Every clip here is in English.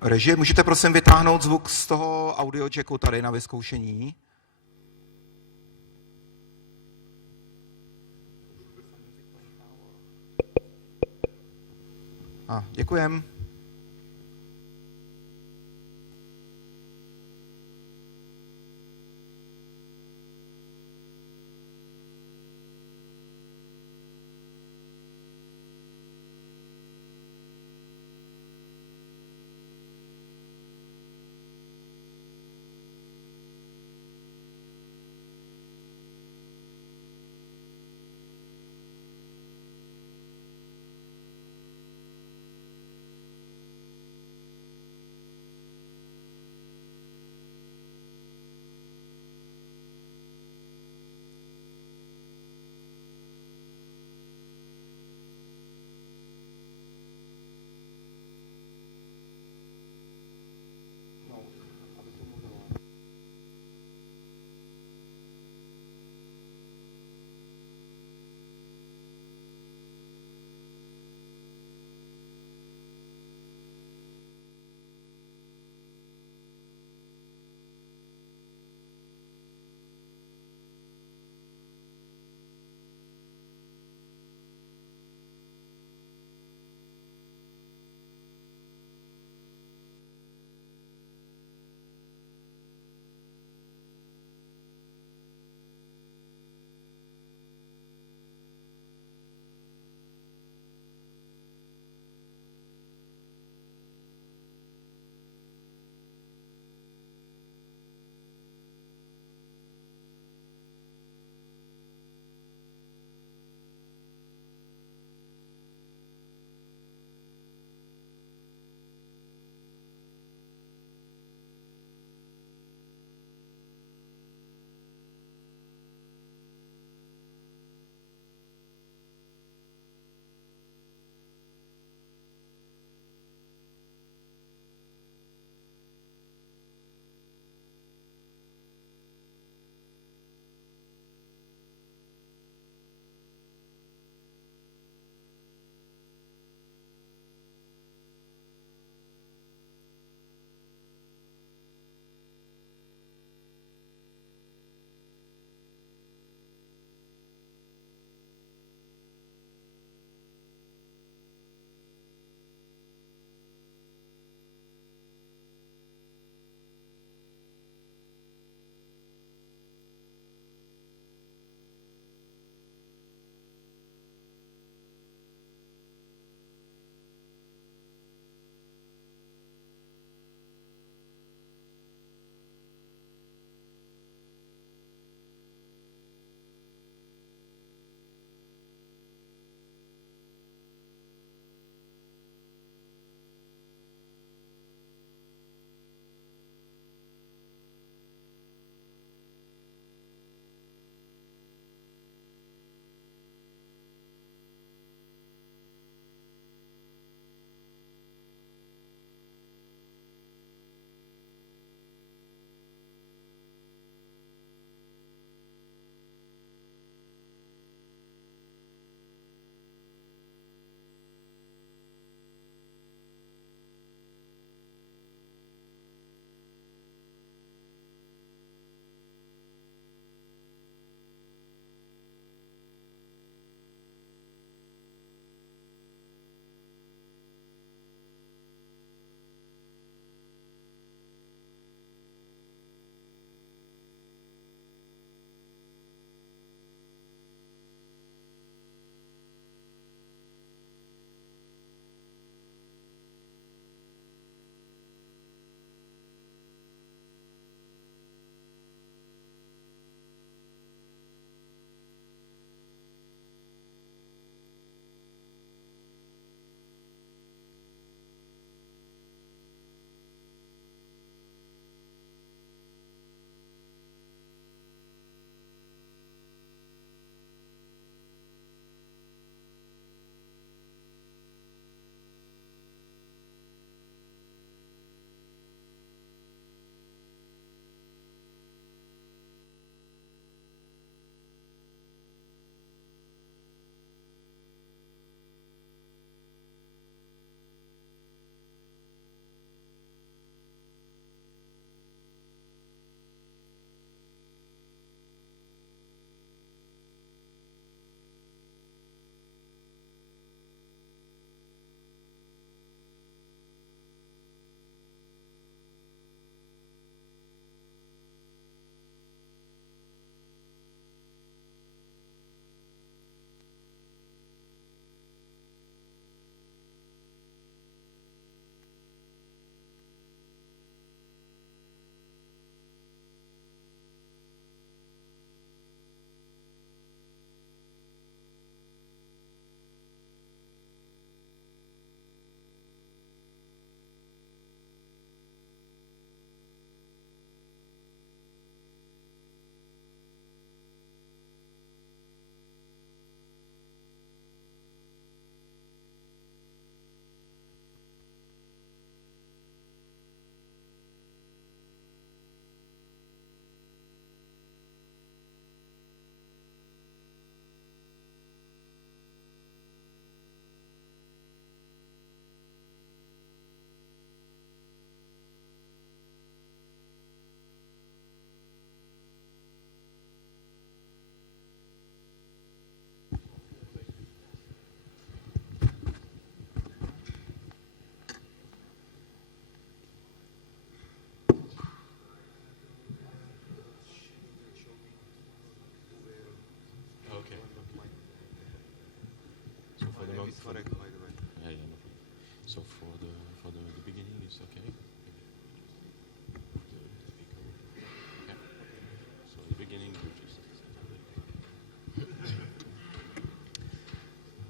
Režie, můžete prosím vytáhnout zvuk z toho audio jacku tady na vyzkoušení? Děkujem.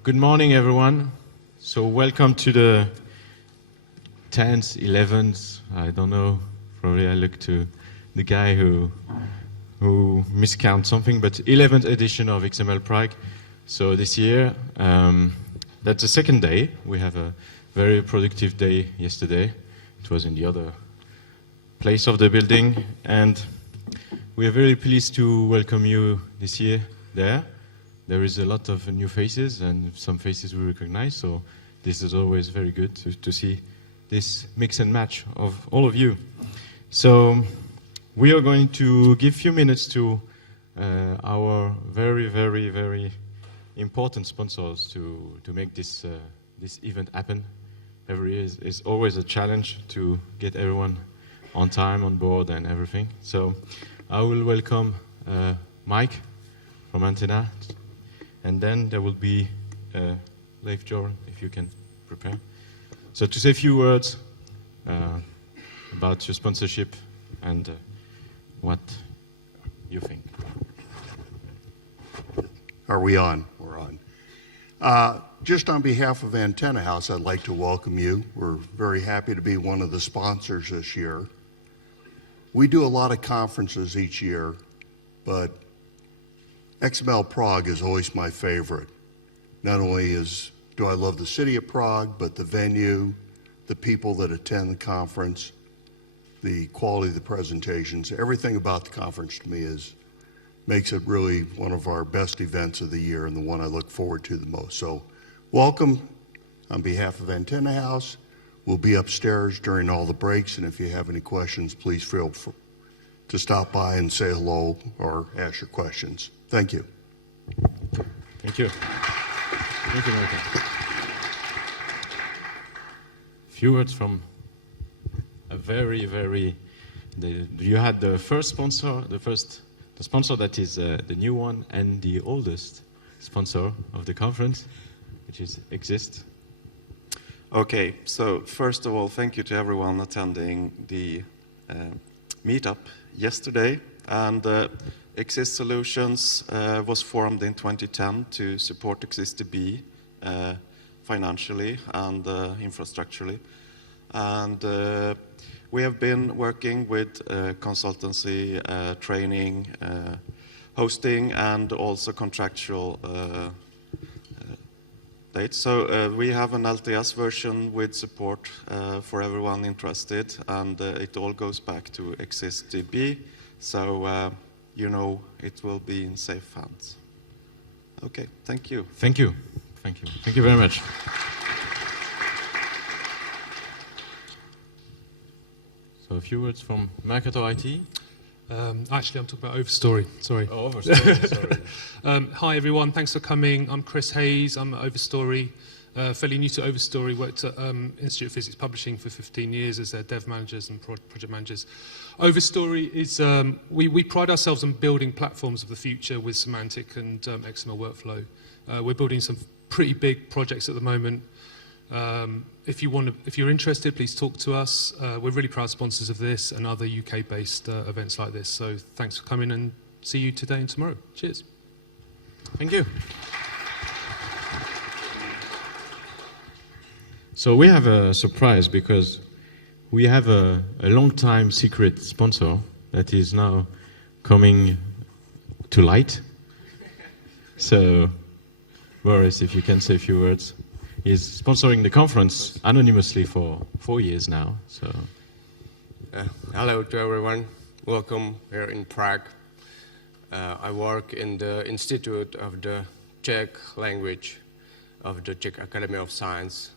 good morning, everyone. So welcome to the 10th, 11th, I don't know, probably I look to the guy who miscounts something, but 11th edition of XMLPrague. So this year, that's the second day. We have a very productive day yesterday. It was in the other place of the building, and we are very pleased to welcome you this year there. There is a lot of new faces, and some faces we recognize, so this is always very good to see this mix and match of all of you. So we are going to give a few minutes to our very, very, very important sponsors to make this event happen. Every year is always a challenge to get everyone on time, on board, and everything. So I will welcome Mike from Antenna, and then there will be Leif Joran, if you can prepare. So to say a few words about your sponsorship and what you think. Are we on? We're on. Just on behalf of Antenna House, I'd like to welcome you. We're very happy to be one of the sponsors this year. We do a lot of conferences each year, but XMLPrague is always my favorite. Not only do I love the city of Prague, but the venue, the people that attend the conference, the quality of the presentations, everything about the conference to me makes it really one of our best events of the year and the one I look forward to the most. So welcome on behalf of Antenna House. We'll be upstairs during all the breaks, and if you have any questions, please feel free to stop by and say hello or ask your questions. Thank you. Thank you. Thank you, Michael. Few words from a very, very. You had the first sponsor, the sponsor that is the new one, and the oldest sponsor of the conference, which is Exist. Okay, so first of all, thank you to everyone attending the meetup yesterday. And Exist Solutions was formed in 2010 to support ExistDB financially and infrastructurally. And we have been working with consultancy, training, hosting, and also contractual dates. So we have an LTS version with support for everyone interested, and it all goes back to ExistDB. So you know it will be in safe hands. Okay, thank you. Thank you. Thank you. Thank you very much. So a few words from Mercator IT. Actually, I'm talking about Overstory. Sorry. Oh, Overstory. Sorry. Hi, everyone. Thanks for coming. I'm Chris Hayes. I'm at Overstory. Fairly new to Overstory. Worked at Institute of Physics Publishing for 15 years as their dev managers and project managers. Overstory is, we pride ourselves on building platforms of the future with semantic and XML workflow. We're building some pretty big projects at the moment. If you're interested, please talk to us. We're really proud sponsors of this and other UK-based events like this. So thanks for coming, and see you today and tomorrow. Cheers. Thank you. So we have a surprise because we have a long-time secret sponsor that is now coming to light. So, Boris, if you can say a few words. He's sponsoring the conference anonymously for 4 years now. So, hello to everyone. Welcome here in Prague. I work in the Institute of the Czech Language of the Czech Academy of Science,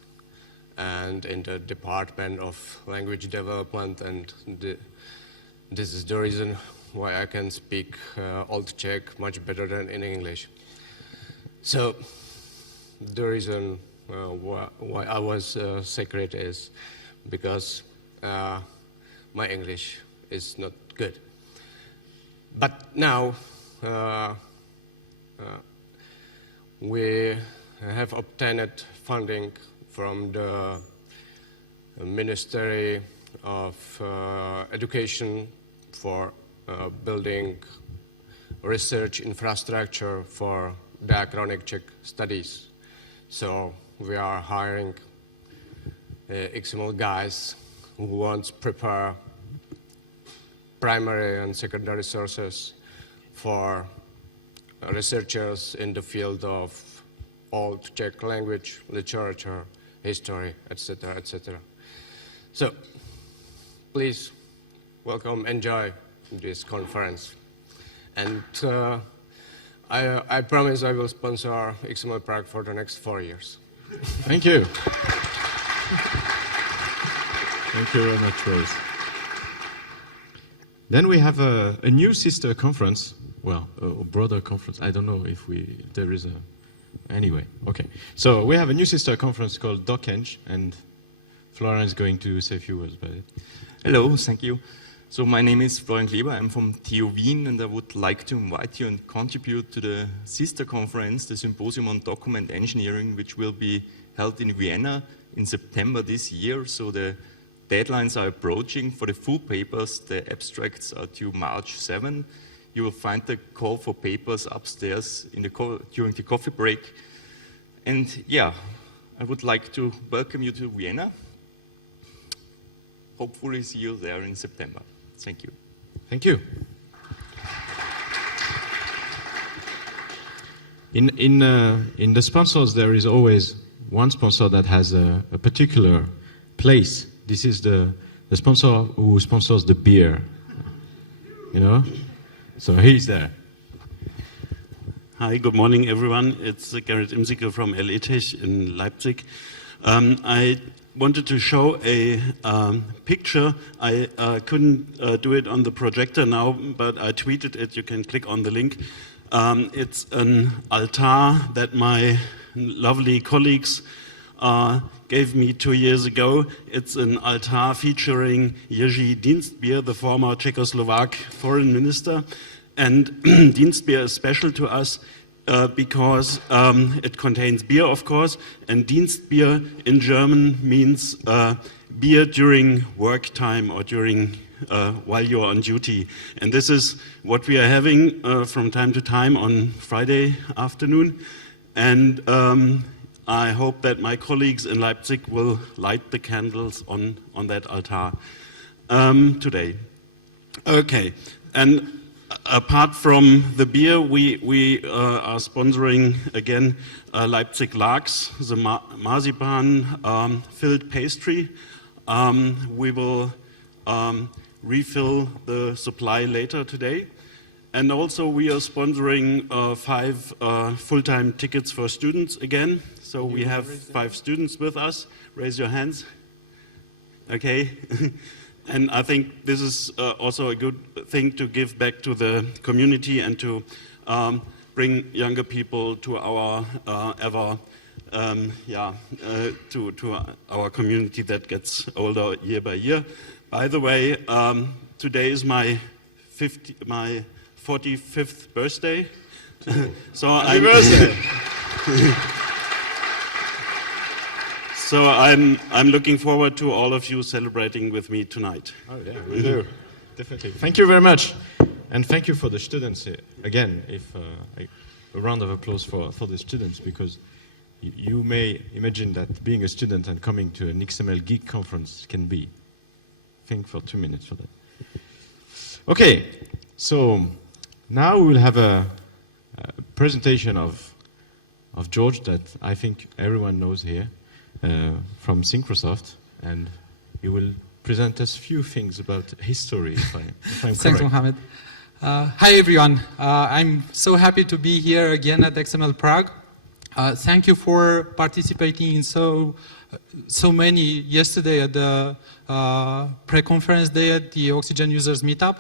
and in the Department of Language Development, and this is the reason why I can speak Old Czech much better than in English. So the reason why I was secret is because my English is not good. But now we have obtained funding from the Ministry of Education for building research infrastructure for diachronic Czech studies. So we are hiring XML guys who want to prepare primary and secondary sources for researchers in the field of old Czech language, literature, history, etc., etc. So please welcome, enjoy this conference. And I promise I will sponsor XMLPrague for the next 4 years. Thank you. Thank you very much, Rose. Then we have a new sister conference, well, a brother conference. I don't know if there is a, anyway, okay. So we have a new sister conference called DocEng, and Florian is going to say a few words about it. Hello, thank you. So my name is Florian Kleber, I'm from TU Wien, and I would like to invite you and contribute to the sister conference, the Symposium on Document Engineering, which will be held in Vienna in September this year. So the deadlines are approaching for the full papers. The abstracts are due March 7. You will find the call for papers upstairs in during the coffee break. And yeah, I would like to welcome you to Vienna. Hopefully see you there in September. Thank you. Thank you. In the sponsors, there is always one sponsor that has a particular place. This is the sponsor who sponsors the beer, you know? So he's there. Hi, good morning, everyone. It's Gerrit Imsicke from LETech in Leipzig. I wanted to show a picture. I couldn't do it on the projector now, but I tweeted it. You can click on the link. It's an altar that my lovely colleagues gave me 2 years ago. It's an altar featuring Jerzy Dienstbier, the former Czechoslovak foreign minister. And Dienstbier is special to us because it contains beer, of course, and Dienstbier in German means beer during work time or during while you are on duty. And this is what we are having from time to time on Friday afternoon. And I hope that my colleagues in Leipzig will light the candles on that altar today. Okay, and apart from the beer, we are sponsoring again Leipzig Lachs, the marzipan filled pastry. We will refill the supply later today. And also we are sponsoring 5 full-time tickets for students again. So we have 5 students with us. Raise your hands. Okay. And I think this is also a good thing to give back to the community and to bring younger people to our to our community that gets older year by year. By the way, today is my 45th birthday. So Happy birthday! So I'm looking forward to all of you celebrating with me tonight. Oh yeah, we do. Definitely. Thank you very much. And thank you for the students. Again, a round of applause for the students, because you may imagine that being a student and coming to an XML Geek conference can be. Think for 2 minutes for that. Okay, so now we will have a presentation of George that I think everyone knows here. From Syncrosoft, and he will present us a few things about history, if I'm Thanks, correct. Mohammed. Hi, everyone. I'm so happy to be here again at XMLPrague. Thank you for participating in so many yesterday at the pre-conference day at the Oxygen Users Meetup.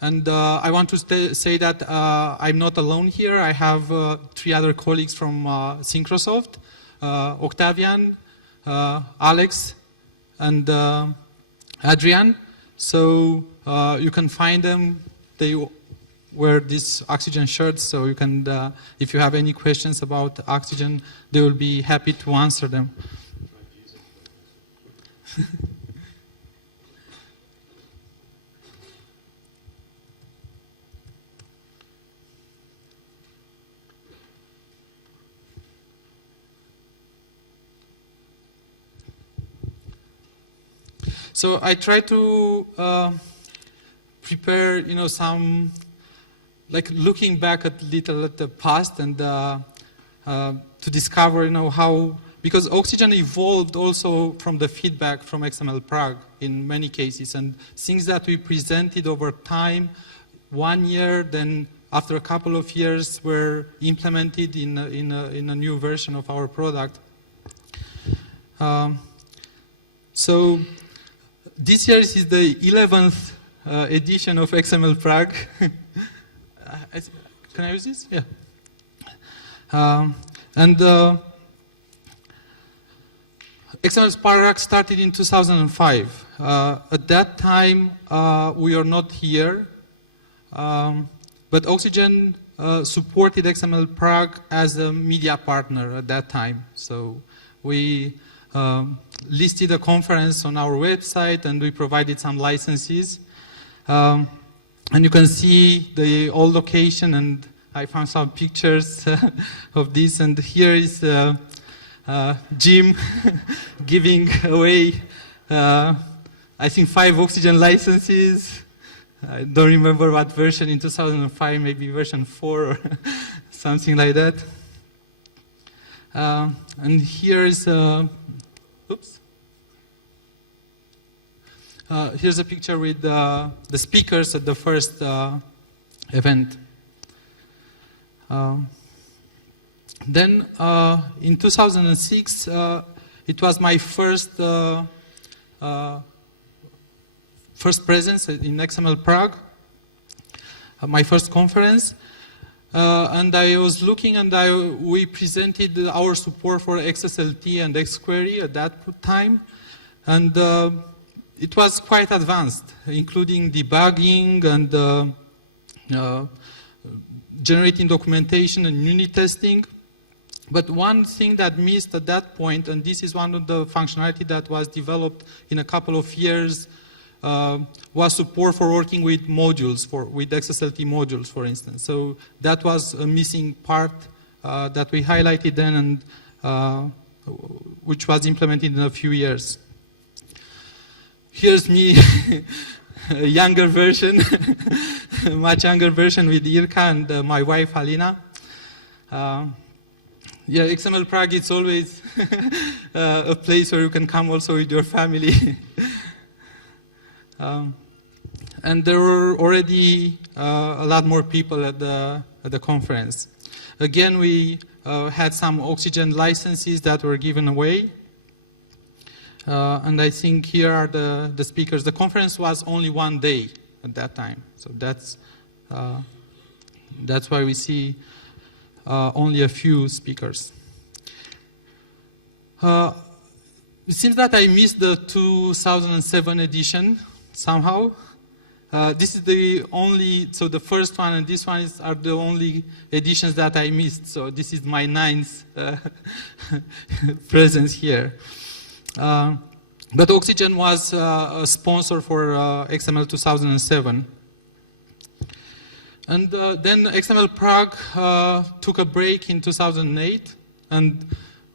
And I want to say that I'm not alone here. I have 3 other colleagues from Syncrosoft, Octavian, Alex, and Adrian. So you can find them. They wear these Oxygen shirts, so you can, if you have any questions about Oxygen, they will be happy to answer them. So I try to prepare, some, like looking back a little at the past and to discover, how, because Oxygen evolved also from the feedback from XMLPrague in many cases, and things that we presented over time, 1 year, then after a couple of years were implemented in a new version of our product. So this year is the 11th edition of XMLPrague. Can I use this? Yeah. XMLPrague started in 2005. At that time, we are not here, but Oxygen supported XMLPrague as a media partner at that time. So we listed a conference on our website, and we provided some licenses. And you can see the old location, and I found some pictures of this. And here is Jim giving away, I think, 5 Oxygen licenses. I don't remember what version in 2005, maybe version 4 or something like that. And here's, oops. Here's a picture with the speakers at the first event. Then in 2006, it was my first presence in XMLPrague, my first conference. And I was looking, and we presented our support for XSLT and XQuery at that time. And it was quite advanced, including debugging and generating documentation and unit testing. But one thing that missed at that point, and this is one of the functionality that was developed in a couple of years, was support for working with modules, with XSLT modules, for instance. So that was a missing part that we highlighted then, and which was implemented in a few years. Here's me, a younger version, much younger version with Irka and my wife Alina. Yeah, XMLPrague is always a place where you can come also with your family. And there were already a lot more people at the conference. Again, we had some Oxygen licenses that were given away. And I think here are the speakers. The conference was only 1 day at that time. So that's why we see only a few speakers. It seems that I missed the 2007 edition somehow. This is the only, so the first one and this one are the only editions that I missed. So this is my 9th presence here. But Oxygen was a sponsor for XML 2007. And then XMLPrague took a break in 2008 and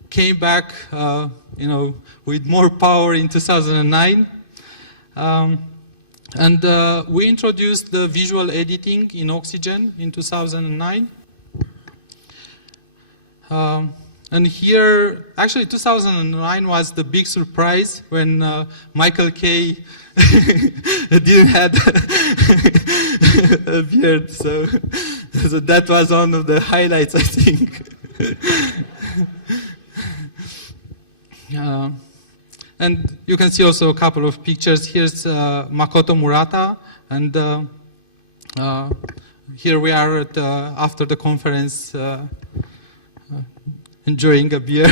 came back, with more power in 2009. And we introduced the visual editing in Oxygen in 2009. And here, actually 2009 was the big surprise when Michael K. didn't have a beard. So that was one of the highlights, I think. And you can see also a couple of pictures. Here's Makoto Murata, and here we are at, after the conference, enjoying a beer.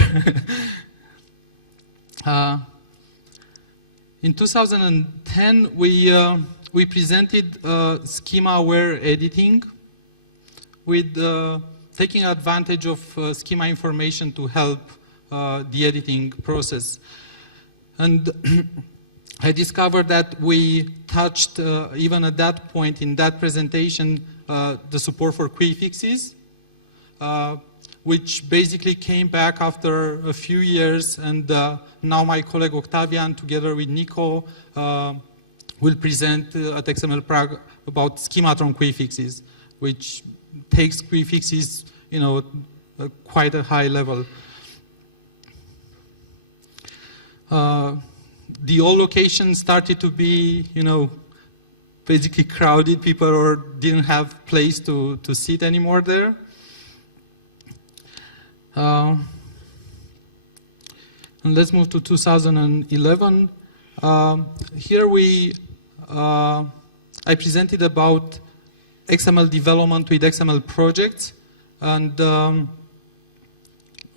In 2010, we presented schema-aware editing with taking advantage of schema information to help the editing process. And I discovered that we touched, even at that point in that presentation, the support for quick fixes. which basically came back after a few years, and now my colleague Octavian, together with Nico, will present at XMLPrague about Schematron Quick Fixes, which takes quick fixes, quite a high level. The old location started to be, basically crowded. People didn't have place to sit anymore there. And let's move to 2011. Here I presented about XML development with XML projects, and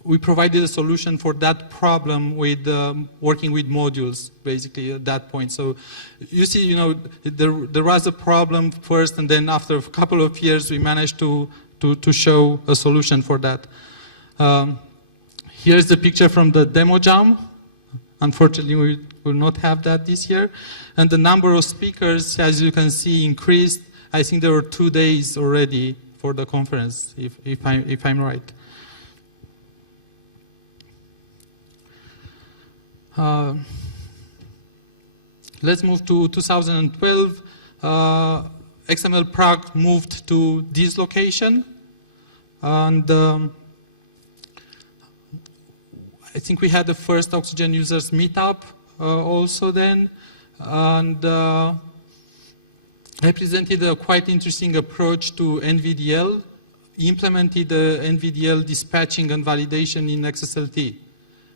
we provided a solution for that problem with working with modules, basically, at that point. So you see, there was a problem first, and then after a couple of years, we managed to show a solution for that. Here's the picture from the demo jam. Unfortunately, we will not have that this year. And the number of speakers, as you can see, increased. I think there were 2 days already for the conference, if I'm right. Let's move to 2012. XMLPrague moved to this location, and I think we had the first Oxygen users meetup also then, and I presented a quite interesting approach to NVDL, implemented the NVDL dispatching and validation in XSLT.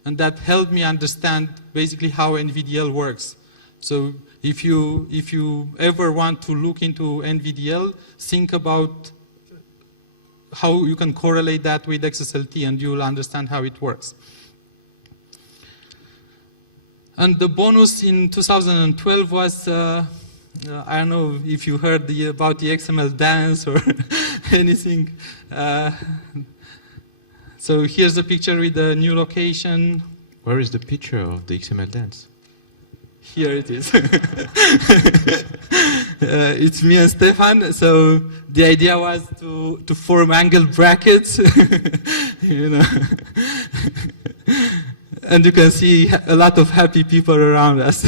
And that helped me understand basically how NVDL works. So if you ever want to look into NVDL, think about how you can correlate that with XSLT, and you'll understand how it works. And the bonus in 2012 was, I don't know if you heard about the XML dance or anything. So here's a picture with the new location. Where is the picture of the XML dance? Here it is. It's me and Stefan. So the idea was to form angle brackets, and you can see a lot of happy people around us.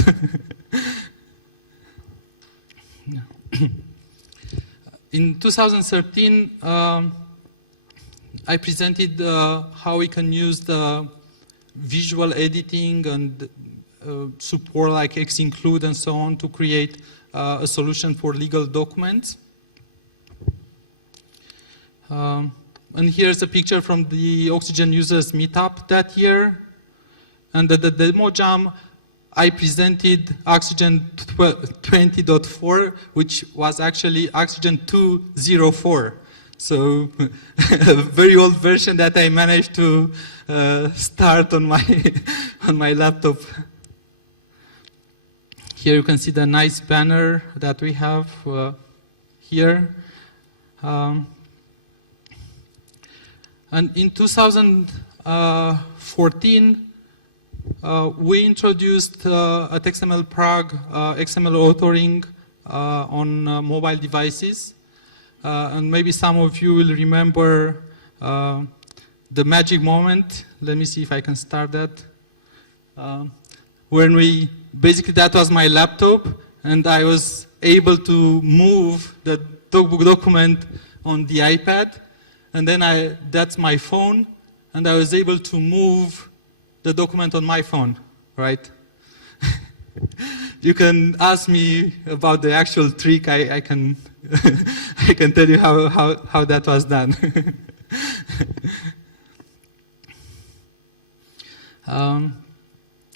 In 2013, I presented how we can use the visual editing and support like X-include and so on to create a solution for legal documents. And here's a picture from the Oxygen users meetup that year. And at the demo jam, I presented Oxygen 20.4, which was actually Oxygen 2.04. So a very old version that I managed to start on my laptop. Here you can see the nice banner that we have here. And in 2014, we introduced at XMLPrague XML authoring on mobile devices. And maybe some of you will remember the magic moment. Let me see if I can start that. When basically that was my laptop, and I was able to move the dogbook document on the iPad, and then that's my phone, and I was able to move the document on my phone, right? You can ask me about the actual trick. I can I can tell you how that was done.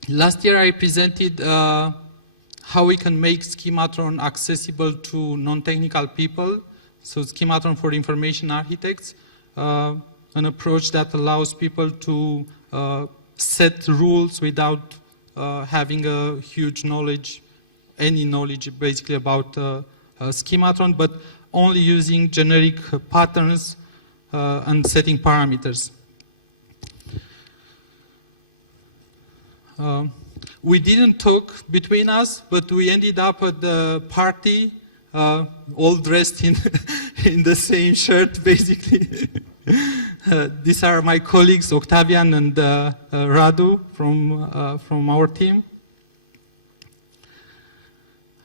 Last year I presented how we can make Schematron accessible to non-technical people. So Schematron for information architects, an approach that allows people to set rules without having a huge knowledge, any knowledge basically about Schematron, but only using generic patterns and setting parameters. We didn't talk between us, but we ended up at the party, all dressed in the same shirt, basically. these are my colleagues, Octavian and Radu from our team.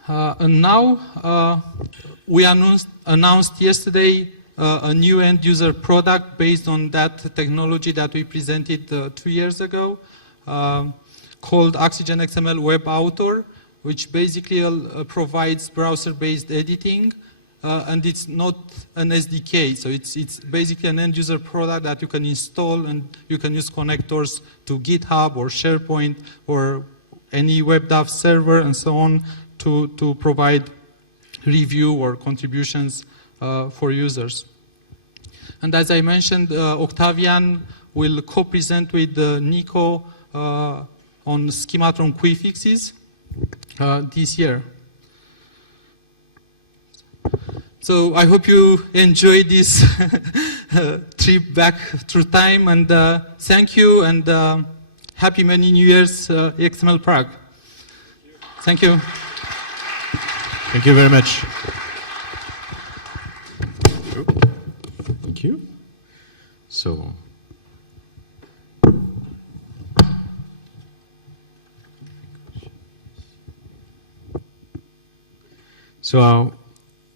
And now we announced yesterday a new end user product based on that technology that we presented 2 years ago, called Oxygen XML Web Author, which basically provides browser-based editing, and it's not an SDK, so it's basically an end-user product that you can install, and you can use connectors to GitHub or SharePoint or any web dev server and so on to provide review or contributions for users. And as I mentioned, Octavian will co-present with Nico on Schematron Quick Fixes this year. So I hope you enjoyed this trip back through time, and thank you, and happy many New Year's, XMLPrague. Thank you. Thank you very much. Thank you. So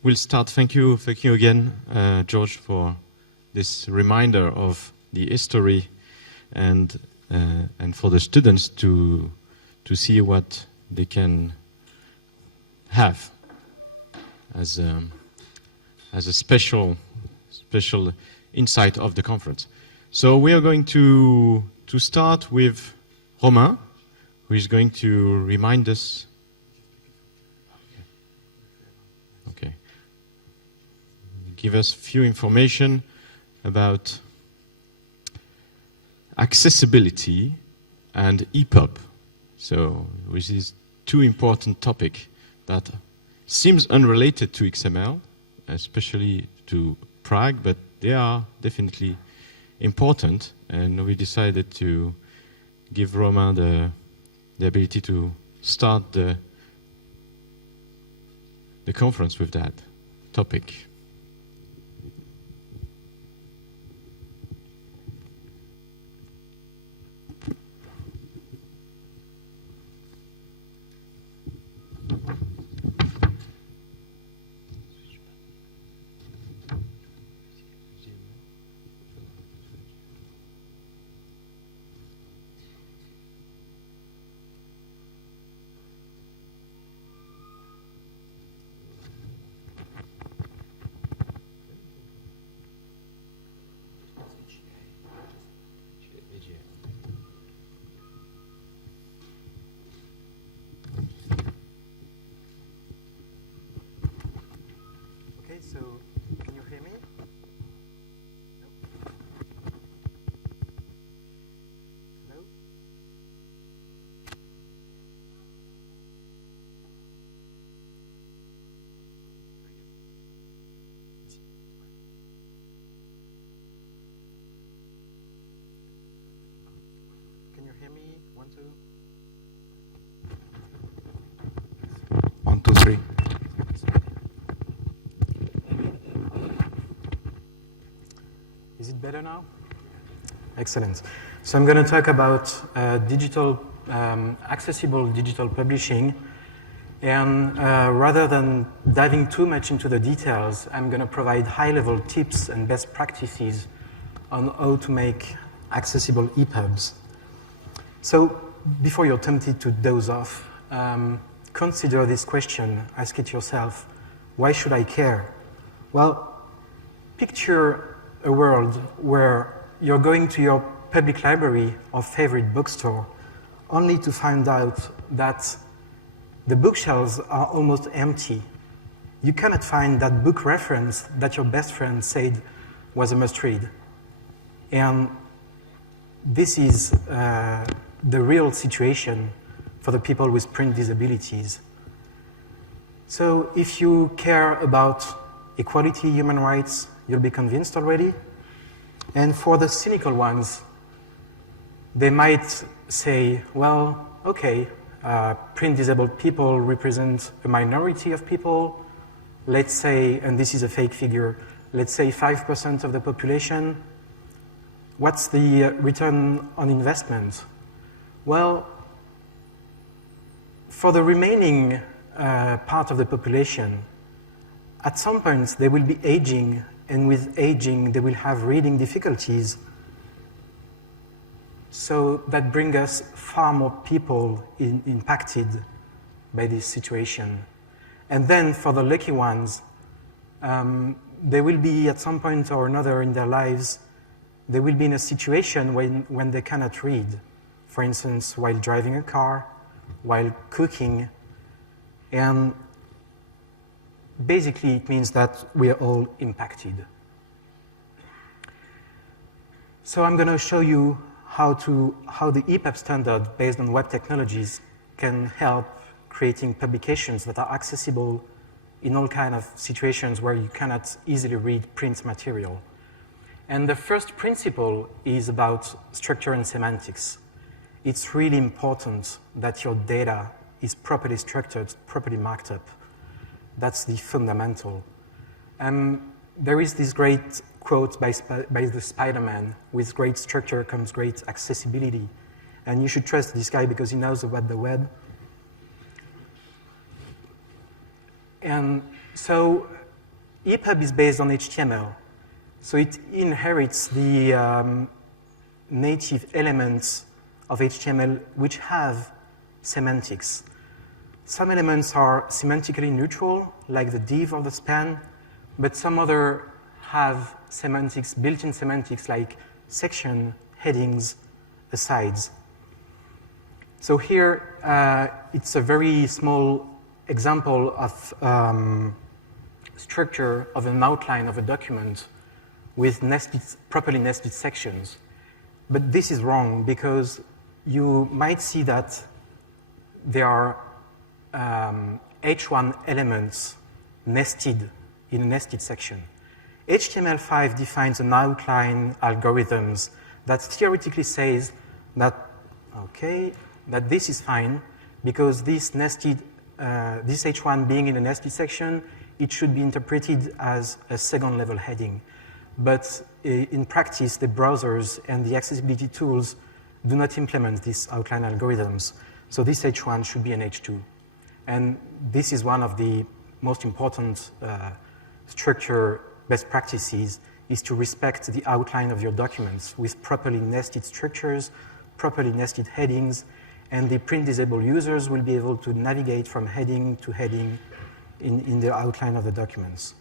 we'll start. Thank you again, George, for this reminder of the history, and for the students to see what they can have as a special insight of the conference. So we are going to start with Romain, who is going to remind us. Okay. Give us a few information about accessibility and EPUB. So, which is two important topics that seems unrelated to XML, especially to Prague, but they are definitely important, and we decided to give Romain the ability to start the conference with that topic. So, can you hear me? No? Hello? Can you hear me? 1, 2? 1, 2, 3. Is it better now? Excellent. So I'm going to talk about accessible digital publishing. And rather than diving too much into the details, I'm going to provide high-level tips and best practices on how to make accessible EPUBs. So before you're tempted to doze off, consider this question. Ask it yourself. Why should I care? Well, picture a world where you're going to your public library or favorite bookstore only to find out that the bookshelves are almost empty. You cannot find that book reference that your best friend said was a must-read. And this is the real situation for the people with print disabilities. So if you care about equality, human rights, you'll be convinced already. And for the cynical ones, they might say, well, okay, print-disabled people represent a minority of people. Let's say, and this is a fake figure, let's say 5% of the population. what's the return on investment? Well, for the remaining part of the population, at some point they will be aging, and with aging they will have reading difficulties. So that brings us far more people impacted by this situation. And then for the lucky ones, they will be at some point or another in their lives, they will be in a situation when they cannot read. For instance, while driving a car, while cooking, and basically it means that we are all impacted. So I'm going to show you how the EPUB standard based on web technologies can help creating publications that are accessible in all kinds of situations where you cannot easily read print material. And the first principle is about structure and semantics. It's really important that your data is properly structured, properly marked up. That's the fundamental. There is this great quote by the Spider-Man, with great structure comes great accessibility. And you should trust this guy because he knows about the web. And so EPUB is based on HTML. So it inherits the native elements of HTML which have semantics. Some elements are semantically neutral, like the div or the span, but some other have semantics, built-in semantics like section, headings, asides. So here it's a very small example of structure of an outline of a document with properly nested sections. But this is wrong because you might see that there are H1 elements nested in a nested section. HTML5 defines an outline algorithms that theoretically says that, okay, that this is fine because this nested, this H1 being in a nested section, it should be interpreted as a second level heading. But in practice, the browsers and the accessibility tools do not implement these outline algorithms. So this H1 should be an H2. And this is one of the most important structure best practices, is to respect the outline of your documents with properly nested structures, properly nested headings, and the print disabled users will be able to navigate from heading to heading in the outline of the documents.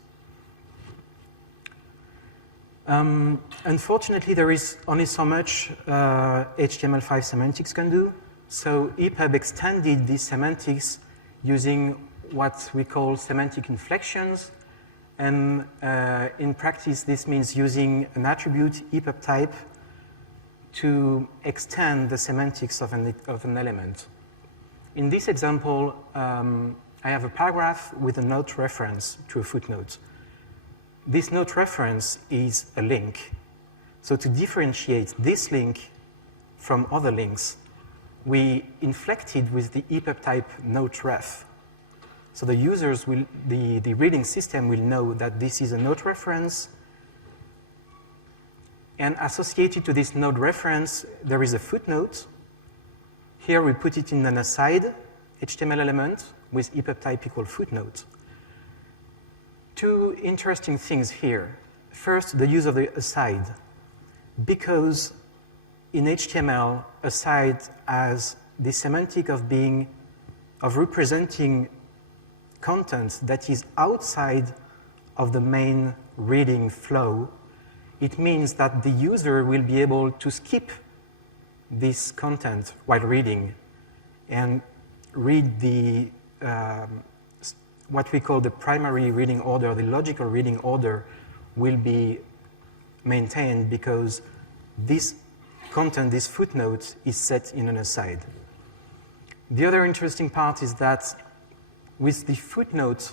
Unfortunately, there is only so much HTML5 semantics can do. So EPUB extended these semantics using what we call semantic inflections. And in practice, this means using an attribute, EPUB type, to extend the semantics of an element. In this example, I have a paragraph with a note reference to a footnote. This note reference is a link. So to differentiate this link from other links, we inflected with the EPUB type note ref. So the users will, the reading system will know that this is a note reference, and associated to this node reference, there is a footnote. Here we put it in an aside HTML element with EPUB type equal footnote. Two interesting things here. First, the use of the aside. Because in HTML, aside has the semantic of representing content that is outside of the main reading flow, it means that the user will be able to skip this content while reading and read the what we call the primary reading order, the logical reading order will be maintained because this content, this footnote, is set in an aside. The other interesting part is that with the footnote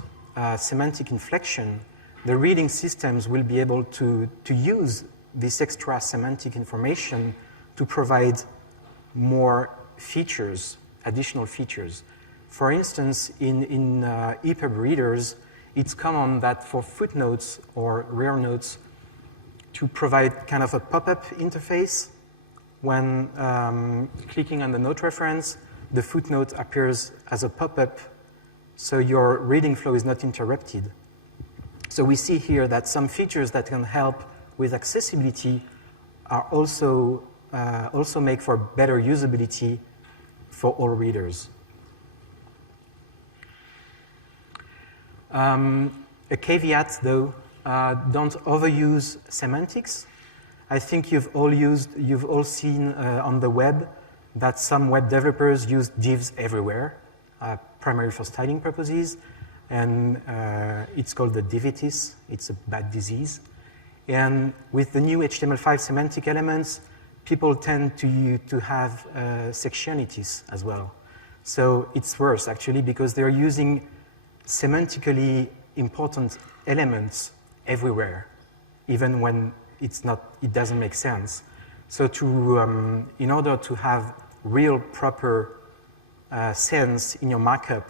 semantic inflection, the reading systems will be able to use this extra semantic information to provide more features, additional features. For instance, in EPUB readers, it's common that for footnotes or rear notes to provide kind of a pop-up interface. When clicking on the note reference, the footnote appears as a pop-up, so your reading flow is not interrupted. So we see here that some features that can help with accessibility are also make for better usability for all readers. A caveat, though, don't overuse semantics. I think you've all seen on the web that some web developers use divs everywhere, primarily for styling purposes, and it's called the divitis. It's a bad disease. And with the new HTML5 semantic elements, people tend to have sectionitis as well. So it's worse, actually, because they're using semantically important elements everywhere, even when it doesn't make sense. So in order to have real proper sense in your markup,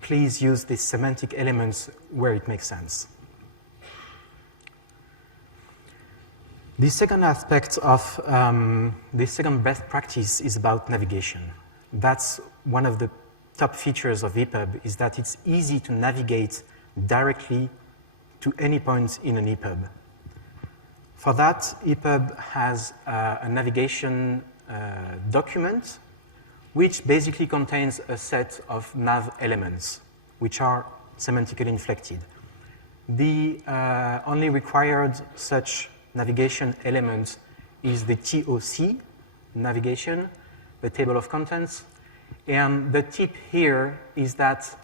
please use these semantic elements where it makes sense. The second aspect of the second best practice is about navigation. That's one of the top features of EPUB, is that it's easy to navigate directly to any point in an EPUB. For that, EPUB has a navigation document, which basically contains a set of nav elements, which are semantically inflected. The only required such navigation element is the TOC, navigation, the table of contents. And the tip here is that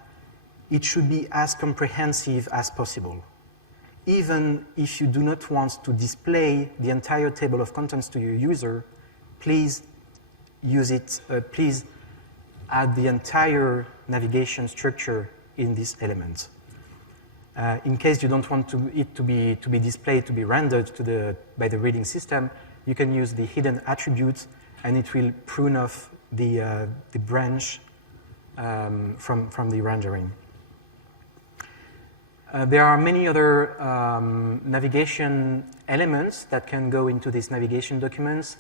it should be as comprehensive as possible. Even if you do not want to display the entire table of contents to your user, please use it, please add the entire navigation structure in this element. In case you don't want it to be displayed, to be rendered by the reading system, you can use the hidden attribute, and it will prune off the branch from the rendering. There are many other navigation elements that can go into these navigation documents,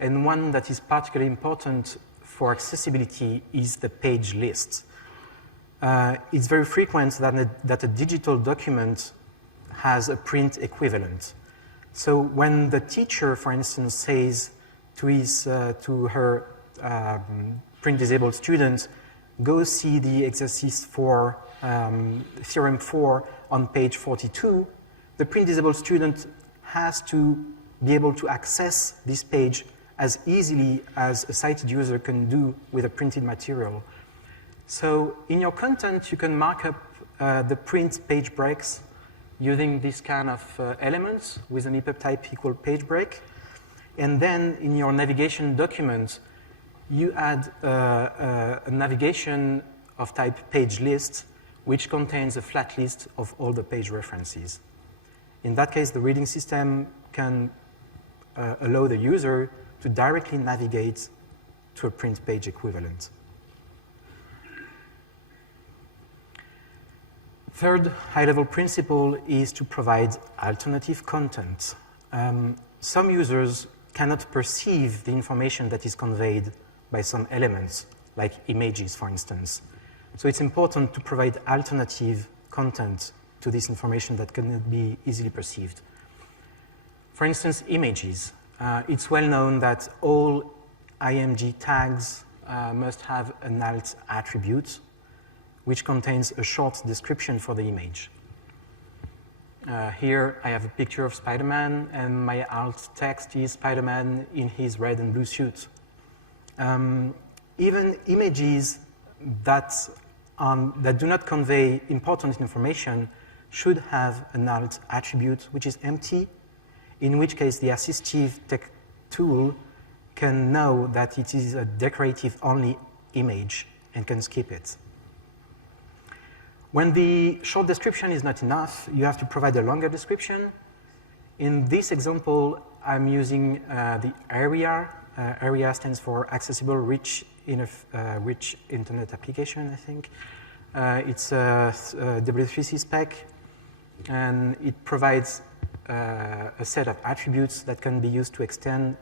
and one that is particularly important for accessibility is the page list. It's very frequent that a digital document has a print equivalent. So when the teacher, for instance, says to her print-disabled student, go see the exercise for theorem 4 on page 42, the print-disabled student has to be able to access this page as easily as a sighted user can do with a printed material. So in your content, you can mark up the print page breaks using this kind of elements with an EPUB type equal page break. And then in your navigation document, you add a navigation of type page list, which contains a flat list of all the page references. In that case, the reading system can allow the user to directly navigate to a print page equivalent. Third high-level principle is to provide alternative content. Some users cannot perceive the information that is conveyed by some elements, like images, for instance. So it's important to provide alternative content to this information that cannot be easily perceived. For instance, images. It's well known that all IMG tags must have an alt attribute, which contains a short description for the image. Here I have a picture of Spider-Man, and my alt text is Spider-Man in his red and blue suit. Even images that do not convey important information should have an alt attribute, which is empty, in which case the assistive tech tool can know that it is a decorative-only image and can skip it. When the short description is not enough, you have to provide a longer description. In this example, I'm using the ARIA. ARIA stands for Accessible Rich Internet Application, I think. It's a W3C spec, and it provides a set of attributes that can be used to extend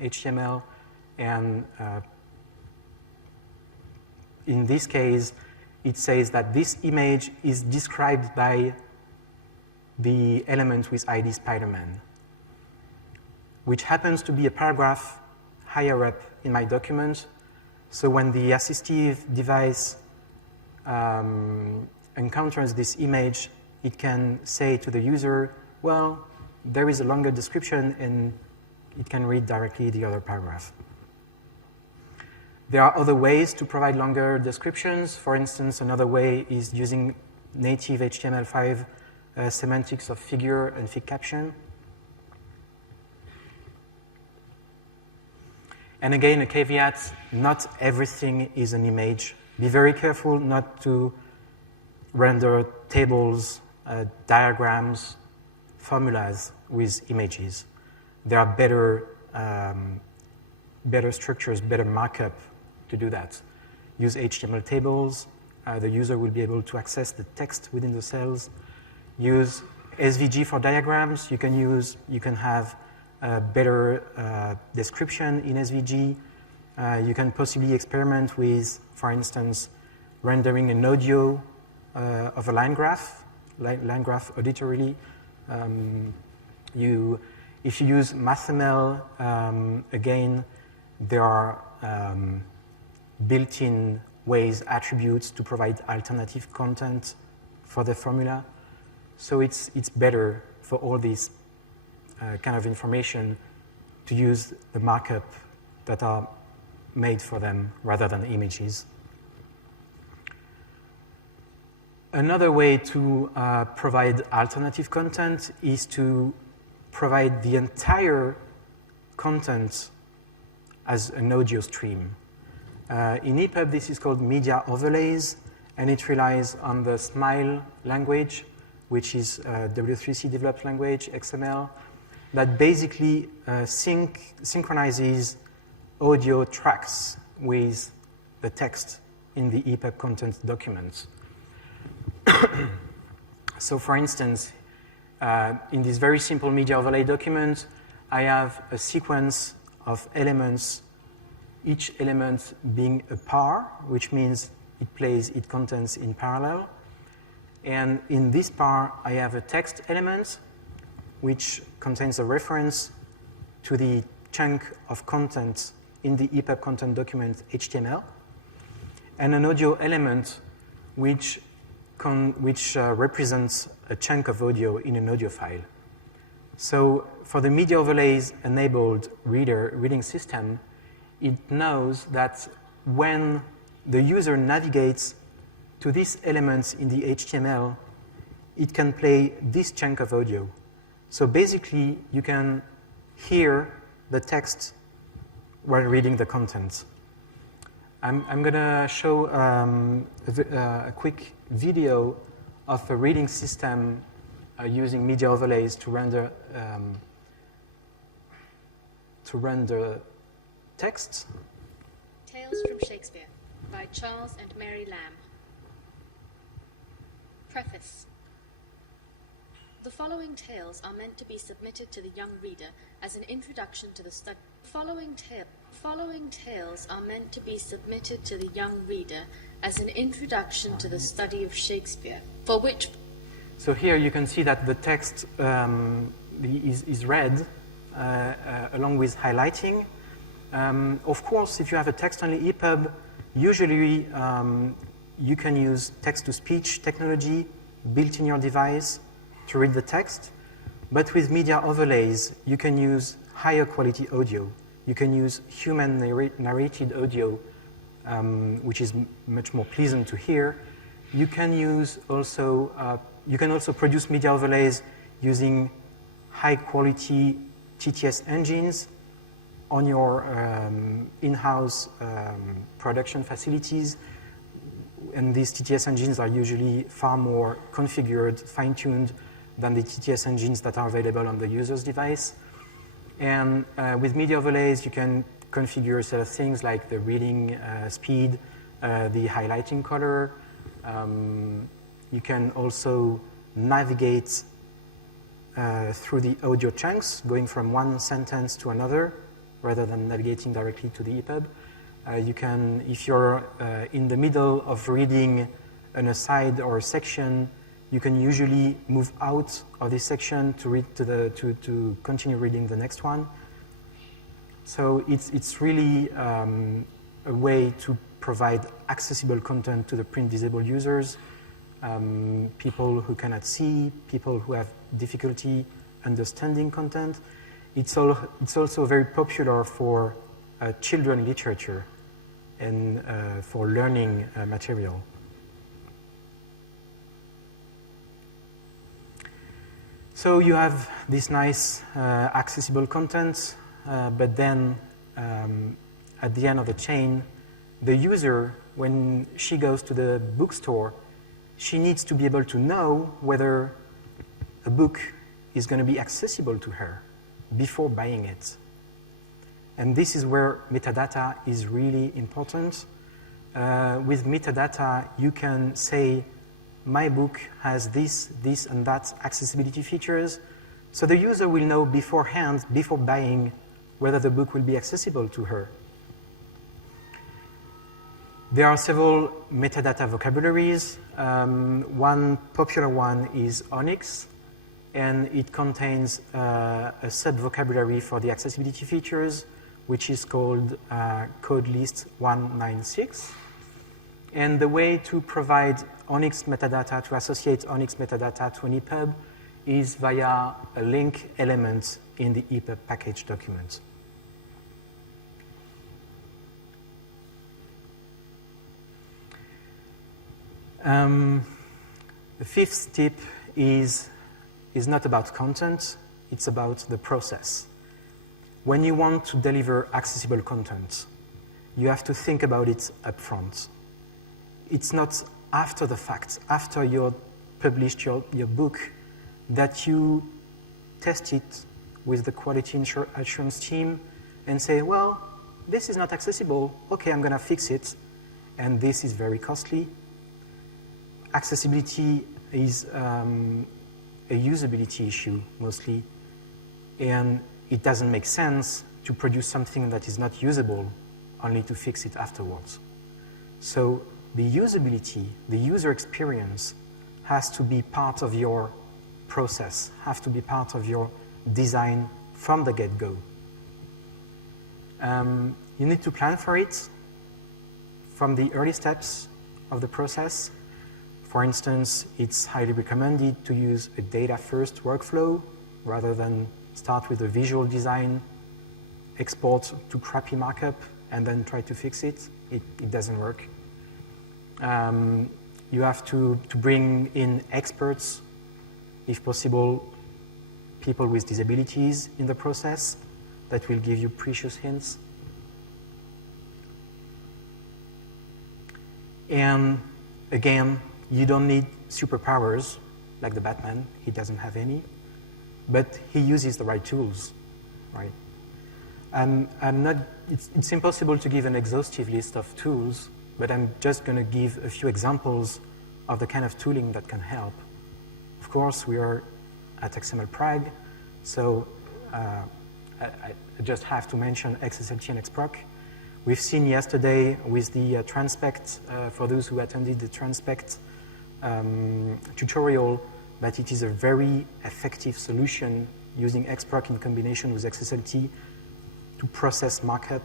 HTML, and in this case, it says that this image is described by the element with ID Spider-Man, which happens to be a paragraph higher up in my document. So when the assistive device encounters this image, it can say to the user, well, there is a longer description, and it can read directly the other paragraph. There are other ways to provide longer descriptions. For instance, another way is using native HTML5 semantics of figure and fig caption. And again, a caveat, not everything is an image. Be very careful not to render tables, diagrams, formulas with images. There are better structures, better markup to do that. Use HTML tables. The user will be able to access the text within the cells. Use SVG for diagrams. You can have a better description in SVG. You can possibly experiment with, for instance, rendering an audio of a line graph auditorily. If you use MathML, again, there are built-in ways, attributes to provide alternative content for the formula. So it's better for all this kind of information to use the markup that are made for them rather than images. Another way to provide alternative content is to provide the entire content as an audio stream. In EPUB, this is called media overlays, and it relies on the SMILE language, which is W3C developed language, XML, that basically synchronizes audio tracks with the text in the EPUB content documents. So for instance, in this very simple media overlay document, I have a sequence of elements, each element being a par, which means it plays its contents in parallel. And in this par, I have a text element, which contains a reference to the chunk of content in the EPUB content document HTML, and an audio element which represents a chunk of audio in an audio file. So for the media overlays enabled reading system, it knows that when the user navigates to these elements in the HTML, it can play this chunk of audio. So basically, you can hear the text while reading the content. I'm going to show a quick video of a reading system using media overlays to render text. Tales from Shakespeare by Charles and Mary Lamb. Preface. The following tales are meant to be submitted to the young reader as an introduction to the study. Following tales are meant to be submitted to the young reader as an introduction to the study of Shakespeare, for which... So here you can see that the text is read along with highlighting. Of course, if you have a text-only EPUB, usually you can use text-to-speech technology built in your device to read the text. But with media overlays, you can use higher quality audio. You can use human narrated audio, which is much more pleasant to hear. You can use also produce media overlays using high quality TTS engines on your in-house production facilities. And these TTS engines are usually far more configured, fine-tuned than the TTS engines that are available on the user's device. And with media overlays, you can configure a set of things like the reading speed, the highlighting color. You can also navigate through the audio chunks, going from one sentence to another, rather than navigating directly to the EPUB. You can, if you're in the middle of reading an aside or a section, you can usually move out of this section to read to continue reading the next one. So it's really a way to provide accessible content to the print disabled users, people who cannot see, people who have difficulty understanding content. It's also very popular for children literature and for learning material. So you have this nice accessible content, but then at the end of the chain, the user, when she goes to the bookstore, she needs to be able to know whether a book is going to be accessible to her before buying it. And this is where metadata is really important. With metadata, you can say, my book has this, and that accessibility features. So the user will know beforehand, before buying, whether the book will be accessible to her. There are several metadata vocabularies. One popular one is Onyx, and it contains a sub-vocabulary for the accessibility features, which is called code list 196. And the way to provide Onyx metadata, to associate Onyx metadata to an EPUB, is via a link element in the EPUB package document. The fifth tip is not about content, it's about the process. When you want to deliver accessible content, you have to think about it up front. It's not after the fact, after you published your book, that you test it with the quality assurance team and say, well, this is not accessible, okay, I'm going to fix it, and this is very costly. Accessibility is a usability issue, mostly, and it doesn't make sense to produce something that is not usable only to fix it afterwards. So the usability, the user experience has to be part of your process, have to be part of your design from the get-go. You need to plan for it from the early steps of the process. For instance, it's highly recommended to use a data-first workflow rather than start with a visual design, export to crappy markup, and then try to fix it. It doesn't work. You have to bring in experts, if possible, people with disabilities in the process that will give you precious hints. And again, you don't need superpowers like the Batman. He doesn't have any, but he uses the right tools, right? It's impossible to give an exhaustive list of tools, but I'm just going to give a few examples of the kind of tooling that can help. Of course, we are at XMLPrague, so I just have to mention XSLT and XProc. We've seen yesterday with the Transpect, for those who attended the Transpect tutorial, that it is a very effective solution using XProc in combination with XSLT to process markup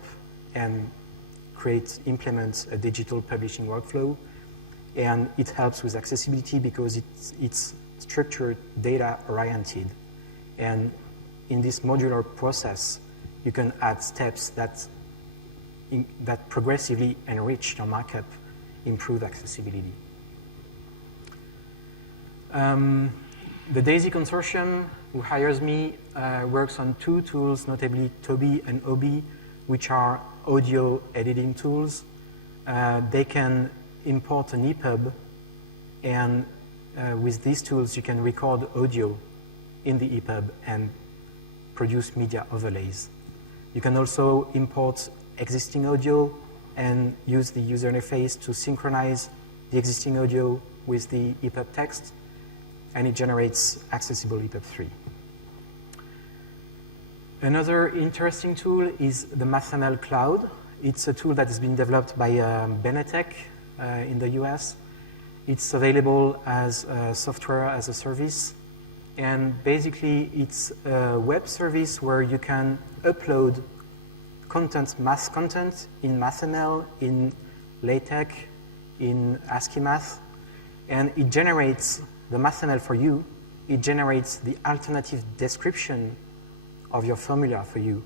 and implement a digital publishing workflow. And it helps with accessibility because it's structured data oriented. And in this modular process, you can add steps that progressively enrich your markup, improve accessibility. The DAISY consortium, who hires me, works on two tools, notably Toby and Obi, which are audio editing tools. They can import an EPUB, and with these tools, you can record audio in the EPUB and produce media overlays. You can also import existing audio and use the user interface to synchronize the existing audio with the EPUB text, and it generates accessible EPUB 3. Another interesting tool is the MathML Cloud. It's a tool that has been developed by Benetech in the US. It's available as software as a service. And basically, it's a web service where you can upload content, math content in MathML, in LaTeX, in ASCII Math, and it generates the MathML for you. It generates the alternative description of your formula for you,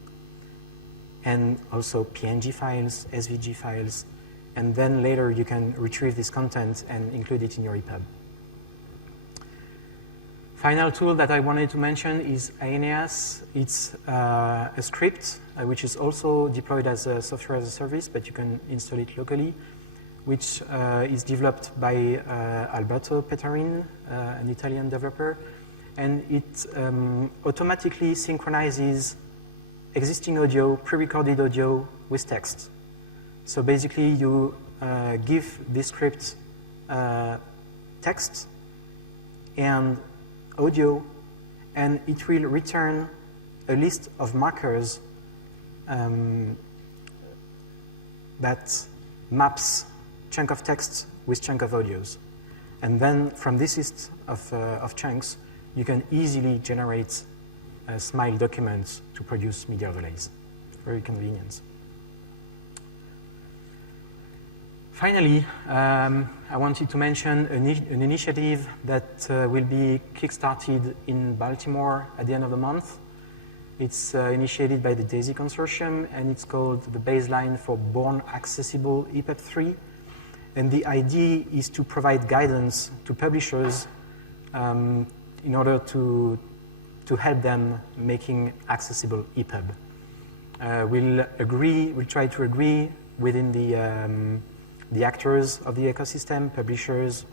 and also PNG files, SVG files, and then later you can retrieve this content and include it in your EPUB. Final tool that I wanted to mention is Aeneas. It's a script which is also deployed as a software as a service, but you can install it locally, which is developed by Alberto Pettarin, an Italian developer. And it automatically synchronizes existing audio, pre-recorded audio with text. So basically, you give this script text and audio, and it will return a list of markers that maps chunk of text with chunk of audios. And then from this list of chunks, you can easily generate smile documents to produce media overlays. Very convenient. Finally, I wanted to mention an initiative that will be kickstarted in Baltimore at the end of the month. It's initiated by the DAISY Consortium, and it's called the Baseline for Born Accessible EPUB 3. And the idea is to provide guidance to publishers in order to help them making accessible EPUB. We'll try to agree within the actors of the ecosystem, publishers,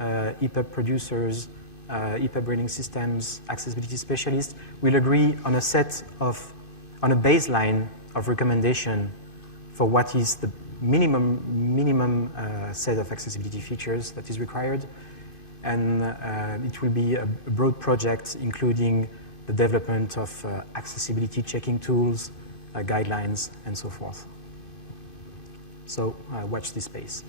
EPUB producers, EPUB reading systems, accessibility specialists. We'll agree on a baseline of recommendation for what is the minimum set of accessibility features that is required. And it will be a broad project, including the development of accessibility checking tools, guidelines, and so forth. So watch this space.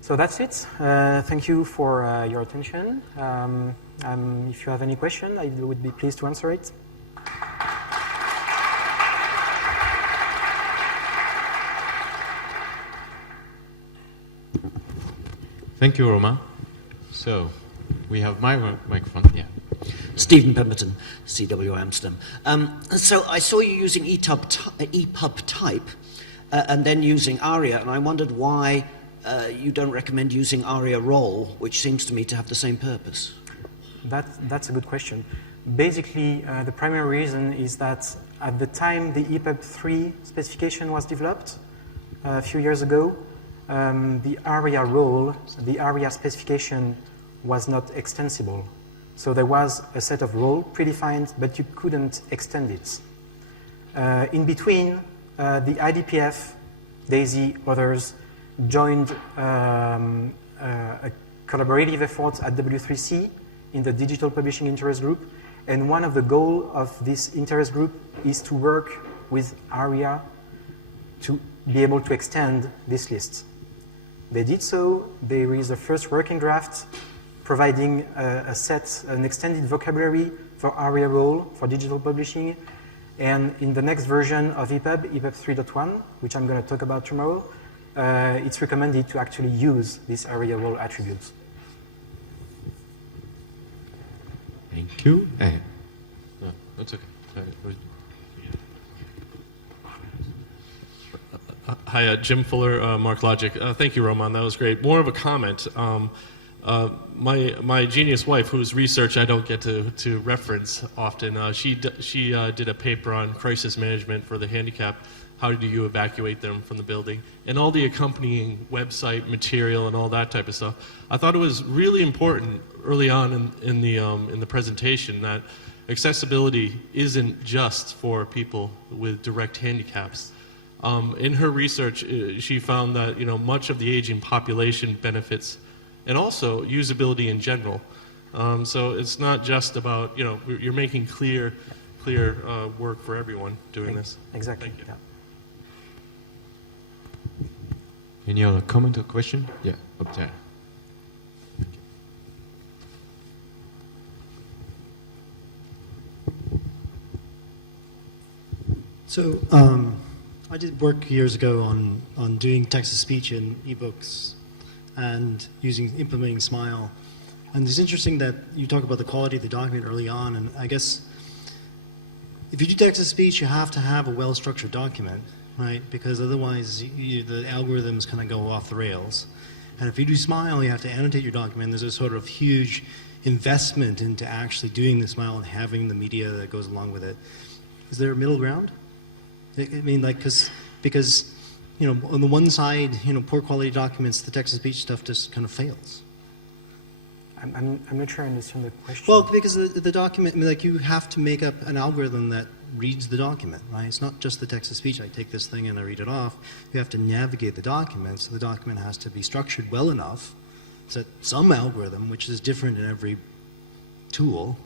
So that's it. Thank you for your attention. If you have any question, I would be pleased to answer it. Thank you, Romain. So, we have my microphone, yeah. Stephen Pemberton, CW Amsterdam. So I saw you using EPUB type and then using ARIA, and I wondered why you don't recommend using ARIA role, which seems to me to have the same purpose. That's a good question. Basically, the primary reason is that at the time the EPUB 3 specification was developed a few years ago, the ARIA role, the ARIA specification was not extensible. So there was a set of role predefined, but you couldn't extend it. In between, the IDPF, DAISY, others joined a collaborative effort at W3C in the Digital Publishing Interest Group. And one of the goals of this interest group is to work with ARIA to be able to extend this list. They did so. There is a first working draft providing an extended vocabulary for ARIA role for digital publishing. And in the next version of EPUB 3.1, which I'm going to talk about tomorrow, it's recommended to actually use this ARIA role attributes. Thank you. No, that's okay. Hi, Jim Fuller, MarkLogic. Thank you, Roman. That was great. More of a comment. My genius wife, whose research I don't get to reference often, she did a paper on crisis management for the handicapped. How do you evacuate them from the building? And all the accompanying website material and all that type of stuff. I thought it was really important early on in the presentation that accessibility isn't just for people with direct handicaps. In her research, she found that much of the aging population benefits, and also usability in general. So it's not just about you're making clear clear work for everyone doing this. Exactly. Thank you. Yeah. Any other comment or question? Yeah, up there. So I did work years ago on doing text-to-speech in ebooks and implementing Smile. And it's interesting that you talk about the quality of the document early on, and I guess if you do text-to-speech, you have to have a well-structured document, right? Because otherwise the algorithms kind of go off the rails. And if you do Smile, you have to annotate your document. There's a sort of huge investment into actually doing the Smile and having the media that goes along with it. Is there a middle ground? I mean, like, because, you know, on the one side, you know, poor quality documents, the text-to-speech stuff just kind of fails. I'm not sure I understand the question. Well, because the document, I mean, like, you have to make up an algorithm that reads the document, right? It's not just the text-to-speech. I take this thing and I read it off. You have to navigate the document, so the document has to be structured well enough so that some algorithm, which is different in every tool,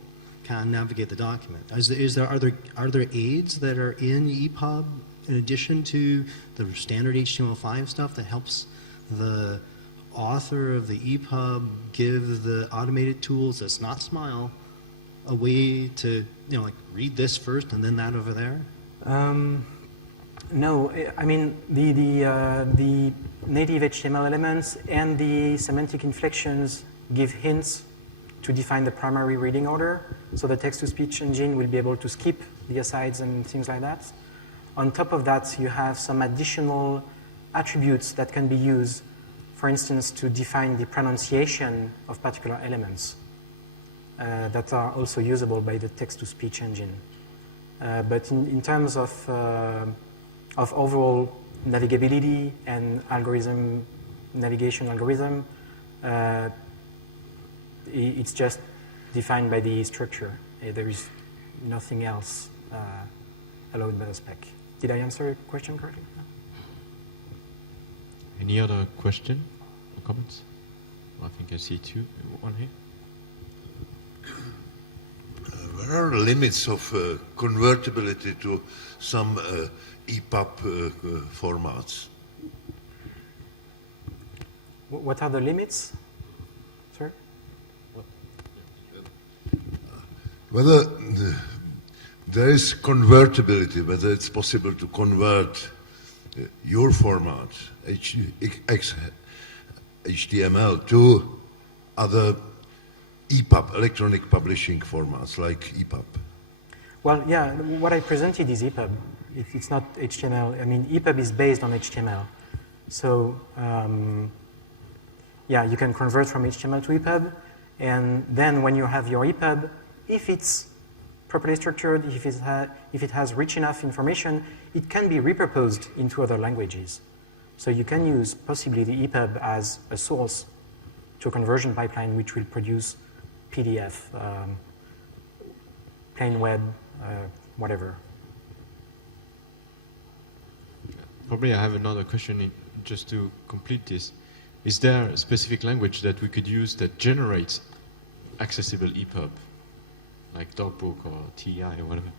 can navigate the document. Are there aids that are in EPUB in addition to the standard HTML5 stuff that helps the author of the EPUB give the automated tools that's not Smile a way to, you know, like, read this first and then that over there? No, I mean the native HTML elements and the semantic inflections give hints to define the primary reading order, so the text-to-speech engine will be able to skip the asides and things like that. On top of that, you have some additional attributes that can be used, for instance, to define the pronunciation of particular elements that are also usable by the text-to-speech engine. But in terms of overall navigability and navigation algorithm, it's just defined by the structure. There is nothing else allowed by the spec. Did I answer your question correctly? Any other question or comments? I think I see one here. Where are the limits of convertibility to some EPUB formats? What are the limits? Sir? Whether there is convertibility, whether it's possible to convert your format, HTML, to other EPUB, electronic publishing formats like EPUB. Well, yeah, what I presented is EPUB. It's not HTML. I mean, EPUB is based on HTML. So, yeah, you can convert from HTML to EPUB, and then when you have your EPUB, if it's properly structured, if it has rich enough information, it can be repurposed into other languages. So you can use possibly the EPUB as a source to a conversion pipeline which will produce PDF, plain web, whatever. Probably I have another question just to complete this. Is there a specific language that we could use that generates accessible EPUB, like DocBook or TI or whatever?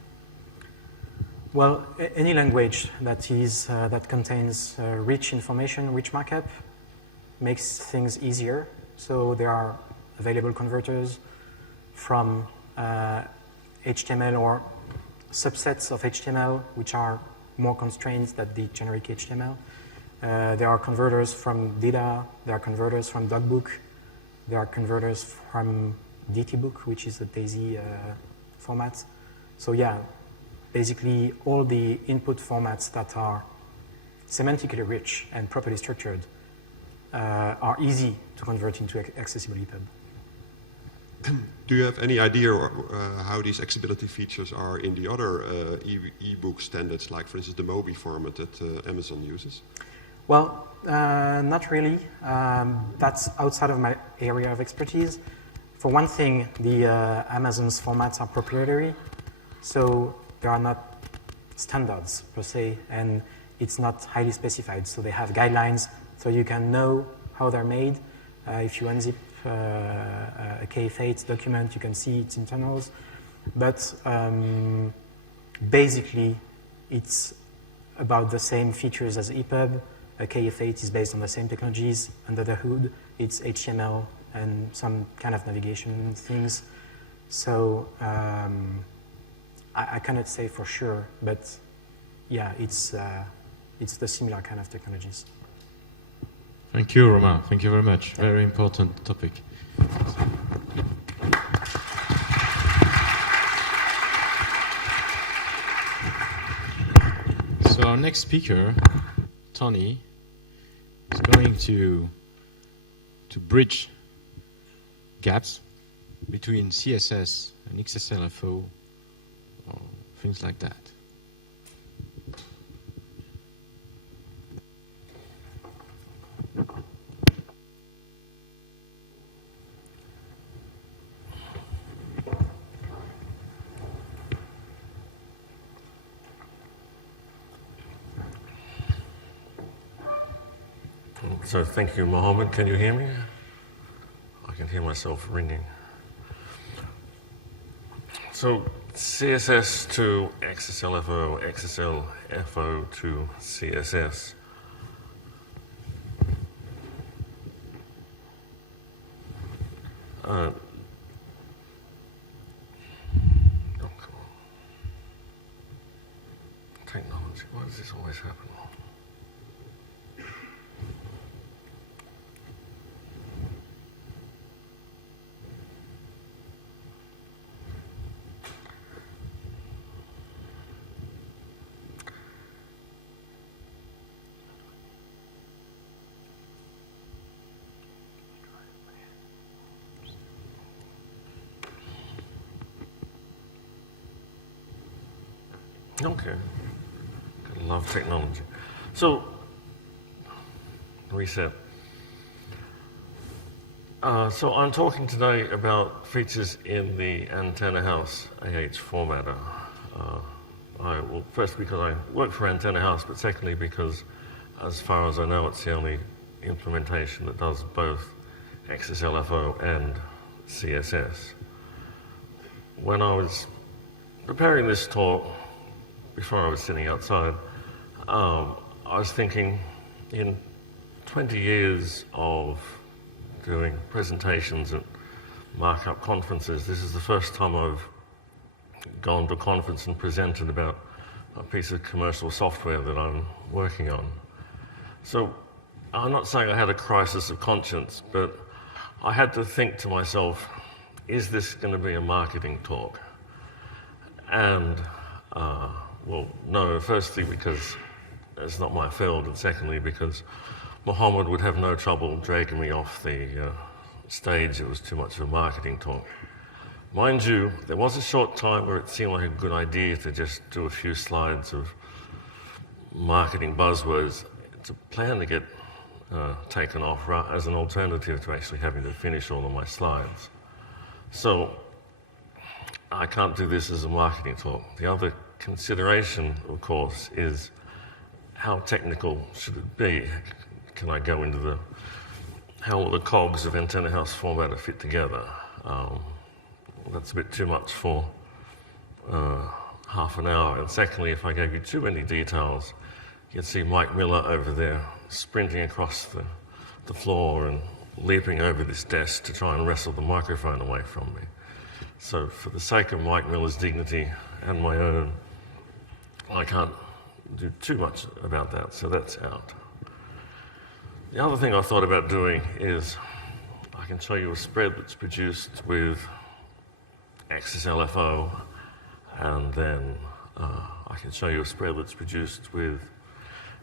Well, any language that contains rich information, rich markup, makes things easier. So there are available converters from HTML or subsets of HTML, which are more constrained than the generic HTML. There are converters from DIDA, there are converters from DocBook, there are converters from DTBook, which is a DAISY format. So yeah, basically all the input formats that are semantically rich and properly structured are easy to convert into accessible EPUB. Do you have any idea how these accessibility features are in the other e-book standards, like for instance the Mobi format that Amazon uses? Well, not really. That's outside of my area of expertise. For one thing, the Amazon's formats are proprietary, so there are not standards per se, and it's not highly specified. So they have guidelines, so you can know how they're made. If you unzip a K8 document, you can see its internals. But basically, it's about the same features as EPUB. KF8 is based on the same technologies. Under the hood, it's HTML and some kind of navigation things. So I cannot say for sure, but yeah, it's the similar kind of technologies. Thank you, Romain. Thank you very much. Very important topic. So our next speaker, Tony, is going to bridge gaps between CSS and XSL-FO, or things like that. So thank you, Mohammed. Can you hear me? I can hear myself ringing. So CSS to XSL-FO, XSL-FO to CSS. Technology, why does this always happen? Okay. I love technology. So, reset. So I'm talking today about features in the Antenna House AH formatter. Well, first because I work for Antenna House, but secondly because, as far as I know, it's the only implementation that does both XSL-FO and CSS. When I was preparing this talk, before I was sitting outside, I was thinking, in 20 years of doing presentations at markup conferences, this is the first time I've gone to a conference and presented about a piece of commercial software that I'm working on. So I'm not saying I had a crisis of conscience, but I had to think to myself, is this going to be a marketing talk? And well, no, firstly because it's not my field, and secondly because Mohammed would have no trouble dragging me off the stage. It was too much of a marketing talk. Mind you, there was a short time where it seemed like a good idea to just do a few slides of marketing buzzwords. It's a plan to get taken off as an alternative to actually having to finish all of my slides. So I can't do this as a marketing talk. The other consideration, of course, is how technical should it be? Can I go into how will the cogs of Antenna House formatter fit together? That's a bit too much for half an hour. And secondly, if I gave you too many details, you'd see Mike Miller over there sprinting across the floor and leaping over this desk to try and wrestle the microphone away from me. So for the sake of Mike Miller's dignity and my own, I can't do too much about that, so that's out. The other thing I thought about doing is I can show you a spread that's produced with XSL-FO, and then I can show you a spread that's produced with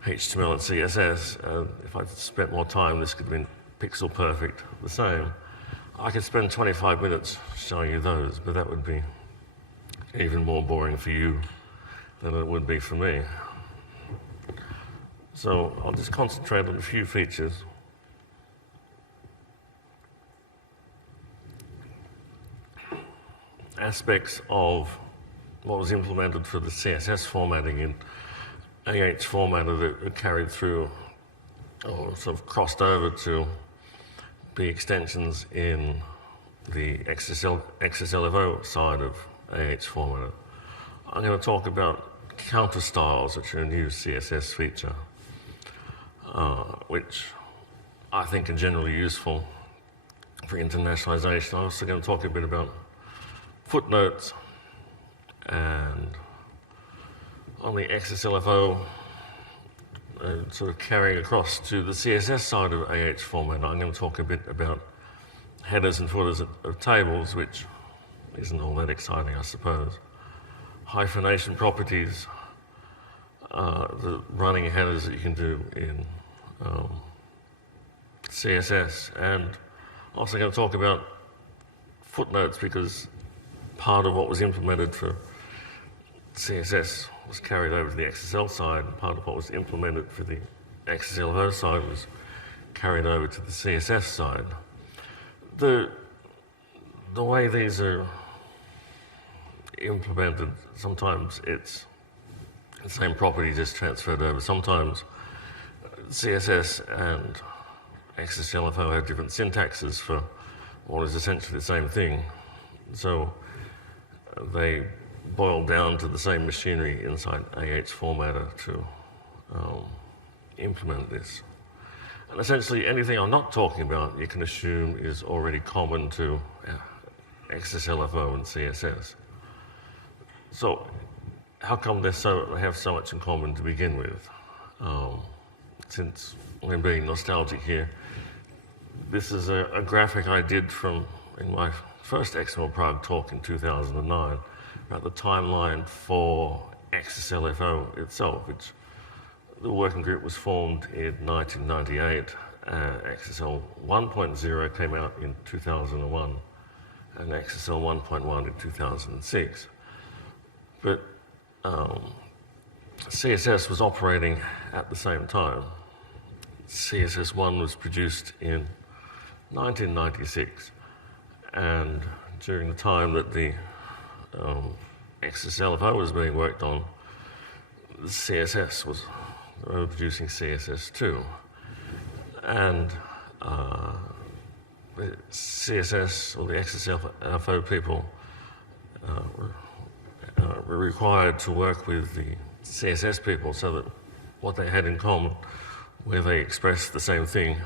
HTML and CSS, and if I spent more time, this could have been pixel perfect, the same. I could spend 25 minutes showing you those, but that would be even more boring for you than it would be for me. So I'll just concentrate on a few features. Aspects of what was implemented for the CSS formatting in AH formatter that are carried through or sort of crossed over to be extensions in the XSL-FO side of AH formatter. I'm going to talk about counter styles, which are a new CSS feature, which I think are generally useful for internationalization. I'm also going to talk a bit about footnotes, and on the XSL-FO, sort of carrying across to the CSS side of AH format, I'm going to talk a bit about headers and footers of tables, which isn't all that exciting, I suppose. Hyphenation properties, the running headers that you can do in CSS, and also going to talk about footnotes, because part of what was implemented for CSS was carried over to the XSL side, and part of what was implemented for the XSL-FO side was carried over to the CSS side. The way these are implemented, sometimes it's the same property just transferred over. Sometimes CSS and XSL-FO have different syntaxes for what is essentially the same thing. So they boil down to the same machinery inside AH formatter to implement this. And essentially anything I'm not talking about, you can assume is already common to XSL-FO and CSS. So how come they have so much in common to begin with? Since we're being nostalgic here, this is a graphic I did in my first XMLPrague talk in 2009 about the timeline for XSL-FO itself, which the working group was formed in 1998. XSL 1.0 came out in 2001, and XSL 1.1 in 2006. But CSS was operating at the same time. CSS 1 was produced in 1996, and during the time that the XSL-FO was being worked on, the CSS was producing CSS 2. And the CSS, or the XSL-FO people, were required to work with the CSS people so that what they had in common, where they expressed the same thing,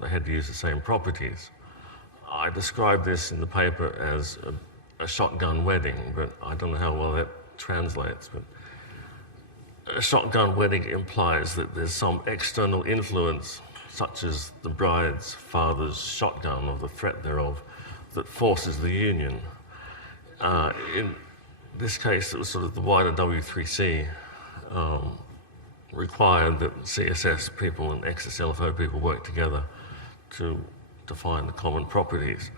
they had to use the same properties. I described this in the paper as a shotgun wedding, but I don't know how well that translates. But a shotgun wedding implies that there's some external influence, such as the bride's father's shotgun or the threat thereof, that forces the union. In this case, it was sort of the wider W3C required that CSS people and XSL-FO people work together to define the common properties.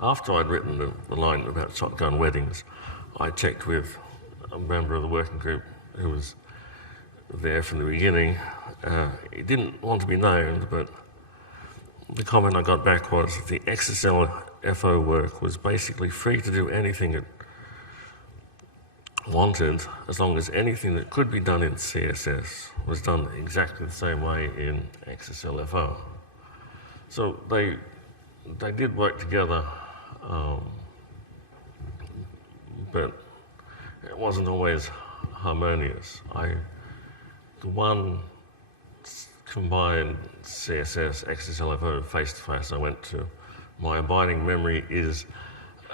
After I'd written the line about shotgun weddings, I checked with a member of the working group who was there from the beginning. He didn't want to be named, but the comment I got back was that the XSL-FO work was basically free to do anything it wanted, as long as anything that could be done in CSS was done exactly the same way in XSL-FO. So they did work together, but it wasn't always harmonious. The one combined CSS, XSL-FO face-to-face I went to, my abiding memory is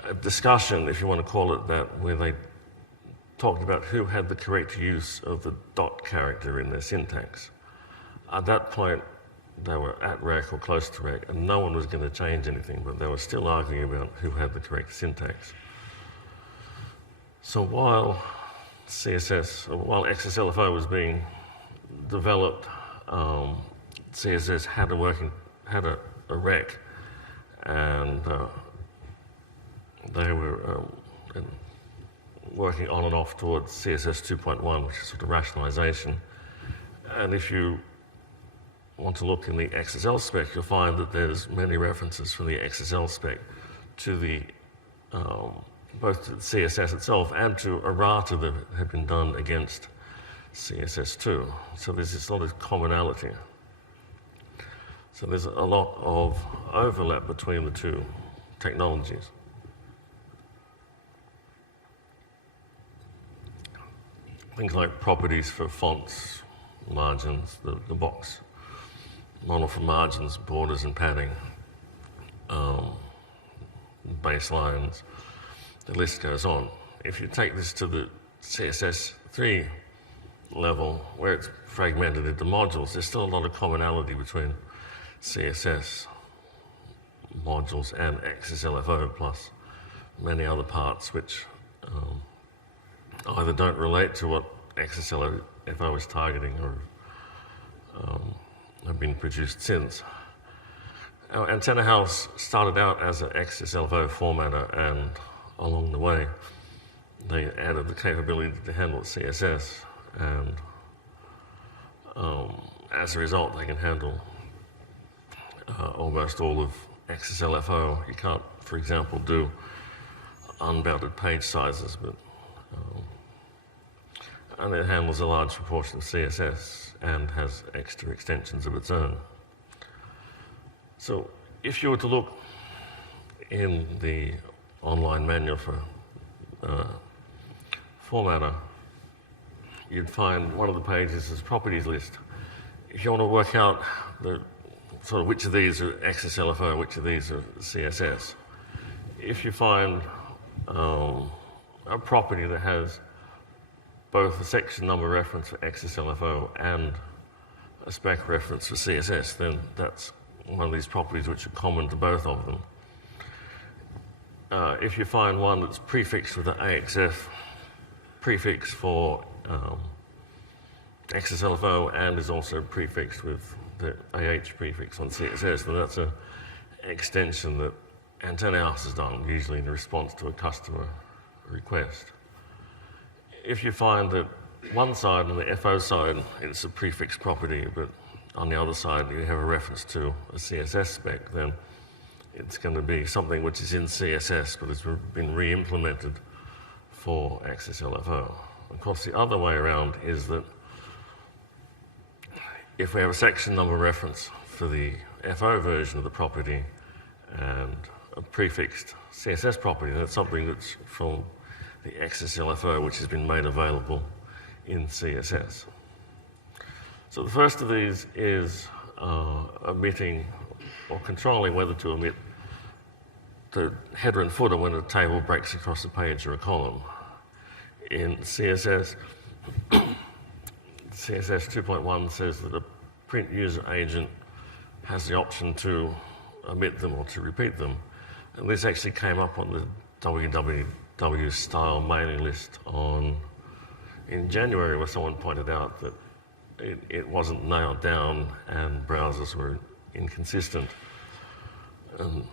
a discussion, if you want to call it that, where they talked about who had the correct use of the dot character in their syntax. At that point, they were at rec or close to rec, and no one was going to change anything, but they were still arguing about who had the correct syntax. So while XSL-FO was being developed, CSS had a rec, and they were working on and off towards CSS 2.1, which is sort of rationalization. And if you want to look in the XSL spec, you'll find that there's many references from the XSL spec to the both to the CSS itself and to errata that had been done against CSS2. So there's this lot of commonality. So there's a lot of overlap between the two technologies. things like properties for fonts, margins, the box model for margins, borders and padding, baselines, the list goes on. If you take this to the CSS3 level, where it's fragmented into modules, there's still a lot of commonality between CSS modules and XSL-FO, plus many other parts which either don't relate to what XSL-FO is targeting or have been produced since. Our Antenna House started out as an XSL-FO formatter, and along the way they added the capability to handle CSS, and as a result they can handle almost all of XSL-FO. You can't, for example, do unbounded page sizes, but and it handles a large proportion of CSS and has extra extensions of its own. So if you were to look in the online manual for formatter, you'd find one of the pages is properties list. If you want to work out the sort of which of these are XSL-FO, which of these are CSS, if you find a property that has both a section number reference for XSL-FO and a spec reference for CSS, then that's one of these properties which are common to both of them. If you find one that's prefixed with an AXF prefix for XSL-FO and is also prefixed with the AH prefix on CSS, then that's an extension that Antenna House has done, usually in response to a customer request. If you find that one side, on the FO side, it's a prefix property, but on the other side you have a reference to a CSS spec, then it's going to be something which is in CSS but has been re-implemented for XSL-FO. Of course, the other way around is that if we have a section number reference for the FO version of the property and a prefixed CSS property, that's something that's from the XSL-FO, which has been made available in CSS. So the first of these is omitting or controlling whether to omit the header and footer when a table breaks across a page or a column. In CSS, CSS 2.1 says that a print user agent has the option to omit them or to repeat them. And this actually came up on the www style mailing list in January, where someone pointed out that it wasn't nailed down and browsers were inconsistent. And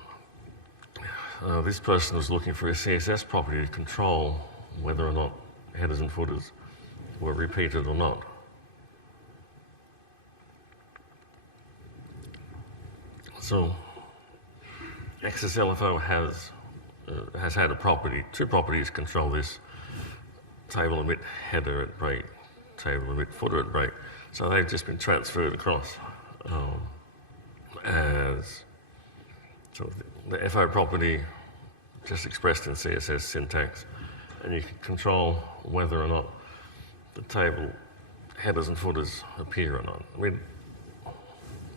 this person was looking for a CSS property to control whether or not headers and footers were repeated or not. So XSL-FO has had a property, two properties control this: table omit header at break, table omit footer at break. So they've just been transferred across as so the FO property just expressed in CSS syntax, and you can control whether or not the table headers and footers appear or not. I mean,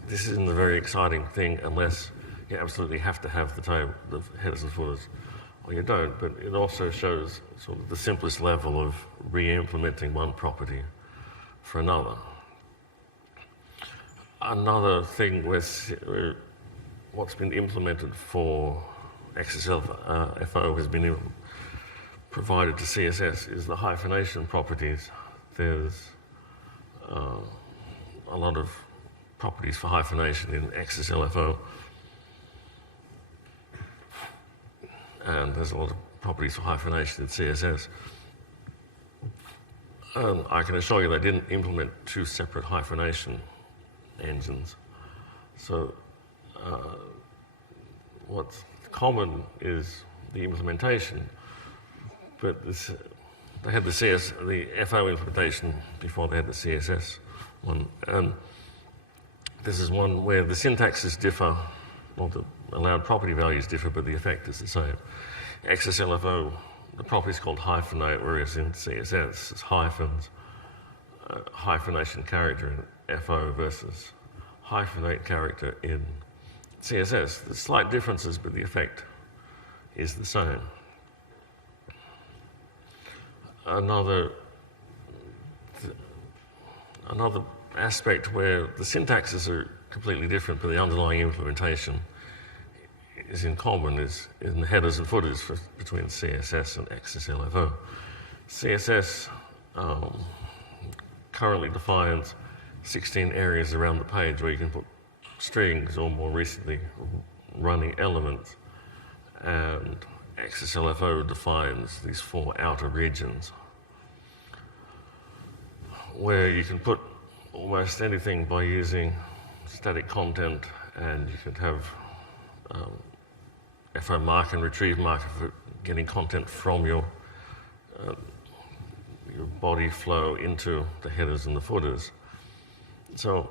this isn't a very exciting thing unless you absolutely have to have the headers and footers, or you don't, but it also shows sort of the simplest level of re-implementing one property for another. Another thing with what's been implemented for XSL-FO has been provided to CSS is the hyphenation properties. There's a lot of properties for hyphenation in XSL-FO, and there's a lot of properties for hyphenation in CSS. I can assure you they didn't implement two separate hyphenation engines. So what's common is the implementation, but they had the FO implementation before they had the CSS one. And this is one where the syntaxes differ, or the allowed property values differ, but the effect is the same. XSL-FO the property is called hyphenate, whereas in CSS it's hyphens, hyphenation character in FO versus hyphenate character in CSS. There's slight differences, but the effect is the same. Another aspect where the syntaxes are completely different, but the underlying implementation is in common is in the headers and footers between CSS and XSL-FO. CSS currently defines 16 areas around the page where you can put strings or more recently running elements, and XSL-FO defines these 4 outer regions where you can put almost anything by using static content, and you could have FO marker and retrieve marker for getting content from your body flow into the headers and the footers. So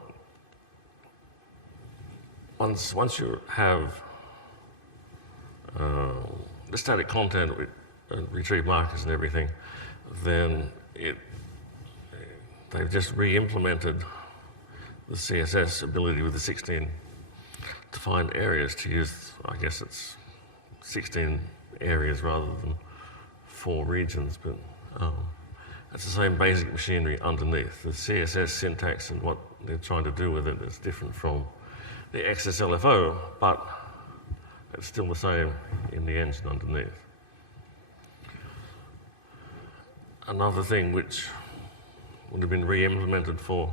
once you have the static content with retrieve markers and everything, then they've just re-implemented the CSS ability with the 16 defined areas to use, I guess it's 16 areas rather than 4 regions, but it's the same basic machinery underneath. The CSS syntax and what they're trying to do with it is different from the XSL-FO, but it's still the same in the engine underneath. Another thing which would have been re-implemented for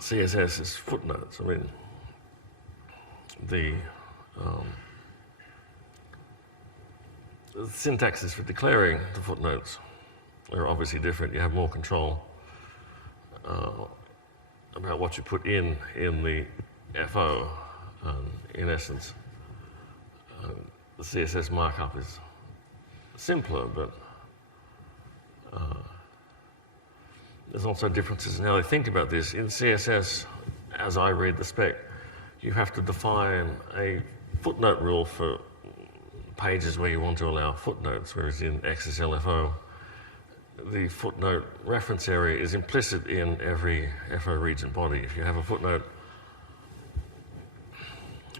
CSS is footnotes. I mean, the syntaxes for declaring the footnotes are obviously different. You have more control about what you put in the FO. In essence, the CSS markup is simpler, but there's also differences in how they think about this. In CSS, as I read the spec, you have to define a footnote rule for pages where you want to allow footnotes, whereas in XSL-FO, the footnote reference area is implicit in every FO region body. If you have a footnote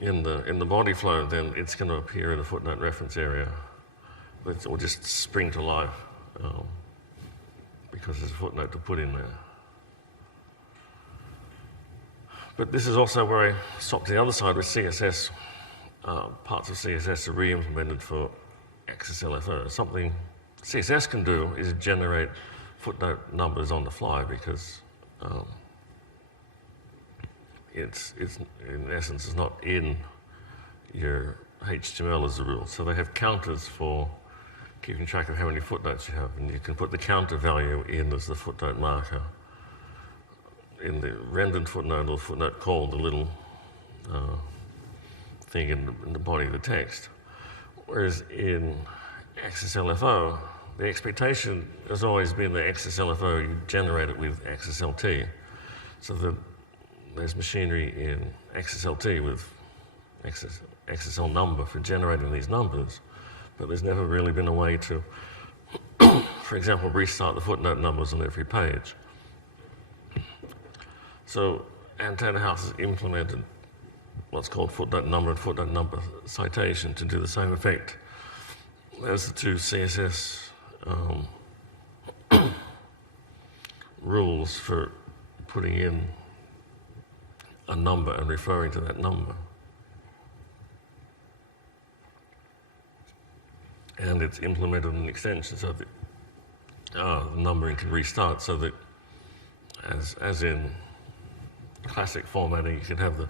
in the body flow, then it's going to appear in the footnote reference area. It will just spring to life because there's a footnote to put in there. But this is also where I stopped to the other side with CSS. Parts of CSS are re-implemented for XSL-FO. Something CSS can do is generate footnote numbers on the fly because it's in essence is not in your HTML as a rule. So they have counters for keeping track of how many footnotes you have, and you can put the counter value in as the footnote marker. In the rendered footnote or footnote called, the little thing in the body of the text. Whereas in XSL-FO, the expectation has always been that XSL-FO, you generate it with XSLT. So that there's machinery in XSLT with XSL number for generating these numbers, but there's never really been a way to, for example, restart the footnote numbers on every page. So Antenna House has implemented what's called footnote number and footnote number citation to do the same effect as the two CSS rules for putting in a number and referring to that number. And it's implemented an extension so that the numbering can restart, so that as in classic formatting, you can have the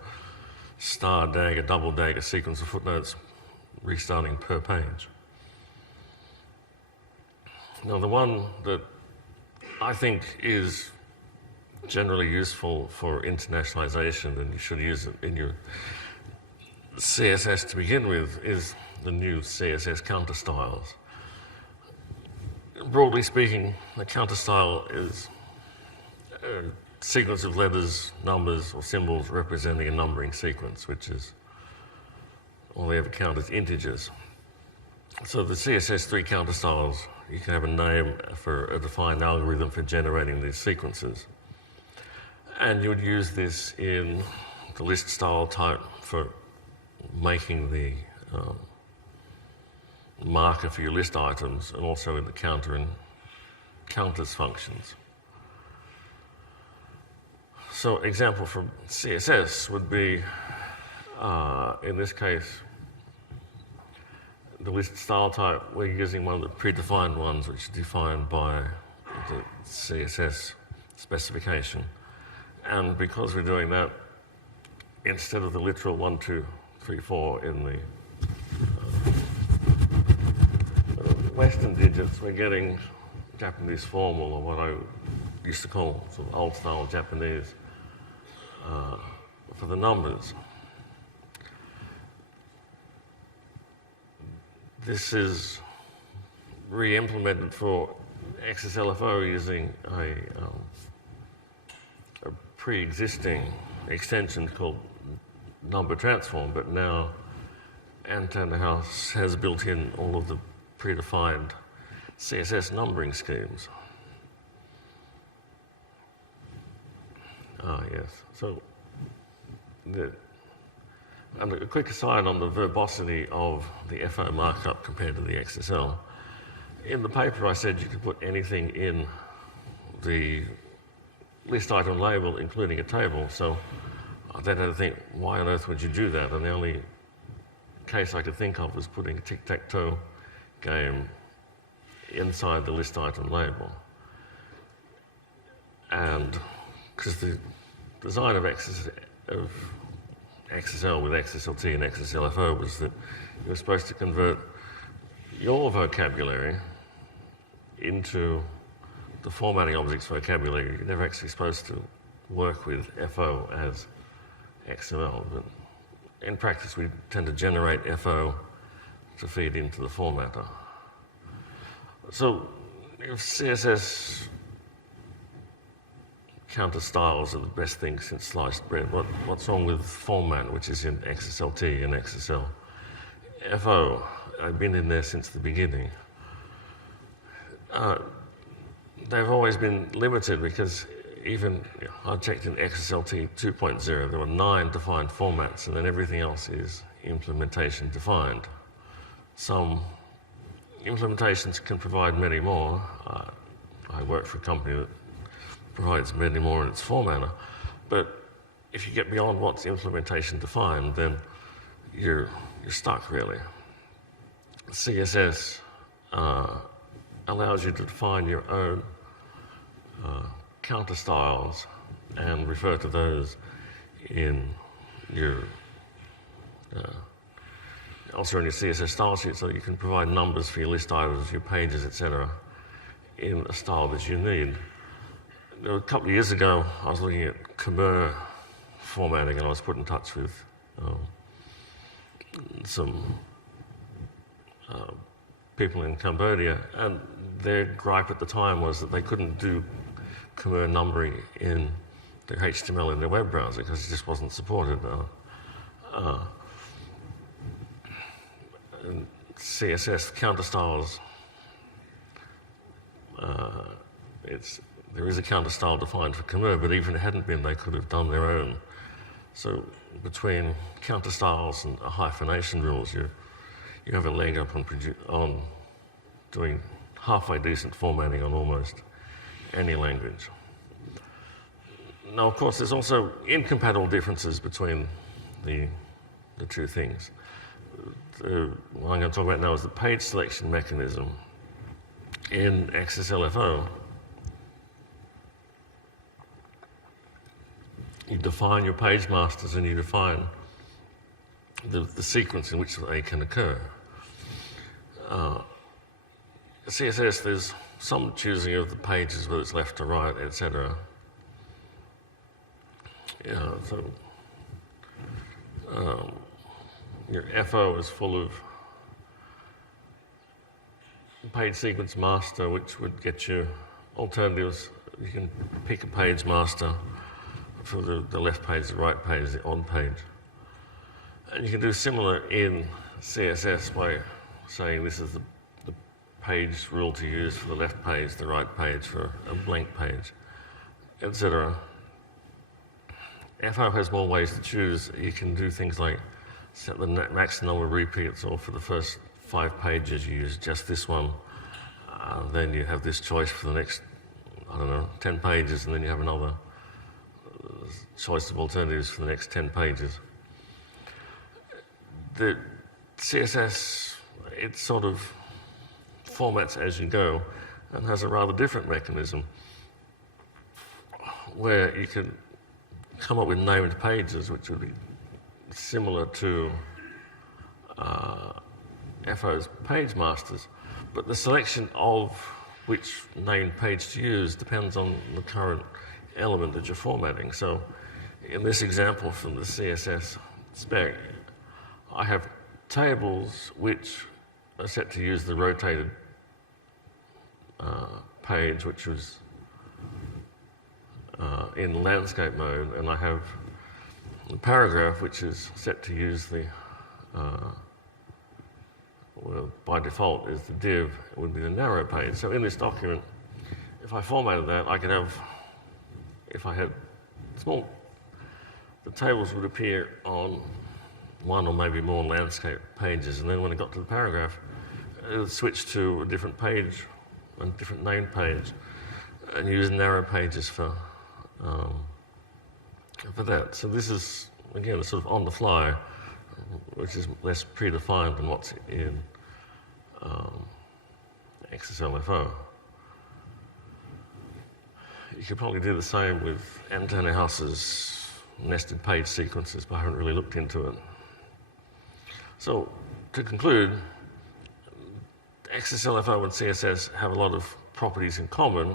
star dagger, double dagger sequence of footnotes restarting per page. Now, the one that I think is generally useful for internationalization, and you should use it in your CSS to begin with, is the new CSS counter styles. Broadly speaking, a counter style is a sequence of letters, numbers, or symbols representing a numbering sequence, which is all they ever count is integers. So the CSS3 counter styles, you can have a name for a defined algorithm for generating these sequences. And you would use this in the list style type for making the marker for your list items, and also in the counter and counters functions. So example from CSS would be, in this case, the list style type, we're using one of the predefined ones, which is defined by the CSS specification. And because we're doing that, instead of the literal 1, 2, 3, 4 in the Western digits, we're getting Japanese formal, or what I used to call sort of old-style Japanese for the numbers. This is re-implemented for XSL-FO using a pre-existing extension called number transform, but now Antenna House has built in all of the predefined CSS numbering schemes. Yes. So, and a quick aside on the verbosity of the FO markup compared to the XSL. In the paper, I said you could put anything in the list item label, including a table. So I then had to think, why on earth would you do that? And the only case I could think of was putting a tic-tac-toe game inside the list item label. And because the design of XSL with XSLT and XSL-FO was that you were supposed to convert your vocabulary into the formatting object's vocabulary. You're never actually supposed to work with FO as XML, but in practice we tend to generate FO to feed into the formatter. So if CSS counter styles are the best thing since sliced bread, what's wrong with format, which is in XSLT and XSL-FO? I've been in there since the beginning. They've always been limited because even, I checked in XSLT 2.0, there were 9 defined formats, and then everything else is implementation defined. Some implementations can provide many more. I work for a company that provides many more in its formatter, but if you get beyond what's implementation defined, then you're stuck really. CSS allows you to define your own counter styles and refer to those in your also in your CSS style sheet, so you can provide numbers for your list items, your pages, etc., in a style that you need. A couple of years ago, I was looking at Khmer formatting, and I was put in touch with some people in Cambodia, and their gripe at the time was that they couldn't do Khmer numbering in their HTML in their web browser because it just wasn't supported. And CSS counter styles, there is a counter style defined for Khmer, but even if it hadn't been, they could have done their own. So between counter styles and hyphenation rules, you have a leg up on doing halfway decent formatting on almost any language. Now, of course, there's also incompatible differences between the two things. What I'm going to talk about now is the page selection mechanism in XSL-FO. You define your page masters and you define the sequence in which they can occur. CSS, there's some choosing of the pages, whether it's left to right, etc. Yeah, so your FO is full of page sequence master, which would get you alternatives. You can pick a page master for the left page, the right page, the on page. And you can do similar in CSS by saying this is the page rule to use for the left page, the right page for a blank page, etc. FO has more ways to choose. You can do things like set the max number of repeats, or for the first 5 pages you use just this one. Then you have this choice for the next, I don't know, 10 pages, and then you have another choice of alternatives for the next 10 pages. The CSS, it sort of formats as you go and has a rather different mechanism where you can come up with named pages which would be similar to FO's page masters, but the selection of which named page to use depends on the current element that you're formatting. So in this example from the CSS spec, I have tables which are set to use the rotated page, which was in landscape mode, and I have the paragraph which is set to use the, well, by default is the div, it would be the narrow page. So in this document, if I formatted that, I could have, if I had small, the tables would appear on one or maybe more landscape pages, and then when it got to the paragraph, it would switch to a different page, a different named page, and use narrow pages for that. So this is, again, sort of on the fly, which is less predefined than what's in XSL-FO. You could probably do the same with Antenna House's nested page sequences, but I haven't really looked into it. So, to conclude, XSL-FO and CSS have a lot of properties in common,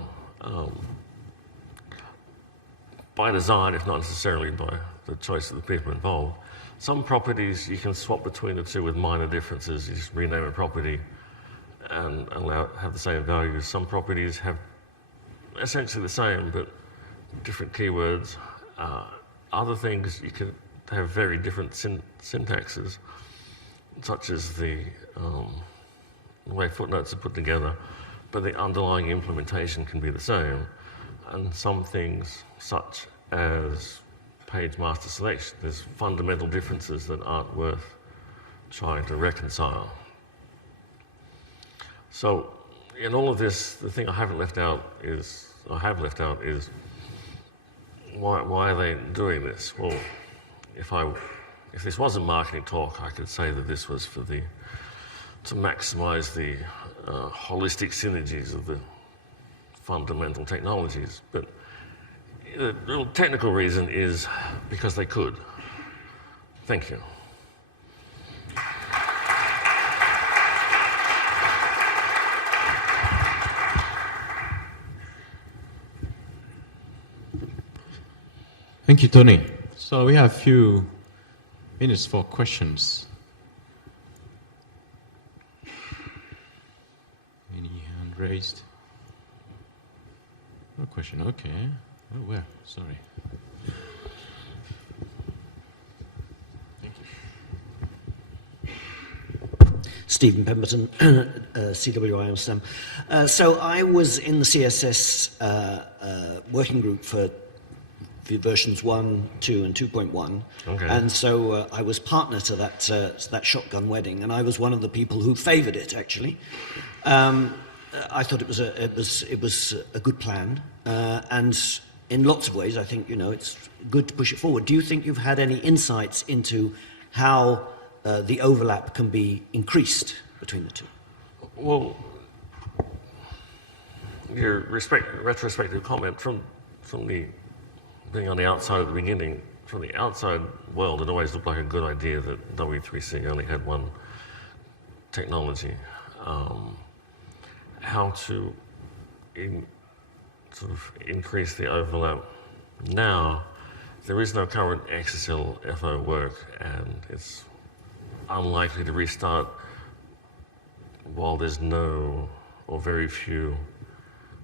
by design, if not necessarily by the choice of the people involved. Some properties you can swap between the two with minor differences. You just rename a property and have the same values. Some properties have essentially the same, but different keywords. Other things you could have very different syntaxes, such as the way footnotes are put together, but the underlying implementation can be the same. And some things, such as page master selection, there's fundamental differences that aren't worth trying to reconcile. So, in all of this, the thing I have left out is why are they doing this? Well, if this was a marketing talk, I could say that this was to maximize the holistic synergies of the fundamental technologies. But the real technical reason is because they could. Thank you. Thank you, Tony. So we have a few minutes for questions. Any hand raised? No question, okay. Oh, where? Sorry. Stephen Pemberton, CWI Amsterdam. So I was in the CSS working group for versions 1, 2, and 2.1. Okay. And so I was partner to that shotgun wedding, and I was one of the people who favoured it, actually. I thought it was a good plan, and in lots of ways, I think, it's good to push it forward. Do you think you've had any insights into how the overlap can be increased between the two? Well, your retrospective comment from the being on the outside at the beginning, from the outside world, it always looked like a good idea that W3C only had one technology. How to sort of increase the overlap now? There is no current XSL-FO work, and it's unlikely to restart while there's no or very few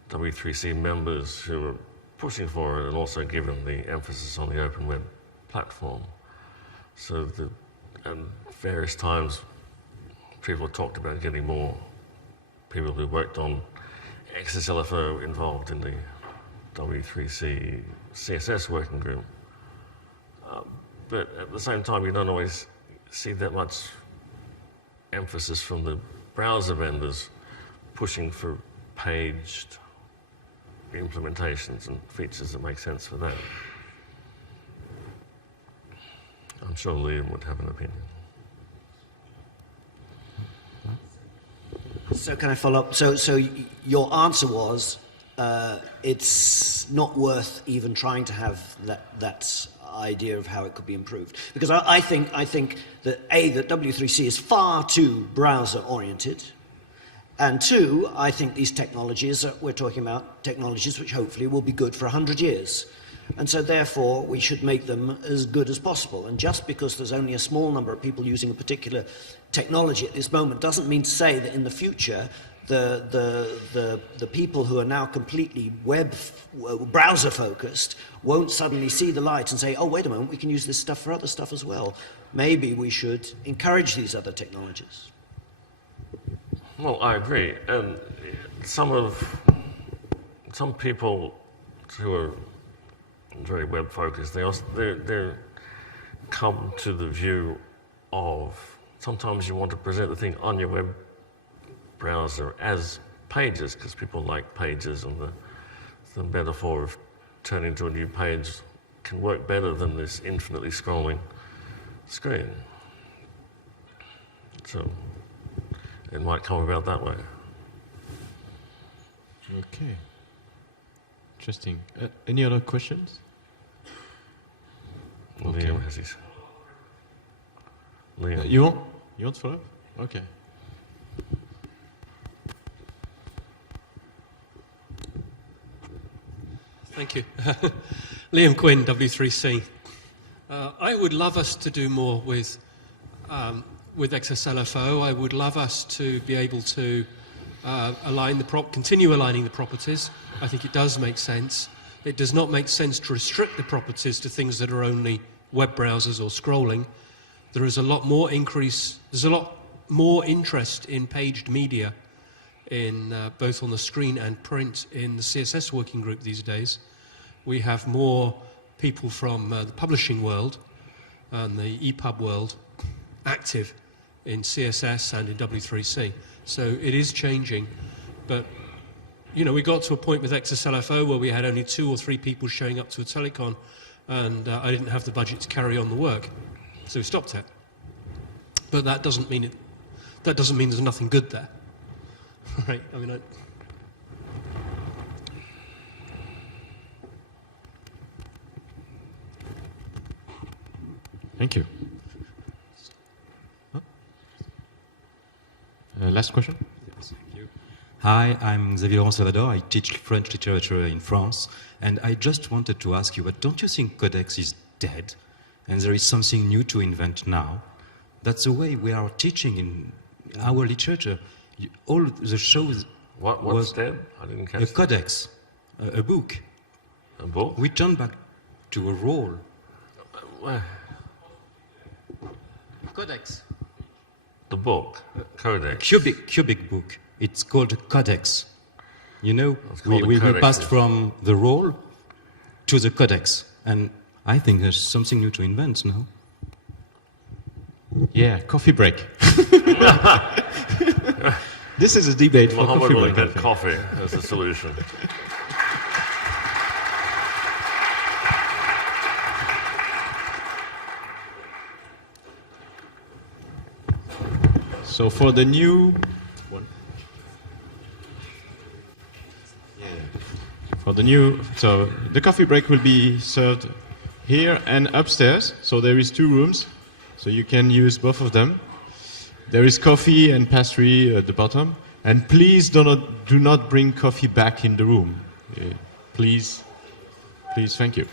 W3C members who are pushing for it, and also given the emphasis on the open web platform. So the at various times, people have talked about getting more people who worked on XSL-FO involved in the W3C CSS working group. But at the same time, you don't always see that much emphasis from the browser vendors pushing for paged implementations and features that make sense for that. I'm sure Liam would have an opinion. So can I follow up? So your answer was it's not worth even trying to have that idea of how it could be improved, because I think that that W3C is far too browser oriented, and two, I think these technologies we're talking about technologies which hopefully will be good for 100 years. And so therefore we should make them as good as possible. And just because there's only a small number of people using a particular technology at this moment doesn't mean to say that in the future the people who are now completely browser focused won't suddenly see the light and say, oh, wait a moment, we can use this stuff for other stuff as well. Maybe we should encourage these other technologies. Well, I agree. And some people who are very web focused, they come to the view of sometimes you want to present the thing on your web browser as pages, because people like pages, and the metaphor of turning to a new page can work better than this infinitely scrolling screen. So it might come about that way. Okay. Interesting. Any other questions? Okay. Liam has his. Liam. You want to follow up? Okay. Thank you. Liam Quinn, W3C. I would love us to do more with XSL-FO. I would love us to be able to continue aligning the properties. I think it does make sense. It does not make sense to restrict the properties to things that are only web browsers or scrolling. There is a lot more there's a lot more interest in paged media in both on the screen and print in the CSS working group these days. We have more people from the publishing world and the EPUB world active in CSS and in W3C. So it is changing, but you know, we got to a point with XSL-FO where we had only 2 or 3 people showing up to a telecon, and I didn't have the budget to carry on the work, so we stopped it. But that doesn't mean there's nothing good there, right? I mean, Thank you. Last question? Yes, thank you. Hi, I'm Xavier Salvador. I teach French literature in France, and I just wanted to ask you, but don't you think Codex is dead, and there is something new to invent now? That's the way we are teaching in our literature. All the shows What's dead? I didn't catch a codex, a book. A book? We turn back to a role. Codex. The book, codex. Cubic book. It's called a codex. You know, called a we codex, passed yes. from the role to the codex, and I think there's something new to invent now. Yeah, coffee break. This is a debate for Mohammed coffee will break. invent coffee as a solution. So for the new one, so the coffee break will be served here and upstairs. So there is 2 rooms, so you can use both of them. There is coffee and pastry at the bottom, and please do not bring coffee back in the room. Please, thank you.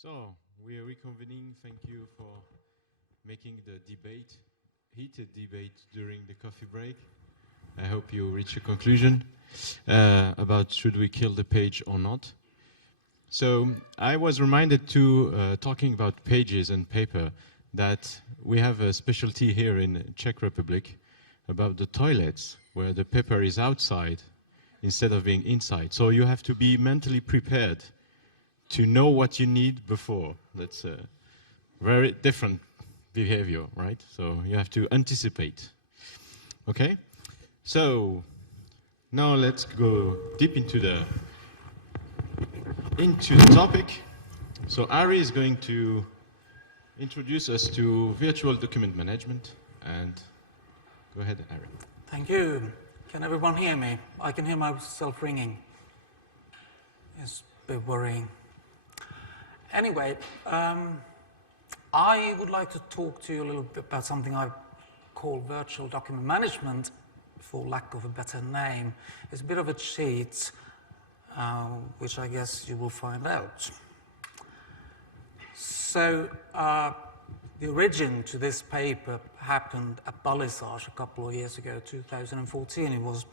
So, we are reconvening. Thank you for making the debate, heated debate during the coffee break. I hope you reach a conclusion about should we kill the page or not. So, I was reminded to, talking about pages and paper, that we have a specialty here in Czech Republic about the toilets, where the paper is outside instead of being inside. So you have to be mentally prepared to know what you need before. That's a very different behavior, right? So you have to anticipate. Okay? So now let's go deep into the topic. So Ari is going to introduce us to virtual document management. And go ahead, Ari. Thank you. Can everyone hear me? I can hear myself ringing. It's a bit worrying. Anyway, I would like to talk to you a little bit about something I call virtual document management, for lack of a better name. It's a bit of a cheat, which I guess you will find out. So, the origin to this paper happened at Balisage a couple of years ago, 2014. It was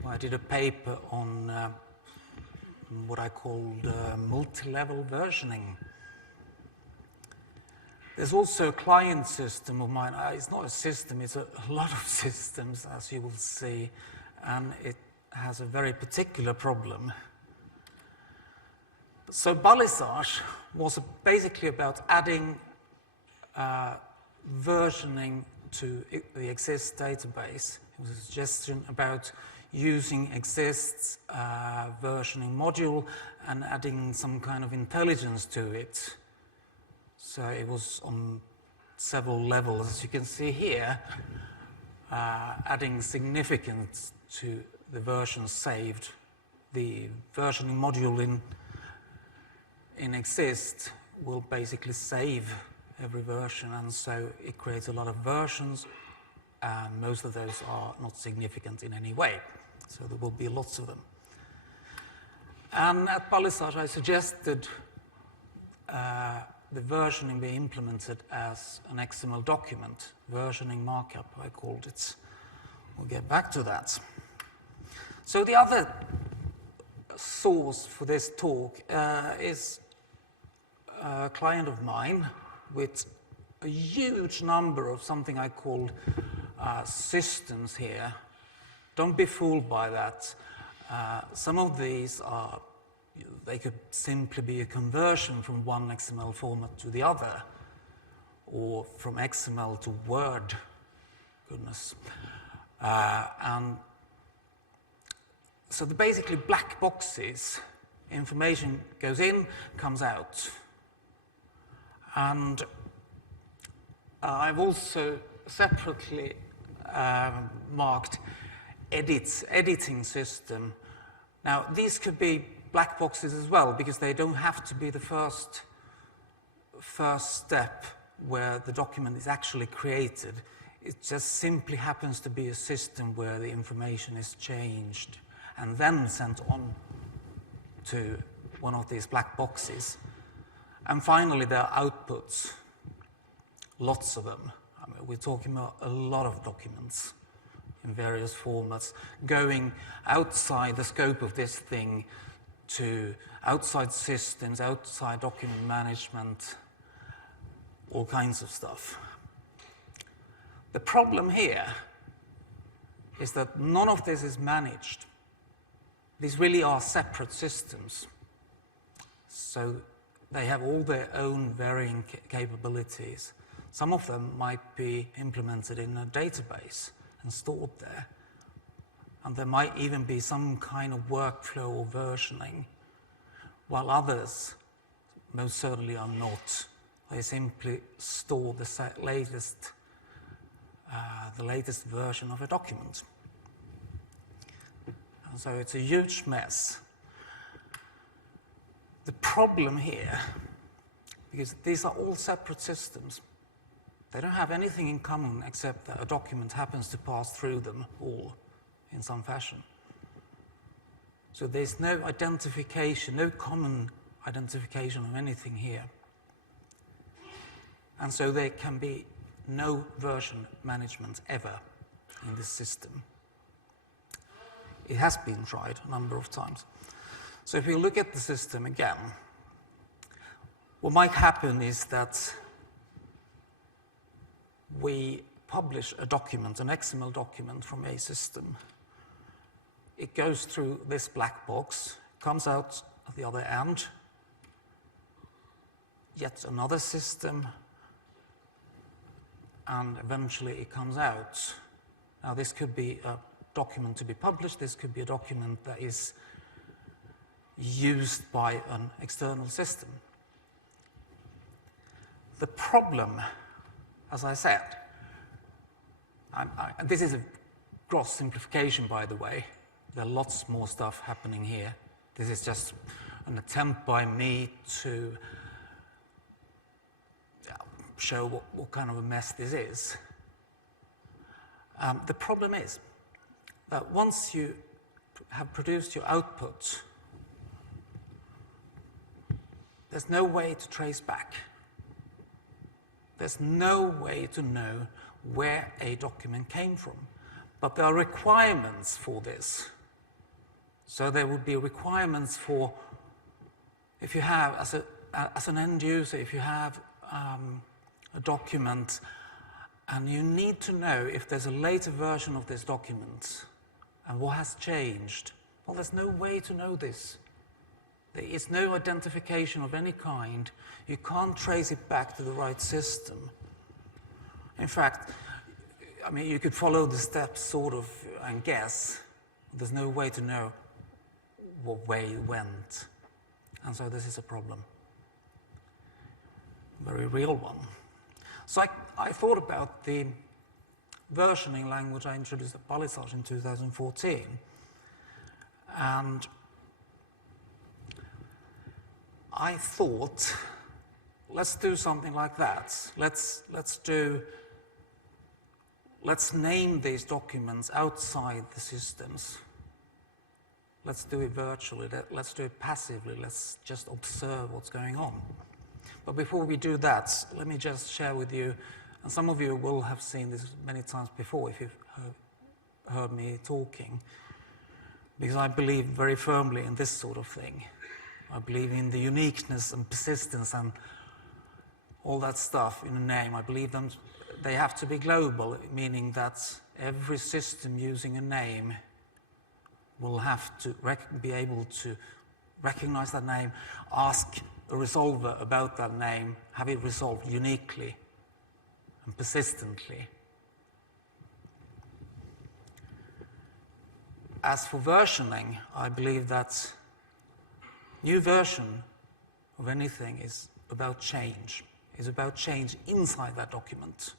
when I did a paper on what I called multi-level versioning. There's also a client system of mine. It's not a system, it's a lot of systems, as you will see, and it has a very particular problem. So Balisage was basically about adding versioning to the Exist database. It was a suggestion about using Exist's versioning module and adding some kind of intelligence to it. So it was on several levels, as you can see here, adding significance to the version saved. The versioning module in Exist will basically save every version, and so it creates a lot of versions, and most of those are not significant in any way. So there will be lots of them. And at Balisage, I suggested the versioning be implemented as an XML document, versioning markup, I called it. We'll get back to that. So the other source for this talk is a client of mine with a huge number of something I called systems here. Don't be fooled by that. Some of these are, they could simply be a conversion from one XML format to the other, or from XML to Word. Goodness. And so they're basically black boxes. Information goes in, comes out. And I've also separately marked editing system. Now, these could be black boxes as well, because they don't have to be the first step where the document is actually created. It just simply happens to be a system where the information is changed and then sent on to one of these black boxes. And finally, there are outputs, lots of them. I mean, we're talking about a lot of documents in various formats, going outside the scope of this thing to outside systems, outside document management, all kinds of stuff. The problem here is that none of this is managed. These really are separate systems. So they have all their own varying capabilities. Some of them might be implemented in a database and stored there. And there might even be some kind of workflow or versioning, while others most certainly are not. They simply store the latest version of a document. And so it's a huge mess. The problem here, because these are all separate systems, they don't have anything in common except that a document happens to pass through them all in some fashion. So there's no identification, no common identification of anything here. And so there can be no version management ever in this system. It has been tried a number of times. So if we look at the system again, what might happen is that we publish a document, an XML document from a system. It goes through this black box, comes out at the other end, yet another system, and eventually it comes out. Now this could be a document to be published, this could be a document that is used by an external system. The problem, as I said, this is a gross simplification, by the way. There are lots more stuff happening here. This is just an attempt by me to show what kind of a mess this is. The problem is that once you have produced your output, there's no way to trace back. There's no way to know where a document came from. But there are requirements for this. So there would be requirements for, if you have, as an end user, if you have a document and you need to know if there's a later version of this document and what has changed, well, there's no way to know this. There is no identification of any kind. You can't trace it back to the right system. In fact, I mean, you could follow the steps sort of and guess. There's no way to know what way it went. And so this is a problem. Very real one. So I thought about the versioning language I introduced at Balisage in 2014. And I thought, let's do something like that. Let's name these documents outside the systems. Let's do it virtually. Let's do it passively. Let's just observe what's going on. But before we do that, let me just share with you, and some of you will have seen this many times before if you've heard me talking, because I believe very firmly in this sort of thing. I believe in the uniqueness and persistence and all that stuff in a name. I believe they have to be global, meaning that every system using a name will have to be able to recognize that name, ask a resolver about that name, have it resolved uniquely and persistently. As for versioning, I believe that new version of anything is about change. It's about change inside that document.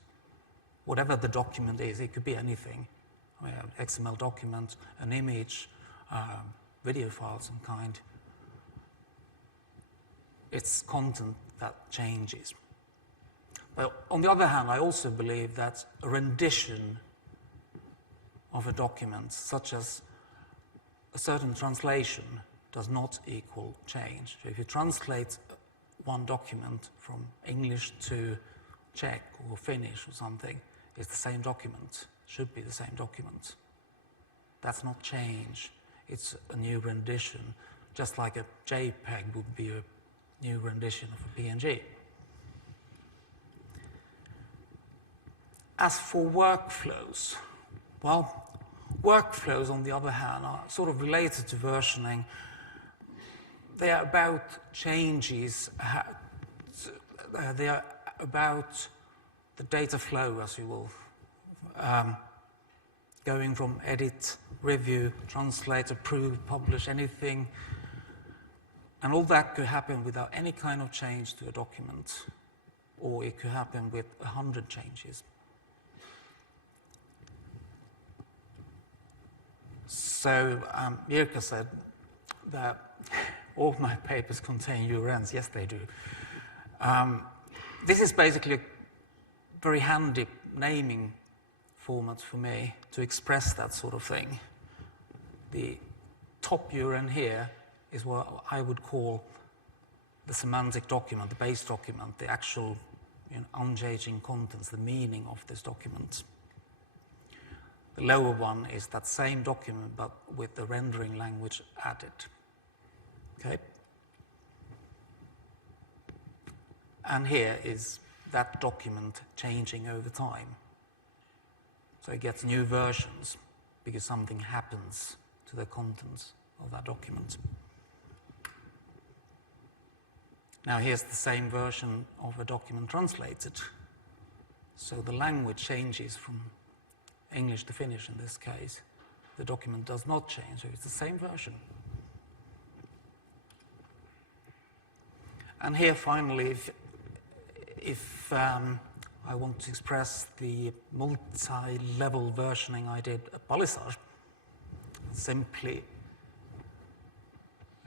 Whatever the document is, it could be anything. I mean, an XML document, an image, video file of some kind. It's content that changes. But on the other hand, I also believe that a rendition of a document, such as a certain translation, does not equal change. So if you translate one document from English to Czech or Finnish or something, it's the same document, should be the same document. That's not change. It's a new rendition, just like a JPEG would be a new rendition of a PNG. As for workflows, well, workflows, on the other hand, are sort of related to versioning. They are about changes, they are about the data flow, as you will, going from edit, review, translate, approve, publish, anything. And all that could happen without any kind of change to a document, or it could happen with 100 changes. So Jirka said that all my papers contain URNs. Yes, they do. This is basically a very handy naming format for me to express that sort of thing. The top URN here is what I would call the semantic document, the base document, the actual unchanging contents, the meaning of this document. The lower one is that same document, but with the rendering language added. Okay? And here is that document changing over time. So it gets new versions because something happens to the contents of that document. Now here's the same version of a document translated. So the language changes from English to Finnish in this case. The document does not change, so it's the same version. And here finally, if I want to express the multi-level versioning I did at Balisage, simply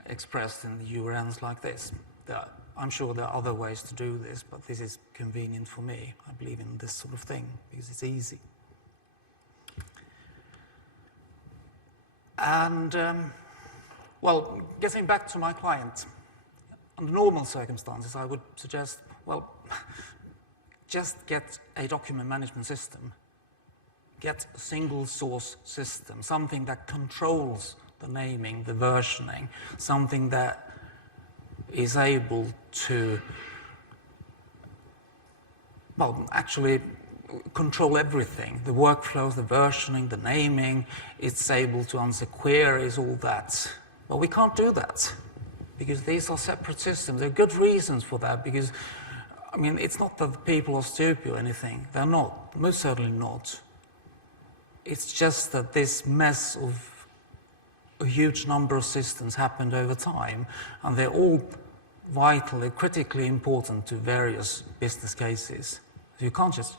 expressed in the URNs like this. I'm sure there are other ways to do this, but this is convenient for me. I believe in this sort of thing because it's easy. And, well, getting back to my client, under normal circumstances, I would suggest, well, just get a document management system. Get a single source system, something that controls the naming, the versioning, something that is able to, well, actually control everything, the workflows, the versioning, the naming. It's able to answer queries, all that. Well, we can't do that because these are separate systems. There are good reasons for that because, I mean, it's not that the people are stupid or anything. They're not, most certainly not. It's just that this mess of a huge number of systems happened over time, and they're all vitally, critically important to various business cases. So you can't just,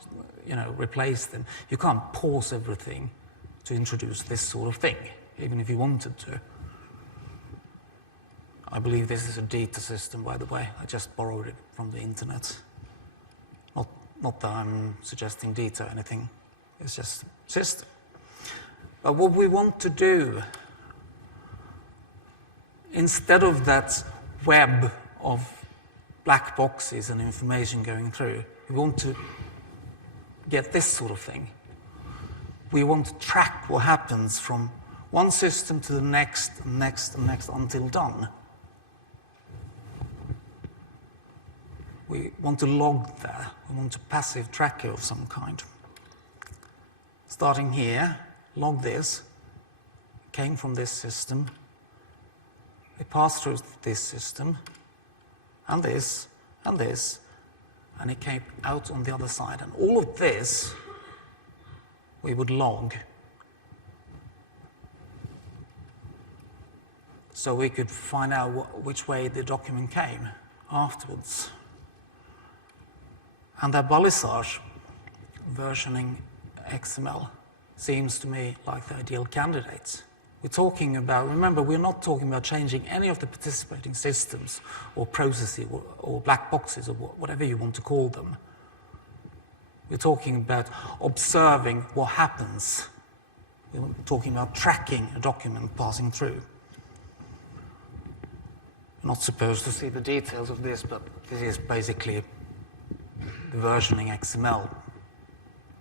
replace them. You can't pause everything to introduce this sort of thing, even if you wanted to. I believe this is a data system, by the way. I just borrowed it from the internet. Not that I'm suggesting data or anything. It's just system. But what we want to do, instead of that web of black boxes and information going through, we want to get this sort of thing. We want to track what happens from one system to the next, and next, and next, until done. We want to log there. We want a passive tracker of some kind. Starting here, log this. It came from this system. It passed through this system, and this, and this, and it came out on the other side. And all of this, we would log. So we could find out which way the document came afterwards. And that Balisage versioning XML seems to me like the ideal candidate. We're talking about, remember, we're not talking about changing any of the participating systems or processes or black boxes or whatever you want to call them. We're talking about observing what happens. We're talking about tracking a document passing through. You're not supposed to see the details of this, but this is basically the versioning XML,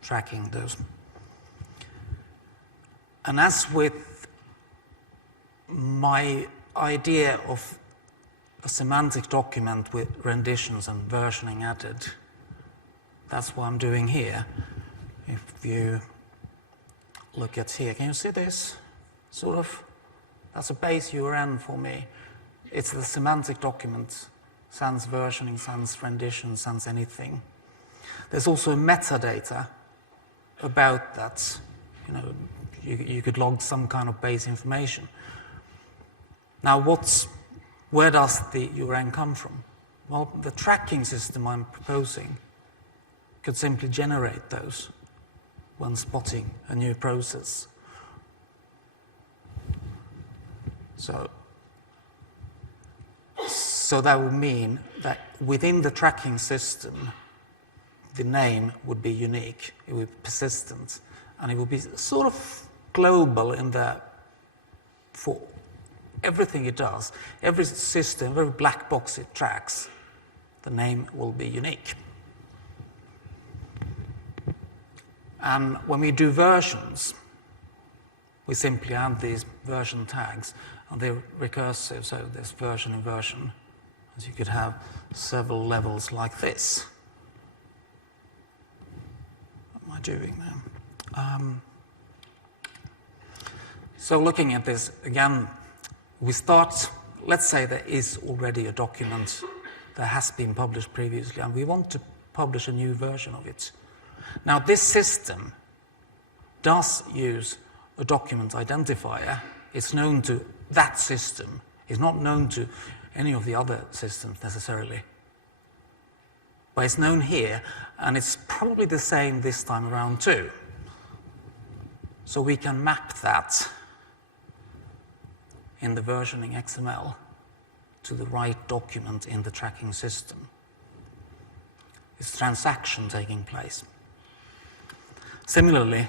tracking those. And as with my idea of a semantic document with renditions and versioning added, that's what I'm doing here. If you look at here, can you see this? Sort of, that's a base URN for me. It's the semantic document, sans versioning, sans rendition, sans anything. There's also metadata about that. You could log some kind of base information. Now, where does the URN come from? Well, the tracking system I'm proposing could simply generate those when spotting a new process. So that would mean that within the tracking system, the name would be unique, it would be persistent, and it would be sort of global in that for everything it does, every system, every black box it tracks, the name will be unique. And when we do versions, we simply add these version tags, and they're recursive, so there's version and version. As you could have several levels like this. What am I doing now? So looking at this, again, we start, let's say there is already a document that has been published previously, and we want to publish a new version of it. Now, this system does use a document identifier. It's known to that system. It's not known to any of the other systems necessarily. But it's known here, and it's probably the same this time around too. So we can map that in the versioning XML to the right document in the tracking system. It's transaction taking place. Similarly,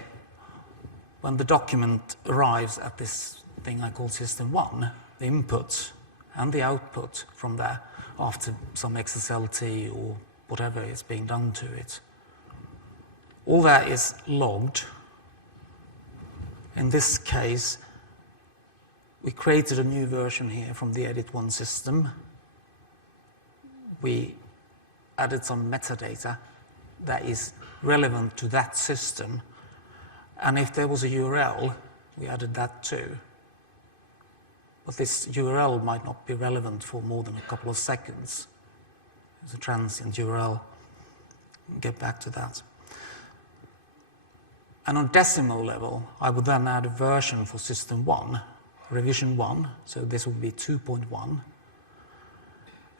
when the document arrives at this thing I call system 1, the input and the output from there, after some XSLT or whatever is being done to it, all that is logged. In this case, we created a new version here from the edit1 system. We added some metadata that is relevant to that system. And if there was a URL, we added that too. But this URL might not be relevant for more than a couple of seconds. It's a transient URL. We'll get back to that. And on decimal level, I would then add a version for system 1, revision 1, so this would be 2.1,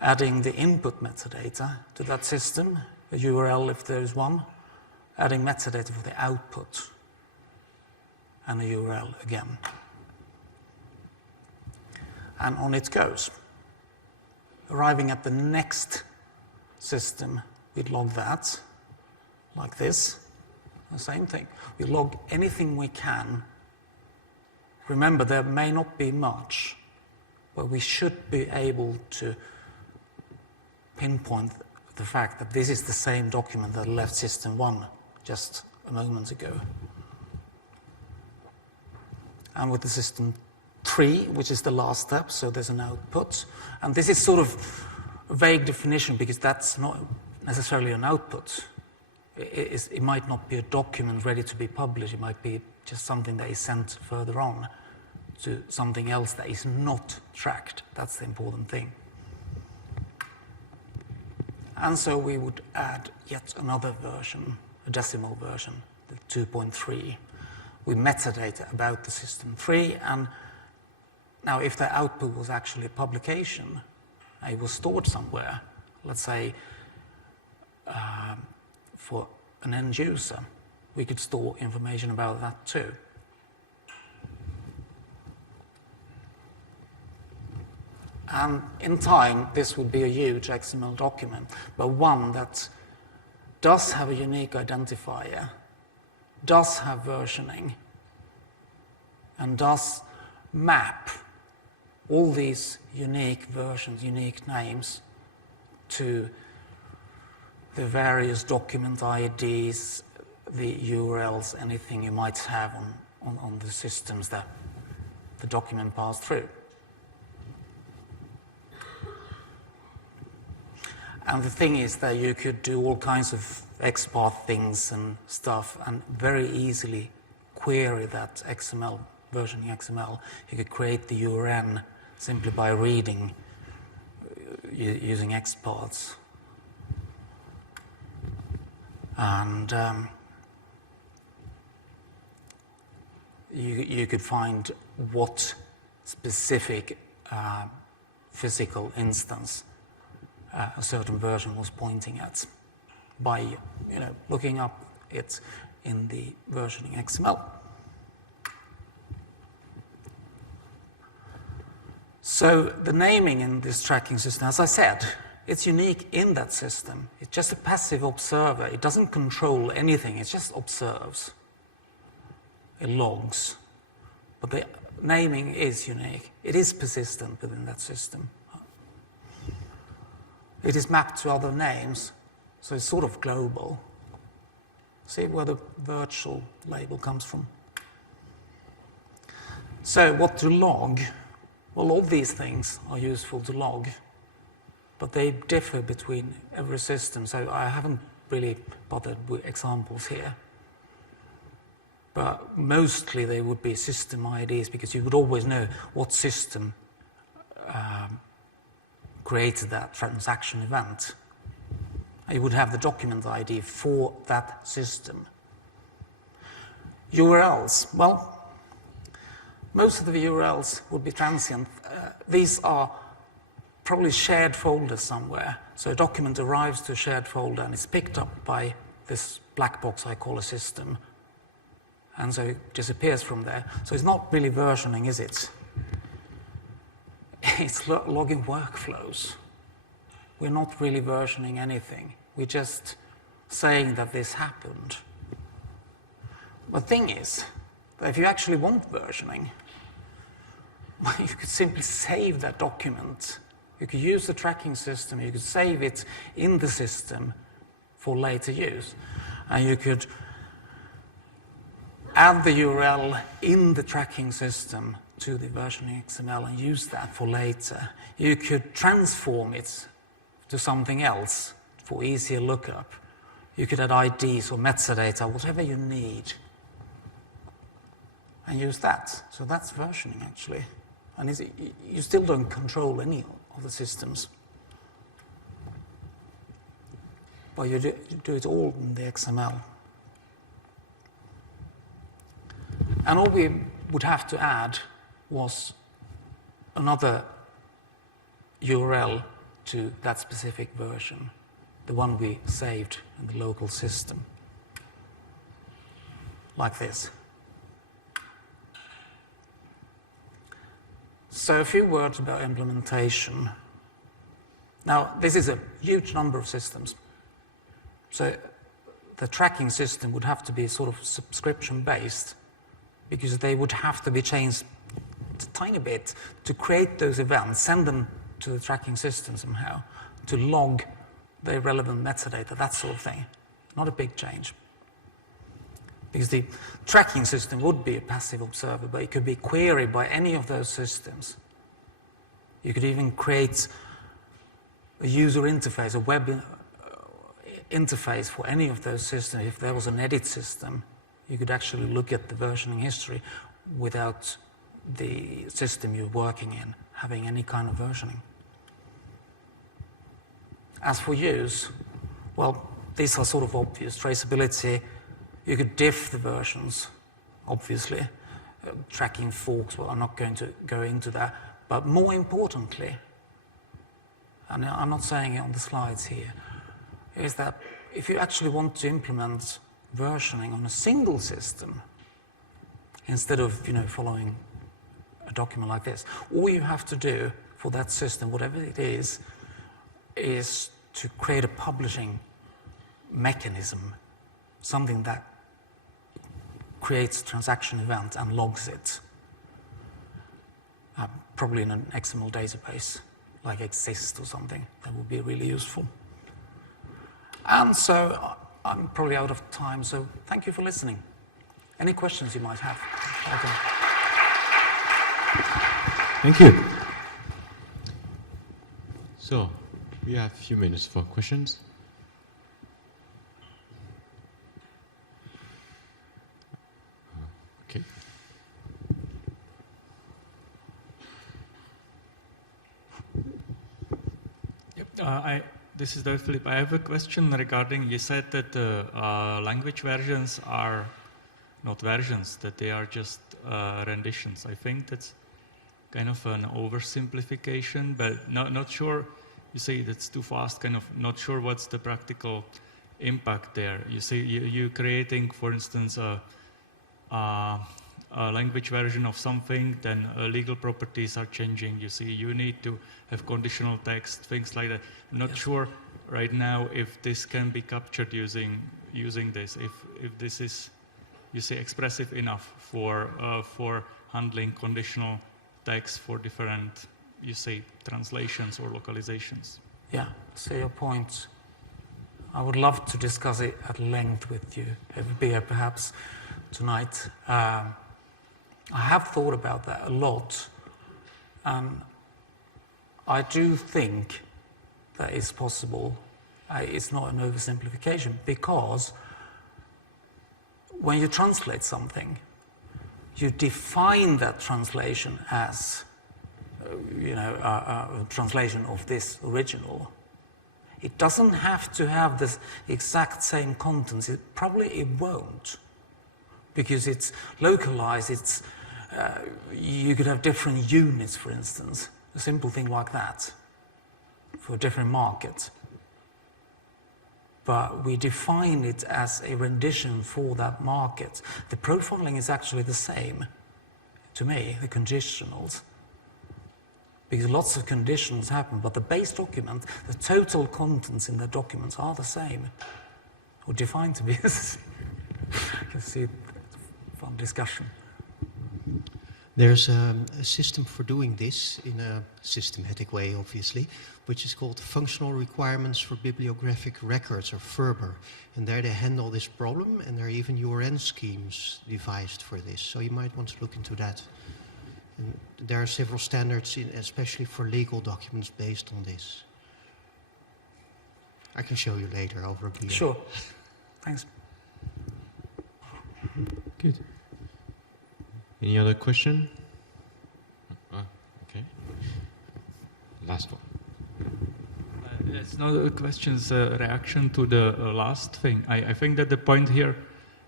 adding the input metadata to that system, a URL if there is one, adding metadata for the output, and a URL again. And on it goes. Arriving at the next system, we'd log that, like this. The same thing. We log anything we can. Remember, there may not be much, but we should be able to pinpoint the fact that this is the same document that left system 1 just a moment ago. And with the system 3, which is the last step, so there's an output. And this is sort of a vague definition because that's not necessarily an output. It might not be a document ready to be published. It might be just something that is sent further on to something else that is not tracked. That's the important thing. And so we would add yet another version, a decimal version, the 2.3, with metadata about the system 3. And now if the output was actually a publication, it was stored somewhere, let's say for an end user, we could store information about that too. And in time, this would be a huge XML document, but one that does have a unique identifier, does have versioning, and does map all these unique versions, unique names to the various document IDs, the URLs, anything you might have on the systems that the document passed through. And the thing is that you could do all kinds of XPath things and stuff and very easily query that XML, versioning XML. You could create the URN simply by reading using XPaths. And you could find what specific physical instance a certain version was pointing at by looking up it in the versioning XML. So the naming in this tracking system, as I said, it's unique in that system. It's just a passive observer. It doesn't control anything. It just observes. It logs. But naming is unique. It is persistent within that system. It is mapped to other names, so it's sort of global. See where the virtual label comes from. So what to log? Well, all these things are useful to log, but they differ between every system, so I haven't really bothered with examples here. But mostly they would be system IDs, because you would always know what system created that transaction event. You would have the document ID for that system. URLs, well, most of the URLs would be transient. These are probably shared folders somewhere. So a document arrives to a shared folder and it's picked up by this black box I call a system. And so it disappears from there. So it's not really versioning, is it? It's logging workflows. We're not really versioning anything. We're just saying that this happened. The thing is, that if you actually want versioning, well, you could simply save that document. You could use the tracking system, you could save it in the system for later use. And you could add the URL in the tracking system to the versioning XML and use that for later. You could transform it to something else for easier lookup. You could add IDs or metadata, whatever you need, and use that. So that's versioning, actually. And you still don't control any of the systems. But you do it all in the XML. And all we would have to add was another URL to that specific version, the one we saved in the local system, like this. So a few words about implementation. Now, this is a huge number of systems. So the tracking system would have to be sort of subscription-based, because they would have to be changed a tiny bit to create those events, send them to the tracking system somehow, to log the relevant metadata, that sort of thing. Not a big change. Because the tracking system would be a passive observer, but it could be queried by any of those systems. You could even create a user interface, a web interface for any of those systems. If there was an edit system, you could actually look at the versioning history without the system you're working in having any kind of versioning. As for use, well, these are sort of obvious. Traceability, you could diff the versions, obviously. Tracking forks, well, I'm not going to go into that. But more importantly, and I'm not saying it on the slides here, is that if you actually want to implement versioning on a single system, instead of following a document like this, all you have to do for that system, whatever it is to create a publishing mechanism, something that creates a transaction event and logs it, probably in an XML database, like Exist or something. That would be really useful. And so I'm probably out of time, so thank you for listening. Any questions you might have? Thank you. So, we have a few minutes for questions. Okay. Yep, this is David Philippe. I have a question regarding, you said that language versions are not versions, that they are just renditions. I think that's kind of an oversimplification, but not sure. You say that's too fast, kind of not sure what's the practical impact there. You say you're creating, for instance, a language version of something, then legal properties are changing. You see, you need to have conditional text, things like that. I'm not sure right now if this can be captured using this. If this is, you say, expressive enough for handling conditional text for different, you say, translations or localizations. Yeah, so your point, I would love to discuss it at length with you, perhaps tonight. I have thought about that a lot, and I do think that it's possible. It's not an oversimplification, because when you translate something, you define that translation as a translation of this original. It doesn't have to have the exact same contents. It won't, because it's localized. You could have different units, for instance, a simple thing like that, for different markets. But we define it as a rendition for that market. The profiling is actually the same, to me, the conditionals. Because lots of conditionals happen, but the base document, the total contents in the documents are the same, or defined to be the same. You can see fun discussion. There's a system for doing this in a systematic way, obviously, which is called Functional Requirements for Bibliographic Records, or FRBR. And there they handle this problem, and there are even URN schemes devised for this. So you might want to look into that. And there are several standards, especially for legal documents, based on this. I can show you later over a beer. Sure. Thanks. Good. Any other question? Okay. Last one. It's not a question, it's a reaction to the last thing. I think that the point here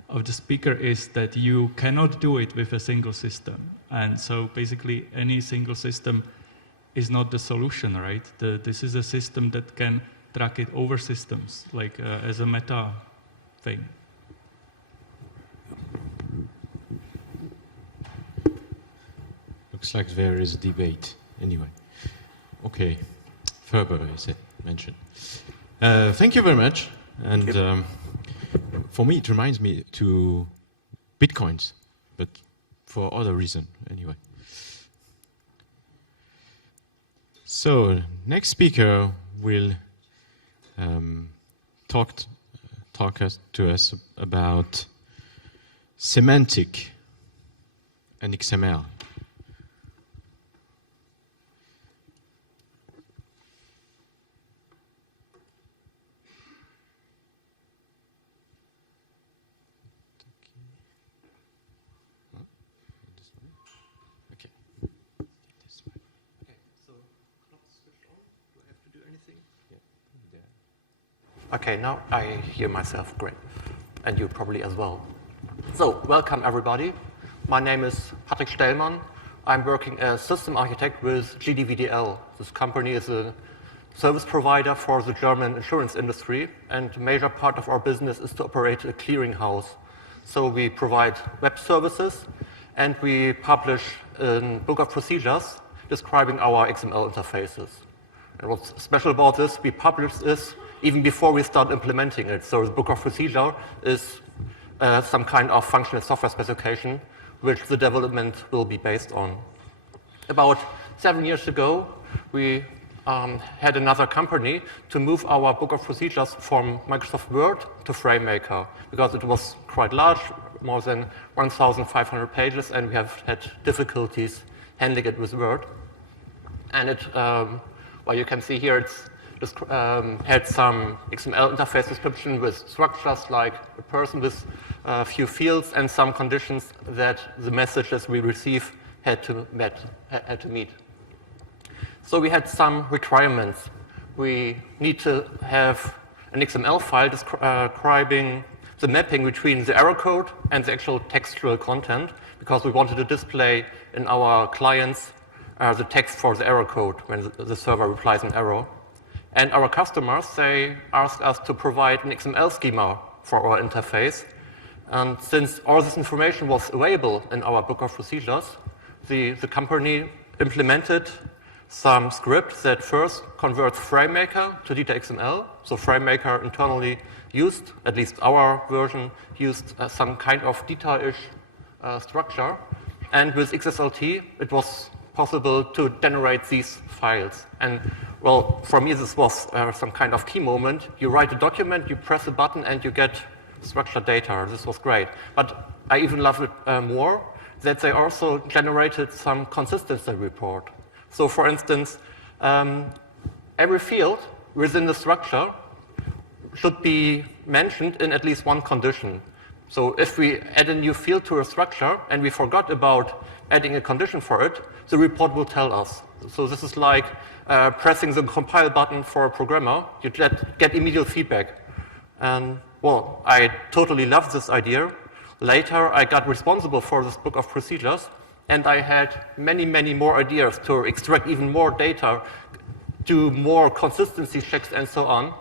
of the speaker is that you cannot do it with a single system. And so basically any single system is not the solution, right? This is a system that can track it over systems, like as a meta thing. Looks like there is debate. Anyway, okay. FRBR is it mentioned. Thank you very much. And for me, it reminds me to Bitcoins, but for other reason anyway. So next speaker will talk to us about semantic and XML. Okay, now I hear myself great, and you probably as well. So, welcome everybody. My name is Patrick Stellmann. I'm working as system architect with GDVDL. This company is a service provider for the German insurance industry, and a major part of our business is to operate a clearinghouse. So we provide web services, and we publish a book of procedures describing our XML interfaces. And what's special about this, we publish this even before we start implementing it. So the book of procedure is some kind of functional software specification which the development will be based on. About 7 years ago, we had another company to move our book of procedures from Microsoft Word to FrameMaker, because it was quite large, more than 1,500 pages, and we have had difficulties handling it with Word. And it, well, you can see here, it's had some XML interface description with structures like a person with a few fields and some conditions that the messages we receive had to meet. So we had some requirements. We need to have an XML file describing the mapping between the error code and the actual textual content, because we wanted to display in our clients the text for the error code when the server replies an error. And our customers, they ask us to provide an XML schema for our interface. And since all this information was available in our book of procedures, the company implemented some script that first converts FrameMaker to data XML. So FrameMaker internally used, at least our version, used some kind of data-ish structure. And with XSLT, it was possible to generate these files. And well, for me, this was some kind of key moment. You write a document, you press a button, and you get structured data. This was great. But I even love it more that they also generated some consistency report. So for instance, every field within the structure should be mentioned in at least one condition. So if we add a new field to a structure and we forgot about adding a condition for it, the report will tell us. So this is like pressing the compile button for a programmer. You get immediate feedback. And well, I totally love this idea. Later, I got responsible for this book of procedures, and I had many, many more ideas to extract even more data, do more consistency checks, and so on.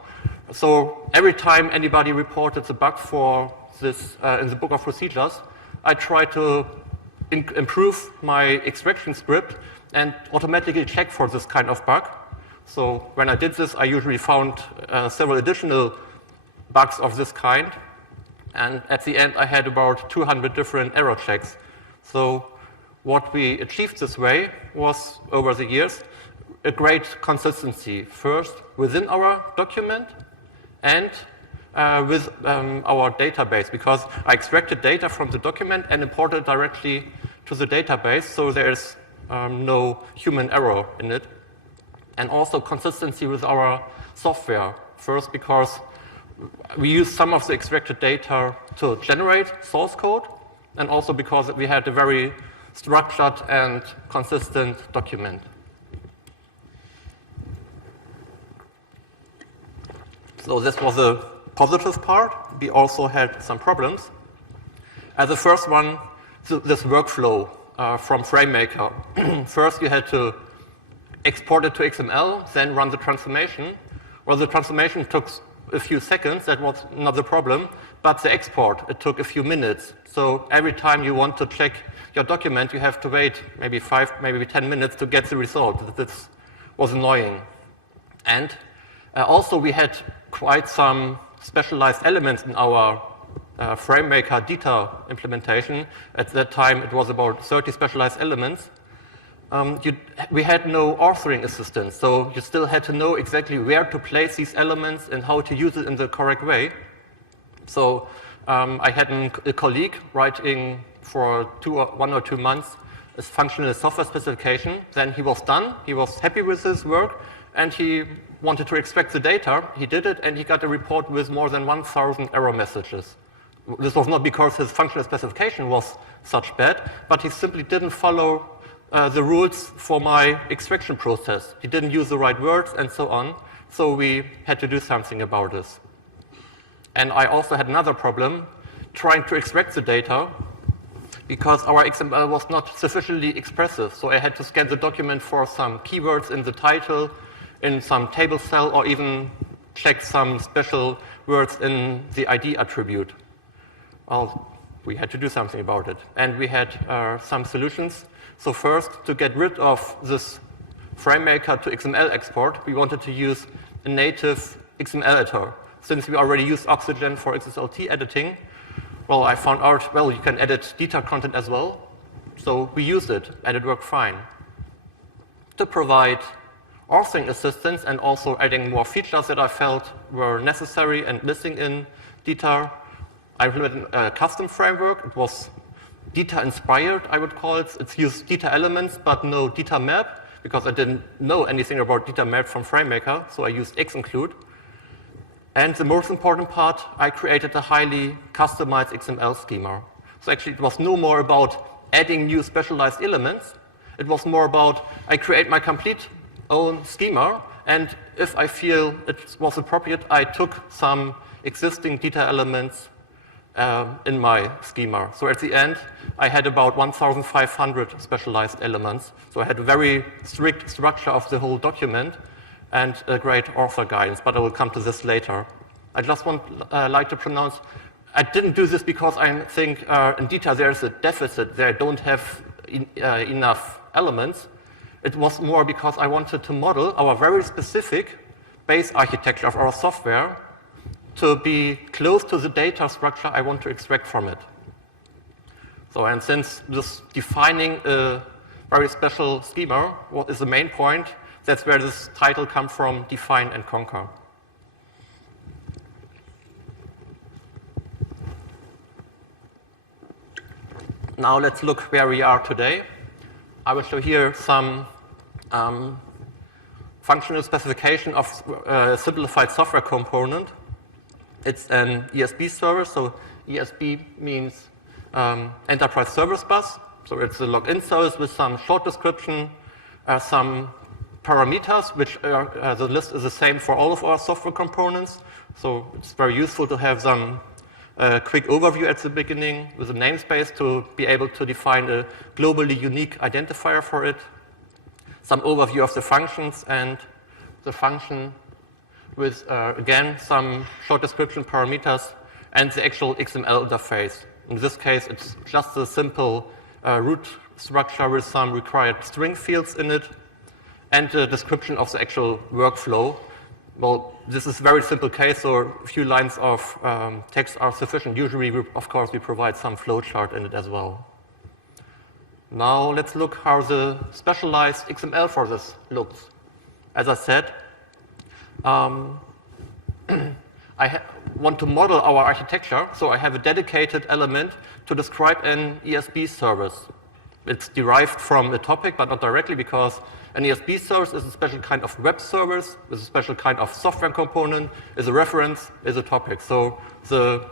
So every time anybody reported the bug for this in the book of procedures, I tried to improve my extraction script and automatically check for this kind of bug. So when I did this, I usually found several additional bugs of this kind. And at the end, I had about 200 different error checks. So what we achieved this way was, over the years, a great consistency. First, within our document, and with our database, because I extracted data from the document and imported it directly to the database, so there's no human error in it. And also consistency with our software. First, because we use some of the extracted data to generate source code, and also because we had a very structured and consistent document. So this was a positive part. We also had some problems. The first one, this workflow from FrameMaker. First, you had to export it to XML, then run the transformation. Well, the transformation took a few seconds, that was not the problem, but the export, it took a few minutes. So every time you want to check your document, you have to wait maybe 5, maybe 10 minutes to get the result. This was annoying. And also we had quite some specialized elements in our FrameMaker data implementation. At that time, it was about 30 specialized elements. We had no authoring assistance, so you still had to know exactly where to place these elements and how to use it in the correct way. So I had a colleague writing for 1 or 2 months a functional software specification. Then he was done, he was happy with his work, and he wanted to extract the data. He did it, and he got a report with more than 1,000 error messages. This was not because his functional specification was such bad, but he simply didn't follow the rules for my extraction process. He didn't use the right words and so on, so we had to do something about this. And I also had another problem trying to extract the data because our XML was not sufficiently expressive, so I had to scan the document for some keywords in the title, in some table cell, or even check some special words in the ID attribute. Well, we had to do something about it. And we had some solutions. So first, to get rid of this FrameMaker to XML export, we wanted to use a native XML editor. Since we already used Oxygen for XSLT editing, well, I found out, well, you can edit data content as well. So we used it, and it worked fine. To provide authoring assistance and also adding more features that I felt were necessary and missing in data, I implemented a custom framework. It was data-inspired, I would call it. It's used data elements, but no data map, because I didn't know anything about data map from FrameMaker, so I used XInclude. And the most important part, I created a highly customized XML schema. So actually, it was no more about adding new specialized elements. It was more about, I create my complete own schema, and if I feel it was appropriate, I took some existing data elements in my schema. So at the end, I had about 1,500 specialized elements. So I had a very strict structure of the whole document and a great author guidance, but I will come to this later. I just like to pronounce, I didn't do this because I think in data there's a deficit, they don't have enough elements. It was more because I wanted to model our very specific base architecture of our software to be close to the data structure I want to extract from it. So, and since this defining a very special schema, what is the main point, that's where this title comes from, Define and Conquer. Now let's look where we are today. I will show here some functional specification of a simplified software component. It's an ESB service, so ESB means Enterprise Service Bus. So it's a login service with some short description, some parameters, which the list is the same for all of our software components. So it's very useful to have some quick overview at the beginning with a namespace to be able to define a globally unique identifier for it. Some overview of the functions and the function with, again, some short description parameters and the actual XML interface. In this case, it's just a simple root structure with some required string fields in it and a description of the actual workflow. Well, this is a very simple case, so a few lines of text are sufficient. Usually, of course, we provide some flowchart in it as well. Now let's look how the specialized XML for this looks. As I said, I want to model our architecture, so I have a dedicated element to describe an ESB service. It's derived from the topic, but not directly, because an ESB service is a special kind of web service, is a special kind of software component, is a reference, is a topic. So the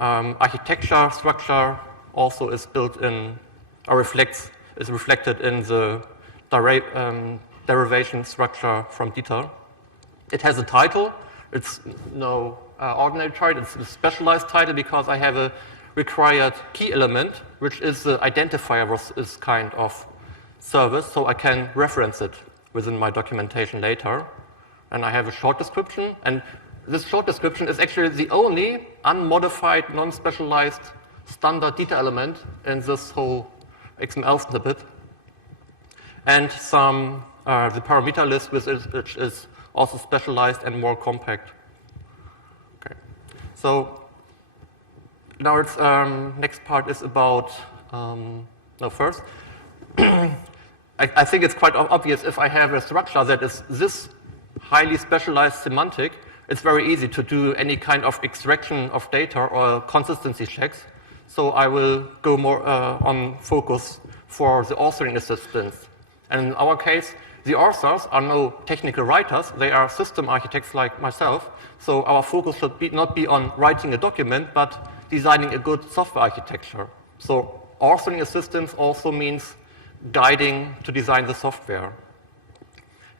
architecture structure also is built in, or is reflected in the derivation structure from detail. It has a title. It's no ordinary title. It's a specialized title because I have a required key element, which is the identifier of this kind of service, so I can reference it within my documentation later. And I have a short description, and this short description is actually the only unmodified, non-specialized standard data element in this whole XML snippet. And some the parameter list, which is also specialized and more compact. Okay, so now it's next part is about first. I think it's quite obvious if I have a structure that is this highly specialized semantic, it's very easy to do any kind of extraction of data or consistency checks. So I will go more on focus for the authoring assistance. And in our case, the authors are no technical writers, they are system architects like myself. So our focus should not be on writing a document, but designing a good software architecture. So authoring assistance also means guiding to design the software.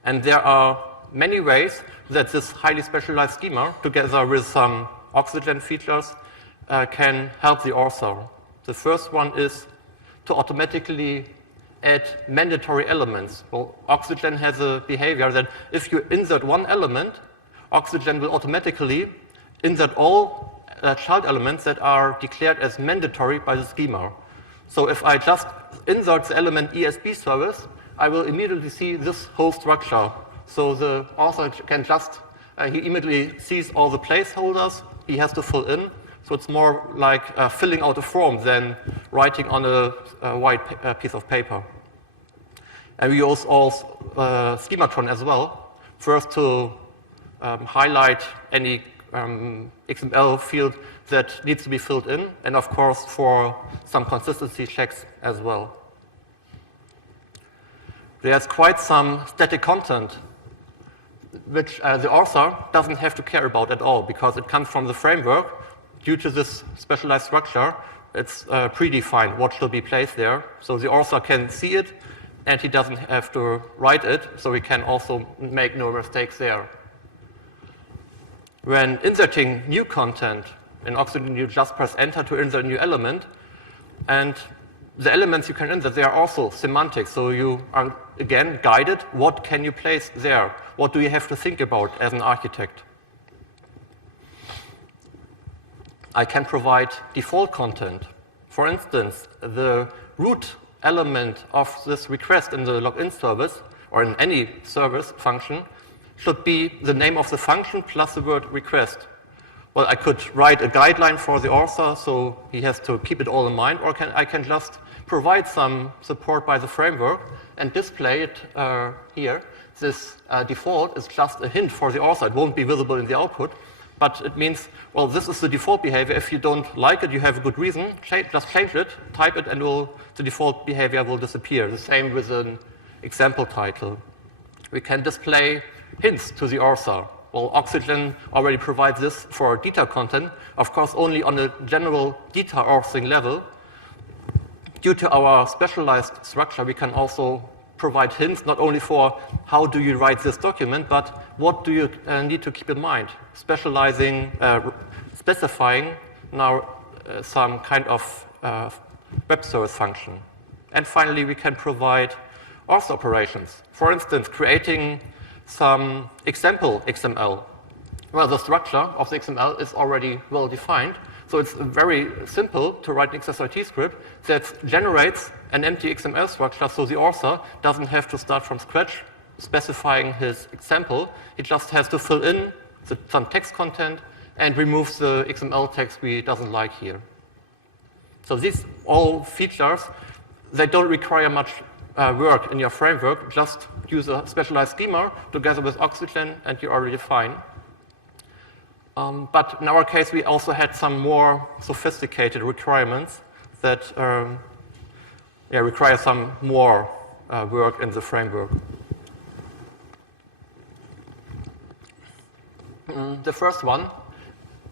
And there are many ways that this highly specialized schema, together with some Oxygen features, can help the author. The first one is to automatically add mandatory elements. Well, Oxygen has a behavior that if you insert one element, Oxygen will automatically insert all child elements that are declared as mandatory by the schema. So if I just insert the element ESB service, I will immediately see this whole structure. So the author can just, he immediately sees all the placeholders he has to fill in. So it's more like filling out a form than writing on a white piece of paper. And we use also Schematron as well, first to highlight any XML field that needs to be filled in, and of course for some consistency checks as well. There's quite some static content which the author doesn't have to care about at all because it comes from the framework. Due to this specialized structure, it's predefined what should be placed there. So the author can see it and he doesn't have to write it, so he can also make no mistakes there. When inserting new content, in Oxygen you just press enter to insert a new element, and the elements you can insert, they are also semantic, so you are again guided, what can you place there? What do you have to think about as an architect? I can provide default content. For instance, the root element of this request in the login service, or in any service function, should be the name of the function plus the word request. well, I could write a guideline for the author, so he has to keep it all in mind, or I can just provide some support by the framework and display it here. This default is just a hint for the author. It won't be visible in the output, but it means, well, this is the default behavior. If you don't like it, you have a good reason, just change it, type it, and the default behavior will disappear. The same with an example title. We can display hints to the author. Well, Oxygen already provides this for detail content, of course only on a general data authoring level. Due to our specialized structure, we can also provide hints not only for how do you write this document, but what do you need to keep in mind, specifying now some kind of web service function. And finally, we can provide auth operations. For instance, creating some example XML. Well, the structure of the XML is already well defined, so it's very simple to write an XSLT script that generates an empty XML structure, so the author doesn't have to start from scratch specifying his example. He just has to fill in some text content and remove the XML text we doesn't like here. So these all features, they don't require much work in your framework. Just use a specialized schema together with Oxygen and you're already fine. But in our case, we also had some more sophisticated requirements that require some more work in the framework. The first one,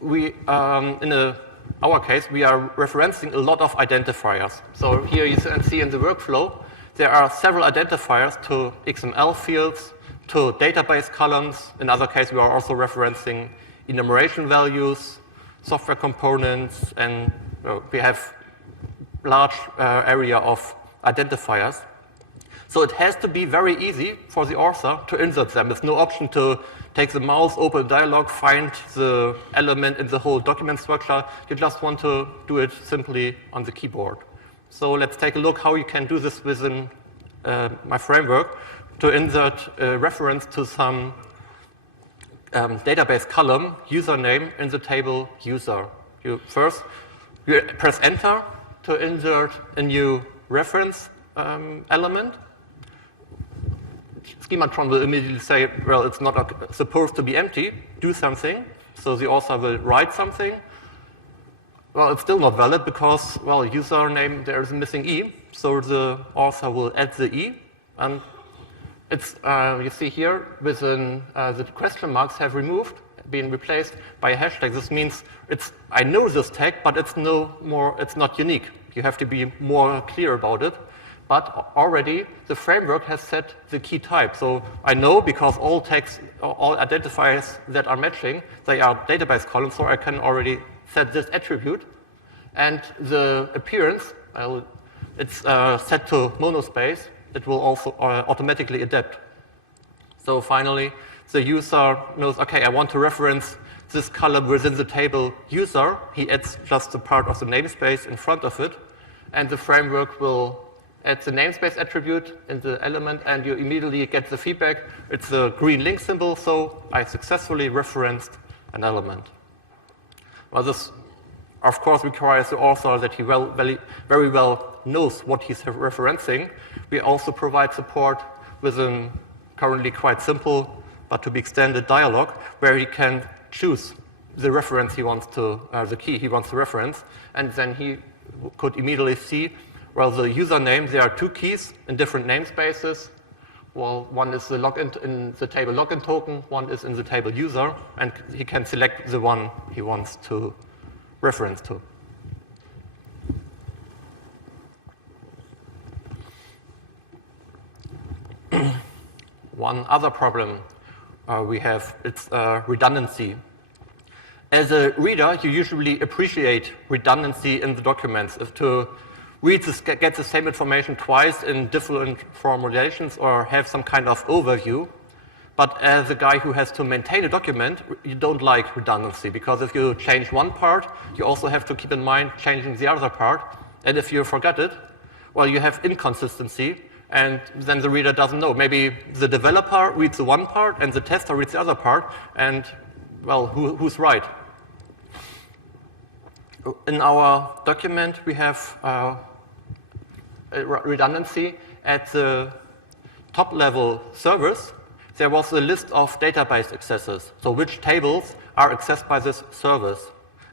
in our case, we are referencing a lot of identifiers. So here you can see in the workflow, there are several identifiers to XML fields, to database columns. In other cases, we are also referencing enumeration values, software components, and we have large area of identifiers. So it has to be very easy for the author to insert them. There's no option to take the mouse, open a dialog, find the element in the whole document structure. You just want to do it simply on the keyboard. So let's take a look how you can do this within my framework to insert a reference to some database column, username, in the table user. You press enter to insert a new reference element. Schematron will immediately say, well, it's not supposed to be empty, do something. So the author will write something. Well, it's still not valid because, well, username, there is a missing E. So the author will add the E. And it's, you see here, within the question marks have been replaced by a hashtag. This means I know this tag, but it's not unique. You have to be more clear about it. But already the framework has set the key type. So I know because all tags, all identifiers that are matching, they are database columns, so I can already set this attribute. And the appearance, it's set to monospace. It will also automatically adapt. So finally, the user knows, okay, I want to reference this column within the table user. He adds just the part of the namespace in front of it. And the framework will add the namespace attribute in the element, and you immediately get the feedback. It's a green link symbol, so I successfully referenced an element. Well, this, of course, requires the author that he very well knows what he's referencing. We also provide support with a currently quite simple, but to be extended dialog, where he can choose the reference he wants to, the key he wants to reference, and then he could immediately see, well, the username, there are two keys in different namespaces. Well, one is the login in the table login token, one is in the table user, and he can select the one he wants to reference to. One other problem we have, it's redundancy. As a reader, you usually appreciate redundancy in the documents. If to get the same information twice in different formulations or have some kind of overview. But as a guy who has to maintain a document, you don't like redundancy, because if you change one part, you also have to keep in mind changing the other part. And if you forget it, well, you have inconsistency, and then the reader doesn't know. Maybe the developer reads the one part and the tester reads the other part, and, well, who's right? in our document, we have a redundancy. At the top level service, there was a list of database accesses, so which tables are accessed by this service.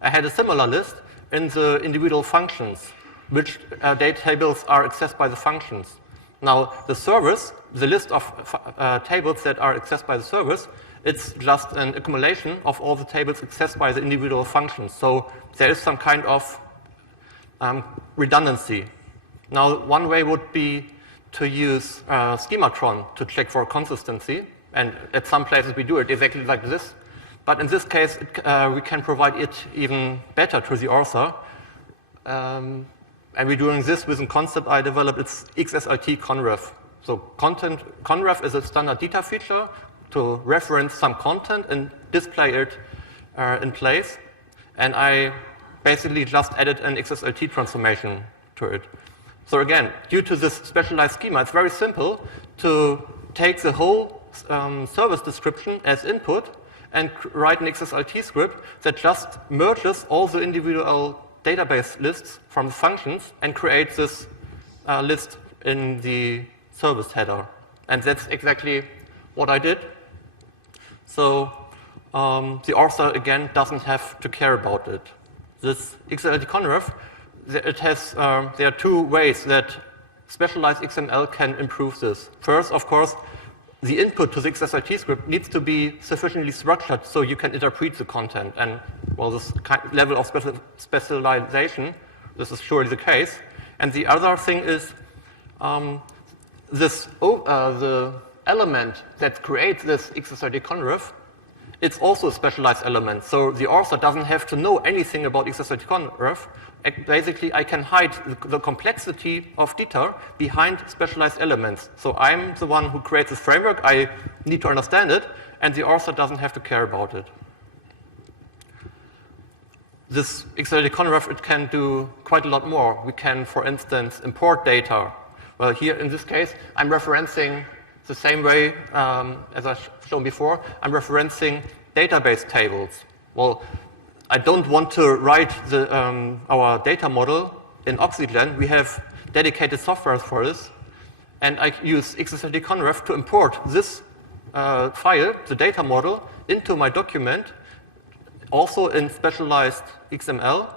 I had a similar list in the individual functions, which data tables are accessed by the functions. Now, the service, the list of tables that are accessed by the service, it's just an accumulation of all the tables accessed by the individual functions. So there is some kind of redundancy. Now, one way would be to use Schematron to check for consistency. And at some places we do it exactly like this. But in this case, we can provide it even better to the author. And we're doing this with a concept I developed. It's XSLT conref. So conref is a standard data feature to reference some content and display it in place. And I basically just added an XSLT transformation to it. So again, due to this specialized schema, it's very simple to take the whole service description as input and write an XSLT script that just merges all the individual database lists from the functions and creates this list in the service header. And that's exactly what I did. So the author, again, doesn't have to care about it. This XSLT conref, there are two ways that specialized XML can improve this. First, of course, the input to the XSLT script needs to be sufficiently structured so you can interpret the content. And, well, this level of specialization, this is surely the case. And the other thing is the element that creates this XSLT conref, it's also a specialized element. So the author doesn't have to know anything about XSLT conref. Basically, I can hide the complexity of data behind specialized elements. So I'm the one who creates this framework. I need to understand it, and the author doesn't have to care about it. This XSLT conref, it can do quite a lot more. We can, for instance, import data. Well, here in this case, I'm referencing the same way as I've shown before. I'm referencing database tables. Well, I don't want to write our data model in Oxygen. We have dedicated software for this. And I use XSLT conref to import this file, the data model, into my document, also in specialized XML,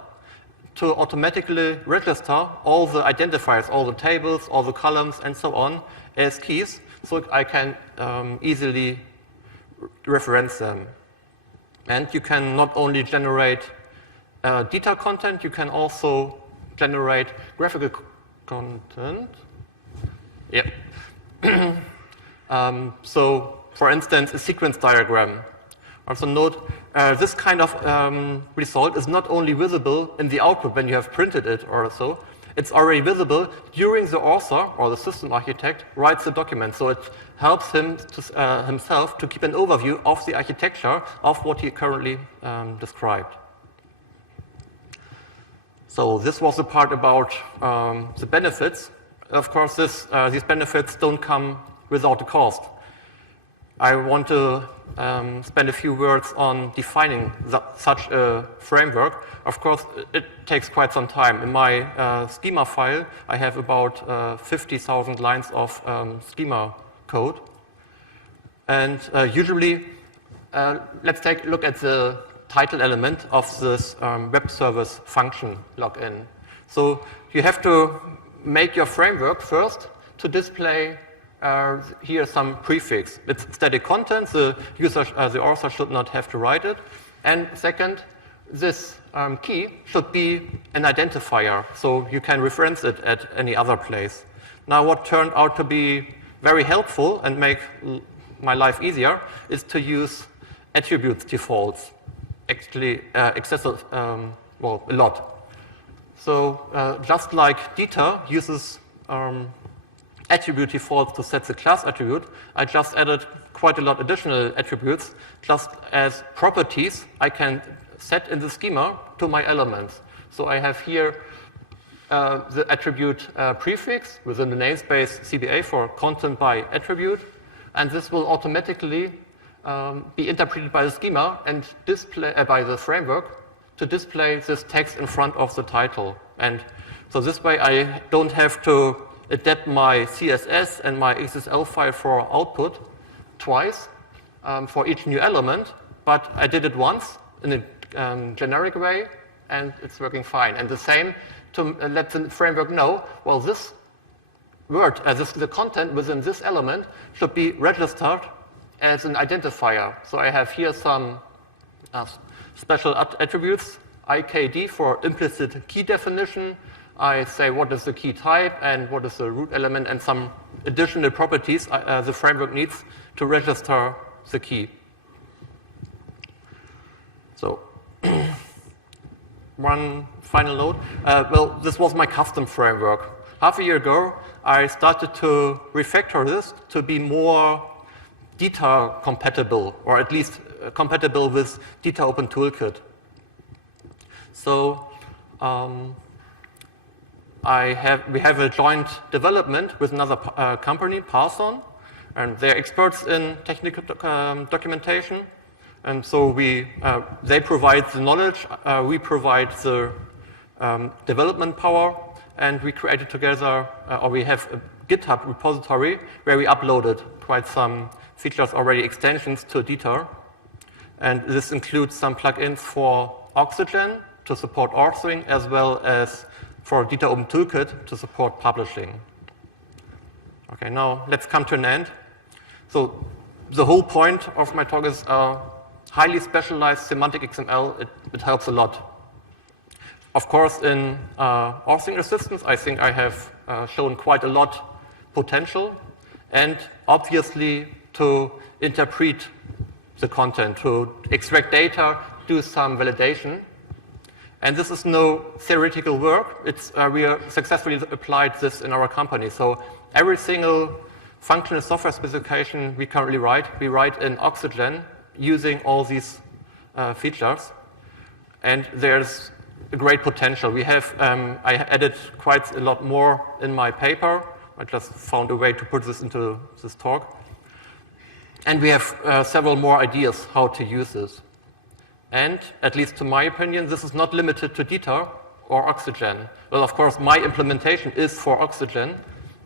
to automatically register all the identifiers, all the tables, all the columns, and so on, as keys, so I can easily reference them. And you can not only generate data content, you can also generate graphical content. Yeah. So, for instance, a sequence diagram. Also note, this kind of result is not only visible in the output when you have printed it or so, it's already visible during the author or the system architect writes the document. So it helps him to, himself to keep an overview of the architecture of what he currently described. So this was the part about the benefits. Of course, these benefits don't come without a cost. I want to spend a few words on defining such a framework. Of course, it takes quite some time. In my schema file, I have about 50,000 lines of schema code. And usually, let's take a look at the title element of this web service function login. So you have to make your framework first to display here some prefix. It's static content. The author should not have to write it. And second, this key should be an identifier, so you can reference it at any other place. Now, what turned out to be very helpful and make my life easier is to use attributes defaults. Actually, excessive, well, a lot. So just like Dieter uses attribute defaults to set the class attribute, I just added quite a lot additional attributes just as properties I can set in the schema to my elements. So I have here the attribute prefix within the namespace CBA for content by attribute, and this will automatically be interpreted by the schema and display by the framework to display this text in front of the title. And so this way I don't have to adapt my CSS and my XSL file for output twice for each new element, but I did it once in a generic way, and it's working fine. And the same to let the framework know, well, this word, the content within this element should be registered as an identifier. So I have here some special attributes, IKD for implicit key definition. I say what is the key type and what is the root element, and some additional properties the framework needs to register the key. So one final note. Well, this was my custom framework. Half a year ago, I started to refactor this to be more DITA compatible, or at least compatible with DITA Open Toolkit. So we have a joint development with another company, Parson, and they're experts in technical documentation. And so they provide the knowledge, we provide the development power, and we created together, or we have a GitHub repository where we uploaded quite some features already, extensions to DITA. And this includes some plugins for Oxygen to support authoring, as well as for DITA Open Toolkit to support publishing. Okay, now let's come to an end. So the whole point of my talk is highly specialized semantic XML. It helps a lot. Of course, in authoring assistance, I think I have shown quite a lot potential, and obviously to interpret the content, to extract data, do some validation. And this is no theoretical work. We successfully applied this in our company. So every single functional software specification we currently write, we write in Oxygen using all these features. And there's a great potential. We have, I added quite a lot more in my paper. I just found a way to put this into this talk. And we have several more ideas how to use this. And, at least to my opinion, this is not limited to DITA or Oxygen. Well, of course, my implementation is for Oxygen,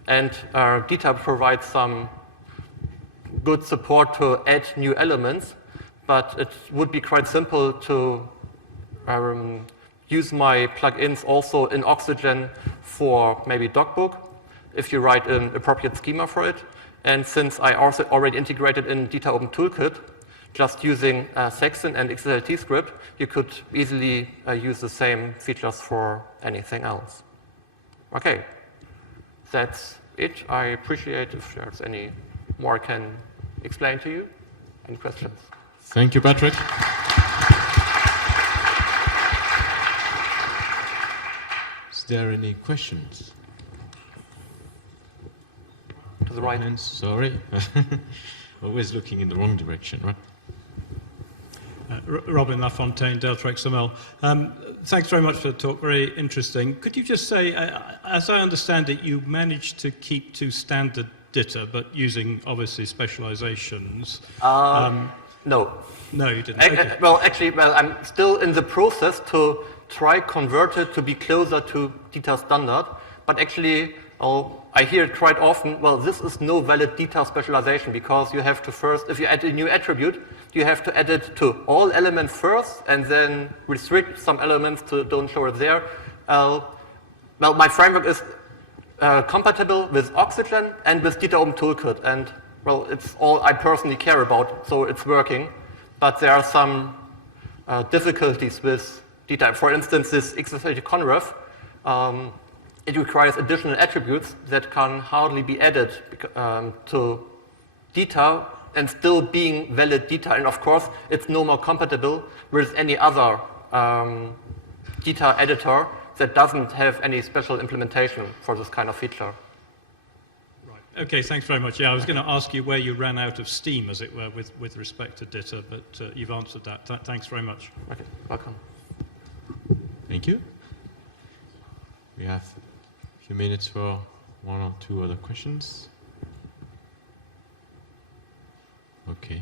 and DITA provides some good support to add new elements, but it would be quite simple to use my plugins also in Oxygen for maybe DocBook, if you write an appropriate schema for it. And since I also already integrated in DITA Open Toolkit, just using Saxon and XSLT script, you could easily use the same features for anything else. Okay, that's it. I appreciate if there's any more I can explain to you. Any questions? Thank you, Patrick. Is there any questions? To the right. Hands, sorry. Always looking in the wrong direction, right? Robin Lafontaine, Delta XML. Thanks very much for the talk, very interesting. Could you just say, as I understand it, you managed to keep to standard DITA, but using, obviously, specializations? No. No, you didn't. Okay. Well, actually, I'm still in the process to try convert it to be closer to DITA standard, but actually, I hear it quite often, well, this is no valid DITA specialization, because you have to first, if you add a new attribute, you have to add it to all elements first, and then restrict some elements to don't show it there. Well, my framework is compatible with Oxygen and with DITA Open Toolkit, and well, it's all I personally care about, so it's working. But there are some difficulties with DITA. For instance, this XSLT conref, it requires additional attributes that can hardly be added to DITA and still being valid DITA. And of course, it's no more compatible with any other DITA editor that doesn't have any special implementation for this kind of feature. Right. Okay, thanks very much. Yeah, I was going to ask you where you ran out of steam, as it were, with respect to DITA, but you've answered that. Thanks very much. Okay, welcome. Thank you. We have a few minutes for one or two other questions. Okay.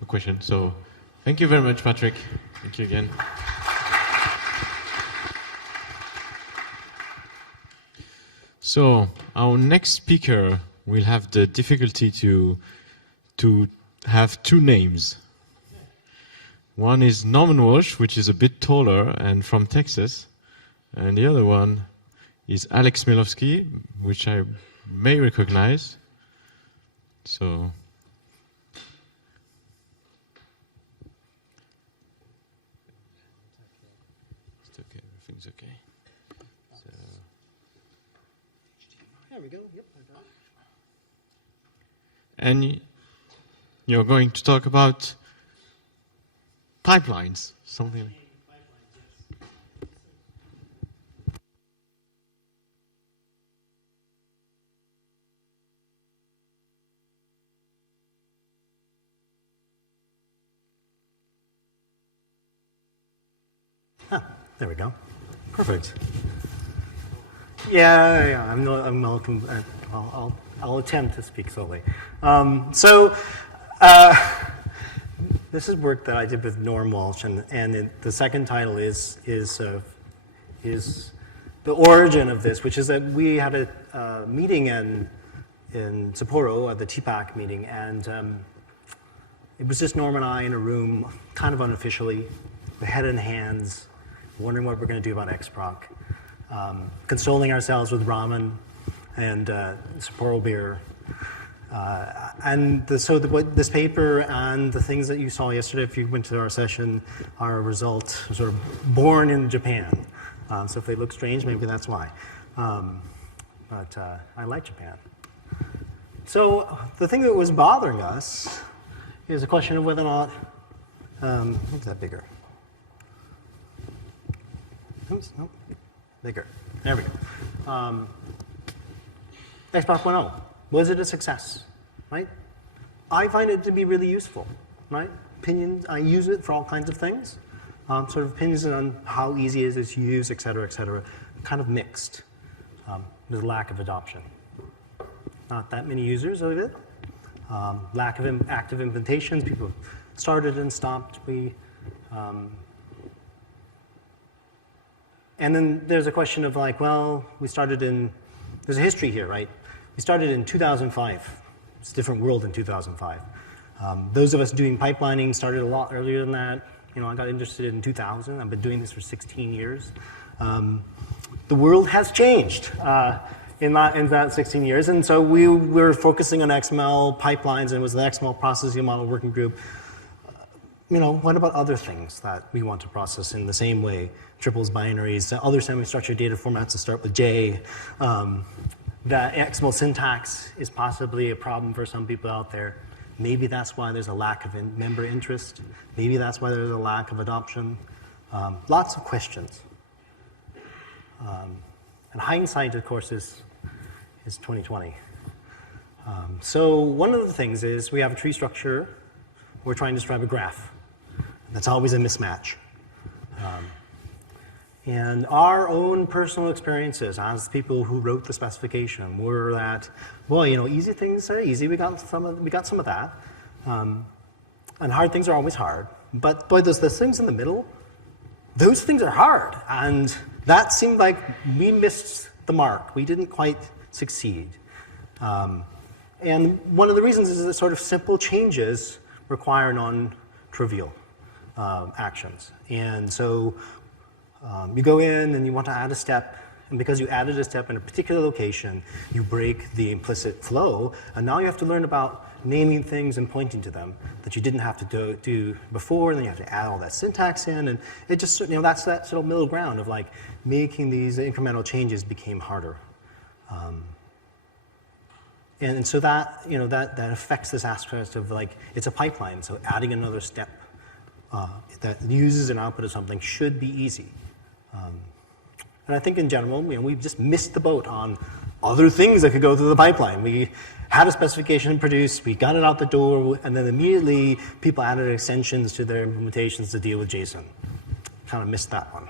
A question. So Thank you very much, Patrick. Thank you again. So our next speaker will have the difficulty to have two names. One is Norman Walsh, which is a bit taller and from Texas, and the other one is Alex Milowski, which I may recognize. So it's okay, everything's okay. So, there we go. Yep, I got it. and you're going to talk about pipelines, something. There we go. Perfect. Yeah, I'm welcome. I'll attempt to speak slowly. This is work that I did with Norm Walsh, and the second title is the origin of this, which is that we had a meeting in Sapporo at the TPAC meeting, and it was just Norm and I in a room, kind of unofficially, with head in hands, wondering what we're going to do about XProc, consoling ourselves with ramen and Sapporo beer. This paper and the things that you saw yesterday, if you went to our session, are a result sort of born in Japan. So if they look strange, maybe that's why. But I like Japan. So the thing that was bothering us is a question of whether or not, make that bigger. Oops, nope, bigger. There we go. XProc 1.0. Was it a success, right? I find it to be really useful, right? Opinions, I use it for all kinds of things. Sort of opinions on how easy it is to use, et cetera, kind of mixed. There's a lack of adoption. Not that many users of it. Lack of active implementations. People started and stopped. And then there's a question of like, well, there's a history here, right? We started in 2005. It's a different world in 2005. Those of us doing pipelining started a lot earlier than that. You know, I got interested in 2000. I've been doing this for 16 years. The world has changed in that 16 years. And so we were focusing on XML pipelines, and it was the XML processing model working group. You know, what about other things that we want to process in the same way? Triples, binaries, other semi-structured data formats that start with J. That XML syntax is possibly a problem for some people out there. Maybe that's why there's a lack of member interest. Maybe that's why there's a lack of adoption. Lots of questions. And hindsight, of course, is 2020. So one of the things is we have a tree structure. We're trying to describe a graph. That's always a mismatch. And our own personal experiences as people who wrote the specification were that, well, you know, easy things are easy. We got some of that. And hard things are always hard. But boy, there's the things in the middle. Those things are hard. And that seemed like we missed the mark. We didn't quite succeed. And one of the reasons is that sort of simple changes require non-trivial actions. And so you go in and you want to add a step, and because you added a step in a particular location, you break the implicit flow, and now you have to learn about naming things and pointing to them that you didn't have to do before, and then you have to add all that syntax in, and it just, you know, that's that sort of middle ground of like making these incremental changes became harder. And so that, you know, that affects this aspect of like, it's a pipeline, so adding another step that uses an output of something should be easy. And I think in general, you know, we've just missed the boat on other things that could go through the pipeline. We had a specification produced, we got it out the door, and then immediately people added extensions to their implementations to deal with JSON. Kind of missed that one.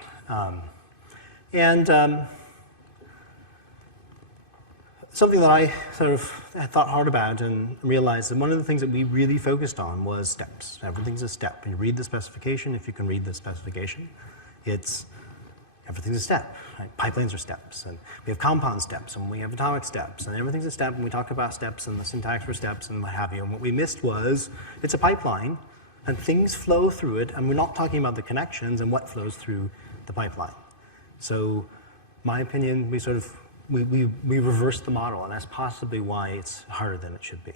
something that I sort of had thought hard about and realized that one of the things that we really focused on was steps. Everything's a step. You read the specification, if you can read the specification, everything's a step. Right? Pipelines are steps, and we have compound steps, and we have atomic steps, and everything's a step, and we talk about steps and the syntax for steps and what have you. And what we missed was it's a pipeline, and things flow through it, and we're not talking about the connections and what flows through the pipeline. So, my opinion, we reversed the model, and that's possibly why it's harder than it should be.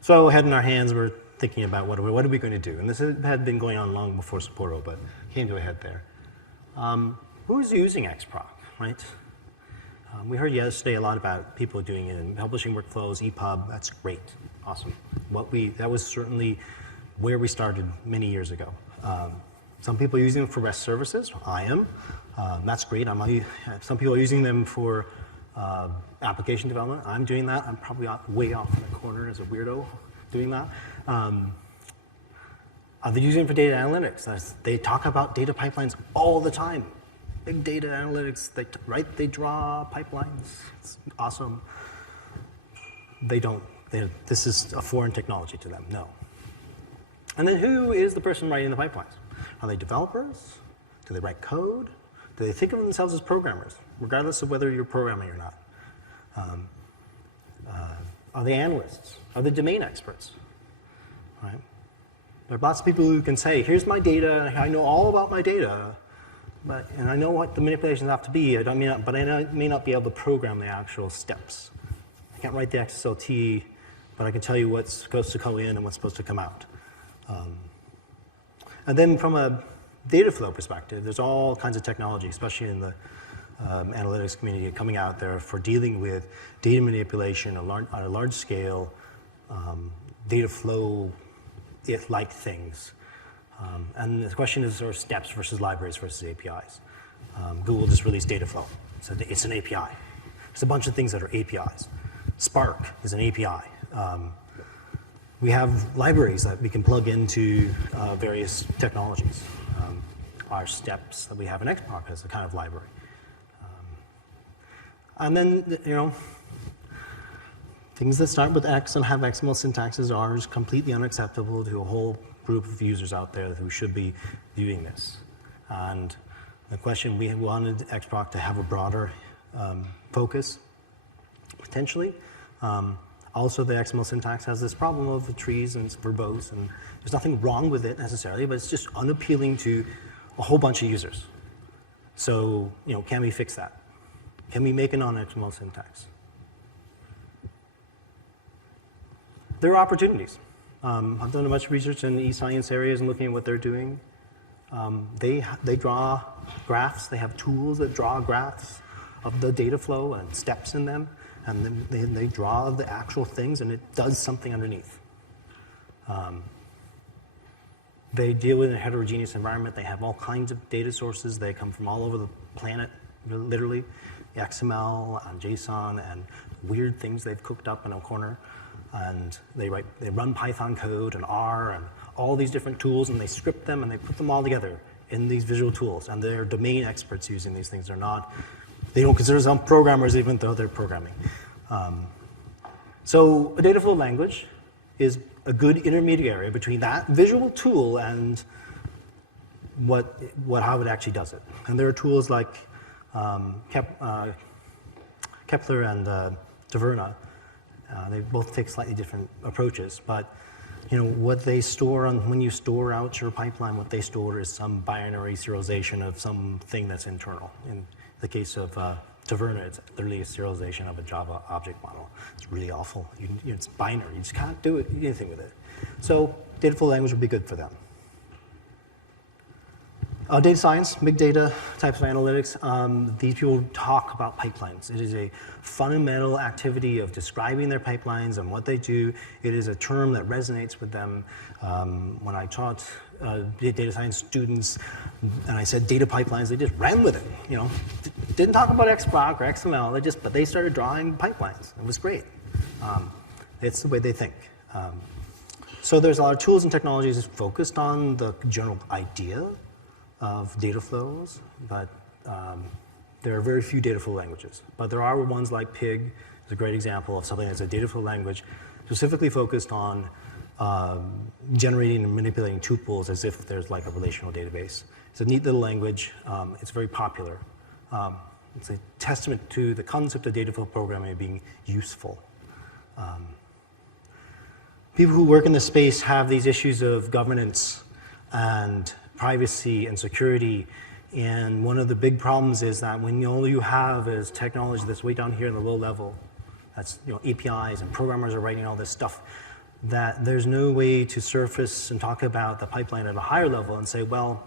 So head in our hands, we're thinking about what are we going to do? And this had been going on long before Sapporo, but came to a head there. Who's using XProc, right? We heard yesterday a lot about people doing it in publishing workflows, EPUB, that's great, awesome. That was certainly where we started many years ago. Some people are using them for REST services. I am. That's great. Some people are using them for application development. I'm doing that. I'm probably way off in the corner as a weirdo doing that. They're using it for data analytics. They talk about data pipelines all the time. Big data analytics, they draw pipelines. It's awesome. This is a foreign technology to them, no. And then who is the person writing the pipelines? Are they developers? Do they write code? Do they think of themselves as programmers, regardless of whether you're programming or not? Are they analysts? Are they domain experts? Right? There are lots of people who can say, here's my data, I know all about my data, and I know what the manipulations have to be, but I may not be able to program the actual steps. I can't write the XSLT, but I can tell you what's supposed to come in and what's supposed to come out. And then from a data flow perspective, there's all kinds of technology, especially in the analytics community, coming out there for dealing with data manipulation on a large scale, data flow-like things. And the question is sort of steps versus libraries versus APIs. Google just released data flow. So it's an API. There's a bunch of things that are APIs. Spark is an API. We have libraries that we can plug into various technologies. Our steps that we have in XProc is a kind of library. And then, things that start with X and have XML syntaxes are just completely unacceptable to a whole group of users out there who should be viewing this. And the question, we wanted XProc to have a broader focus, potentially. Also, the XML syntax has this problem of the trees and it's verbose, and there's nothing wrong with it necessarily, but it's just unappealing to a whole bunch of users. So, can we fix that? Can we make a non-XML syntax? There are opportunities. I've done a bunch of research in the e-science areas and looking at what they're doing. They draw graphs. They have tools that draw graphs of the data flow and steps in them. And then they draw the actual things, and it does something underneath. They deal with a heterogeneous environment. They have all kinds of data sources. They come from all over the planet, literally. XML and JSON and weird things they've cooked up in a corner. And they run Python code and R and all these different tools, and they script them, and they put them all together in these visual tools. And they're domain experts using these things. They don't consider themselves programmers even though they're programming. So a data flow language is a good intermediary between that visual tool and how it actually does it. And there are tools like Kepler and Taverna. They both take slightly different approaches, but what they store when you store out your pipeline, what they store is some binary serialization of something that's internal. In the case of Taverna, it's literally a serialization of a Java object model. It's really awful. It's binary. You just can't do anything with it. So data flow language would be good for them. Data science, big data, types of analytics. These people talk about pipelines. It is a fundamental activity of describing their pipelines and what they do. It is a term that resonates with them. When I taught data science students and I said data pipelines, they just ran with it. Didn't talk about XProc or XML. But they started drawing pipelines. It was great. It's the way they think. So there's a lot of tools and technologies focused on the general idea of data flows, but there are very few data flow languages. But there are ones like Pig, is a great example of something that's a data flow language specifically focused on generating and manipulating tuples as if there's like a relational database. It's a neat little language. It's very popular. It's a testament to the concept of data flow programming being useful. People who work in this space have these issues of governance and privacy and security. And one of the big problems is that when all you have is technology that's way down here in the low level, that's APIs and programmers are writing all this stuff, that there's no way to surface and talk about the pipeline at a higher level and say, well,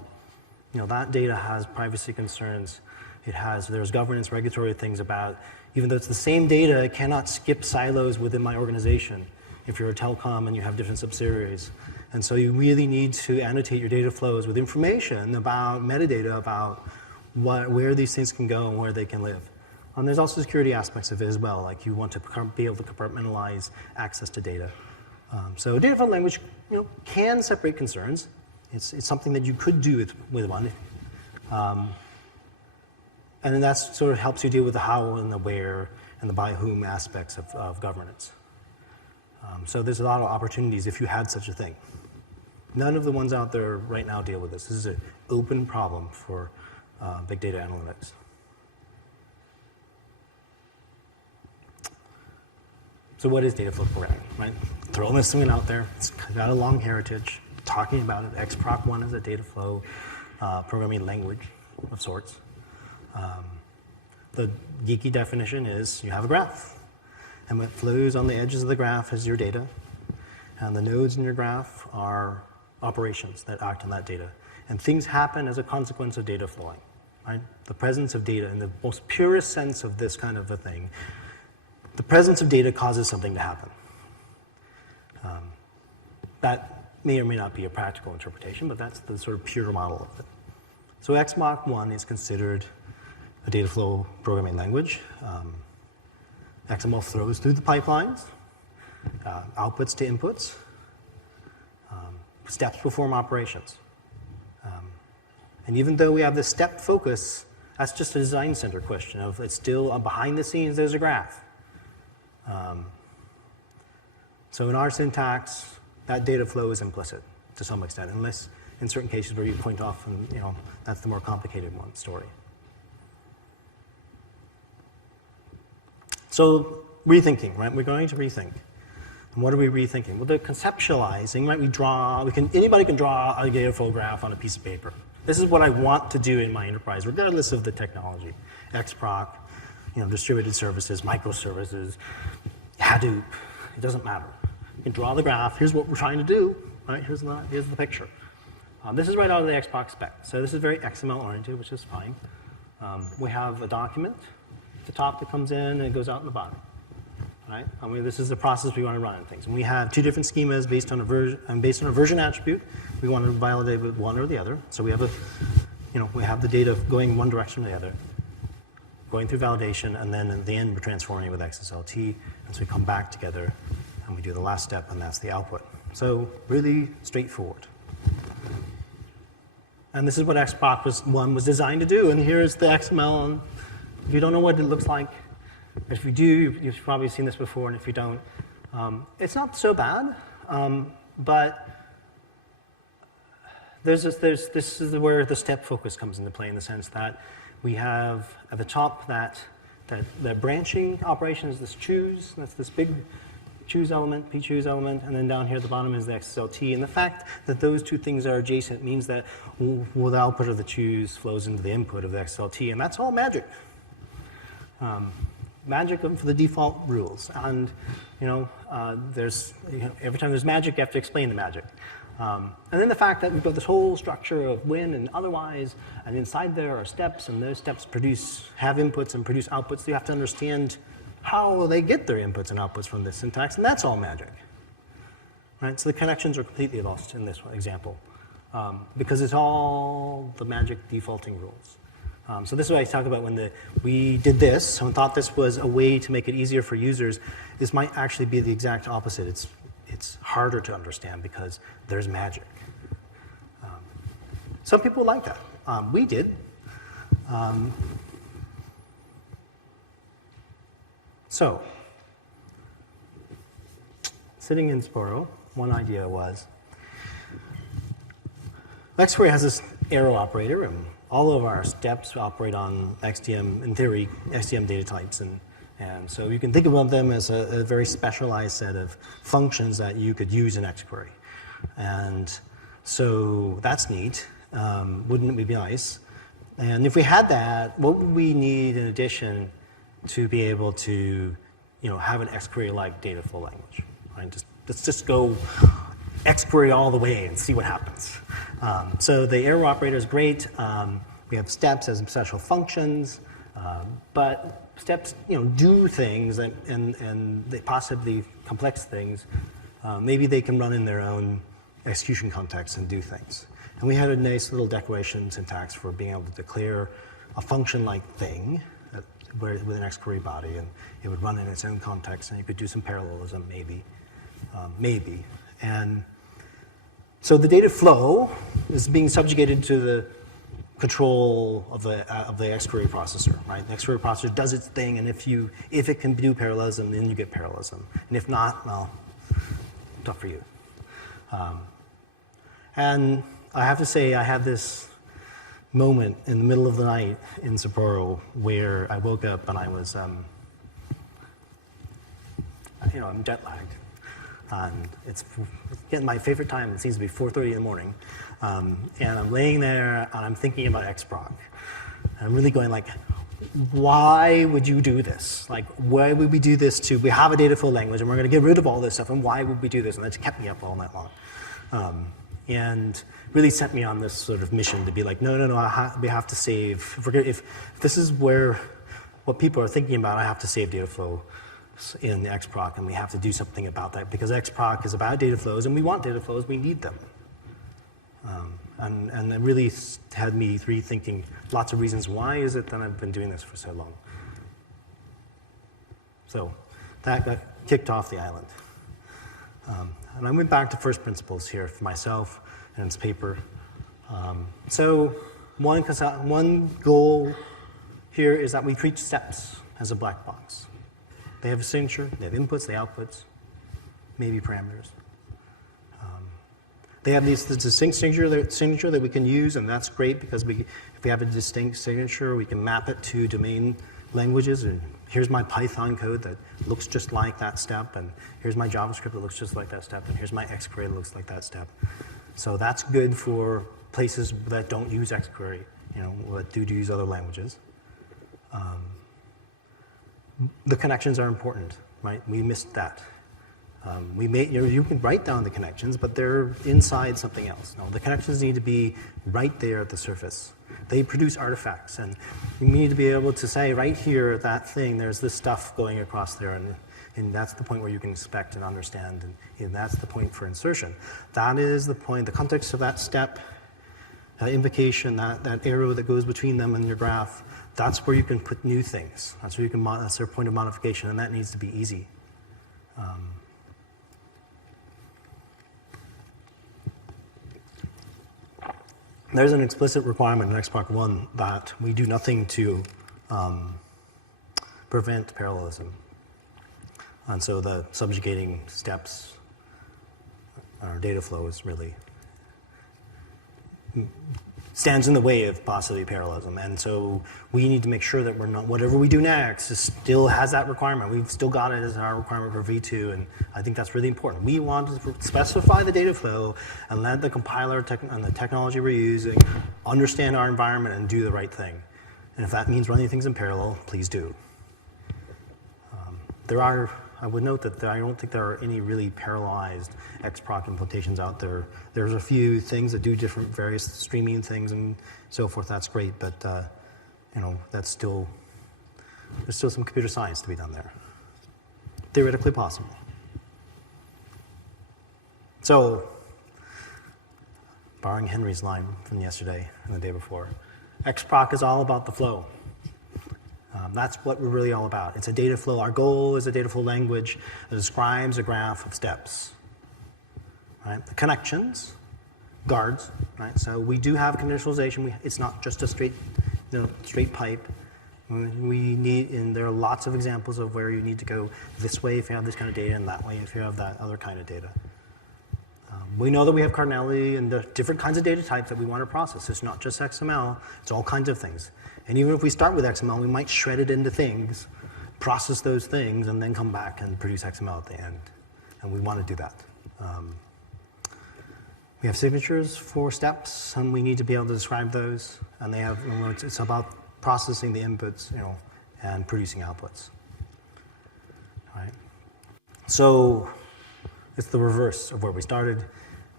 that data has privacy concerns. There's governance, regulatory things about, even though it's the same data, it cannot skip silos within my organization if you're a telecom and you have different subsidiaries. And so you really need to annotate your data flows with information about metadata about where these things can go and where they can live. And there's also security aspects of it as well, like you want to be able to compartmentalize access to data. So a data flow language can separate concerns. It's something that you could do with one. And then that sort of helps you deal with the how and the where and the by whom aspects of governance. So there's a lot of opportunities if you had such a thing. None of the ones out there right now deal with this. This is an open problem for big data analytics. So what is data flow programming, right? Throwing this thing out there. It's got a long heritage. Talking about it. XProc1 is a data flow programming language of sorts. The geeky definition is you have a graph. And what flows on the edges of the graph is your data. And the nodes in your graph are operations that act on that data. And things happen as a consequence of data flowing, right? The presence of data in the most purest sense of this kind of a thing. The presence of data causes something to happen. That may or may not be a practical interpretation, but that's the sort of pure model of it. So XMOC1 is considered a data flow programming language. XML flows through the pipelines, outputs to inputs, steps perform operations. And even though we have this step focus, that's just a design center question of it's still behind the scenes, there's a graph. So in our syntax, that data flow is implicit to some extent, unless in certain cases where you point off and that's the more complicated story. So rethinking, right? We're going to rethink. And what are we rethinking? Well, they're conceptualizing, right? Anybody can draw a data flow graph on a piece of paper. This is what I want to do in my enterprise, regardless of the technology. XProc, distributed services, microservices, Hadoop, it doesn't matter. You can draw the graph, here's what we're trying to do, right? Here's the picture. This is right out of the XProc spec. So this is very XML oriented, which is fine. We have a document at the top that comes in and it goes out in the bottom. Right? This is the process we want to run on things. And we have two different schemas based on a version attribute. We want to validate with one or the other. So we have we have the data going one direction or the other, going through validation, and then at the end we're transforming it with XSLT. And so we come back together and we do the last step, and that's the output. So really straightforward. And this is what XProc1 was designed to do. And here's the XML. And if you don't know what it looks like, if you do, you've probably seen this before, and if you don't, it's not so bad. But this is where the step focus comes into play, in the sense that we have at the top that branching operation is this choose. That's this big choose element, pchoose element, and then down here at the bottom is the XSLT. And the fact that those two things are adjacent means that the output of the choose flows into the input of the XSLT, and that's all magic. Magic for the default rules, and every time there's magic, you have to explain the magic. And then the fact that we've got this whole structure of when and otherwise, and inside there are steps, and those steps have inputs and produce outputs. So you have to understand how they get their inputs and outputs from this syntax, and that's all magic. Right? So the connections are completely lost in this example, because it's all the magic defaulting rules. So this is what I talk about when we did this and thought this was a way to make it easier for users. This might actually be the exact opposite. It's harder to understand because there's magic. Some people like that. We did. So, sitting in Sapporo, one idea was, XQuery has this arrow operator, and all of our steps operate on XDM, in theory, XDM data types. And so you can think about them as a very specialized set of functions that you could use in XQuery. And so that's neat. Wouldn't it be nice? And if we had that, what would we need in addition to be able to, have an XQuery-like data flow language? Right? Let's just go XQuery all the way and see what happens. So the arrow operator is great. We have steps as special functions, but steps, do things and they possibly complex things. Maybe they can run in their own execution context and do things. And we had a nice little declaration syntax for being able to declare a function-like thing with an XQuery body, and it would run in its own context, and you could do some parallelism, maybe. And so the data flow is being subjugated to the control of the XQuery processor, right? The XQuery processor does its thing, and if it can do parallelism, then you get parallelism. And if not, well, tough for you. And I have to say, I had this moment in the middle of the night in Sapporo where I woke up and I was, I'm jet lagged. And it's getting my favorite time. It seems to be 4:30 in the morning. And I'm laying there and I'm thinking about XProc. And I'm really going like, why would you do this? Like, why would we do this we have a data flow language and we're going to get rid of all this stuff, and why would we do this? And that just kept me up all night long. And really sent me on this sort of mission to be like, no, we have to save. If this is what people are thinking about, I have to save data flow in XProc, and we have to do something about that, because XProc is about data flows, and we want data flows, we need them. And it really had me rethinking lots of reasons why is it that I've been doing this for so long. So that got kicked off the island. And I went back to first principles here for myself and this paper. So one goal here is that we treat steps as a black box. They have a signature, they have inputs, they have outputs, maybe parameters. They have this distinct signature that we can use, and that's great because if we have a distinct signature, we can map it to domain languages. And here's my Python code that looks just like that step, and here's my JavaScript that looks just like that step, and here's my XQuery that looks like that step. So that's good for places that don't use XQuery, that do use other languages. The connections are important, right? We missed that. You can write down the connections, but they're inside something else. No, the connections need to be right there at the surface. They produce artifacts, and you need to be able to say, right here, that thing, there's this stuff going across there, and that's the point where you can inspect and understand, and that's the point for insertion. That is the point, the context of that step, that invocation, that arrow that goes between them and your graph, that's where you can put new things. That's where that's their point of modification, and that needs to be easy. There's an explicit requirement in XProc 1 that we do nothing to prevent parallelism. And so the subjugating steps, our data flow is really stands in the way of possibly parallelism. And so we need to make sure that whatever we do next still has that requirement. We've still got it as our requirement for V2, and I think that's really important. We want to specify the data flow and let the compiler and the technology we're using understand our environment and do the right thing. And if that means running things in parallel, please do. I would note that I don't think there are any really parallelized XProc implementations out there. There's a few things that do different various streaming things and so forth. That's great, but there's still some computer science to be done there. Theoretically possible. So, borrowing Henry's line from yesterday and the day before, XProc is all about the flow. That's what we're really all about. It's a data flow. Our goal is a data flow language that describes a graph of steps. Right? The connections guards, right? So we do have conditionalization. It's not just a straight pipe. We need, and there are lots of examples of where you need to go this way if you have this kind of data, and that way if you have that other kind of data. We know that we have cardinality and the different kinds of data types that we want to process. It's not just XML, it's all kinds of things. And even if we start with XML, we might shred it into things, process those things, and then come back and produce XML at the end. And we want to do that. We have signatures for steps, and we need to be able to describe those. And they have, it's about processing the inputs, and producing outputs. All right. So it's the reverse of where we started.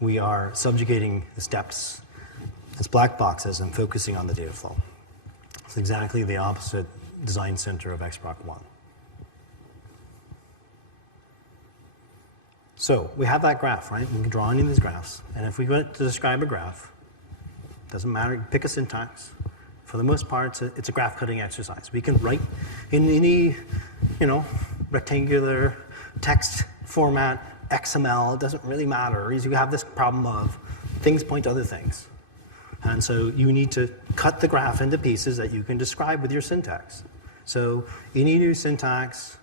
We are subjugating the steps as black boxes and focusing on the data flow. It's exactly the opposite design center of XProc 1. So we have that graph, right? We can draw any of these graphs. And if we go to describe a graph, doesn't matter, pick a syntax. For the most part, it's a graph cutting exercise. We can write in any, rectangular text format, XML, it doesn't really matter. You have this problem of things point to other things. And so you need to cut the graph into pieces that you can describe with your syntax. So any new syntax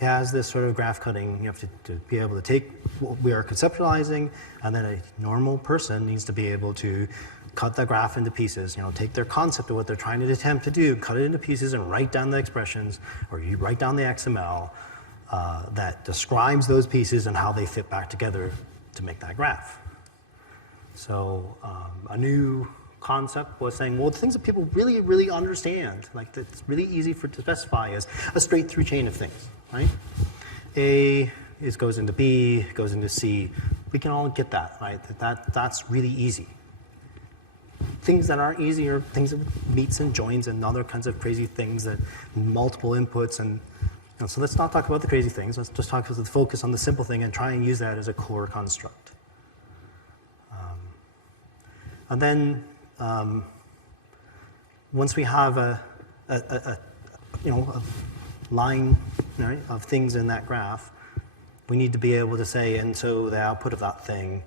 has this sort of graph cutting. You have to be able to take what we are conceptualizing, and then a normal person needs to be able to cut the graph into pieces, take their concept of what they're trying to attempt to do, cut it into pieces and write down the expressions, or you write down the XML that describes those pieces and how they fit back together to make that graph. So a new concept was saying, well, the things that people really, really understand, like that's really easy to specify is a straight through chain of things, right? A goes into B, goes into C. We can all get that, right? That's really easy. Things that aren't easy are things with meets and joins and other kinds of crazy things that multiple inputs and so let's not talk about the crazy things. Let's just focus on the simple thing and try and use that as a core construct. And then once we have a line, right, of things in that graph, we need to be able to say, and so the output of that thing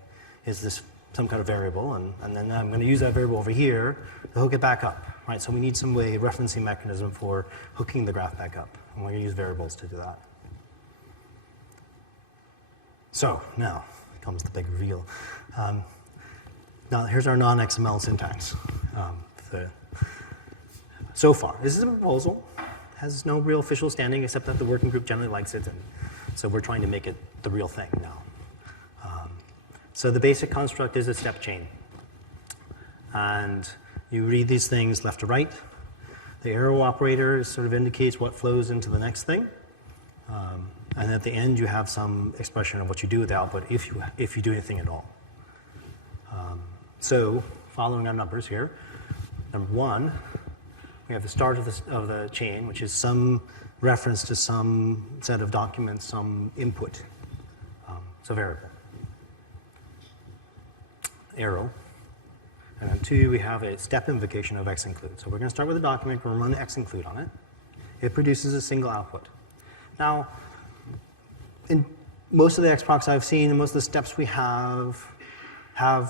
is this some kind of variable, and then I'm going to use that variable over here to hook it back up, right? So we need some way, referencing mechanism for hooking the graph back up, and we're going to use variables to do that. So now comes the big reveal. Now here's our non-XML syntax. So far, this is a proposal. Has no real official standing except that the working group generally likes it, and so we're trying to make it the real thing now. So the basic construct is a step chain. And you read these things left to right. The arrow operator sort of indicates what flows into the next thing. And at the end, you have some expression of what you do with the output if you do anything at all. So following our numbers here, number 1, we have the start of the chain, which is some reference to some set of documents, some input. It's a variable. Arrow. And then 2, we have a step invocation of XInclude. So we're going to start with a document, we're going to run XInclude on it. It produces a single output. Now, in most of the XProcs I've seen, and most of the steps we have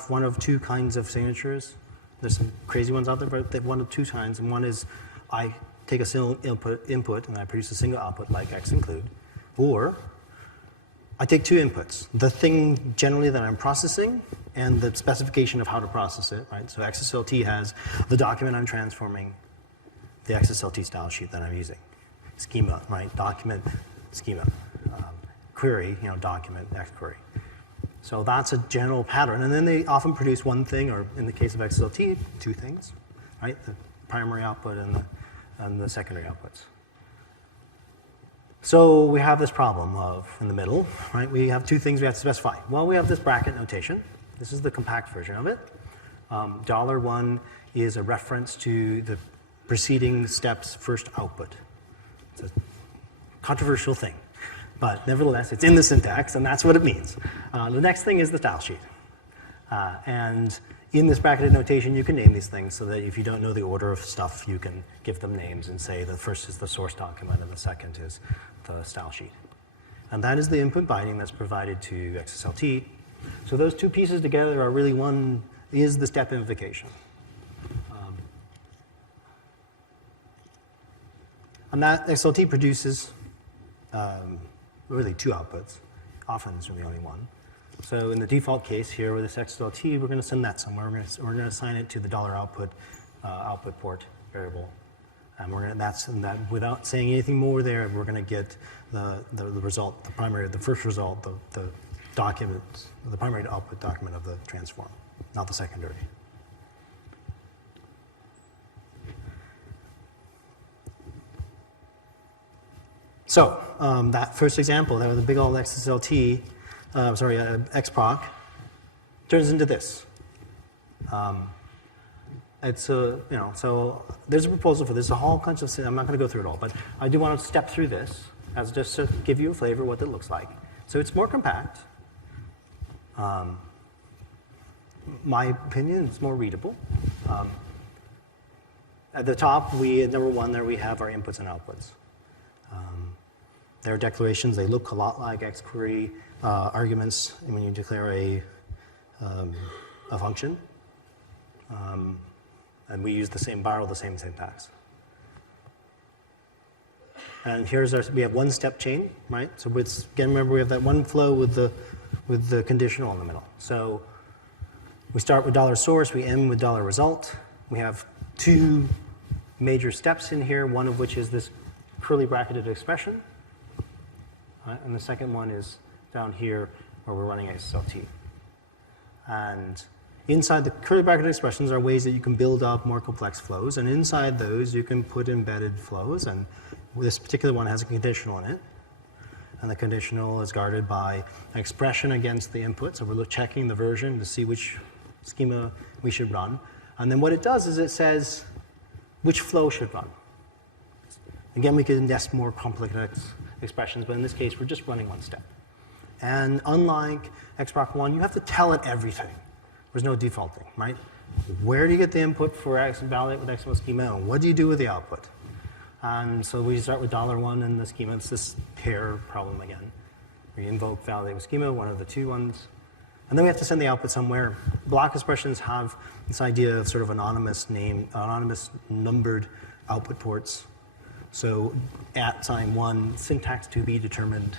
one of 2 kinds of signatures. There's some crazy ones out there, but they have one of 2 kinds. And one is I take a single input and I produce a single output like XInclude. Or I take 2 inputs, the thing generally that I'm processing and the specification of how to process it, right? So XSLT has the document I'm transforming, the XSLT style sheet that I'm using. Schema, right? Document, schema. Query, document, XQuery. So that's a general pattern. And then they often produce one thing, or in the case of XSLT, 2 things, right? The primary output and the secondary outputs. So we have this problem of, in the middle, right, we have 2 things we have to specify. Well, we have this bracket notation. This is the compact version of it. $1 is a reference to the preceding step's first output. It's a controversial thing, but nevertheless, it's in the syntax, and that's what it means. The next thing is the style sheet. And in this bracketed notation, you can name these things so that if you don't know the order of stuff, you can give them names and say the first is the source document and the second is the style sheet. And that is the input binding that's provided to XSLT. So those two pieces together are really is the step invocation. And that XSLT produces really two outputs. Often it's really only one. So in the default case here with this XSLT, we're going to send that somewhere. We're going to assign it to the $output output port variable. And we're going to, without saying anything more there, we're going to get the result, the first result, the document, the primary output document of the transform, not the secondary. So that first example, that was a big old XSLT, XProc, turns into this. It's so there's a proposal for this. A whole bunch of, I'm not going to go through it all, but I do want to step through this as just to give you a flavor of what it looks like. So it's more compact. My opinion, it's more readable. At the top, number one, there we have our inputs and outputs. Their declarations, they look a lot like xquery arguments when you declare a function. And we use borrow the same syntax. And we have one step chain, right? So again, remember we have that one flow with the conditional in the middle. So we start with $source, we end with $result. We have two major steps in here, one of which is this curly bracketed expression. Right? And the second one is down here where we're running XSLT. And inside the curly bracketed expressions are ways that you can build up more complex flows. And inside those, you can put embedded flows. And this particular one has a conditional in it. And the conditional is guarded by an expression against the input. So we're checking the version to see which schema we should run. And then what it does is it says which flow should run. Again, we could nest more complex expressions, but in this case, we're just running one step. And unlike XProc 1, you have to tell it everything. There's no defaulting, right? Where do you get the input for validate with XML schema, and what do you do with the output? And so we start with $1 in the schema. It's this pair problem again. We invoke validate with schema, one of the two ones. And then we have to send the output somewhere. Block expressions have this idea of sort of anonymous numbered output ports. So @1, syntax to be determined,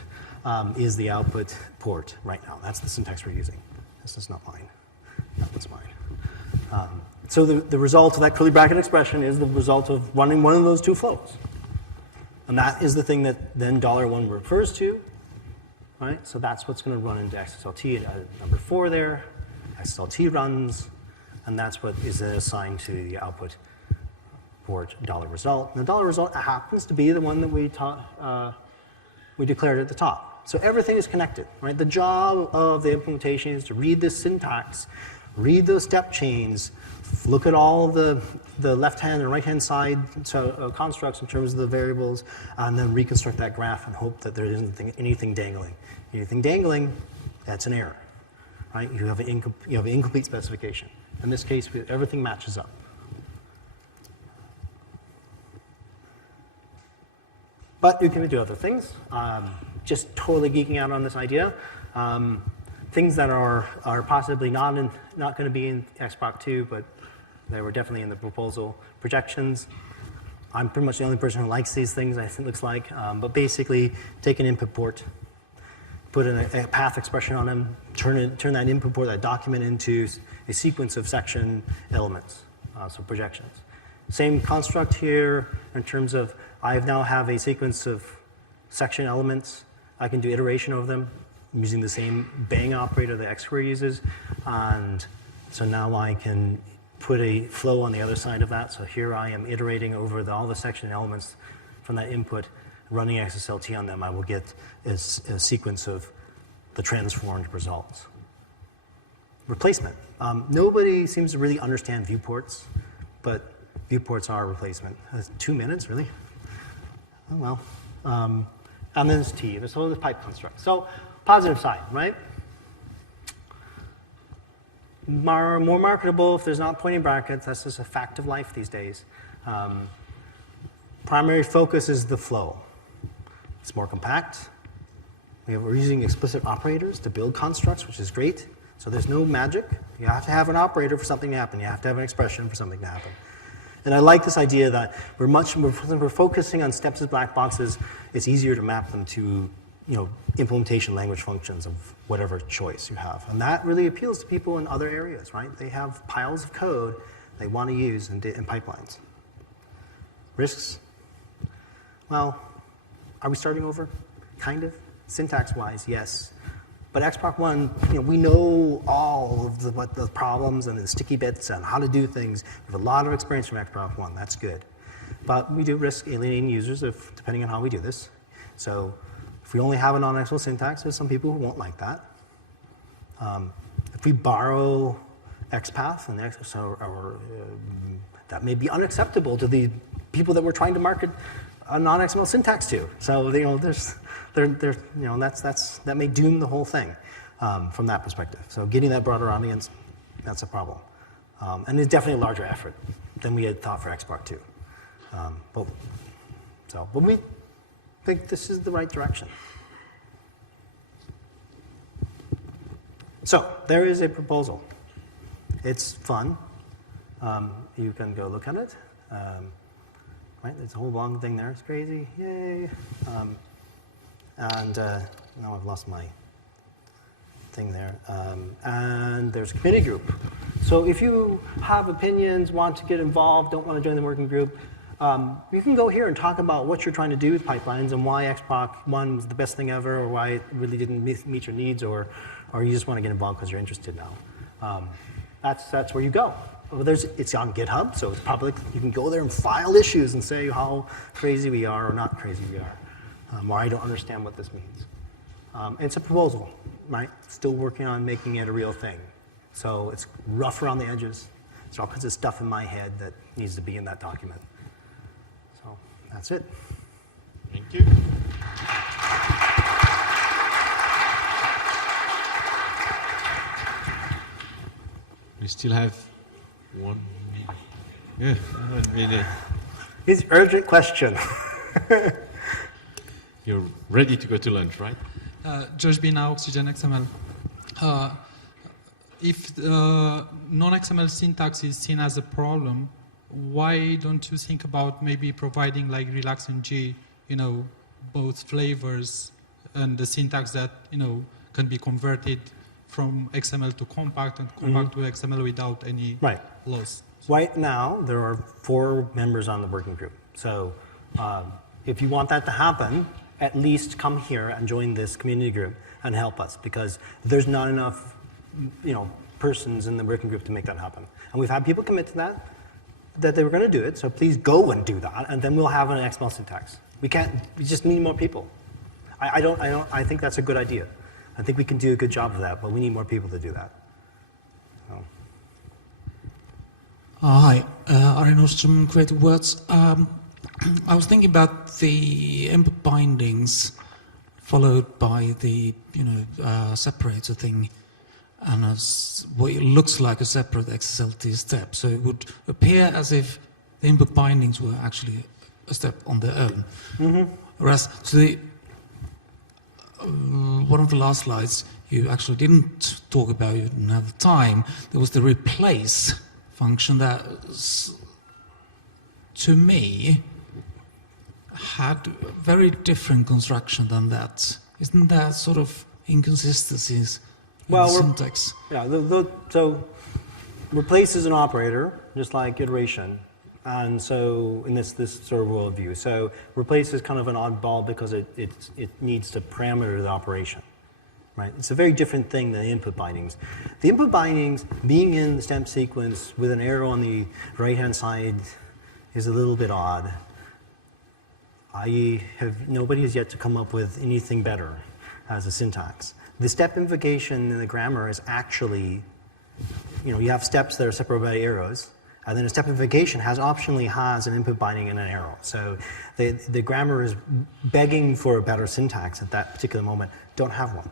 is the output port right now. That's the syntax we're using. This is not mine. That was mine. So the result of that curly bracket expression is the result of running one of those two flows. And that is the thing that then $1 refers to. Right? So that's what's going to run into XSLT at number 4 there. XSLT runs, and that's what is then assigned to the output port $result. And the $result happens to be the one that we declared at the top. So everything is connected, right? The job of the implementation is to read this syntax, read those step chains, look at all the left-hand and right-hand side constructs in terms of the variables, and then reconstruct that graph and hope that there isn't anything dangling. Anything dangling, that's an error, right? You have an incomplete specification. In this case, everything matches up. But you can do other things. Just totally geeking out on this idea. Things that are possibly not going to be in XProc 2, but they were definitely in the proposal. Projections. I'm pretty much the only person who likes these things, I think it looks like. But basically, take an input port, put a path expression on them, turn that input port, that document, into a sequence of section elements, so projections. Same construct here in terms of I now have a sequence of section elements. I can do iteration of them using the same bang operator that xquery uses. And so now I can put a flow on the other side of that. So here I am iterating over all the section elements from that input, running XSLT on them. I will get a sequence of the transformed results. Replacement. Nobody seems to really understand viewports, but viewports are a replacement. 2 minutes, really? Oh, well. And then it's T. There's all this pipe construct. So positive side, right? More marketable if there's not pointing brackets. That's just a fact of life these days. Primary focus is the flow. It's more compact. We're using explicit operators to build constructs, which is great. So there's no magic. You have to have an operator for something to happen. You have to have an expression for something to happen. And I like this idea that we're focusing on steps as black boxes. It's easier to map them to implementation language functions of whatever choice you have. And that really appeals to people in other areas, right? They have piles of code they want to use in pipelines. Risks? Well, are we starting over? Kind of. Syntax-wise, yes. But XProc 1, we know all of what the problems and the sticky bits and how to do things. We have a lot of experience from XProc 1. That's good. But we do risk alienating users depending on how we do this. So if we only have a non-XML syntax, there's some people who won't like that. If we borrow XPath, and that may be unacceptable to the people that we're trying to market a non-XML syntax to. So that may doom the whole thing from that perspective. So getting that broader audience, that's a problem. And it's definitely a larger effort than we had thought for XProc 2. But we think this is the right direction. So there is a proposal. It's fun. You can go look at it. Right, there's a whole long thing there. It's crazy. Yay. Now I've lost my thing there. And there's a committee group. So if you have opinions, want to get involved, don't want to join the working group, you can go here and talk about what you're trying to do with pipelines and why XProc 1 was the best thing ever, or why it really didn't meet your needs, or you just want to get involved because you're interested now. That's where you go. It's on GitHub, so it's public. You can go there and file issues and say how crazy we are or not crazy we are, or I don't understand what this means. It's a proposal, right? Still working on making it a real thing. So it's rough around the edges. There's all kinds of stuff in my head that needs to be in that document. So that's it. Thank you. We still have 1 minute. Yeah, 1 minute. It's an urgent question. You're ready to go to lunch, right? Josh Bina, Oxygen XML. If non-XML syntax is seen as a problem, why don't you think about maybe providing like Relax and G, both flavors and the syntax that, can be converted from XML to compact and compact to XML without any loss? Right now, there are 4 members on the working group. So if you want that to happen, at least come here and join this community group and help us, because there's not enough persons in the working group to make that happen. And we've had people commit to that they were going to do it, so please go and do that, and then we'll have an XML syntax. We just need more people. I think that's a good idea. I think we can do a good job of that, but we need more people to do that. So. Hi, Ari Nordstrom, Creative Words. I was thinking about the input bindings followed by the separator thing, and what it looks like a separate XSLT step. So it would appear as if the input bindings were actually a step on their own. Whereas one of the last slides, you actually didn't talk about, you didn't have time. There was the replace function that, to me, had a very different construction than that. Isn't that sort of inconsistencies in the syntax? So replace is an operator, just like iteration. And so in this sort of worldview. So replace is kind of an oddball because it needs to parameter the operation. Right? It's a very different thing than the input bindings. The input bindings, being in the stem sequence with an arrow on the right-hand side, is a little bit odd. Nobody has yet to come up with anything better as a syntax. The step invocation in the grammar is actually, you have steps that are separated by arrows, and then a step invocation optionally has an input binding and an arrow. So the grammar is begging for a better syntax at that particular moment. Don't have one.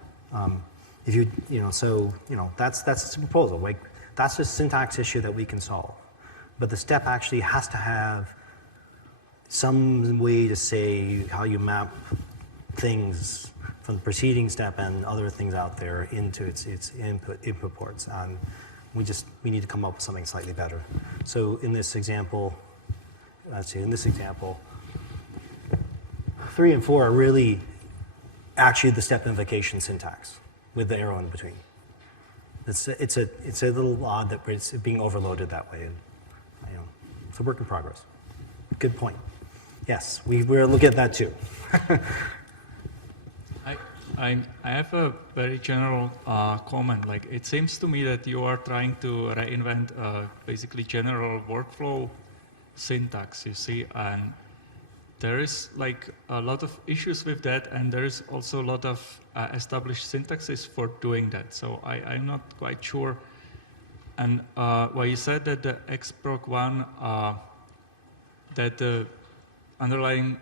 That's a proposal. Like, that's a syntax issue that we can solve. But the step actually has to have some way to say how you map things from the preceding step and other things out there into its input ports. And we need to come up with something slightly better. So in this example, let's see, in this example, 3 and 4 are really actually the step invocation syntax with the arrow in between. It's a little odd that it's being overloaded that way. And, it's a work in progress. Good point. Yes, we're looking at that too. I have a very general comment. Like, it seems to me that you are trying to reinvent basically general workflow syntax, you see, and there is like a lot of issues with that, and there is also a lot of established syntaxes for doing that. So I'm not quite sure. And well, you said that the XProg one, that the underlying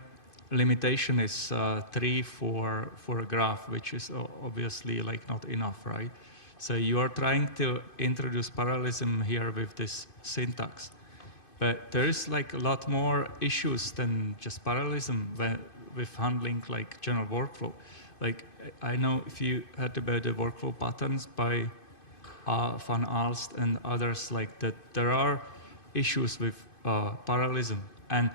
limitation is 3 for a graph, which is obviously like not enough, right? So you are trying to introduce parallelism here with this syntax. But there is like a lot more issues than just parallelism with handling like general workflow. Like, I know if you heard about the workflow patterns by Van Aalst and others like that, there are issues with parallelism, and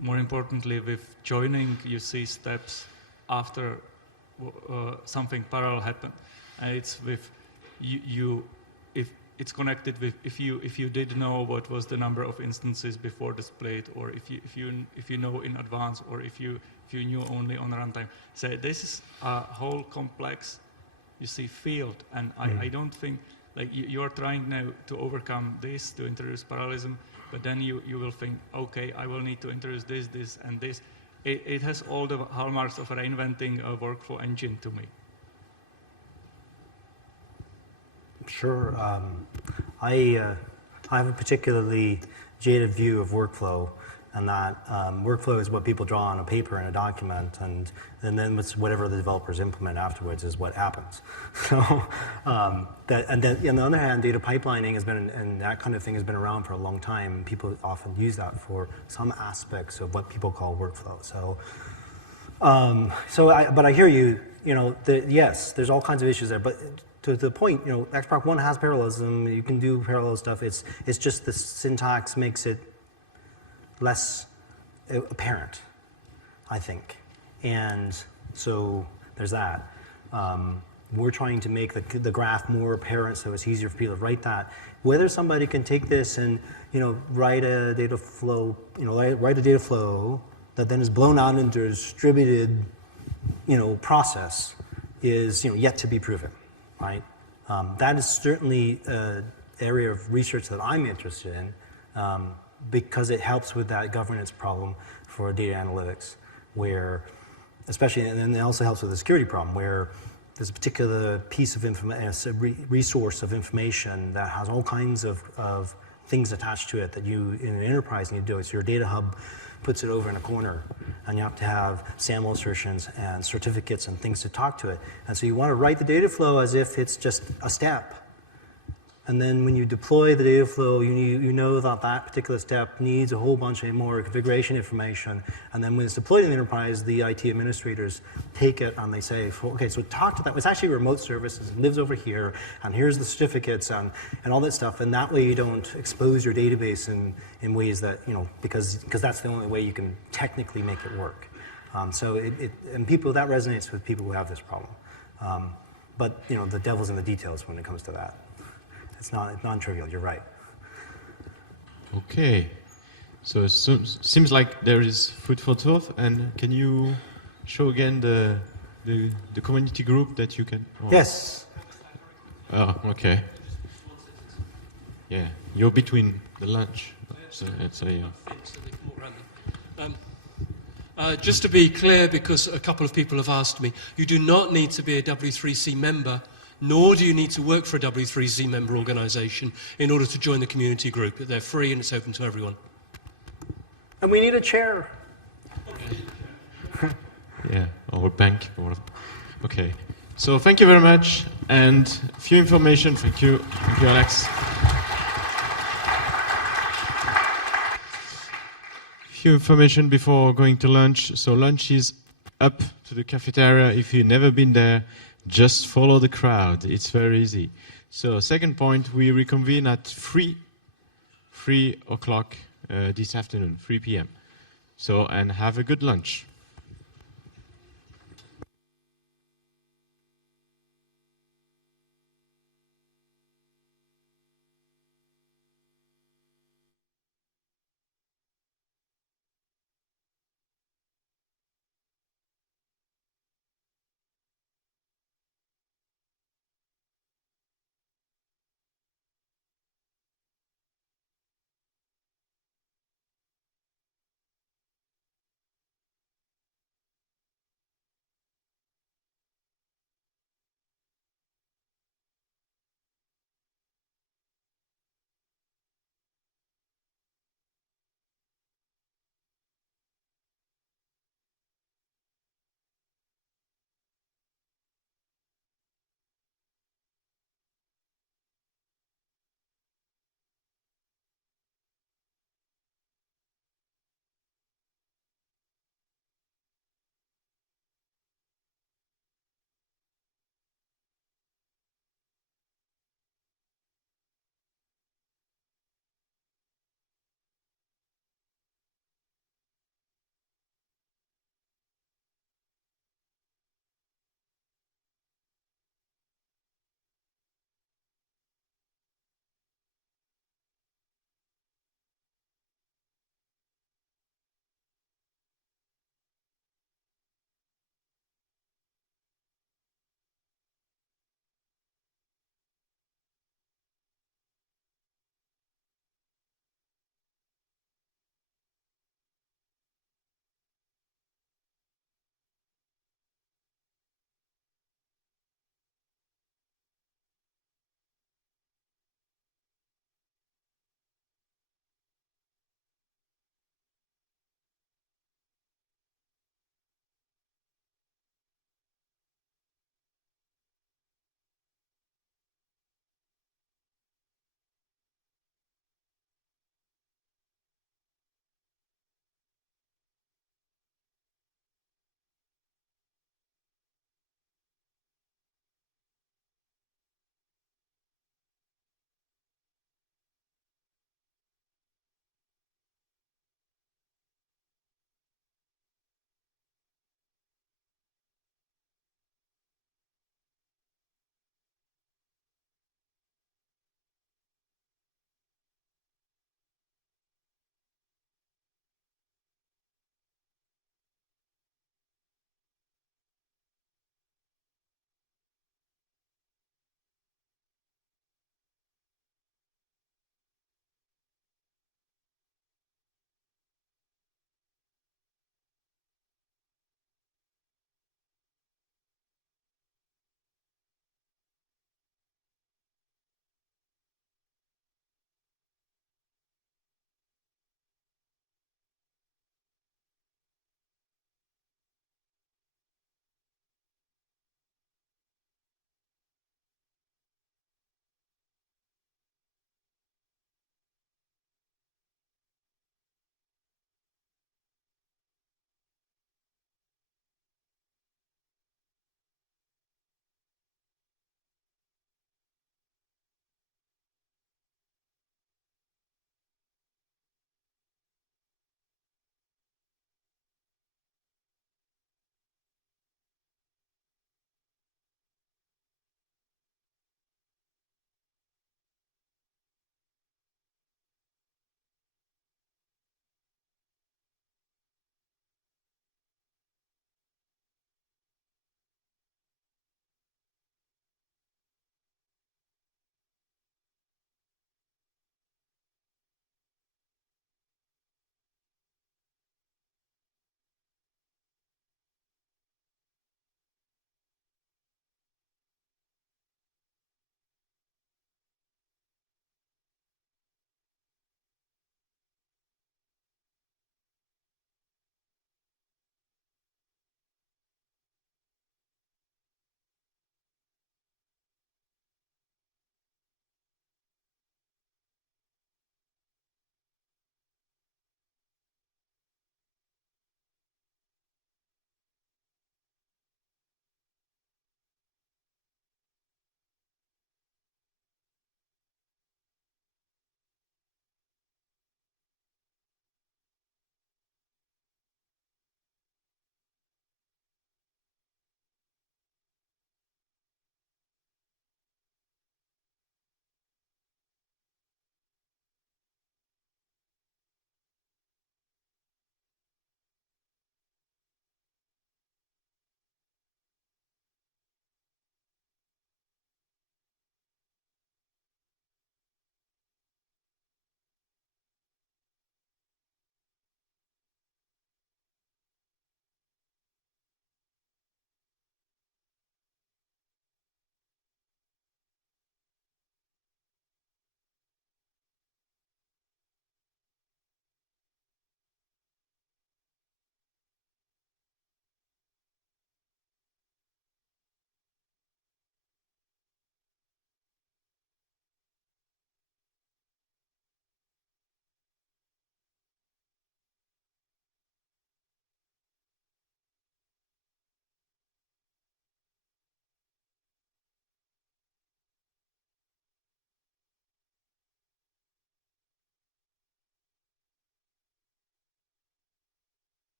more importantly with joining, you see steps after something parallel happened. And it's with if it's connected with if you did know what was the number of instances before displayed, or if you know in advance, or if you knew only on runtime. So this is a whole complex, you see, field, and I don't think like you are trying now to overcome this, to introduce parallelism, but then you will think, okay, I will need to introduce this, and this. It has all the hallmarks of reinventing a workflow engine to me. Sure. I have a particularly jaded view of workflow, and that workflow is what people draw on a paper in a document, and then whatever the developers implement afterwards is what happens. So, and then on the other hand, data pipelining has been, and that kind of thing has been around for a long time. People often use that for some aspects of what people call workflow. So, but I hear you. Yes, there's all kinds of issues there, but to the point, XProg 1 has parallelism. You can do parallel stuff. It's just the syntax makes it less apparent, I think. And so there's that. We're trying to make the graph more apparent so it's easier for people to write that. Whether somebody can take this and write a data flow, write a data flow that then is blown out into a distributed process is yet to be proven. Right? That is certainly an area of research that I'm interested in because it helps with that governance problem for data analytics, where, especially, and then it also helps with the security problem, where there's a particular piece of information, resource of information that has all kinds of things attached to it that you, in an enterprise, need to do. So your data hub puts it over in a corner, and you have to have SAML assertions and certificates and things to talk to it. And so you want to write the data flow as if it's just a step. And then when you deploy the data flow, you know that that particular step needs a whole bunch of more configuration information. And then when it's deployed in the enterprise, the IT administrators take it and they say, okay, so talk to that. It's actually a remote service. It lives over here, and here's the certificates and all that stuff. And that way you don't expose your database in ways that, because that's the only way you can technically make it work. So that resonates with people who have this problem. But the devil's in the details when it comes to that. It's non-trivial, you're right. Okay, so it seems like there is food for thought, and can you show again the community group that you can? Oh. Yes. Oh, okay. Yeah, you're between the lunch, so let's say. Just to be clear, because a couple of people have asked me, you do not need to be a W3C member, nor do you need to work for a W3C member organisation in order to join the community group. They're free and it's open to everyone. And we need a chair. Yeah, or a bank. Okay. So thank you very much, and a few information. Thank you, Alex. Few information before going to lunch. So lunch is up to the cafeteria. If you've never been there, just follow the crowd. It's very easy. So second point, we reconvene at 3 o'clock this afternoon, 3 p.m. So, and have a good lunch.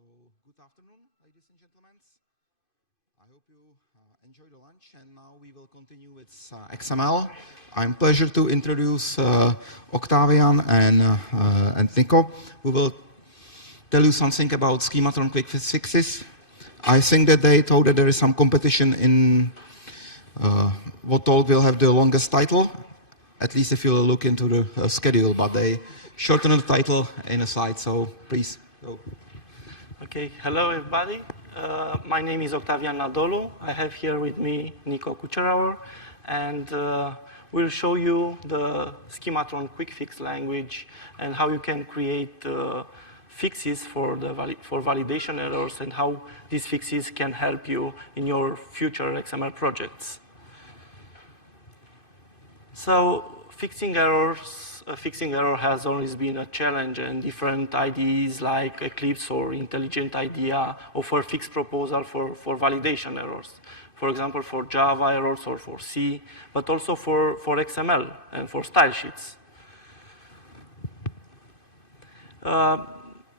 So, good afternoon, ladies and gentlemen. I hope you enjoy the lunch, and now we will continue with XML. I'm pleasure to introduce Octavian and Nico, who will tell you something about Schematron Quick Fixes. I think that they told that there is some competition in what talk will have the longest title, at least if you look into the schedule, but they shortened the title in a slide, so please go. Okay, hello everybody. My name is Octavian Nadolu. I have here with me Nico Kucherauer, and we'll show you the Schematron Quick Fix language and how you can create fixes for validation errors and how these fixes can help you in your future XML projects. So fixing error has always been a challenge, and different IDEs like Eclipse or Intelligent IDEA offer fixed proposal for validation errors. For example, for Java errors or for C, but also for XML and for style sheets.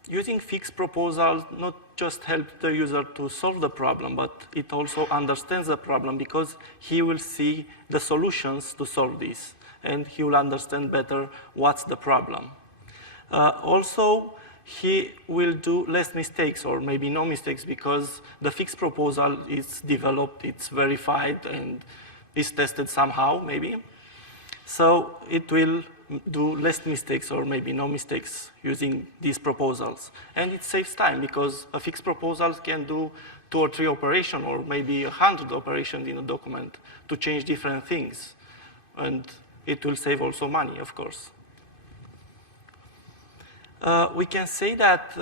Using fixed proposal not just helps the user to solve the problem, but it also understands the problem because he will see the solutions to solve this, and he will understand better what's the problem. Also, he will do less mistakes or maybe no mistakes because the fixed proposal is developed, it's verified, and is tested somehow, maybe. So it will do less mistakes or maybe no mistakes using these proposals. And it saves time because a fixed proposal can do 2 or 3 operations or maybe 100 operations in a document to change different things. And it will save also money, of course. We can say that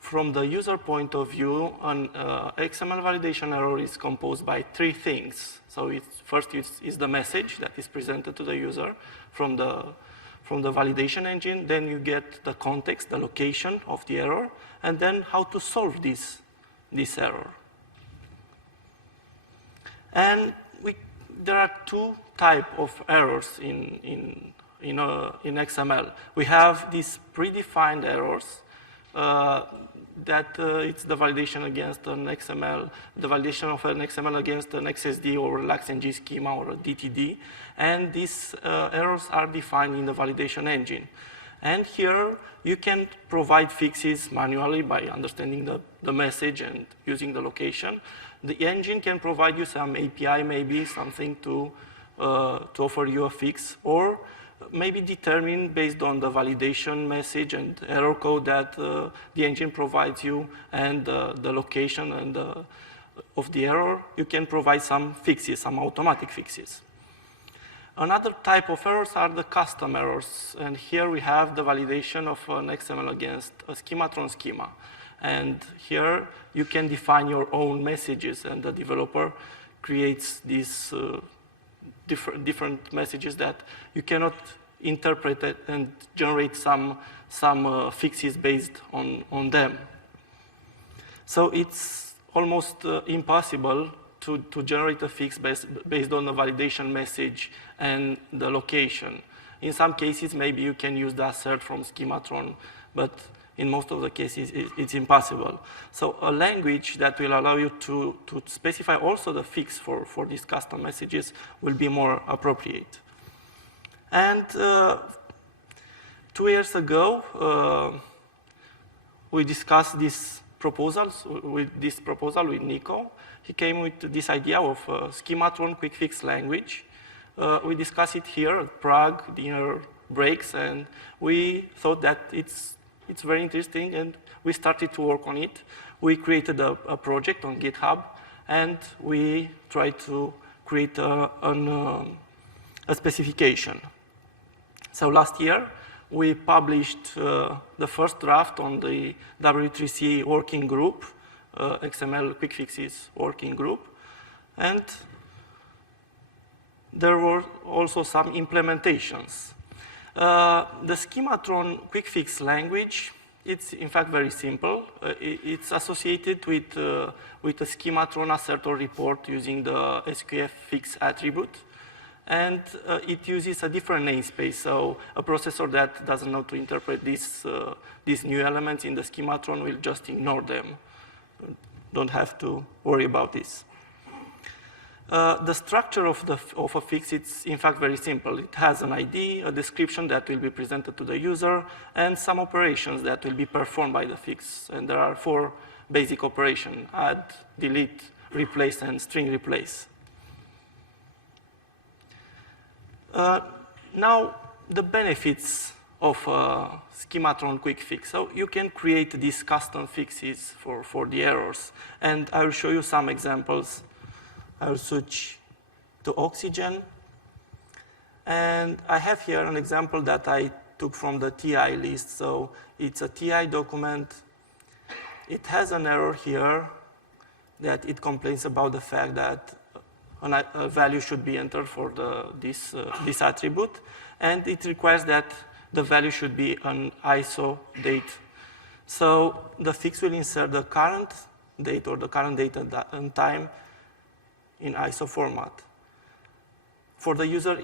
from the user point of view, an XML validation error is composed by 3 things. So first is the message that is presented to the user from the validation engine. Then you get the context, the location of the error, and then how to solve this error. And there are 2 types of errors in XML. We have these predefined errors that it's the validation against an XML, the validation of an XML against an XSD or LaxNG schema or a DTD. And these errors are defined in the validation engine. And here you can provide fixes manually by understanding the message and using the location. The engine can provide you some API, maybe something to offer you a fix, or maybe determine based on the validation message and error code that the engine provides you and the location and of the error, you can provide some fixes, some automatic fixes. Another type of errors are the custom errors, and here we have the validation of an XML against a schematron schema. And here you can define your own messages, and the developer creates these different messages that you cannot interpret it and generate some fixes based on them. So it's almost impossible to generate a fix based on the validation message and the location. In some cases, maybe you can use the assert from Schematron, but in most of the cases, it's impossible. So a language that will allow you to specify also the fix for these custom messages will be more appropriate. And 2 years ago, we discussed this proposal with Nico. He came with this idea of Schematron Quick Fix language. We discussed it here at Prague, dinner breaks, and we thought that it's very interesting, and we started to work on it. We created a project on GitHub, and we tried to create a specification. So last year, we published the first draft on the W3C working group, XML Quick Fixes working group, and there were also some implementations. The Schematron Quick Fix language, it's in fact very simple. It's associated with a Schematron assertor report using the SQF fix attribute. And it uses a different namespace, so a processor that doesn't know to interpret these new elements in the Schematron will just ignore them. Don't have to worry about this. The structure of a fix is in fact very simple. It has an ID, a description that will be presented to the user, and some operations that will be performed by the fix. And there are 4 basic operations: add, delete, replace, and string replace. Now, the benefits of Schematron Quick Fix. So you can create these custom fixes for the errors. And I will show you some examples. I will switch to Oxygen. And I have here an example that I took from the TI list. So it's a TI document. It has an error here that it complains about the fact that a value should be entered for this attribute, and it requires that the value should be an ISO date. So the fix will insert the current date or the current date and time in ISO format. For the user,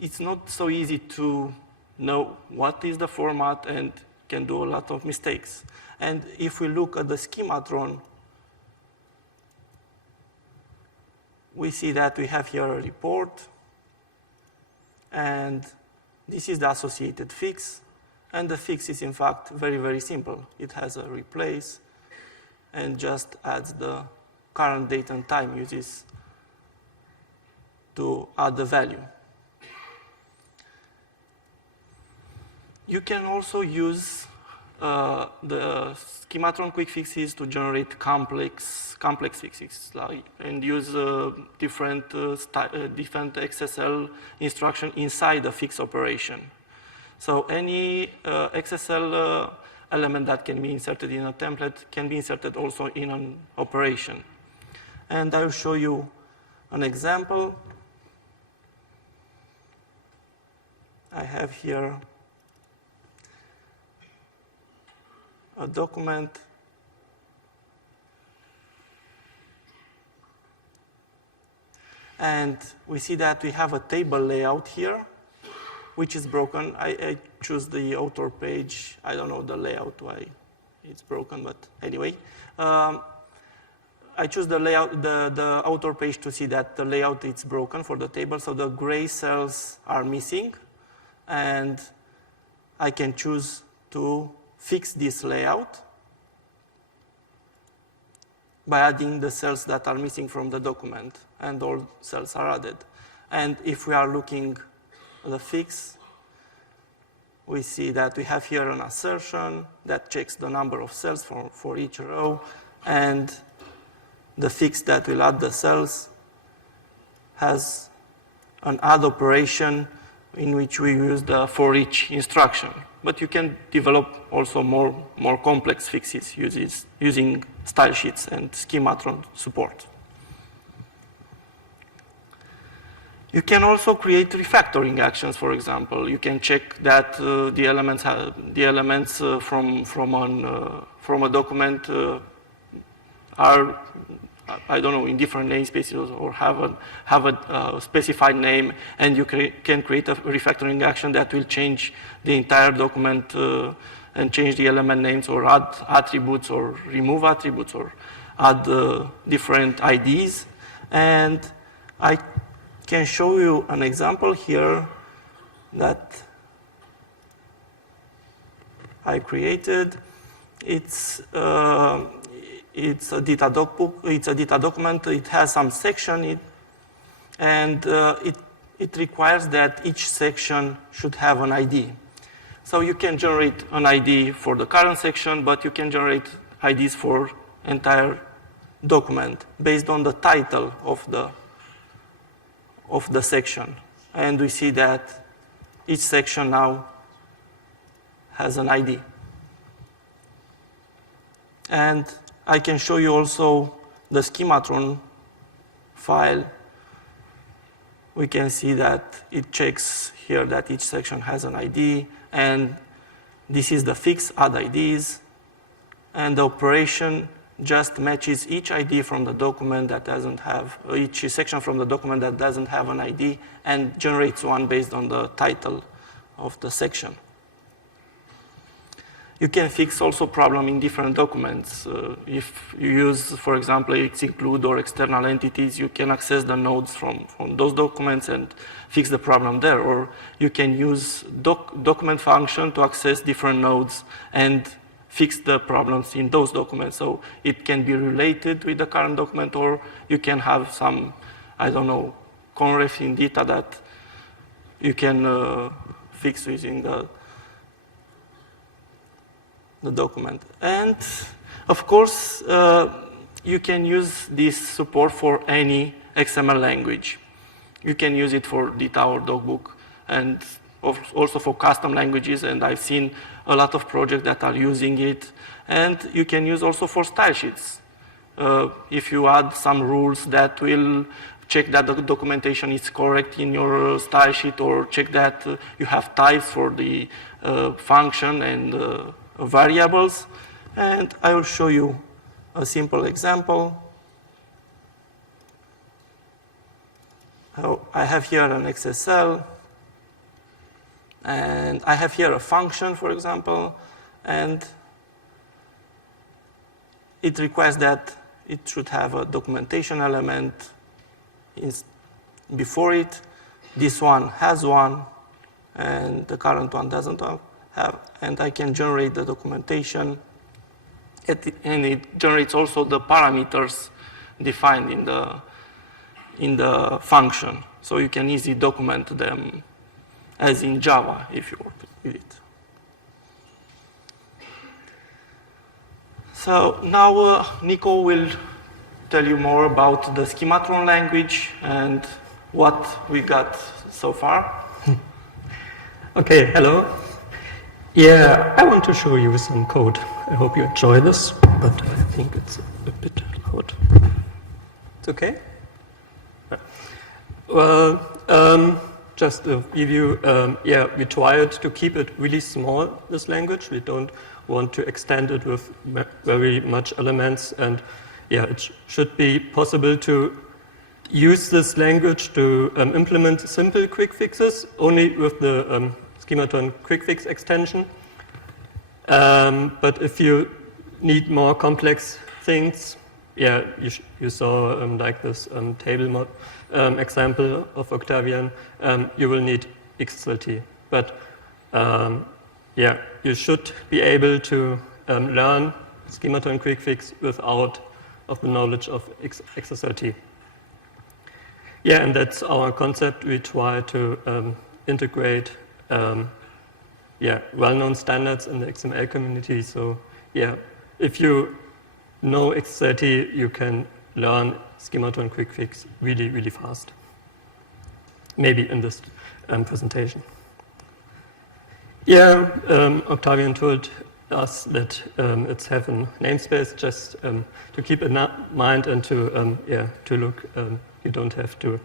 it's not so easy to know what is the format and can do a lot of mistakes. And if we look at the Schematron, we see that we have here a report, and this is the associated fix. And the fix is in fact very, very simple. It has a replace and just adds the current date and time, uses to add the value. You can also use the Schematron Quick Fixes to generate complex fixes, and use different XSL instruction inside the fix operation. So any XSL element that can be inserted in a template can be inserted also in an operation. And I will show you an example. I have here a document and we see that we have a table layout here which is broken. I choose the author page. I don't know the layout, why it's broken, but anyway. I choose the layout, the author page to see that the layout is broken for the table, so the gray cells are missing, and I can choose to fix this layout by adding the cells that are missing from the document, and all cells are added. And if we are looking at the fix, we see that we have here an assertion that checks the number of cells for each row, and the fix that will add the cells has an add operation in which we use the for each instruction. But you can develop also more complex fixes using style sheets and Schematron support. You can also create refactoring actions, for example. You can check that the elements from a document are, I don't know, in different namespaces or have a specified name, and you can create a refactoring action that will change the entire document and change the element names or add attributes or remove attributes or add different IDs. And I can show you an example here that I created. It's a data document. It has some section, and it requires that each section should have an ID. So you can generate an ID for the current section, but you can generate IDs for entire document based on the title of the section. And we see that each section now has an ID. And I can show you also the Schematron file. We can see that it checks here that each section has an ID, and this is the fix, add IDs, and the operation just matches each ID from the document that doesn't have, each section from the document that doesn't have an ID, and generates one based on the title of the section. You can fix also problem in different documents. If you use, for example, X-include or external entities, you can access the nodes from those documents and fix the problem there. Or you can use document function to access different nodes and fix the problems in those documents. So it can be related with the current document, or you can have some, I don't know, conref in data that you can fix using the document. And of course, you can use this support for any XML language. You can use it for data or dogbook, and also for custom languages, and I've seen a lot of projects that are using it. And you can use also for style sheets. If you add some rules that will check that the documentation is correct in your style sheet, or check that you have types for the function and variables. And I will show you a simple example. I have here an XSL, and I have here a function, for example, and it requires that it should have a documentation element before it. This one has one, and the current one doesn't have, and I can generate the documentation, and it generates also the parameters defined in the function. So you can easily document them as in Java if you work with it. So now Nico will tell you more about the Schematron language and what we got so far. Okay, hello. Yeah, I want to show you some code. I hope you enjoy this, but I think it's a bit loud. It's okay? Well, just to give you, we tried to keep it really small, this language. We don't want to extend it with very much elements, and it should be possible to use this language to implement simple quick fixes only with the Schematron Quick Fix extension. But if you need more complex things, you saw like this table example of Octavian, you will need XSLT. But you should be able to learn Schematron Quick Fix without of the knowledge of XSLT. And that's our concept. We try to integrate well-known standards in the XML community. So if you know XSLT, you can learn Schematron Quick Fix really, really fast. Maybe in this presentation. Octavian told us that it's have a namespace just to keep in mind and to look. You don't have to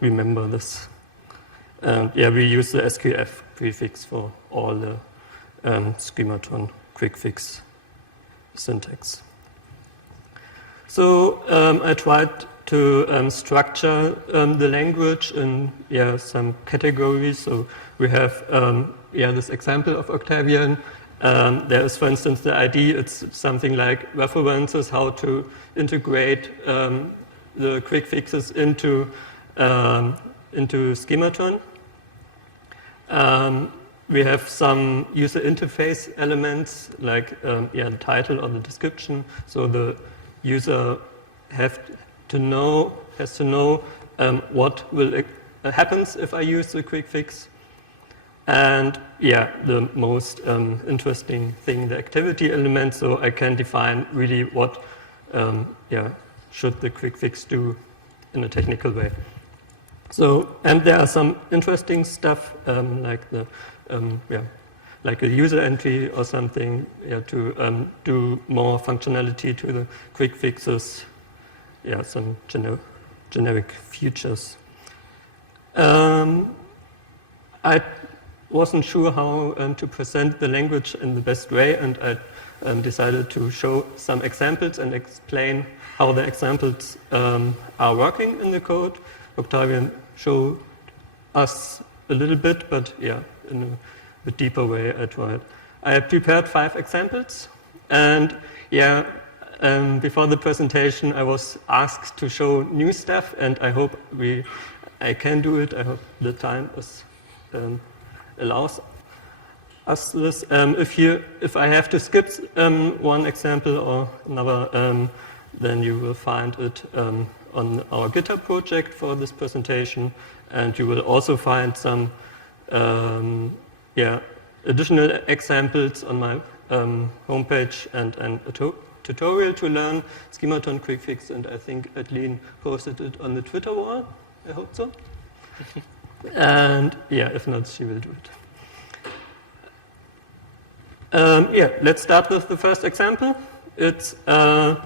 remember this. We use the SQF prefix for all the Schematron Quick Fix syntax. So I tried to structure the language in some categories. So we have this example of Octavian. There is, for instance, the ID. It's something like references, how to integrate the quick fixes into Schematron. We have some user interface elements like the title or the description. So the user has to know what will happens if I use the quick fix. And the most interesting thing, the activity element. So I can define really what should the quick fix do in a technical way. So, and there are some interesting stuff like the, like a user entry or something to do more functionality to the quick fixes. Yeah, some generic features. I wasn't sure how to present the language in the best way, and I decided to show some examples and explain how the examples are working in the code. Octavian showed us a little bit, but yeah, in a bit deeper way I tried. I have prepared 5 examples, and yeah, before the presentation I was asked to show new stuff, and I hope I can do it. I hope the time allows us this. If I have to skip one example or another, then you will find it on our GitHub project for this presentation, and you will also find some additional examples on my homepage and a tutorial to learn Schematron Quick Fix, and I think Adeline posted it on the Twitter wall. I hope so. And yeah, if not, she will do it. Let's start with the first example. It's a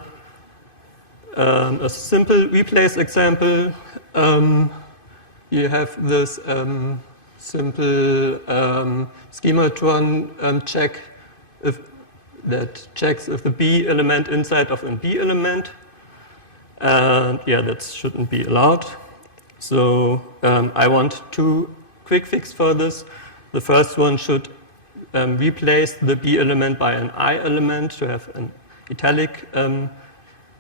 simple replace example. You have this simple schematron check that checks if the B element inside of a B element. That shouldn't be allowed. So I want 2 quick fix for this. The first one should replace the B element by an I element to have an italic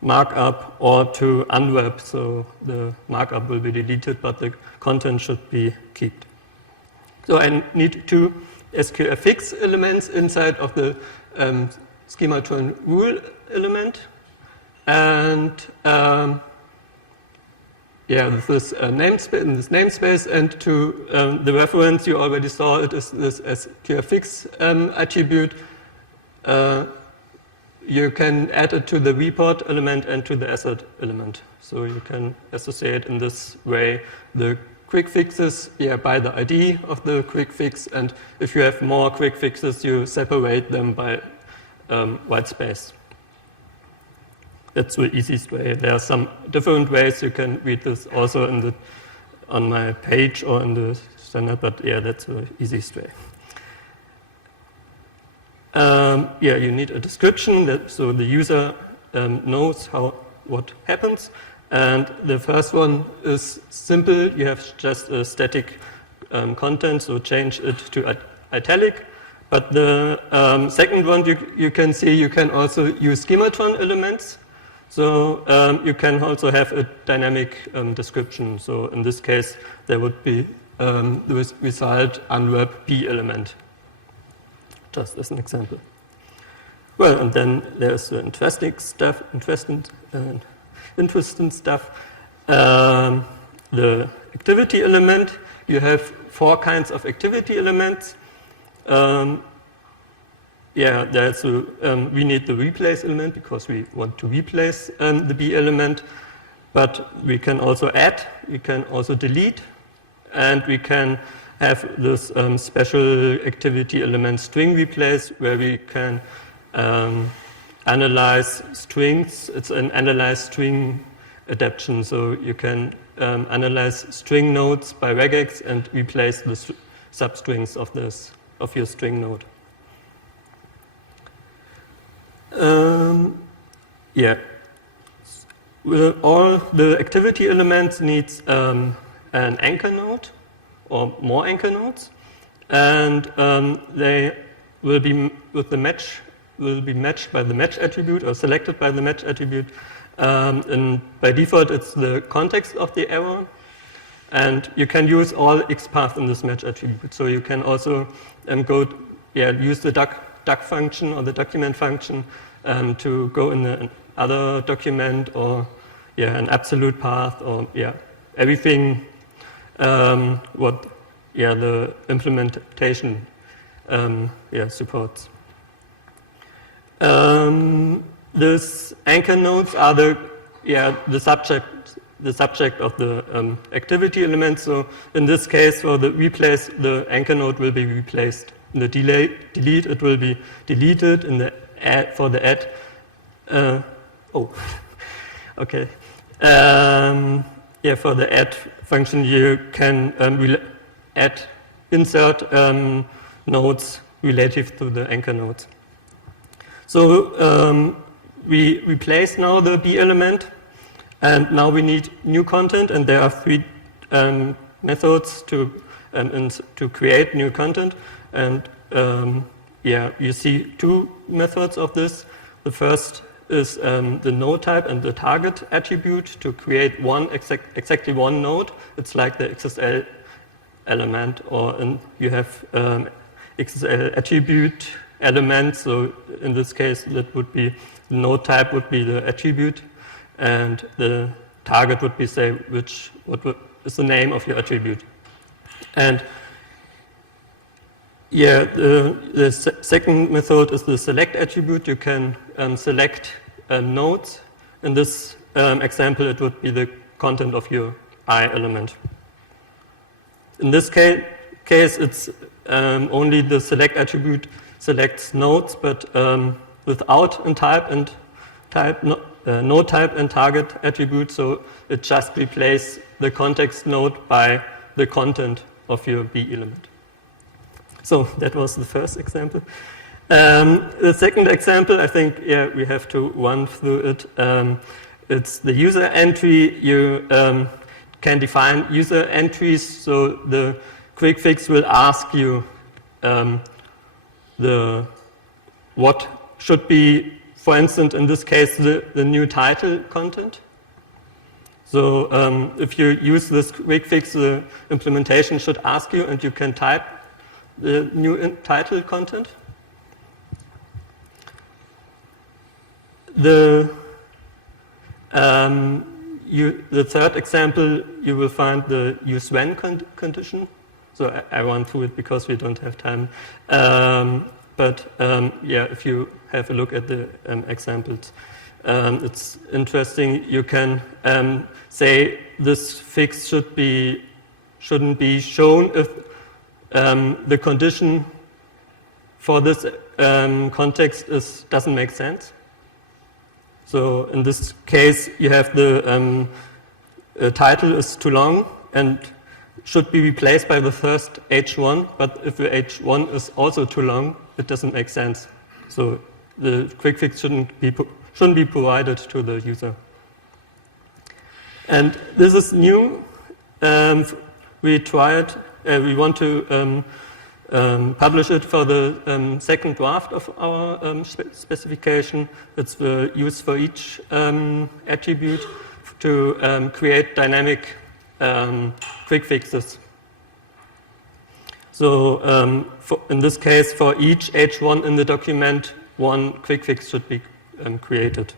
markup, or to unwrap, so the markup will be deleted, but the content should be kept. So I need 2 SQFX elements inside of the schematron rule element, and this namespace, and to the reference you already saw, it is this SQFX attribute. You can add it to the report element and to the asset element. So you can associate in this way the quick fixes by the ID of the quick fix, and if you have more quick fixes, you separate them by white space. That's the easiest way. There are some different ways. You can read this also on my page or in the standard, but that's the easiest way. You need a description so the user knows what happens. And the first one is simple. You have just a static content, so change it to italic. But the second one, you can see you can also use schematron elements. So you can also have a dynamic description. So in this case, there would be the result unwrap B element, just as an example. Well, and then there's the interesting stuff. The activity element. You have 4 kinds of activity elements. We need the replace element because we want to replace the B element, but we can also add, we can also delete, and we can have this special activity element string replace, where we can analyze strings. It's an analyze string adaptation, so you can analyze string nodes by regex and replace the substrings of your string node. All the activity elements needs an anchor node or more anchor nodes, and they will be matched by the match attribute or selected by the match attribute. And by default, it's the context of the error, and you can use all XPath in this match attribute. So you can also use the duck function or the document function to go in another document, or an absolute path, or everything what the implementation supports. These anchor nodes are the subject the subject of the activity element. So in this case, for the replace, the anchor node will be replaced. In the delete, it will be deleted. In the add, for the add, okay. Yeah, for the add function, you can insert nodes relative to the anchor nodes. So we replace now the B element, and now we need new content, and there are 3 methods to create new content. And yeah, you see 2 methods of this. The first is the node type and the target attribute to create exactly one node. It's like the XSL element, or you have XSL attribute element. So in this case, that would be the node type would be the attribute, and the target would be say what is the name of your attribute. And yeah, the second method is the select attribute. You can select nodes. In this example, it would be the content of your I element. In this case, it's only the select attribute selects nodes, but without node type and target attribute. So it just replaces the context node by the content of your B element. So that was the first example. The second example, I think, yeah, we have to run through it. It's the user entry. You can define user entries. So the quick fix will ask you what should be, for instance, in this case, the new title content. So if you use this quick fix, the implementation should ask you, and you can type the new title content. The third example, you will find the use when condition. So I run through it because we don't have time. But yeah, if you have a look at the examples, it's interesting. You can say this fix shouldn't be shown if the condition for this context doesn't make sense. So in this case, you have the title is too long and should be replaced by the first H1, but if the H1 is also too long, it doesn't make sense. So the quick fix shouldn't be provided to the user. And this is new. We tried. We want to publish it for the second draft of our specification. It's the use for each attribute to create dynamic quick fixes. So in this case, for each H1 in the document, one quick fix should be created.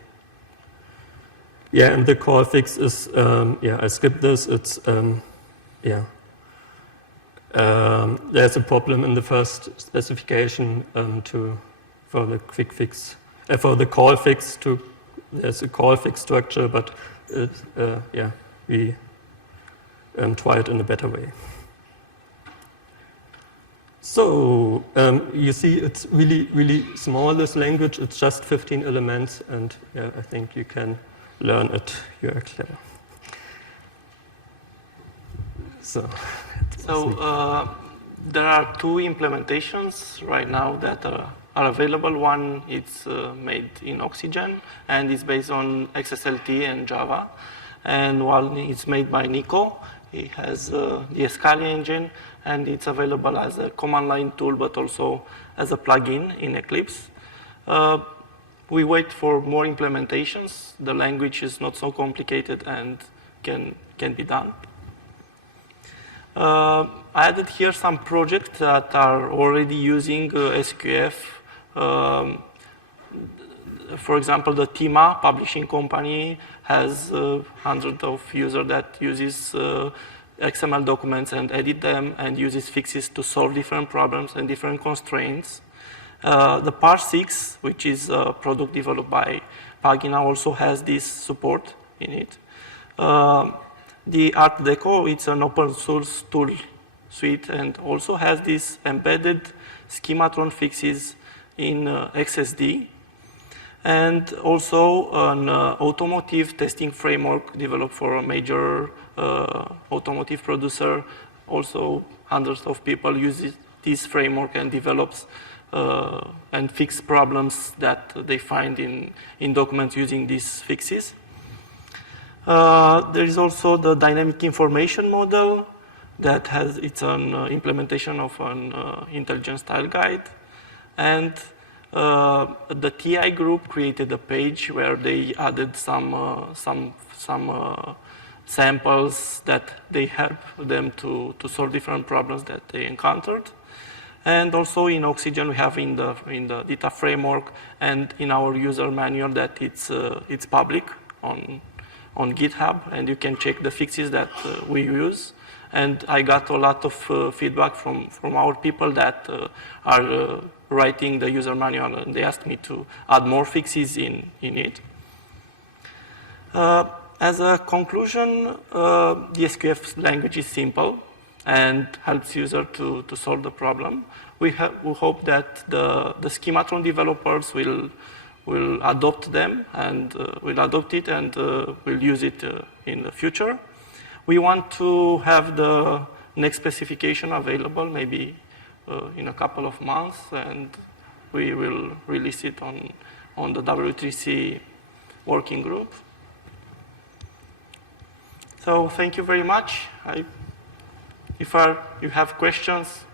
Yeah, and the call fix is, yeah, I skipped this. It's, yeah. There's a problem in the first specification for the quick fix, for the call fix. There's a call fix structure, but yeah, we try it in a better way. So you see, it's really, really small, this language. It's just 15 elements, and yeah, I think you can learn it. You are clever. So there are 2 implementations right now that are available. One is made in Oxygen and is based on XSLT and Java, and one is made by Nico. It has the Escali engine, and it's available as a command line tool, but also as a plugin in Eclipse. We wait for more implementations. The language is not so complicated and can be done. I added here some projects that are already using SQF. For example, the Tima publishing company has hundreds of users that uses XML documents and edit them and uses fixes to solve different problems and different constraints. The Par6, which is a product developed by Pagina, also has this support in it. The Art Deco, it's an open source tool suite and also has these embedded Schematron fixes in XSD, and also an automotive testing framework developed for a major automotive producer. Also, hundreds of people use this framework and develops and fix problems that they find in documents using these fixes. There is also the dynamic information model that has its own implementation of an intelligent style guide. And the TI group created a page where they added some samples that they help them to solve different problems that they encountered. And also in Oxygen, we have in the data framework and in our user manual that it's public on GitHub, and you can check the fixes that we use. And I got a lot of feedback from our people that are writing the user manual, and they asked me to add more fixes in it. As a conclusion, the SQF language is simple and helps user to solve the problem. We hope that the Schematron developers will adopt them and will adopt it and will use it in the future. We want to have the next specification available maybe in a couple of months, and we will release it on the W3C working group. So thank you very much. If you have questions.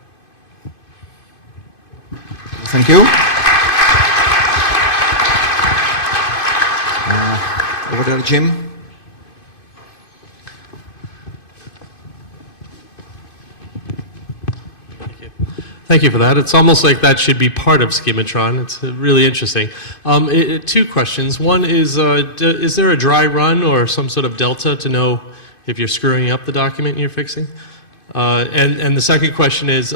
Thank you. Over there, Jim. Thank you for that. It's almost like that should be part of Schematron. It's really interesting. Two questions. One is there a dry run or some sort of delta to know if you're screwing up the document you're fixing? And the second question is,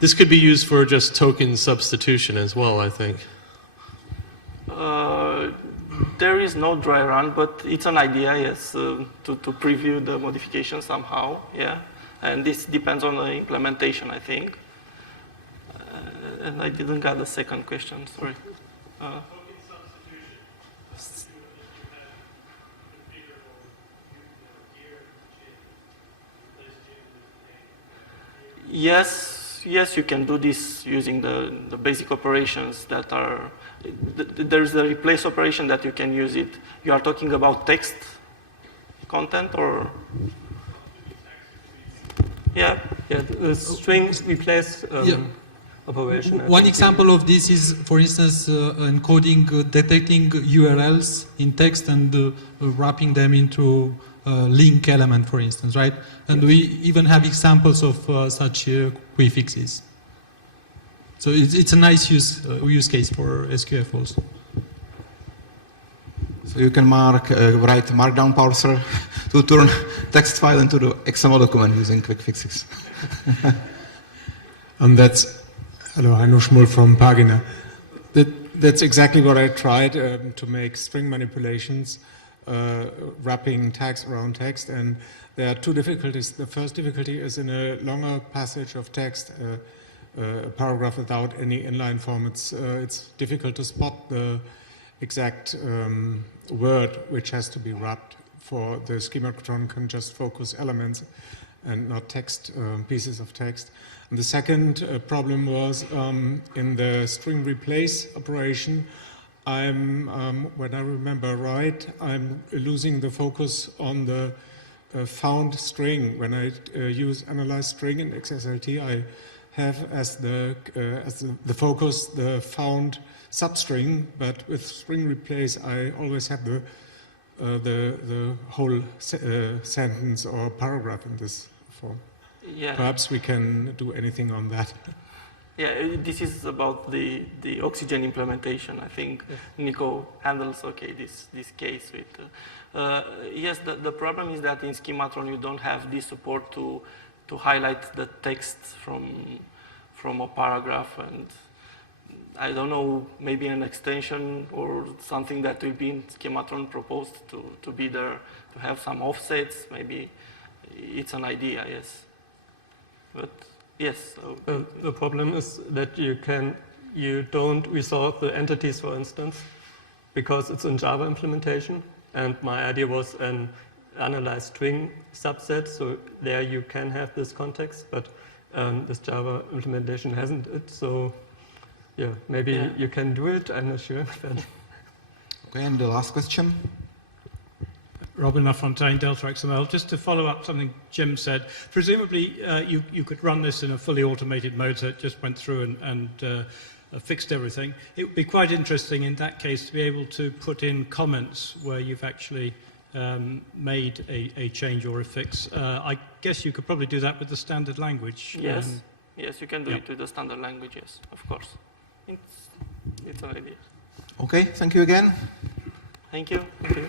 this could be used for just token substitution as well, I think. There is no dry run, but it's an idea, yes, to preview the modification somehow, yeah. And this depends on the implementation, I think. And I didn't get the second question, sorry. Yes, you can do this using the basic operations that are, there's the replace operation that you can use it. You are talking about text content or? Yeah. Yeah, the string replace operation. One example of this is, for instance, encoding, detecting URLs in text and wrapping them into link element, for instance, right? And we even have examples of such quick fixes. So it's a nice use case for SQF also. So you can write markdown parser to turn text file into the XML document using quick fixes. And that's, hello, Heino Schmull from Pagina. That's exactly what I tried to make string manipulations, wrapping tags around text, and there are two difficulties. The first difficulty is in a longer passage of text, a paragraph without any inline form. It's difficult to spot the exact word which has to be wrapped. For the Schematron can just focus elements and not text, pieces of text. And the second problem was in the string replace operation. When I remember right, I'm losing the focus on the found string. When I use analyze string in XSLT, I have as the focus the found substring, but with string replace, I always have the whole sentence or paragraph in this form. Yeah. Perhaps we can do anything on that. Yeah, this is about the Oxygen implementation. I think Nico handles this case with. Yes, the problem is that in Schematron you don't have this support to highlight the text from a paragraph, and I don't know, maybe an extension or something that will be in Schematron proposed to be there, to have some offsets. Maybe it's an idea, yes. But yes. The problem is that you don't resolve the entities, for instance, because it's in Java implementation. And my idea was an analyze string subset, so there you can have this context, but this Java implementation hasn't it. So yeah, maybe you can do it. I'm not sure. But Okay, and the last question. Robin LaFontaine, Delta XML. Just to follow up something Jim said, presumably you could run this in a fully automated mode, so it just went through and fixed everything. It would be quite interesting in that case to be able to put in comments where you've actually made a change or a fix. I guess you could probably do that with the standard language. Yes, yes, you can do it with the standard language, yes, of course. It's an idea. Okay, thank you again. Thank you. Thank you.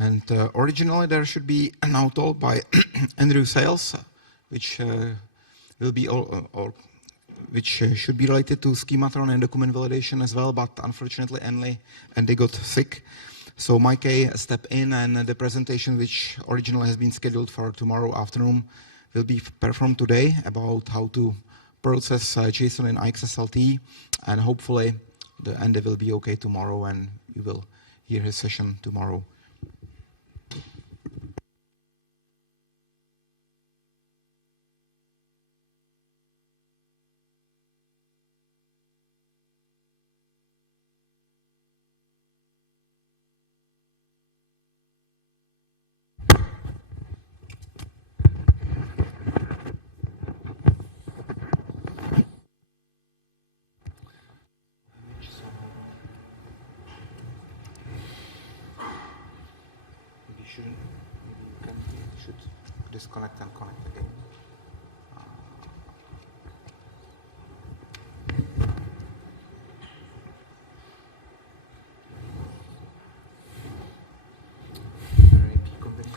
And originally there should be an talk by Andrew Sales, which will be which should be related to Schematron and document validation as well, but unfortunately Andy got sick. So Mike stepped in, and the presentation, which originally has been scheduled for tomorrow afternoon, will be performed today about how to process JSON in XSLT, and hopefully the Andy will be okay tomorrow, and you will hear his session tomorrow. Disconnect and connect again.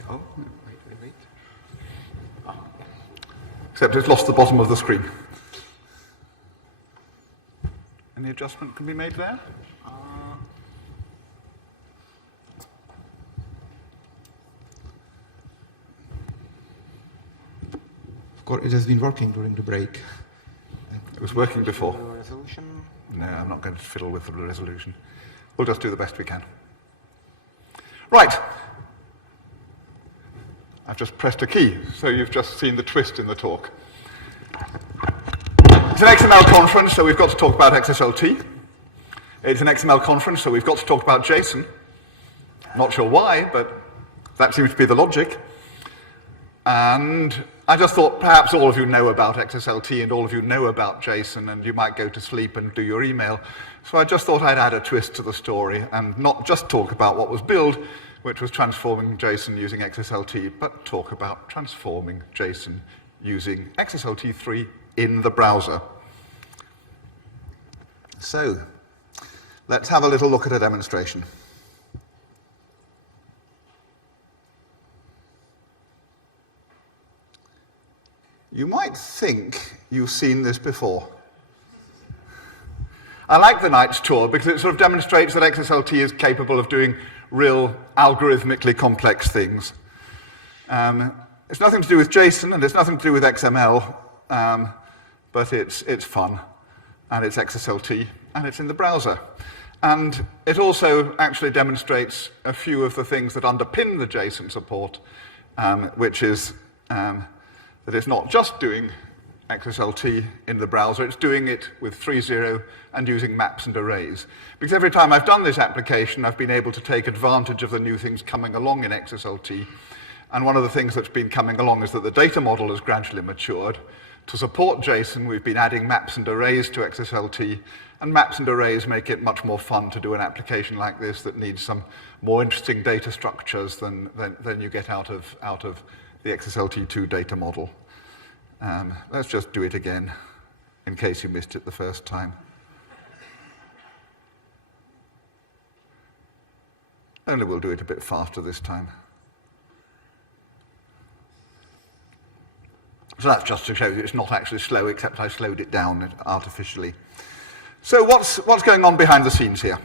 Oh, wait. Except it's lost the bottom of the screen. Any adjustment can be made there? It has been working during the break. It was working before. Resolution. No, I'm not going to fiddle with the resolution. We'll just do the best we can. Right. I've just pressed a key, so you've just seen the twist in the talk. It's an XML conference, so we've got to talk about XSLT. It's an XML conference, so we've got to talk about JSON. Not sure why, but that seems to be the logic. And I just thought perhaps all of you know about XSLT and all of you know about JSON, and you might go to sleep and do your email. So I just thought I'd add a twist to the story and not just talk about what was built, which was transforming JSON using XSLT, but talk about transforming JSON using XSLT3 in the browser. So let's have a little look at a demonstration. You might think you've seen this before. I like the Knight's Tour because it sort of demonstrates that XSLT is capable of doing real algorithmically complex things. It's nothing to do with JSON and it's nothing to do with XML, but it's fun, and it's XSLT, and it's in the browser. And it also actually demonstrates a few of the things that underpin the JSON support, which is that it's not just doing XSLT in the browser, it's doing it with 3.0 and using maps and arrays. Because every time I've done this application, I've been able to take advantage of the new things coming along in XSLT. And one of the things that's been coming along is that the data model has gradually matured. To support JSON, we've been adding maps and arrays to XSLT, and maps and arrays make it much more fun to do an application like this that needs some more interesting data structures than you get out of the XSLT2 data model. Let's just do it again. in case you missed it the first time. Only we'll do it a bit faster this time. So that's just to show you it's not actually slow, except I slowed it down artificially. So what's going on behind the scenes here?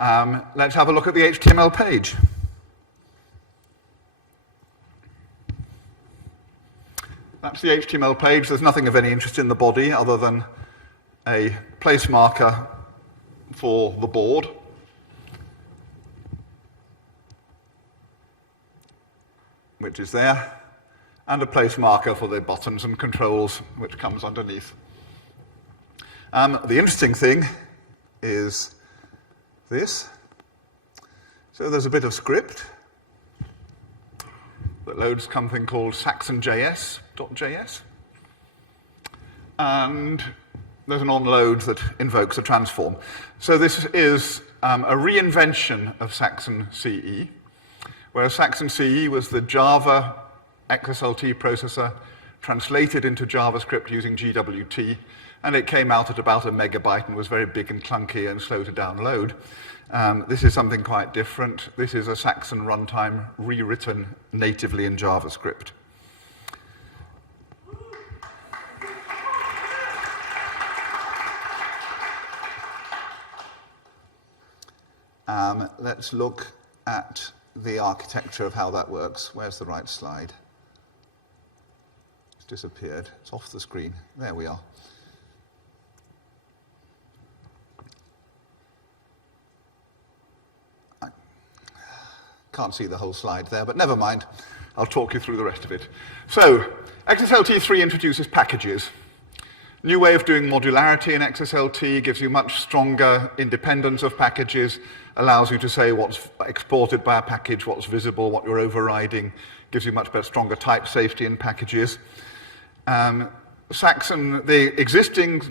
Let's have a look at the HTML page. That's the HTML page. There's nothing of any interest in the body other than a place marker for the board. Which is there, and a place marker for the buttons and controls, which comes underneath. The interesting thing is this. So there's a bit of script that loads something called Saxon-JS.js. And there's an onload that invokes a transform. So this is a reinvention of Saxon CE, whereas Saxon CE was the Java XSLT processor translated into JavaScript using GWT, and it came out at about 1 megabyte and was very big and clunky and slow to download. This is something quite different. This is a Saxon runtime rewritten natively in JavaScript. Let's look at the architecture of how that works. Where's the right slide? It's disappeared. It's off the screen. There we are. I can't see the whole slide there, but never mind. I'll talk you through the rest of it. So, XSLT3 introduces packages. New way of doing modularity in XSLT gives you much stronger independence of packages, allows you to say what's exported by a package, what's visible, what you're overriding, gives you much better, stronger type safety in packages. Saxon, the existing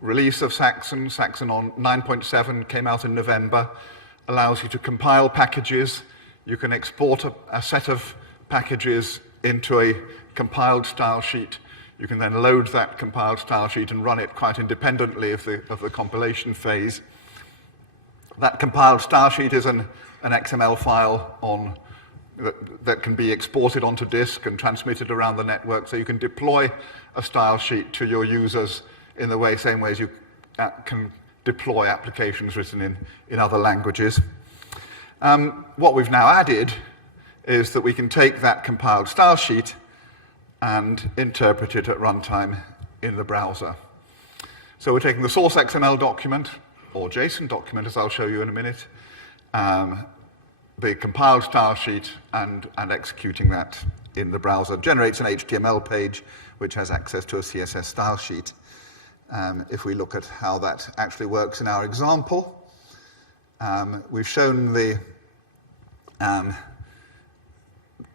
release of Saxon on 9.7 came out in November, allows you to compile packages. You can export a set of packages into a compiled style sheet. You can then load that compiled style sheet and run it quite independently of the compilation phase. That compiled style sheet is an XML file that can be exported onto disk and transmitted around the network, so you can deploy a style sheet to your users in the same way as you can deploy applications written in other languages. What we've now added is that we can take that compiled style sheet and interpret it at runtime in the browser. So we're taking the source XML document, or JSON document, as I'll show you in a minute, the compiled style sheet, and executing that in the browser. Generates an HTML page, which has access to a CSS style sheet. If we look at how that actually works in our example, we've shown the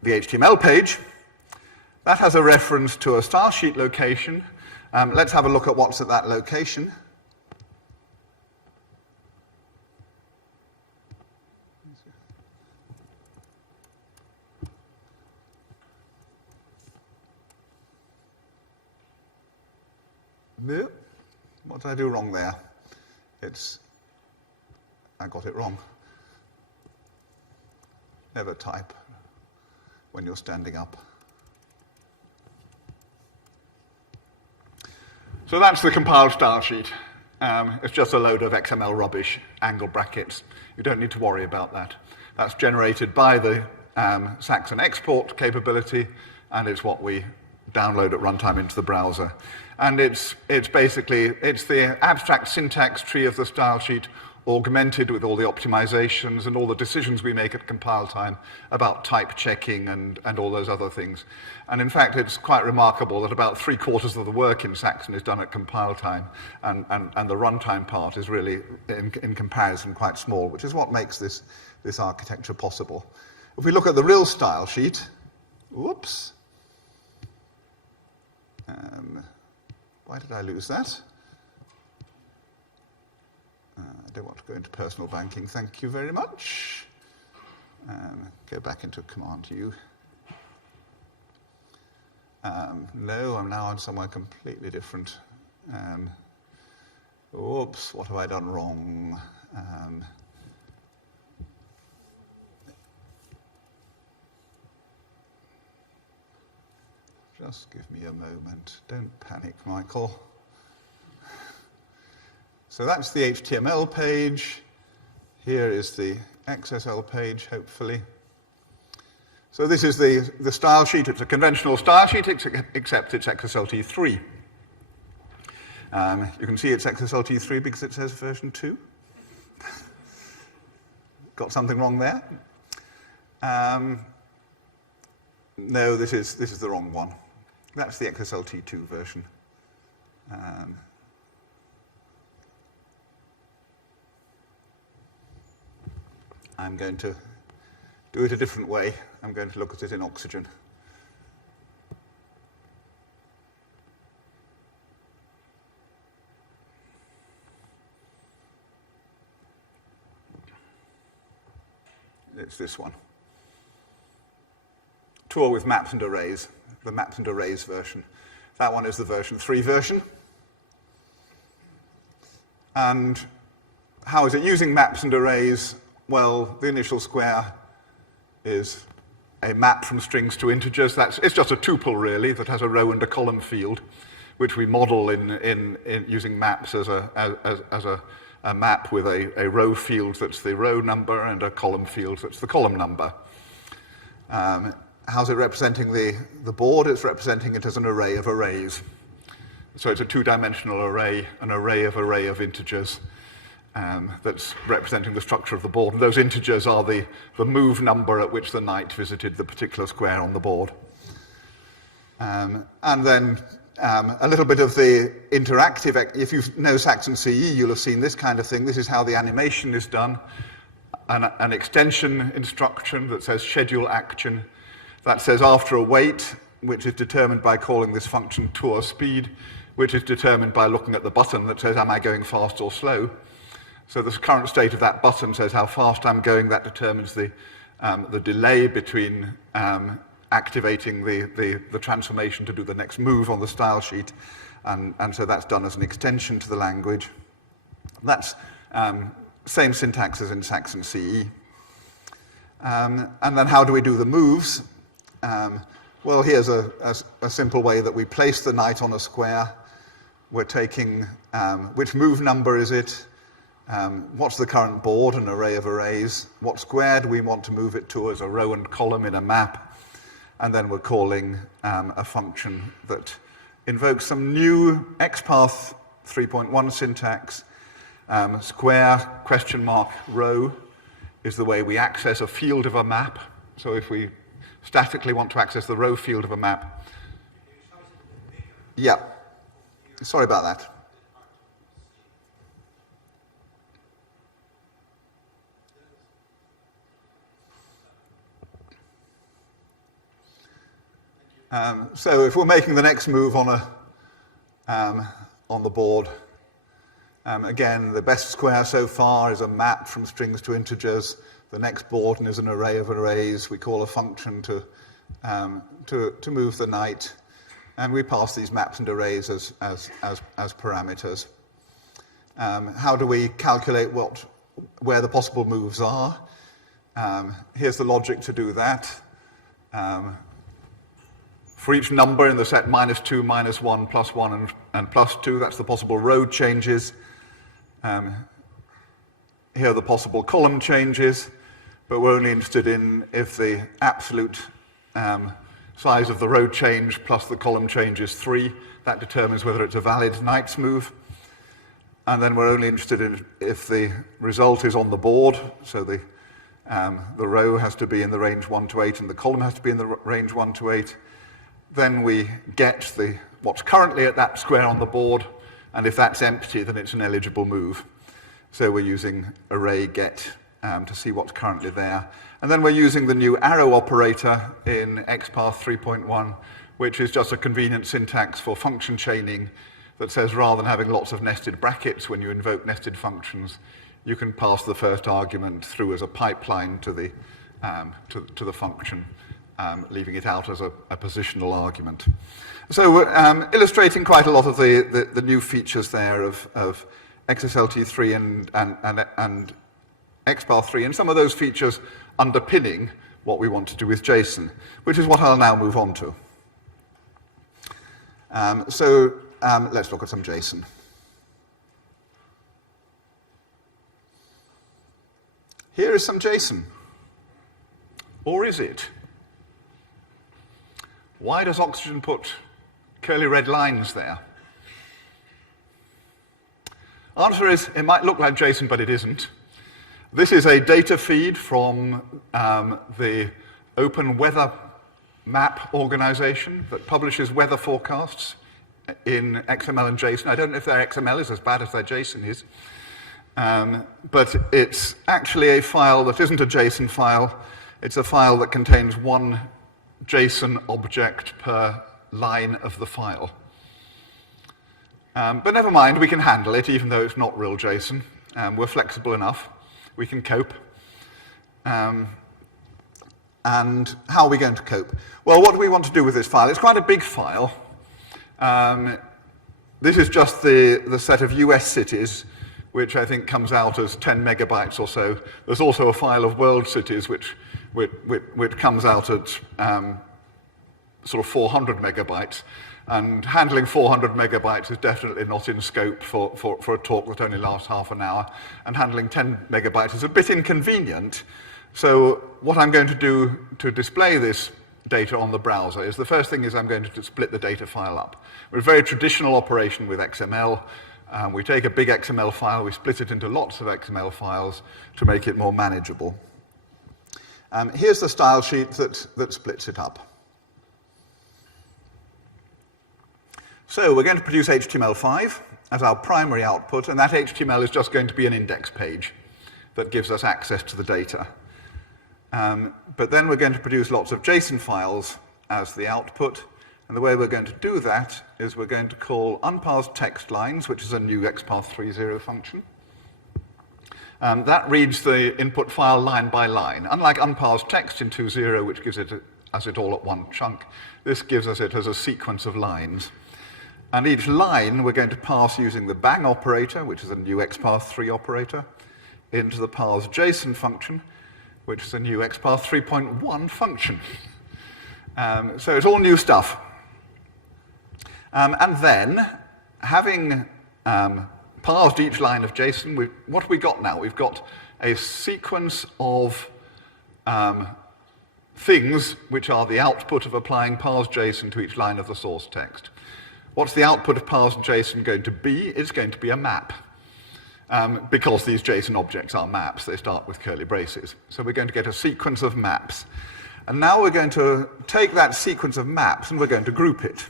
HTML page. That has a reference to a style sheet location. Let's have a look at what's at that location. No, what did I do wrong there? I got it wrong. Never type when you're standing up. So that's the compiled style sheet. It's just a load of XML rubbish, angle brackets. You don't need to worry about that. That's generated by the Saxon export capability, and it's what we download at runtime into the browser. And it's the abstract syntax tree of the style sheet augmented with all the optimizations and all the decisions we make at compile time about type checking and all those other things. And in fact, it's quite remarkable that about 3/4 of the work in Saxon is done at compile time, and the runtime part is really, in comparison, quite small, which is what makes this architecture possible. If we look at the real style sheet, whoops. Why did I lose that? I don't want to go into personal banking, thank you very much. Go back into Command U. No, I'm now on somewhere completely different. Oops, what have I done wrong? Just give me a moment. Don't panic, Michael. So that's the HTML page. Here is the XSL page, hopefully. So this is the style sheet. It's a conventional style sheet, except it's XSLT3. You can see it's XSLT3 because it says version 2. Got something wrong there? No, this is the wrong one. That's the XSLT2 version. I'm going to do it a different way. I'm going to look at it in Oxygen. It's this one. Tour with maps and arrays, the maps and arrays version. That one is the version 3 version. And how is it using maps and arrays? Well, the initial square is a map from strings to integers. It's just a tuple, really, that has a row and a column field, which we model in using maps as a map with a row field that's the row number and a column field that's the column number. How's it representing the board? It's representing it as an array of arrays. So it's a two-dimensional array, an array of integers. That's representing the structure of the board. And those integers are the move number at which the knight visited the particular square on the board. And then a little bit of the interactive, if you know Saxon CE, you'll have seen this kind of thing. This is how the animation is done. An extension instruction that says schedule action. That says after a wait, which is determined by calling this function tour speed, which is determined by looking at the button that says, am I going fast or slow? So the current state of that button says how fast I'm going. That determines the delay between activating the transformation to do the next move on the style sheet. And so that's done as an extension to the language. That's same syntax as in Saxon CE. And then how do we do the moves? Well, here's a simple way that we place the knight on a square. We're taking, which move number is it? What's the current board, an array of arrays? What square do we want to move it to as a row and column in a map? And then we're calling a function that invokes some new XPath 3.1 syntax. Square question mark row is the way we access a field of a map. So if we statically want to access the row field of a map. Yeah. Sorry about that. So if we're making the next move on the board, again, the best square so far is a map from strings to integers. The next board is an array of arrays. We call a function to move the knight, and we pass these maps and arrays as parameters. How do we calculate where the possible moves are? Here's the logic to do that. For each number in the set -2, -1, +1, and +2, that's the possible row changes. Here are the possible column changes, but we're only interested in if the absolute size of the row change plus the column change is 3. That determines whether it's a valid knight's move. And then we're only interested in if the result is on the board, so the row has to be in the range 1 to 8 and the column has to be in the range 1 to 8. Then we get what's currently at that square on the board, and if that's empty, then it's an eligible move. So we're using array get to see what's currently there. And then we're using the new arrow operator in XPath 3.1, which is just a convenient syntax for function chaining that says rather than having lots of nested brackets when you invoke nested functions, you can pass the first argument through as a pipeline to the function. leaving it out as a positional argument. So we're illustrating quite a lot of the new features there of XSLT3 and XPath3, and some of those features underpinning what we want to do with JSON, which is what I'll now move on to. Let's look at some JSON. Here is some JSON. Or is it? Why does Oxygen put curly red lines there? Answer is, it might look like JSON, but it isn't. This is a data feed from the Open Weather Map organization that publishes weather forecasts in XML and JSON. I don't know if their XML is as bad as their JSON is, but it's actually a file that isn't a JSON file. It's a file that contains one JSON object per line of the file. But never mind, we can handle it, even though it's not real JSON. We're flexible enough. We can cope. And how are we going to cope? Well, what do we want to do with this file? It's quite a big file. This is just the set of US cities, which I think comes out as 10 megabytes or so. There's also a file of world cities, which comes out at sort of 400 megabytes. And handling 400 megabytes is definitely not in scope for a talk that only lasts half an hour. And handling 10 megabytes is a bit inconvenient. So what I'm going to do to display this data on the browser is the first thing is I'm going to split the data file up. We're a very traditional operation with XML. We take a big XML file, we split it into lots of XML files to make it more manageable. Here's the style sheet that splits it up. So we're going to produce HTML5 as our primary output, and that HTML is just going to be an index page that gives us access to the data. But then we're going to produce lots of JSON files as the output, and the way we're going to do that is we're going to call unparsed text lines, which is a new XPath30 function. That reads the input file line by line. Unlike unparsed text in 2.0, which gives it as it all at one chunk, this gives us it as a sequence of lines. And each line we're going to pass using the bang operator, which is a new XPath3 operator, into the parse JSON function, which is a new XPath 3.1 function. So it's all new stuff. And then, having parsed each line of JSON, what have we got now? We've got a sequence of things which are the output of applying parsed JSON to each line of the source text. What's the output of parsed JSON going to be? It's going to be a map. Because these JSON objects are maps, they start with curly braces. So we're going to get a sequence of maps. And now we're going to take that sequence of maps and we're going to group it.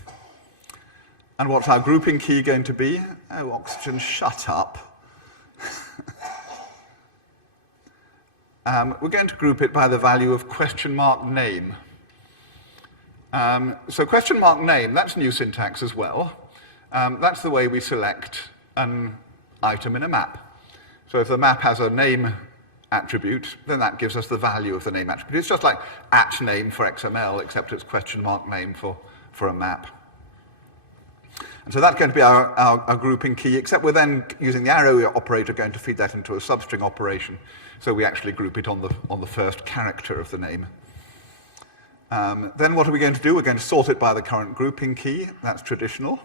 And what's our grouping key going to be? Oh, Oxygen, shut up. We're going to group it by the value of $name. So $name, that's new syntax as well. That's the way we select an item in a map. So if the map has a name attribute, then that gives us the value of the name attribute. It's just like @name for XML, except it's $name for a map. And so that's going to be our grouping key, except we're then using the arrow operator going to feed that into a substring operation. So we actually group it on the first character of the name. Then what are we going to do? We're going to sort it by the current grouping key. That's traditional.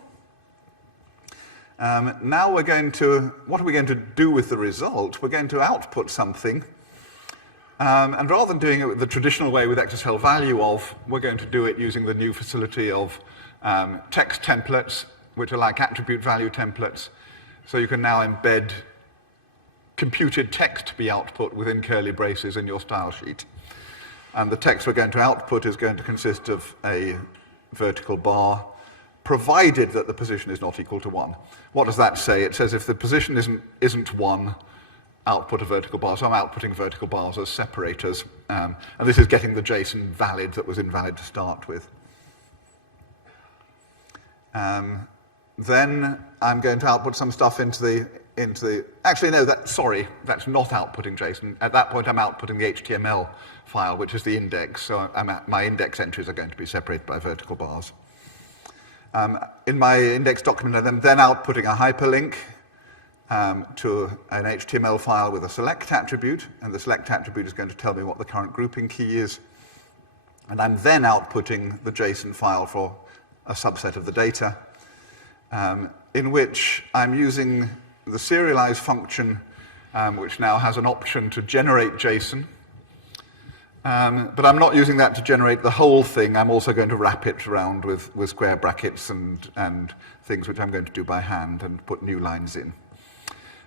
Now what are we going to do with the result? We're going to output something. And rather than doing it the traditional way with XSL value of, we're going to do it using the new facility of text templates, which are like attribute value templates. So you can now embed computed text to be output within curly braces in your style sheet. And the text we're going to output is going to consist of a vertical bar, provided that the position is not equal to 1. What does that say? It says if the position isn't 1, output a vertical bar. So I'm outputting vertical bars as separators. And this is getting the JSON valid that was invalid to start with. Then I'm going to output some stuff into actually no, sorry, that's not outputting JSON. At that point I'm outputting the HTML file, which is the index, so my index entries are going to be separated by vertical bars. In my index document I'm then outputting a hyperlink to an HTML file with a select attribute, and the select attribute is going to tell me what the current grouping key is. And I'm then outputting the JSON file for a subset of the data, in which I'm using the serialize function, which now has an option to generate JSON. But I'm not using that to generate the whole thing. I'm also going to wrap it around with square brackets and things which I'm going to do by hand and put new lines in.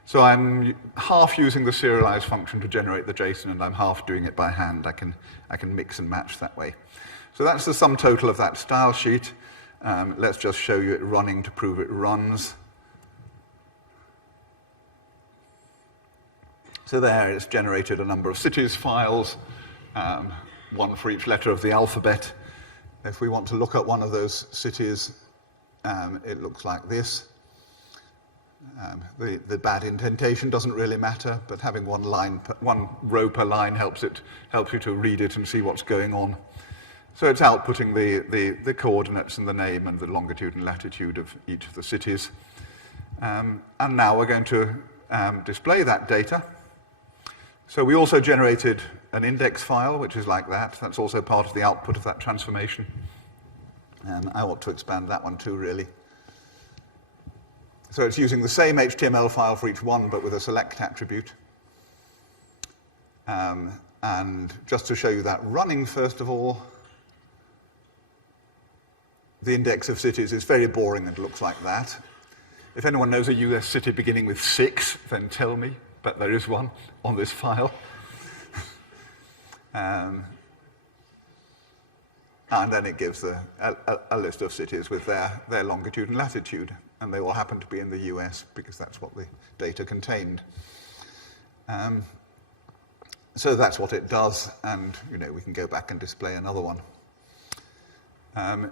So I'm half using the serialize function to generate the JSON, and I'm half doing it by hand. I can mix and match that way. So that's the sum total of that style sheet. Let's just show you it running to prove it runs. So there, it's generated a number of cities files, one for each letter of the alphabet. If we want to look at one of those cities, it looks like this. The bad indentation doesn't really matter, but having one row per line helps you to read it and see what's going on. So it's outputting the coordinates and the name and the longitude and latitude of each of the cities. And now we're going to display that data. So we also generated an index file, which is like that. That's also part of the output of that transformation. I want to expand that one too, really. So it's using the same HTML file for each one, but with a select attribute. And just to show you that running, first of all, the index of cities is very boring and looks like that. If anyone knows a US city beginning with 6, then tell me, but there is one on this file. And then it gives a list of cities with their longitude and latitude, and they all happen to be in the US because that's what the data contained. So that's what it does, and we can go back and display another one.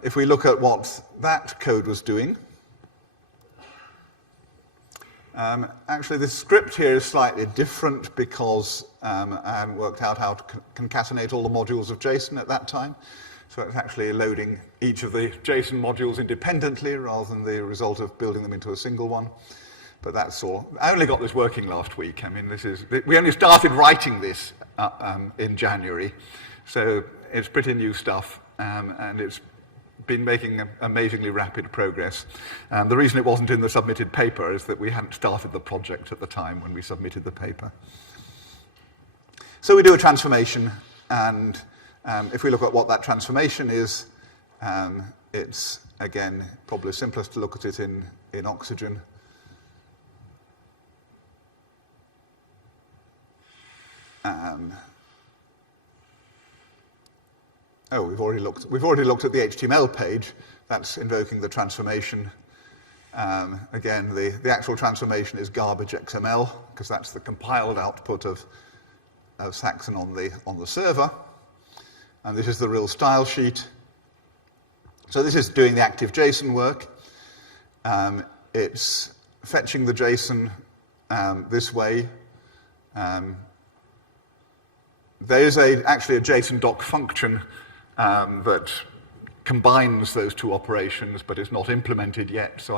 If we look at what that code was doing, actually the script here is slightly different because I haven't worked out how to concatenate all the modules of JSON at that time. So it's actually loading each of the JSON modules independently rather than the result of building them into a single one. But that's all. I only got this working last week. I mean, we only started writing this in January. So it's pretty new stuff, and it's been making amazingly rapid progress. The reason it wasn't in the submitted paper is that we hadn't started the project at the time when we submitted the paper. So we do a transformation, and if we look at what that transformation is, it's, again, probably simplest to look at it in Oxygen. We've already looked at the HTML page. That's invoking the transformation. Again, the actual transformation is garbage XML, because that's the compiled output of Saxon on the server. And this is the real style sheet. So this is doing the active JSON work. It's fetching the JSON this way. There is actually a JSON doc function that combines those two operations, but it's not implemented yet. So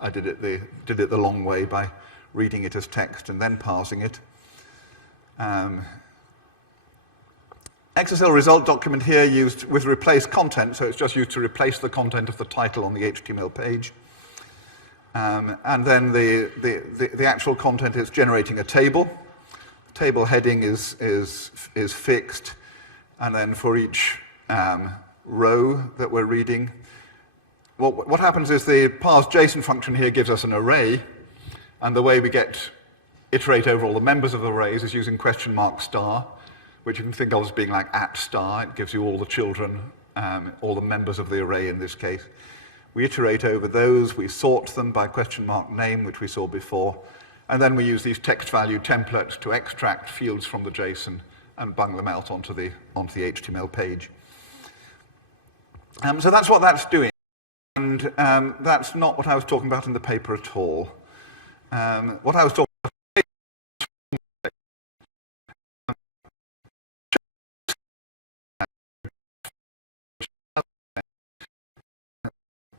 I did it the long way by reading it as text and then parsing it. XSL result document here used with replace content, so it's just used to replace the content of the title on the HTML page. And then the actual content is generating a table. Table heading is fixed, and then for each row that we're reading, what happens is the parse JSON function here gives us an array, and the way we iterate over all the members of the arrays is using $**, which you can think of as being like @*. It gives you all the children, all the members of the array in this case. We iterate over those, we sort them by $name, which we saw before, and then we use these text value templates to extract fields from the JSON and bung them out onto the HTML page. So that's what that's doing. And that's not what I was talking about in the paper at all. what I was talking about.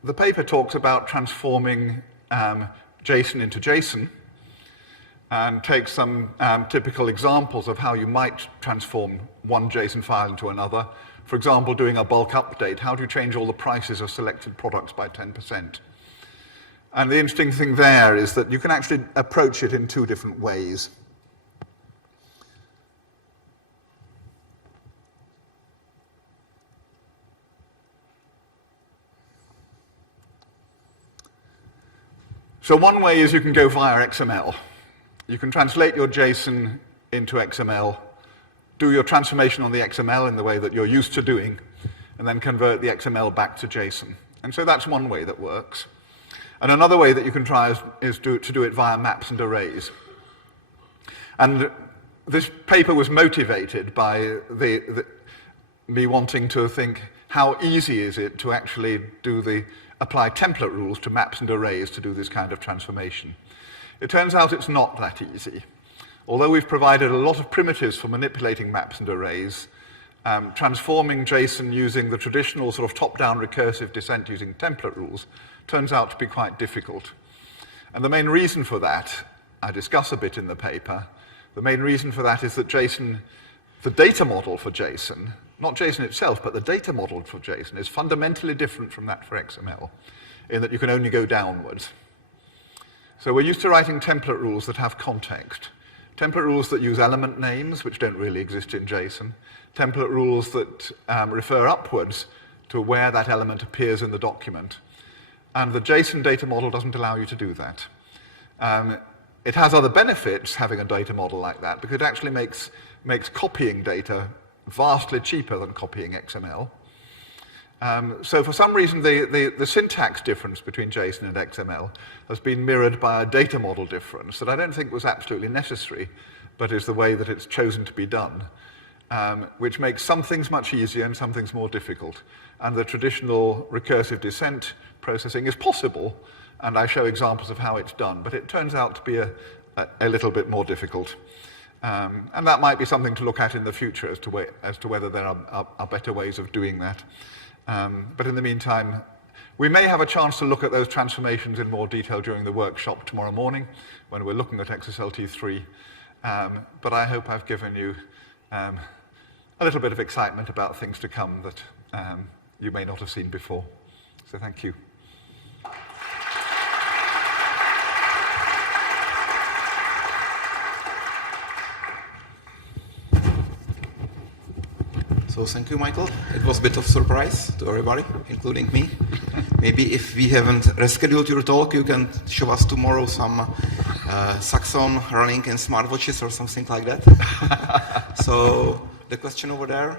The paper talks about transforming JSON into JSON and takes some typical examples of how you might transform one JSON file into another. For example, doing a bulk update. How do you change all the prices of selected products by 10%? And the interesting thing there is that you can actually approach it in two different ways. So one way is you can go via XML. You can translate your JSON into XML, do your transformation on the XML in the way that you're used to doing, and then convert the XML back to JSON. And so that's one way that works. And another way that you can try is to do it via maps and arrays. And this paper was motivated by me wanting to think, how easy is it to actually apply template rules to maps and arrays to do this kind of transformation? It turns out it's not that easy. Although we've provided a lot of primitives for manipulating maps and arrays, transforming JSON using the traditional sort of top-down recursive descent using template rules turns out to be quite difficult. And the main reason for that, I discuss a bit in the paper, the main reason for that is that JSON, the data model for JSON, not JSON itself, but the data model for JSON is fundamentally different from that for XML, in that you can only go downwards. So we're used to writing template rules that have context. Template rules that use element names, which don't really exist in JSON. Template rules that refer upwards to where that element appears in the document. And the JSON data model doesn't allow you to do that. It has other benefits, having a data model like that, because it actually makes copying data vastly cheaper than copying XML. So for some reason, the syntax difference between JSON and XML has been mirrored by a data model difference that I don't think was absolutely necessary, but is the way that it's chosen to be done, which makes some things much easier and some things more difficult. And the traditional recursive descent processing is possible, and I show examples of how it's done, but it turns out to be a little bit more difficult. And that might be something to look at in the future as to whether there are better ways of doing that. But in the meantime, we may have a chance to look at those transformations in more detail during the workshop tomorrow morning when we're looking at XSLT 3. But I hope I've given you a little bit of excitement about things to come that you may not have seen before. So thank you. So thank you, Michael. It was a bit of surprise to everybody, including me. Maybe if we haven't rescheduled your talk, you can show us tomorrow some Saxon running in smartwatches or something like that. So the question over there.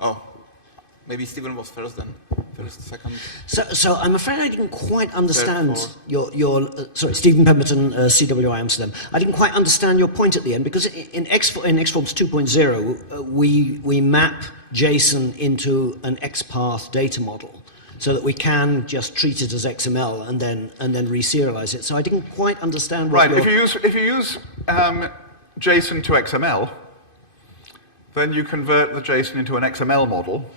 Oh, maybe Stephen was first then. First, second. So I'm afraid I didn't quite understand sorry, Stephen Pemberton, CWI Amsterdam. I didn't quite understand your point at the end, because in XForms 2.0, we map JSON into an XPath data model so that we can just treat it as XML and then reserialize it. So I didn't quite understand what if you use JSON to XML, then you convert the JSON into an XML model.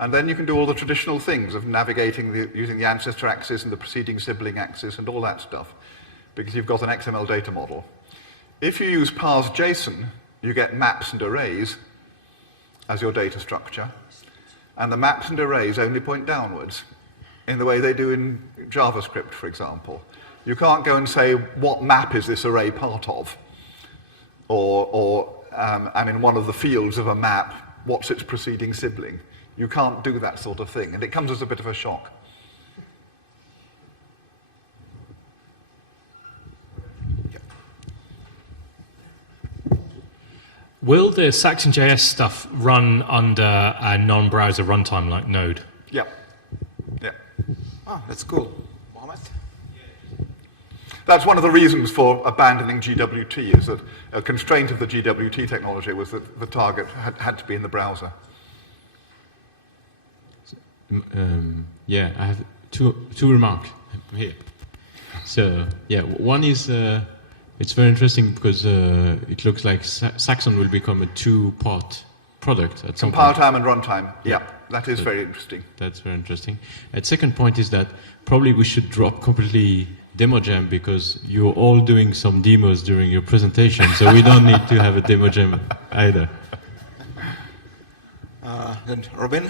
And then you can do all the traditional things of navigating using the ancestor axis and the preceding sibling axis and all that stuff, because you've got an XML data model. If you use parse JSON, you get maps and arrays as your data structure. And the maps and arrays only point downwards in the way they do in JavaScript, for example. You can't go and say, what map is this array part of? Or in one of the fields of a map, what's its preceding sibling? You can't do that sort of thing, and it comes as a bit of a shock. Will the Saxon.js stuff run under a non-browser runtime like Node? Yeah. Yeah. Oh, that's cool. Mohammed? That's one of the reasons for abandoning GWT, is that a constraint of the GWT technology was that the target had to be in the browser. Yeah, I have two remarks here. So yeah, one is it's very interesting because it looks like Saxon will become a two-part product at some Compile point. time and runtime. Yeah, that is So very interesting. That's very interesting. And second point is that probably we should drop completely demo jam because you're all doing some demos during your presentation, so we don't need to have a demo jam either. And Robin?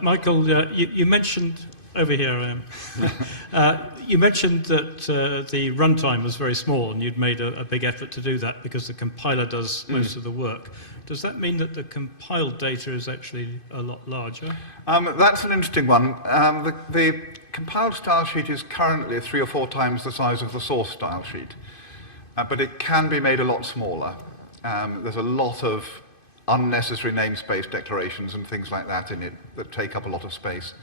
Michael, you mentioned, over here I am, you mentioned that the runtime was very small and you'd made a big effort to do that because the compiler does most of the work. Does that mean that the compiled data is actually a lot larger? That's an interesting one. The compiled style sheet is currently 3 or 4 times the size of the source style sheet, but it can be made a lot smaller. There's a lot of unnecessary namespace declarations and things like that in it that take up a lot of space.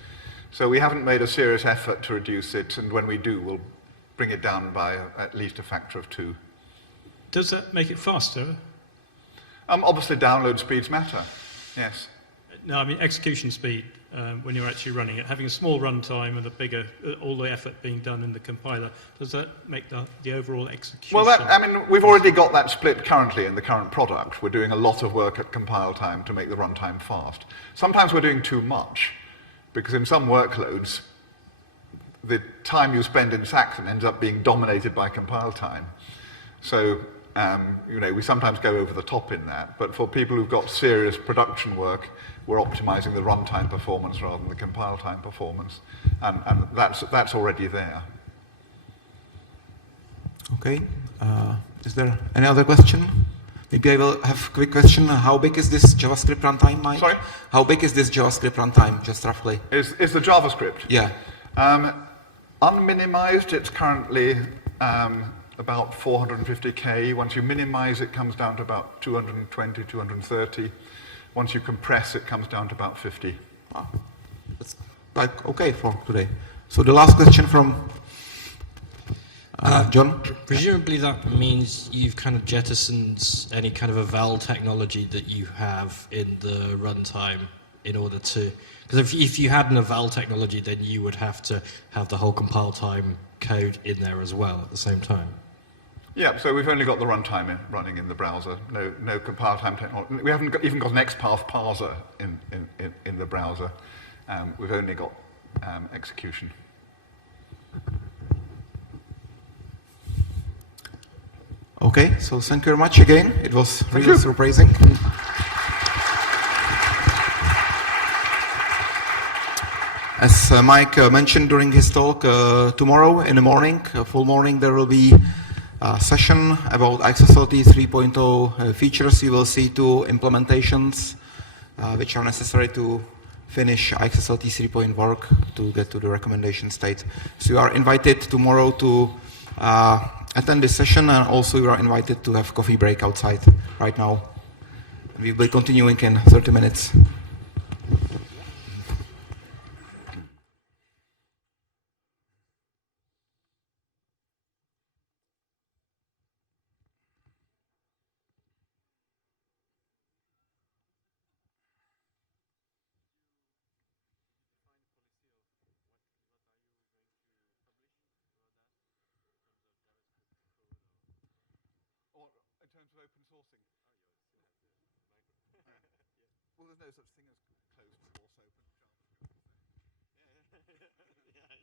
So we haven't made a serious effort to reduce it, and when we do, we'll bring it down by at least a factor of 2. Does that make it faster? Obviously, download speeds matter, yes. No, I mean execution speed when you're actually running it. Having a small runtime and a bigger, all the effort being done in the compiler, does that make the overall execution? Well, I mean, we've already got that split currently in the current product. We're doing a lot of work at compile time to make the runtime fast. Sometimes we're doing too much, because in some workloads, the time you spend in Saxon ends up being dominated by compile time. So, you know, we sometimes go over the top in that, but for people who've got serious production work, we're optimizing the runtime performance rather than the compile time performance, and that's already there. Okay. Is there any other question? Maybe I will have a quick question. How big is this JavaScript runtime, Mike? Sorry? How big is this JavaScript runtime, just roughly? Is the JavaScript? Yeah. Unminimized, it's currently about 450K. Once you minimize, it comes down to about 220, 230. Once you compress, it comes down to about 50. Wow. That's like okay for today. So the last question from John? Presumably that means you've kind of jettisoned any kind of eval technology that you have in the runtime in order to... Because if you had an eval technology, then you would have to have the whole compile time code in there as well at the same time. Yeah, so we've only got the runtime running in the browser, no compile time technology. We haven't even got an XPath parser in the browser. We've only got execution. Okay, so thank you very much again. It was really surprising. As Mike mentioned during his talk, tomorrow in the morning, full morning, there will be a session about XSLT 3.0 features. You will see 2 implementations which are necessary to finish XSLT 3.0 work to get to the recommendation state. So you are invited tomorrow to attend this session, and also you are invited to have coffee break outside right now. We will be continuing in 30 minutes. Well, there's no such thing as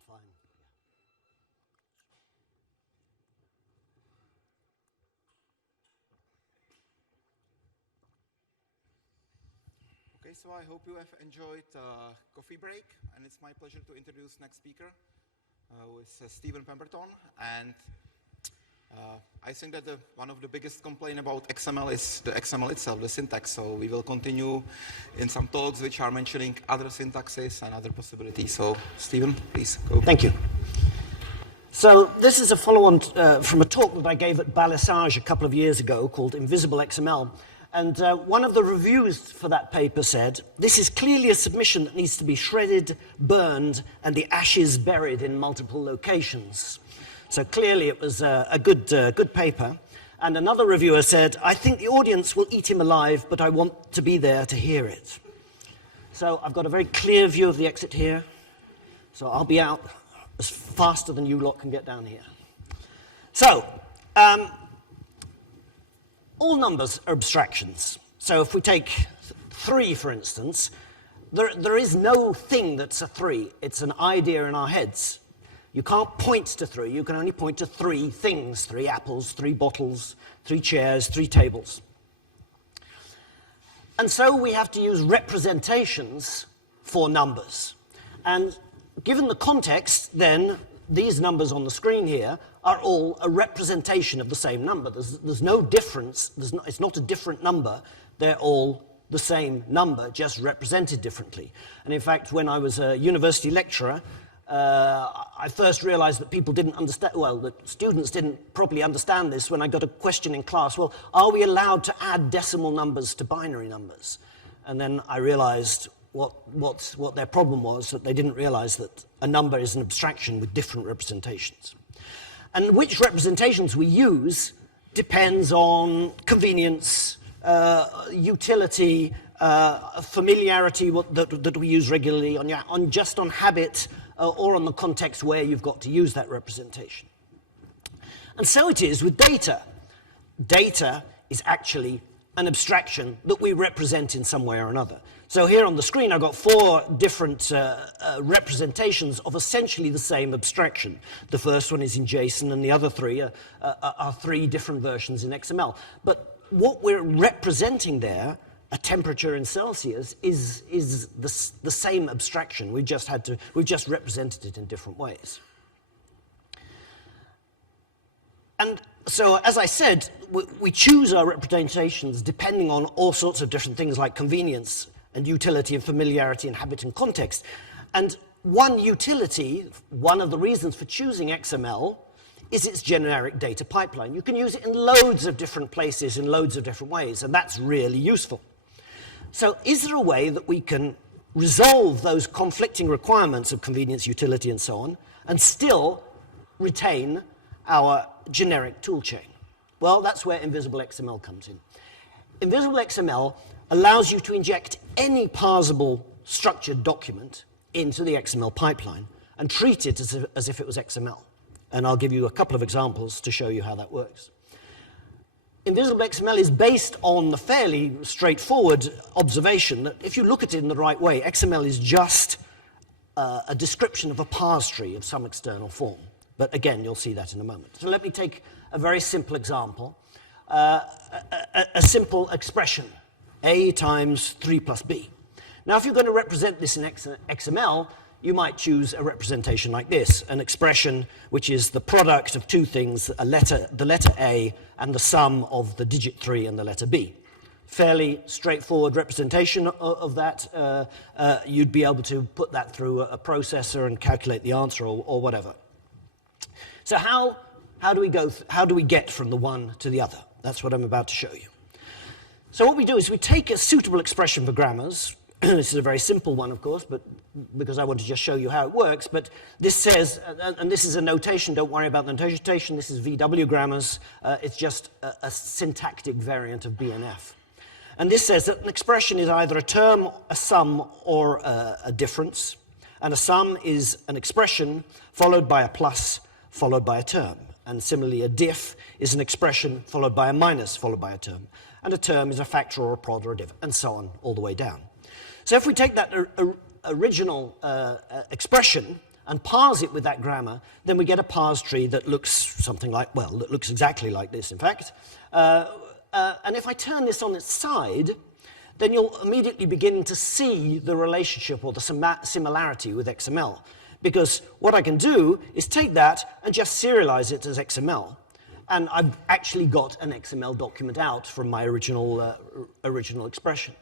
I'm fine. Okay, so I hope you have enjoyed coffee break, and it's my pleasure to introduce next speaker, who is Stephen Pemberton. And I think that one of the biggest complaints about XML is the XML itself, the syntax. So we will continue in some talks which are mentioning other syntaxes and other possibilities. So Stephen, please go. Thank you. So this is a follow-on from a talk that I gave at Balisage a couple of years ago called Invisible XML. And one of the reviews for that paper said, this is clearly a submission that needs to be shredded, burned, and the ashes buried in multiple locations. So clearly it was a good paper. And another reviewer said, I think the audience will eat him alive, but I want to be there to hear it. So I've got a very clear view of the exit here. So I'll be out as faster than you lot can get down here. So, all numbers are abstractions. So if we take 3, for instance, there is no thing that's a 3. It's an idea in our heads. You can't point to 3. You can only point to 3 things: 3 apples, 3 bottles, 3 chairs, 3 tables. And so we have to use representations for numbers. And given the context, then, these numbers on the screen here are all a representation of the same number. There's no difference. It's not a different number. They're all the same number, just represented differently. And in fact, when I was a university lecturer, I first realized that people didn't understand, well, that students didn't properly understand this when I got a question in class, well, are we allowed to add decimal numbers to binary numbers? And then I realized what their problem was, that they didn't realize that a number is an abstraction with different representations. And which representations we use depends on convenience, utility, familiarity that we use regularly, on habit, or on the context where you've got to use that representation. And so it is with data. Data is actually an abstraction that we represent in some way or another. So here on the screen, I've got 4 different representations of essentially the same abstraction. The first one is in JSON, and the other 3 are 3 different versions in XML. But what we're representing there, a temperature in Celsius, is the same abstraction. We've just represented it in different ways. And so, as I said, we choose our representations depending on all sorts of different things like convenience and utility and familiarity and habit and context. And one utility, one of the reasons for choosing XML, is its generic data pipeline. You can use it in loads of different places in loads of different ways, and that's really useful. So is there a way that we can resolve those conflicting requirements of convenience, utility, and so on, and still retain our generic toolchain? Well, that's where Invisible XML comes in. Invisible XML allows you to inject any parsable structured document into the XML pipeline and treat it as if it was XML. And I'll give you a couple of examples to show you how that works. Invisible XML is based on the fairly straightforward observation that if you look at it in the right way, XML is just a description of a parse tree of some external form. But again, you'll see that in a moment. So let me take a very simple example. A simple expression, A times 3 plus B. Now, if you're going to represent this in XML, you might choose a representation like this, an expression which is the product of 2 things, the letter A and the sum of the digit 3 and the letter B. Fairly straightforward representation of that. You'd be able to put that through a processor and calculate the answer or whatever. So how do we get from the one to the other? That's what I'm about to show you. So what we do is we take a suitable expression for grammars. This is a very simple one, of course, but because I want to just show you how it works. But this says, and this is a notation, don't worry about the notation, this is VW grammars. It's just a syntactic variant of BNF. And this says that an expression is either a term, a sum, or a difference. And a sum is an expression followed by a plus, followed by a term. And similarly, a diff is an expression followed by a minus, followed by a term. And a term is a factor or a prod or a diff, and so on, all the way down. So if we take that original expression, and parse it with that grammar, then we get a parse tree that looks something like, well, that looks exactly like this, in fact. And if I turn this on its side, then you'll immediately begin to see the relationship or the similarity with XML. Because what I can do is take that and just serialize it as XML. And I've actually got an XML document out from my original expression.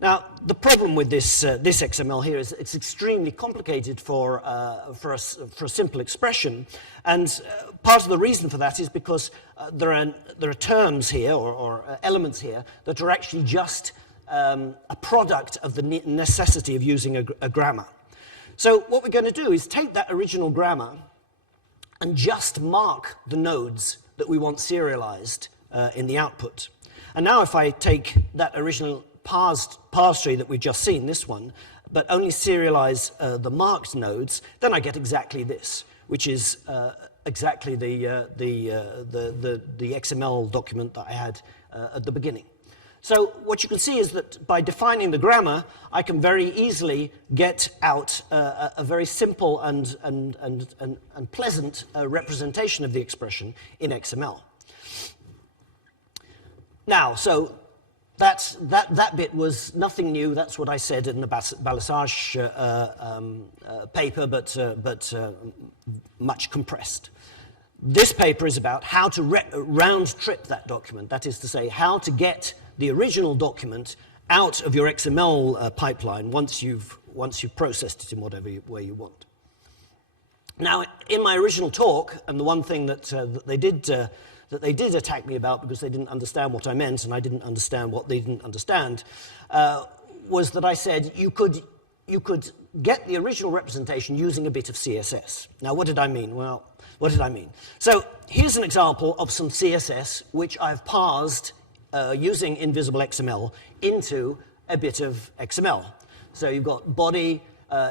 Now, the problem with this XML here is it's extremely complicated for a simple expression. And part of the reason for that is because there are terms here or elements here that are actually just a product of the necessity of using a grammar. So what we're going to do is take that original grammar and just mark the nodes that we want serialized in the output. And now if I take that original parse tree that we've just seen, this one, but only serialize the marked nodes, then I get exactly this, which is exactly the XML document that I had at the beginning. So what you can see is that by defining the grammar, I can very easily get out a very simple and pleasant representation of the expression in XML. Now, so that bit was nothing new. That's what I said in the Balasage paper, but much compressed. This paper is about how to round-trip that document. That is to say, how to get the original document out of your XML pipeline once you've processed it in whatever way you want. Now, in my original talk, and the one thing that they did attack me about because they didn't understand what I meant and I didn't understand what they didn't understand, was that I said you could get the original representation using a bit of CSS. Now, what did I mean? Well, what did I mean? So here's an example of some CSS which I've parsed using invisible XML into a bit of XML. So you've got body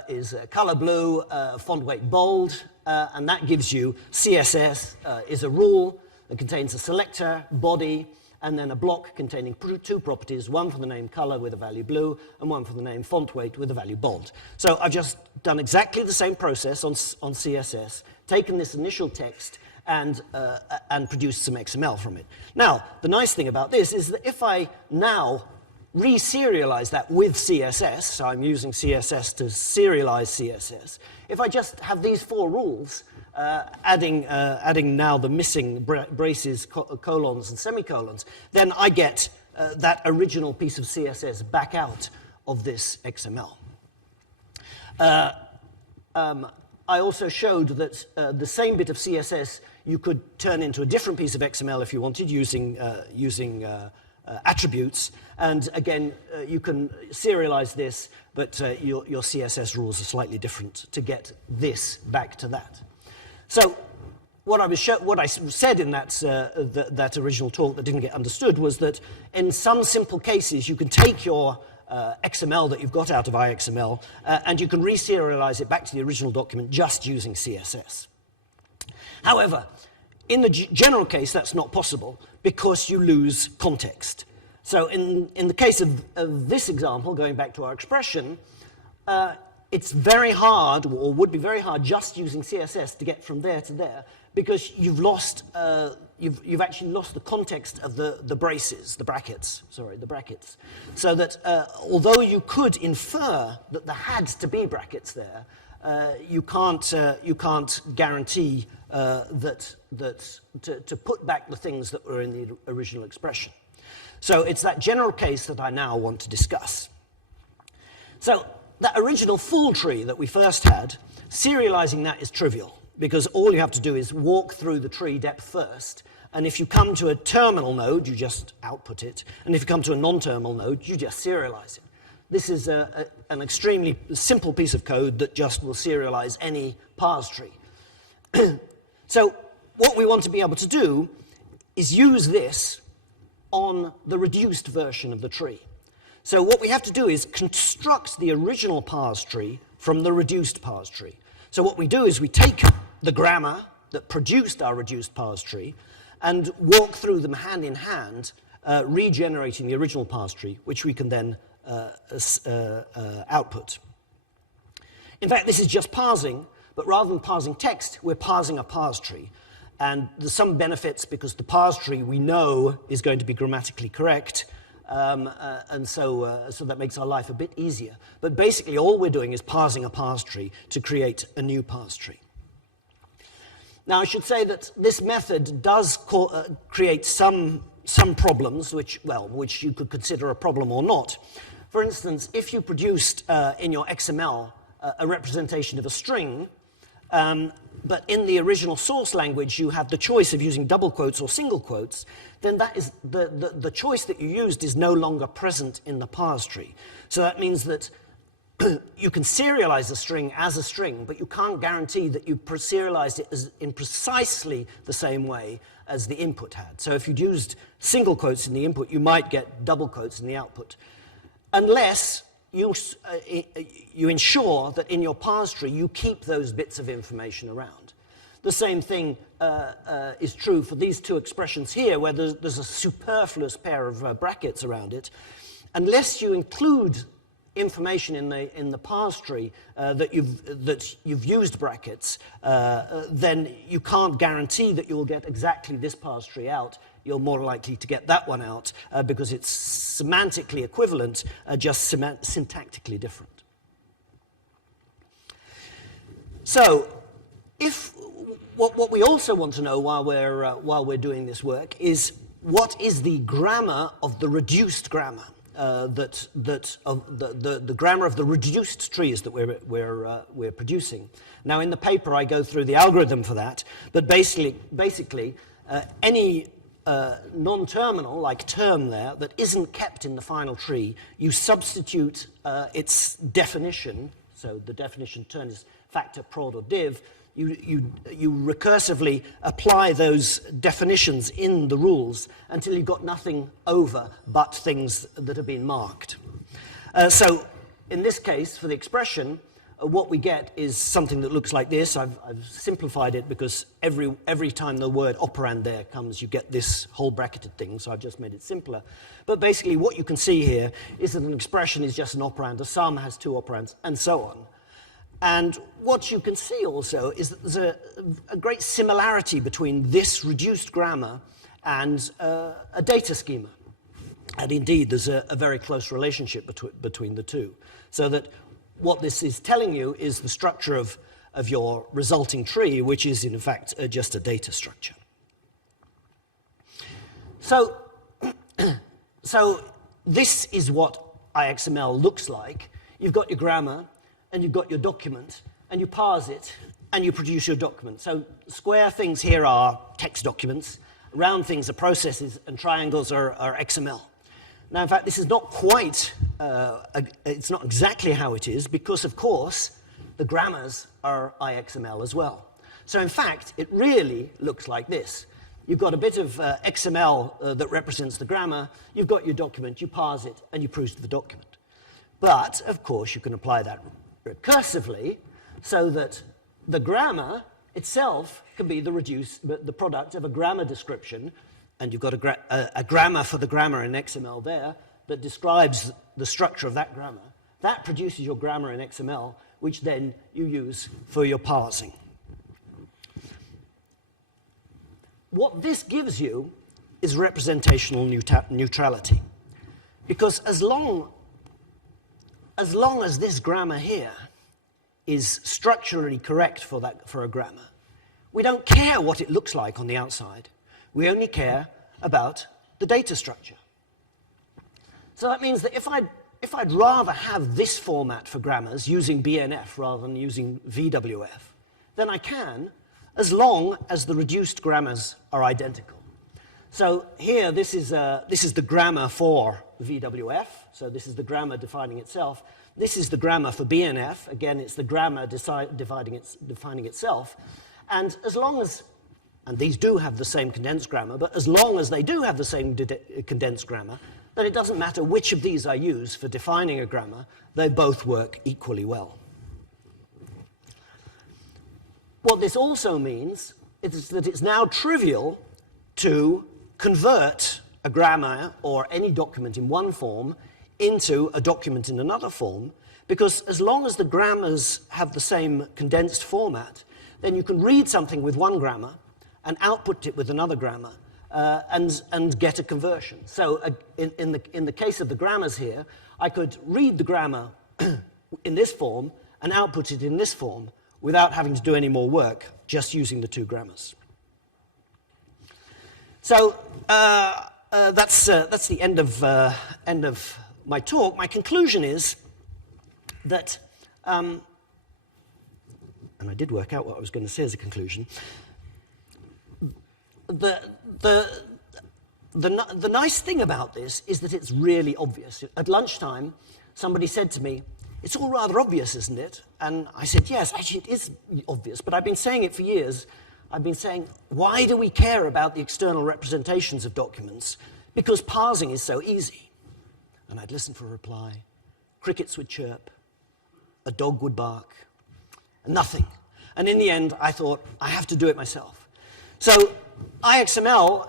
is color blue, font weight bold, and that gives you CSS is a rule that contains a selector, body, and then a block containing two properties, one for the name color with a value blue, and one for the name font weight with a value bold. So I've just done exactly the same process on CSS, taken this initial text, and produced some XML from it. Now, the nice thing about this is that if I now re-serialize that with CSS, so I'm using CSS to serialize CSS, if I just have these four rules, adding now the missing braces, colons, and semicolons, then I get that original piece of CSS back out of this XML. I also showed that the same bit of CSS you could turn into a different piece of XML if you wanted, using attributes. And again, you can serialize this, but your CSS rules are slightly different to get this back to that. So what I said in that original talk that didn't get understood was that in some simple cases, you can take your XML that you've got out of iXML, and you can re-serialize it back to the original document just using CSS. However, in the general case, that's not possible because you lose context. So in the case of this example, going back to our expression, it's very hard, or would be very hard, just using CSS to get from there to there, because you've lost, you've actually lost the context of the braces, the brackets. So that although you could infer that there had to be brackets there, you can't guarantee to put back the things that were in the original expression. So it's that general case that I now want to discuss. So that original full tree that we first had, serializing that is trivial, because all you have to do is walk through the tree depth first, and if you come to a terminal node, you just output it, and if you come to a non-terminal node, you just serialize it. This is an extremely simple piece of code that just will serialize any parse tree. So what we want to be able to do is use this on the reduced version of the tree. So what we have to do is construct the original parse tree from the reduced parse tree. So what we do is we take the grammar that produced our reduced parse tree and walk through them hand in hand, regenerating the original parse tree, which we can then output. In fact, this is just parsing, But rather than parsing text, we're parsing a parse tree. And there's some benefits because the parse tree we know is going to be grammatically correct. And so that makes our life a bit easier. But basically, all we're doing is parsing a parse tree to create a new parse tree. Now, I should say that this method does create some problems, which you could consider a problem or not. For instance, if you produced in your XML a representation of a string, but in the original source language you have the choice of using double quotes or single quotes, then that is the choice that you used is no longer present in the parse tree. So that means that you can serialize a string as a string, but you can't guarantee that you serialized it in precisely the same way as the input had. So if you'd used single quotes in the input, you might get double quotes in the output, unless you ensure that in your parse tree you keep those bits of information around. The same thing is true for these two expressions here, where there's a superfluous pair of brackets around it. Unless you include information in the parse tree that you've used brackets, then you can't guarantee that you'll get exactly this parse tree out. You're more likely to get that one out because it's semantically equivalent, just syntactically different. So, what we also want to know while we're doing this work is what is the grammar of the reduced grammar, the grammar of the reduced trees that we're producing. Now, in the paper, I go through the algorithm for that, but basically any non-terminal, like term there, that isn't kept in the final tree, you substitute its definition, so the definition turn is factor, prod, or div, you recursively apply those definitions in the rules until you've got nothing over but things that have been marked. So in this case, for the expression, what we get is something that looks like this. I've simplified it because every time the word operand there comes, you get this whole bracketed thing, so I've just made it simpler. But basically what you can see here is that an expression is just an operand, a sum has two operands, and so on. And what you can see also is that there's a great similarity between this reduced grammar and a data schema. And indeed, there's a very close relationship between the two. So that what this is telling you is the structure of your resulting tree, which is in fact just a data structure. So this is what IXML looks like. You've got your grammar, and you've got your document, and you parse it, and you produce your document. So square things here are text documents, round things are processes, and triangles are XML. Now, in fact, this is not quite, it's not exactly how it is, because, of course, the grammars are IXML as well. So, in fact, it really looks like this. You've got a bit of XML that represents the grammar, you've got your document, you parse it, and you produce the document. But, of course, you can apply that recursively so that the grammar itself can be the product of a grammar description, and you've got a grammar for the grammar in XML there that describes the structure of that grammar. That produces your grammar in XML, which then you use for your parsing. What this gives you is representational neutrality, because as long as this grammar here is structurally correct for a grammar, we don't care what it looks like on the outside. We only care about the data structure. So that means that if I'd rather have this format for grammars using BNF rather than using VWF, then I can, as long as the reduced grammars are identical. So here, this is the grammar for VWF. So this is the grammar defining itself. This is the grammar for BNF. Again, it's the grammar defining itself. And as long as, and these do have the same condensed grammar, but as long as they do have the same condensed grammar, then it doesn't matter which of these I use for defining a grammar, they both work equally well. What this also means is that it's now trivial to convert a grammar or any document in one form into a document in another form, Because as long as the grammars have the same condensed format, then you can read something with one grammar and output it with another grammar and get a conversion. So in the case of the grammars here, I could read the grammar in this form and output it in this form without having to do any more work, just using the two grammars. So that's the end of my talk. My conclusion is that, and I did work out what I was going to say as a conclusion. The nice thing about this is that it's really obvious. At lunchtime, somebody said to me, "It's all rather obvious, isn't it?" And I said, "Yes, actually it is obvious, but I've been saying it for years. I've been saying, why do we care about the external representations of documents? Because parsing is so easy." And I'd listen for a reply. Crickets would chirp. A dog would bark. Nothing. And in the end, I thought, I have to do it myself. So IXML,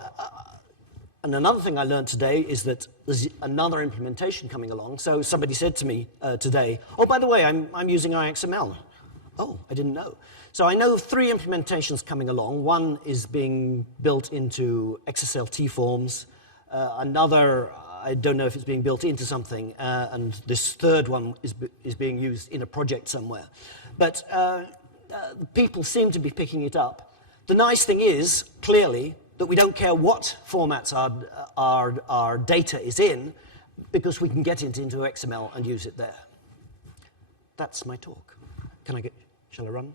and another thing I learned today is that there's another implementation coming along. So somebody said to me today, "Oh, by the way, I'm using IXML." Oh, I didn't know. So I know of 3 implementations coming along. One is being built into XSLT forms. Another, I don't know if it's being built into something. And this third one is being used in a project somewhere. But people seem to be picking it up. The nice thing is, clearly, that we don't care what formats our data is in, because we can get it into XML and use it there. That's my talk. Shall I run?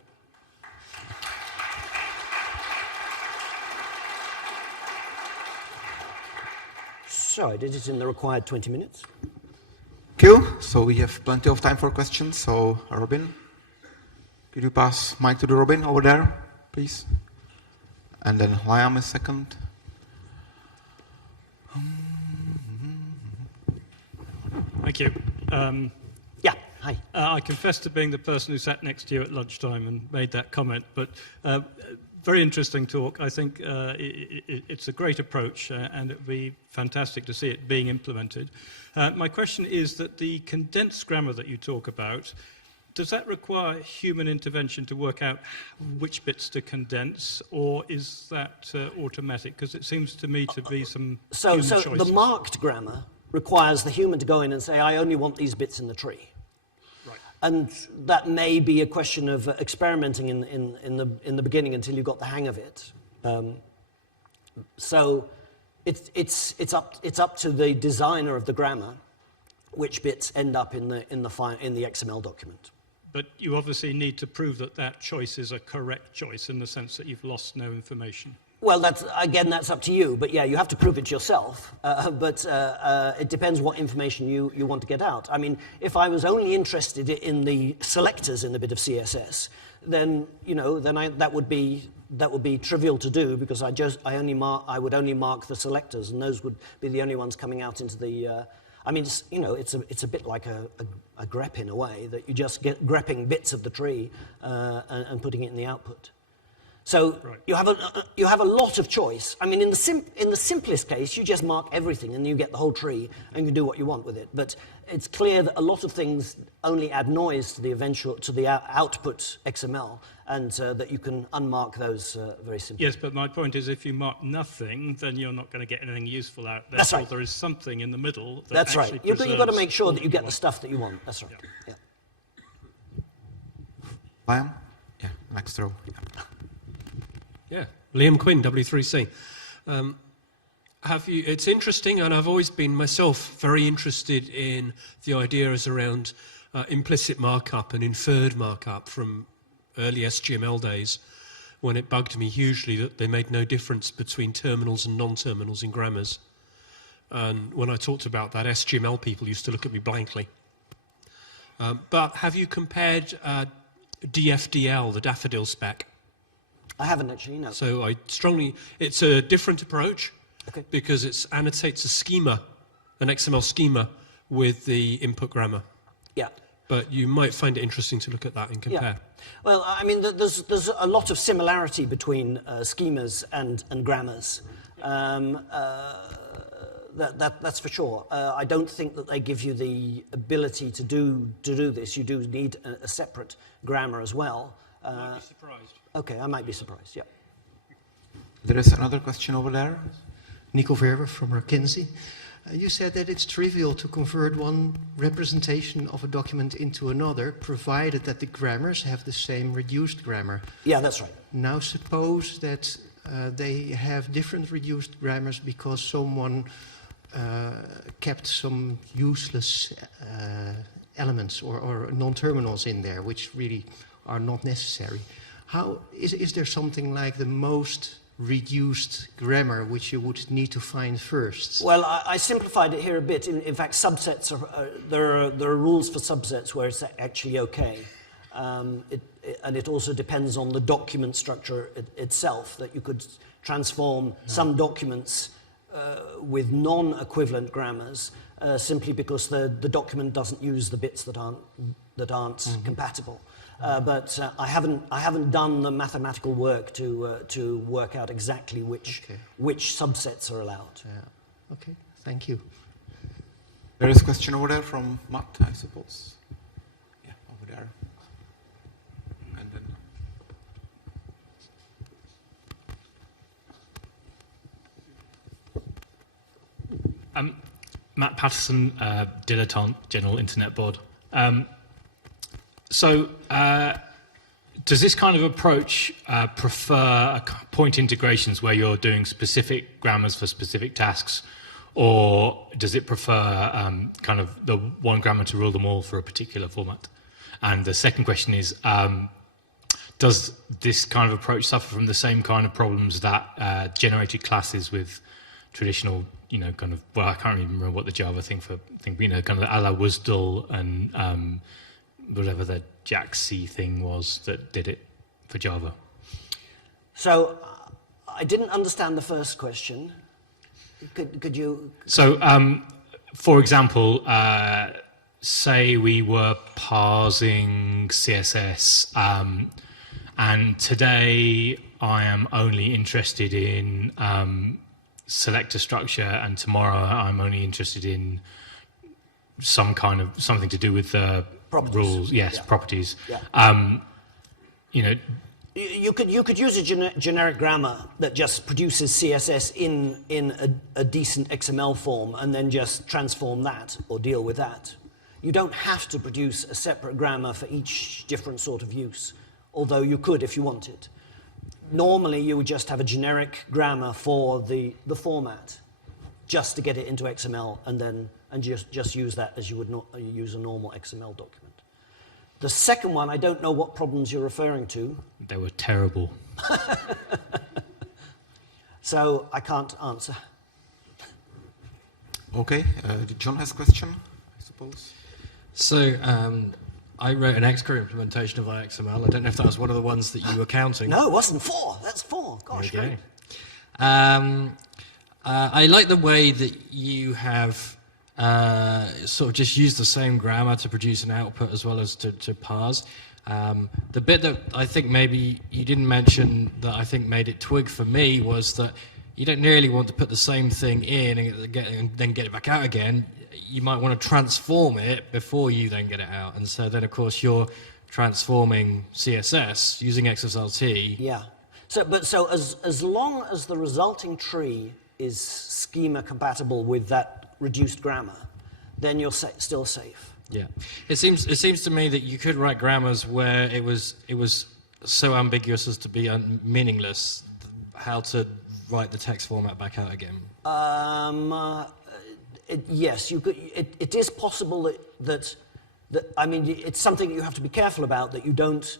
So I did it in the required 20 minutes. Thank you. So we have plenty of time for questions. So Robin, could you pass mic to the Robin over there, please? And then Liam is second. Thank you. Yeah, hi. I confess to being the person who sat next to you at lunchtime and made that comment, but very interesting talk. I think it's a great approach, and it would be fantastic to see it being implemented. My question is that the condensed grammar that you talk about, does that require human intervention to work out which bits to condense, or is that automatic? Because it seems to me to be some human choices. So the marked grammar requires the human to go in and say, "I only want these bits in the tree." Right. And that may be a question of experimenting in the beginning until you got the hang of it. So it's up to the designer of the grammar which bits end up in the XML document. But you obviously need to prove that that choice is a correct choice in the sense that you've lost no information. Well, that's up to you. But yeah, you have to prove it yourself. But it depends what information you want to get out. I mean, if I was only interested in the selectors in a bit of CSS, then that would be trivial to do, because I would only mark the selectors, and those would be the only ones coming out into the. I mean, it's a bit like a grep in a way, that you just get grepping bits of the tree and putting it in the output. So right. you have a lot of choice. I mean, in the simplest case, you just mark everything and you get the whole tree and you can do what you want with it. But it's clear that a lot of things only add noise to the output XML, and that you can unmark those very simply. Yes, but my point is, if you mark nothing, then you're not going to get anything useful out there. That's right. So there is something in the middle that That's actually right. You've got to make sure that you get want. the stuff that you want. That's right. Yeah. Liam? Yeah, next row. Yeah, Liam Quinn, W3C. It's interesting, and I've always been myself very interested in the ideas around implicit markup and inferred markup from early SGML days, when it bugged me hugely that they made no difference between terminals and non-terminals in grammars. And when I talked about that, SGML people used to look at me blankly. But have you compared DFDL, the daffodil spec? I haven't actually, no. So it's a different approach, okay, because it annotates a schema, an XML schema, with the input grammar. Yeah. But you might find it interesting to look at that and compare. Yeah. Well, I mean, there's a lot of similarity between schemas and grammars. That's for sure. I don't think that they give you the ability to do this. You do need a separate grammar as well. Might be surprised. Okay, I might be surprised, yeah. There is another question over there. Nico Verwer from McKinsey. You said that it's trivial to convert one representation of a document into another, provided that the grammars have the same reduced grammar. Yeah, that's right. Now suppose that they have different reduced grammars because someone kept some useless elements or non-terminals in there, which really are not necessary. How is there something like the most reduced grammar which you would need to find first? Well, I simplified it here a bit. In fact, subsets there are rules for subsets where it's actually okay. And it also depends on the document structure itself, that you could transform some documents with non-equivalent grammars simply because the document doesn't use the bits that aren't compatible. But I haven't done the mathematical work to work out exactly which subsets are allowed. Yeah. Okay, thank you. There is a question over there from Matt, I suppose. Yeah, over there. And then Matt Patterson, Dilettante General Internet Board. So does this kind of approach prefer point integrations where you're doing specific grammars for specific tasks, or does it prefer kind of the one grammar to rule them all for a particular format? And the second question is, does this kind of approach suffer from the same kind of problems that generated classes with traditional, kind of, well, I can't even remember what the Java thing, kind of a la WSDL and whatever the JAX-C thing was that did it for Java. So I didn't understand the first question. Could you? So, for example, say we were parsing CSS, and today I am only interested in selector structure, and tomorrow I'm only interested in something to do with properties. Rules. Yes, yeah. Properties. Yeah. You could use a generic grammar that just produces CSS in a decent XML form and then just transform that or deal with that. You don't have to produce a separate grammar for each different sort of use, although you could if you wanted. Normally, you would just have a generic grammar for the format, just to get it into XML, and just use that as you would not use a normal XML document. The second one, I don't know what problems you're referring to. They were terrible. So I can't answer. Okay, John has a question, I suppose. So I wrote an Xcode implementation of XML. I don't know if that was one of the ones that you were counting. No, it wasn't 4. That's 4. Gosh, great. I like the way that you have sort of just used the same grammar to produce an output as well as to parse. The bit that I think maybe you didn't mention that I think made it twig for me was that you don't really want to put the same thing in and then get it back out again. You might want to transform it before you then get it out. And so then, of course, you're transforming CSS using XSLT. Yeah. So as long as the resulting tree is schema compatible with that reduced grammar, then you're still safe. Yeah. It seems to me that you could write grammars where it was so ambiguous as to be meaningless. How to write the text format back out again? Yes, you could. It is possible that I mean, it's something you have to be careful about, that you don't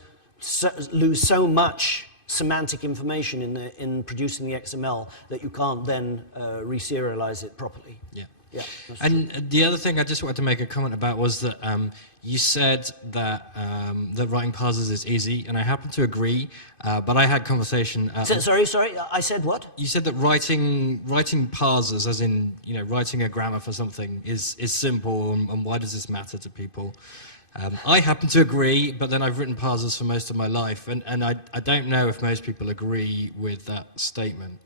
lose so much semantic information in producing the XML that you can't then reserialize it properly. Yeah. Yeah. And the other thing I just wanted to make a comment about was that you said that that writing parsers is easy, and I happen to agree. But I had conversation. Sorry. I said what? You said that writing parsers, as in writing a grammar for something, is simple, and why does this matter to people? I happen to agree, but then I've written parsers for most of my life, and I don't know if most people agree with that statement.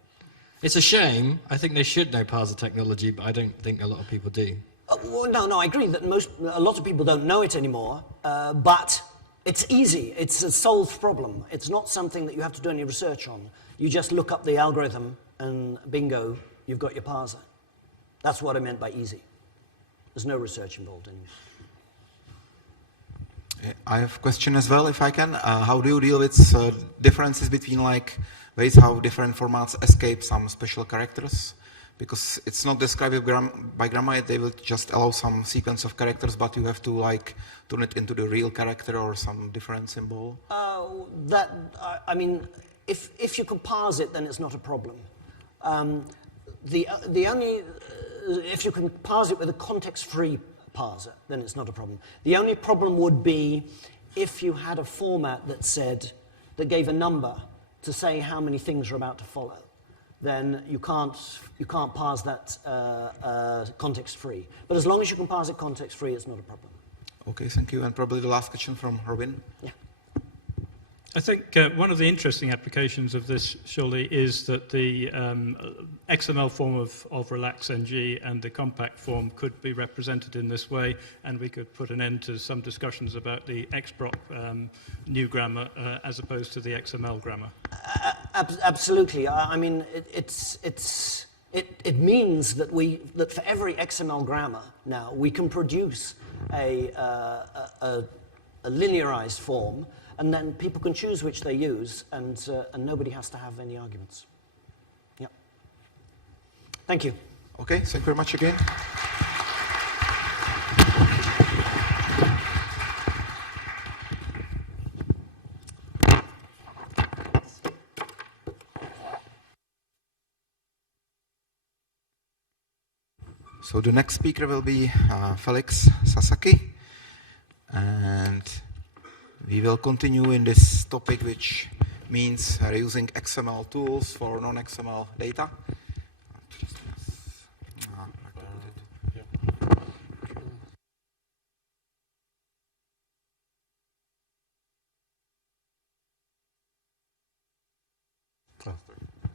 It's a shame. I think they should know parser technology, but I don't think a lot of people do. Well, no, I agree that a lot of people don't know it anymore, but it's easy. It's a solved problem. It's not something that you have to do any research on. You just look up the algorithm and bingo, you've got your parser. That's what I meant by easy. There's no research involved anymore. I have a question as well, if I can. How do you deal with differences between like ways how different formats escape some special characters? Because it's not described by grammar, they will just allow some sequence of characters, but you have to like turn it into the real character or some different symbol. I mean, if you can parse it, then it's not a problem. If you can parse it with a context-free parser, then it's not a problem. The only problem would be if you had a format that gave a number to say how many things are about to follow. Then you can't parse that context-free. But as long as you can parse it context-free, it's not a problem. Okay, thank you. And probably the last question from Robin. Yeah. I think one of the interesting applications of this, surely, is that the XML form of relax-ng and the compact form could be represented in this way, and we could put an end to some discussions about the XProc new grammar as opposed to the XML grammar. Absolutely. I mean, it means that for every XML grammar now we can produce a linearized form, and then people can choose which they use, and nobody has to have any arguments. Yeah. Thank you. Okay, thank you very much again. So the next speaker will be Felix Sasaki, and we will continue in this topic, which means reusing XML tools for non-XML data.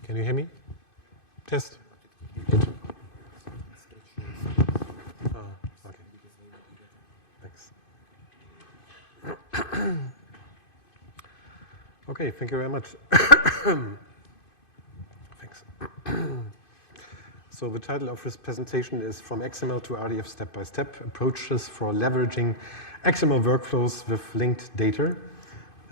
Can you hear me? Test. Okay, thank you very much. Thanks. So the title of this presentation is From XML to RDF Step-by-Step, Approaches for Leveraging XML Workflows with Linked Data.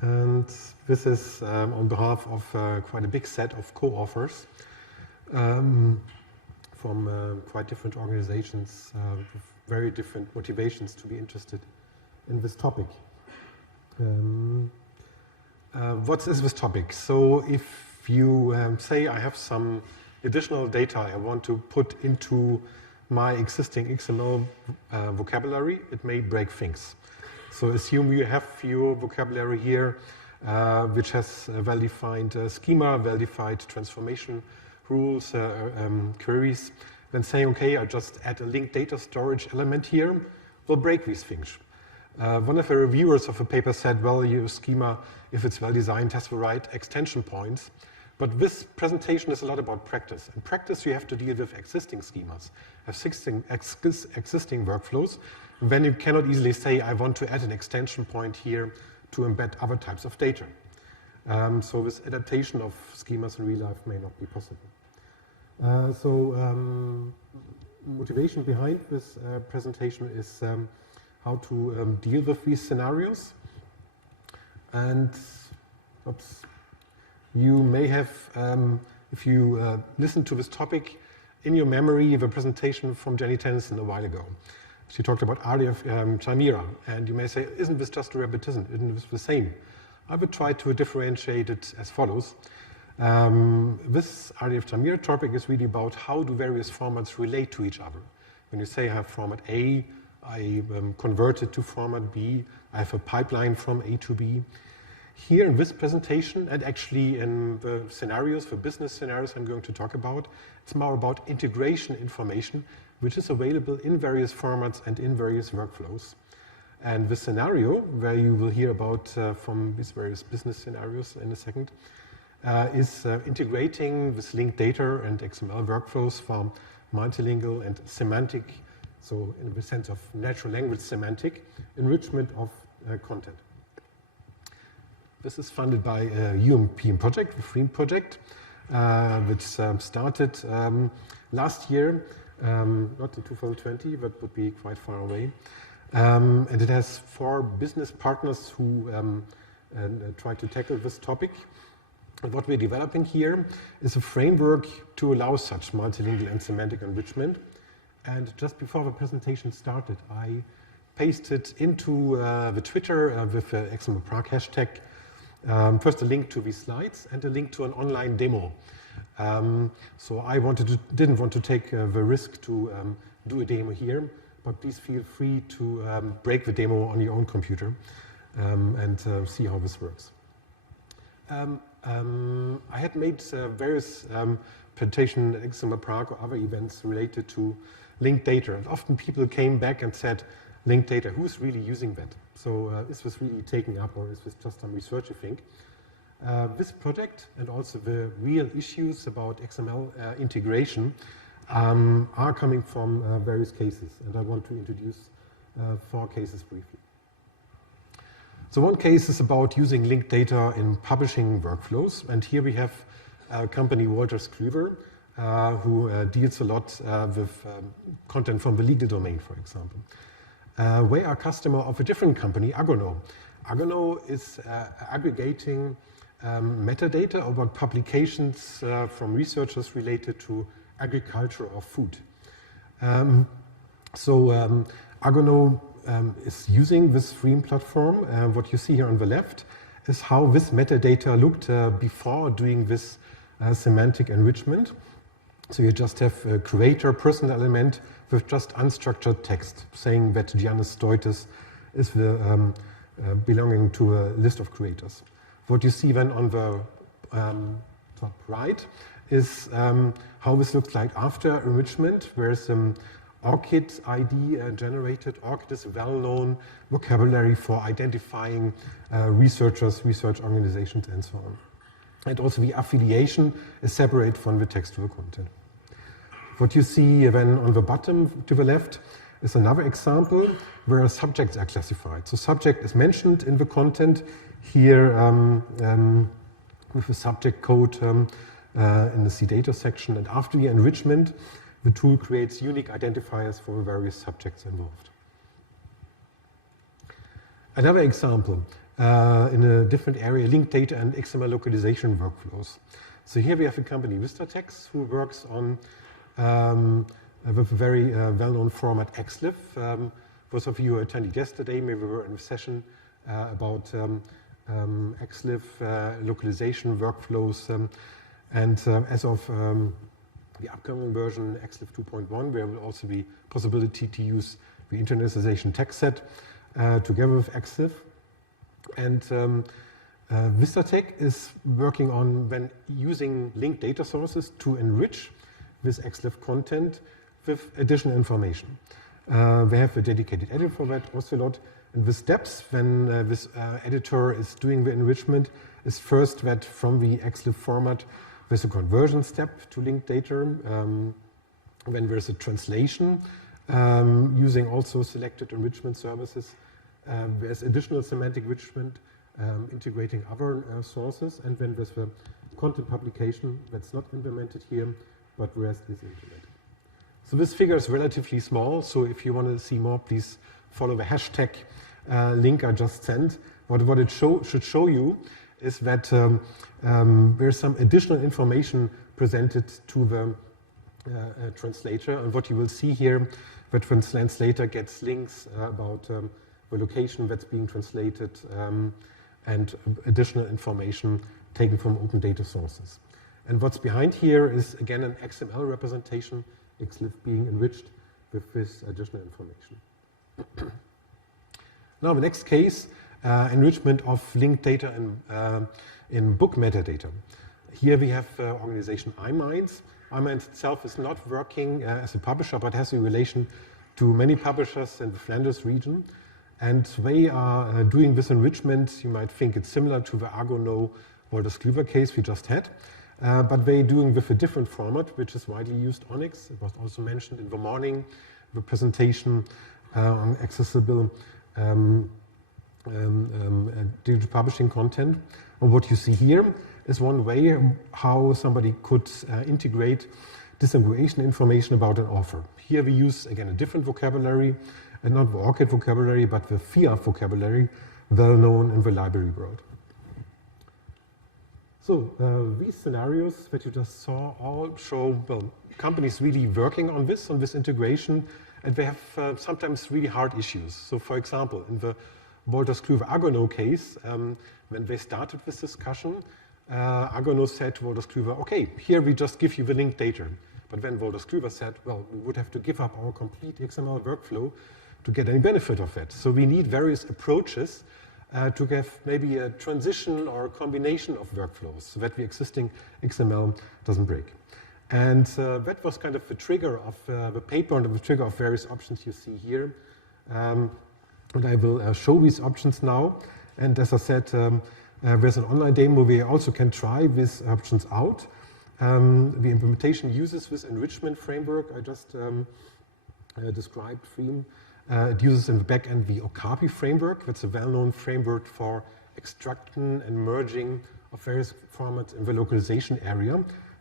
And this is on behalf of quite a big set of co-authors from quite different organizations with very different motivations to be interested in this topic. What is this topic? So if you say I have some additional data I want to put into my existing XML vocabulary, it may break things. So assume you have your vocabulary here, which has a well-defined schema, well-defined transformation rules, queries. Then saying, okay, I just add a linked data storage element here, will break these things. One of the reviewers of a paper said, well, your schema, if it's well designed, has the right extension points. But this presentation is a lot about practice. In practice, you have to deal with existing schemas, existing workflows. Then you cannot easily say, I want to add an extension point here to embed other types of data. So this adaptation of schemas in real life may not be possible. Motivation behind this presentation is how to deal with these scenarios. And you may have, if you listen to this topic, in your memory the presentation from Jenny Tennyson a while ago. She talked about RDF Chimera, and you may say, isn't this just a repetition? Isn't this the same? I would try to differentiate it as follows. This RDF Chimera topic is really about how do various formats relate to each other. When you say I have format A, I convert it to format B, I have a pipeline from A to B. Here in this presentation, and actually in the scenarios, the business scenarios I'm going to talk about, it's more about integration information, which is available in various formats and in various workflows. And the scenario, where you will hear about from these various business scenarios in a second, is integrating this linked data and XML workflows for multilingual and semantic, so in the sense of natural language semantic, enrichment of content. This is funded by a European project, the FREEM project, which started last year, not in 2020, but would be quite far away. And it has 4 business partners who try to tackle this topic. And what we're developing here is a framework to allow such multilingual and semantic enrichment. And just before the presentation started, I pasted into the Twitter with the XMLPrague hashtag first a link to these slides and a link to an online demo. So I didn't want to take the risk to do a demo here, but please feel free to break the demo on your own computer and see how this works. I had made various presentation at XMLPrague or other events related to linked data, and often people came back and said, linked data, who's really using that? So is this really taking up, or is this just some research, you think? This project and also the real issues about XML integration are coming from various cases, and I want to introduce 4 cases briefly. So one case is about using linked data in publishing workflows, and here we have a company, Wolters Kluwer, who deals a lot with content from the legal domain, for example. We are a customer of a different company, Agono. Agono is aggregating metadata about publications from researchers related to agriculture or food. Agono is using this FREEM platform. What you see here on the left is how this metadata looked before doing this semantic enrichment. So you just have a creator person element with just unstructured text saying that Giannis Stoitis is belonging to a list of creators. What you see then on the top right is how this looks like after enrichment, where some ORCID ID generated. ORCID is a well-known vocabulary for identifying researchers, research organizations, and so on. And also the affiliation is separate from the textual content. What you see then on the bottom to the left is another example where subjects are classified. So subject is mentioned in the content here with the subject code in the CData section. And after the enrichment, the tool creates unique identifiers for the various subjects involved. Another example in a different area, linked data and XML localization workflows. So here we have a company, VistaText, who works on with a very well-known format, XLIF. Those of you who attended yesterday, maybe we were in a session about XLIF localization workflows. As of the upcoming version, XLIF 2.1, there will also be possibility to use the internationalization text set together with XLIF. And VistaTech is working on when using linked data sources to enrich this XLIF content with additional information. We have a dedicated editor for that, Ocelot. And the steps when this editor is doing the enrichment is first that from the XLIF format, there's a conversion step to linked data. When there's a translation, using also selected enrichment services, there's additional semantic enrichment, integrating other sources. And when there's the content publication, that's not implemented here, but the rest is implemented. So this figure is relatively small, so if you want to see more, please follow the hashtag link I just sent. What it should show you is that there's some additional information presented to the translator, and what you will see here, the translator gets links about the location that's being translated and additional information taken from open data sources. And what's behind here is, again, an XML representation, XLIF being enriched with this additional information. Now, the next case, enrichment of linked data in book metadata. Here we have organization iMinds. iMinds itself is not working as a publisher, but has a relation to many publishers in the Flanders region. And they are doing this enrichment. You might think it's similar to the Agono Wolters-Kluwer case we just had. But they're doing with a different format, which is widely used on Onyx. It was also mentioned in the morning, the presentation on accessible digital publishing content. And what you see here is one way how somebody could integrate disambiguation information about an author. Here we use, again, a different vocabulary, and not the ORCID vocabulary, but the FIA vocabulary, well known in the library world. So these scenarios that you just saw all show, well, companies really working on this integration, and they have sometimes really hard issues. So for example, in the Wolters-Kluwer Argonaut case, when they started this discussion, Argonaut said to Wolters-Kluwer, okay, here we just give you the linked data. But then Wolters-Kluwer said, well, we would have to give up our complete XML workflow to get any benefit of it. So we need various approaches to have maybe a transition or a combination of workflows so that the existing XML doesn't break. And that was kind of the trigger of the paper and the trigger of various options you see here. And I will show these options now. And as I said, there's an online demo where you also can try these options out. The implementation uses this enrichment framework I just described. It uses in the backend the Okapi framework. That's a well-known framework for extraction and merging of various formats in the localization area.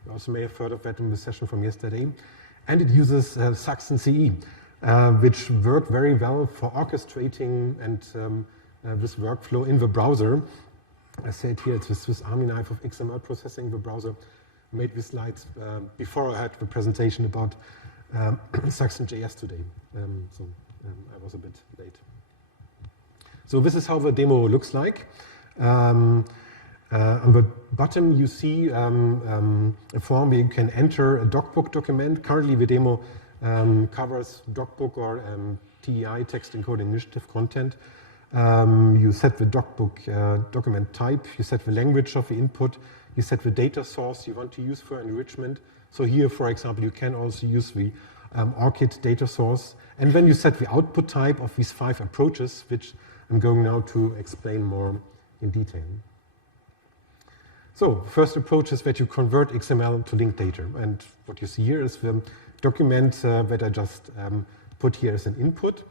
You also may have heard of that in the session from yesterday. And it uses Saxon-CE, which work very well for orchestrating and this workflow in the browser. I said here it's the Swiss Army knife of XML processing. The browser made these slides before I had the presentation about Saxon.js today. I was a bit late. So this is how the demo looks like. On the bottom, you see a form where you can enter a docbook document. Currently, the demo covers docbook or TEI, text encoding initiative content. You set the docbook document type. You set the language of the input. You set the data source you want to use for enrichment. So here, for example, you can also use the ORCID data source. And then you set the output type of these 5 approaches, which I'm going now to explain more in detail. So first approach is that you convert XML to linked data. And what you see here is the document that I just put here as an input.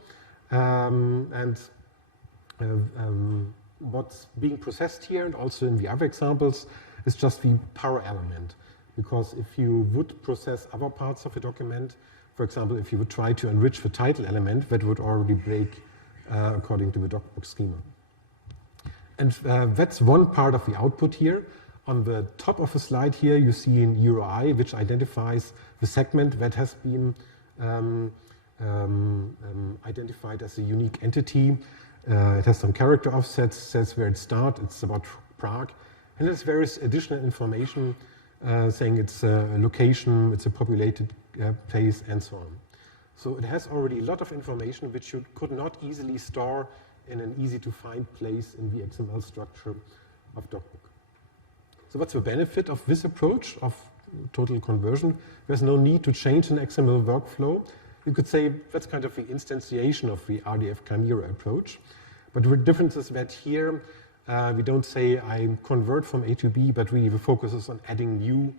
What's being processed here, and also in the other examples, is just the power element. Because if you would process other parts of a document, for example, if you would try to enrich the title element, that would already break according to the docbook schema. And that's one part of the output here. On the top of the slide here, you see an URI, which identifies the segment that has been identified as a unique entity. It has some character offsets, says where it starts, it's about Prague, and there's various additional information saying it's a location, it's a populated place, and so on. So it has already a lot of information which you could not easily store in an easy-to-find place in the XML structure of docbook. So what's the benefit of this approach of total conversion? There's no need to change an XML workflow. You could say that's kind of the instantiation of the RDF Chimera approach. But the difference is that here we don't say I convert from A to B, but really the focus is on adding new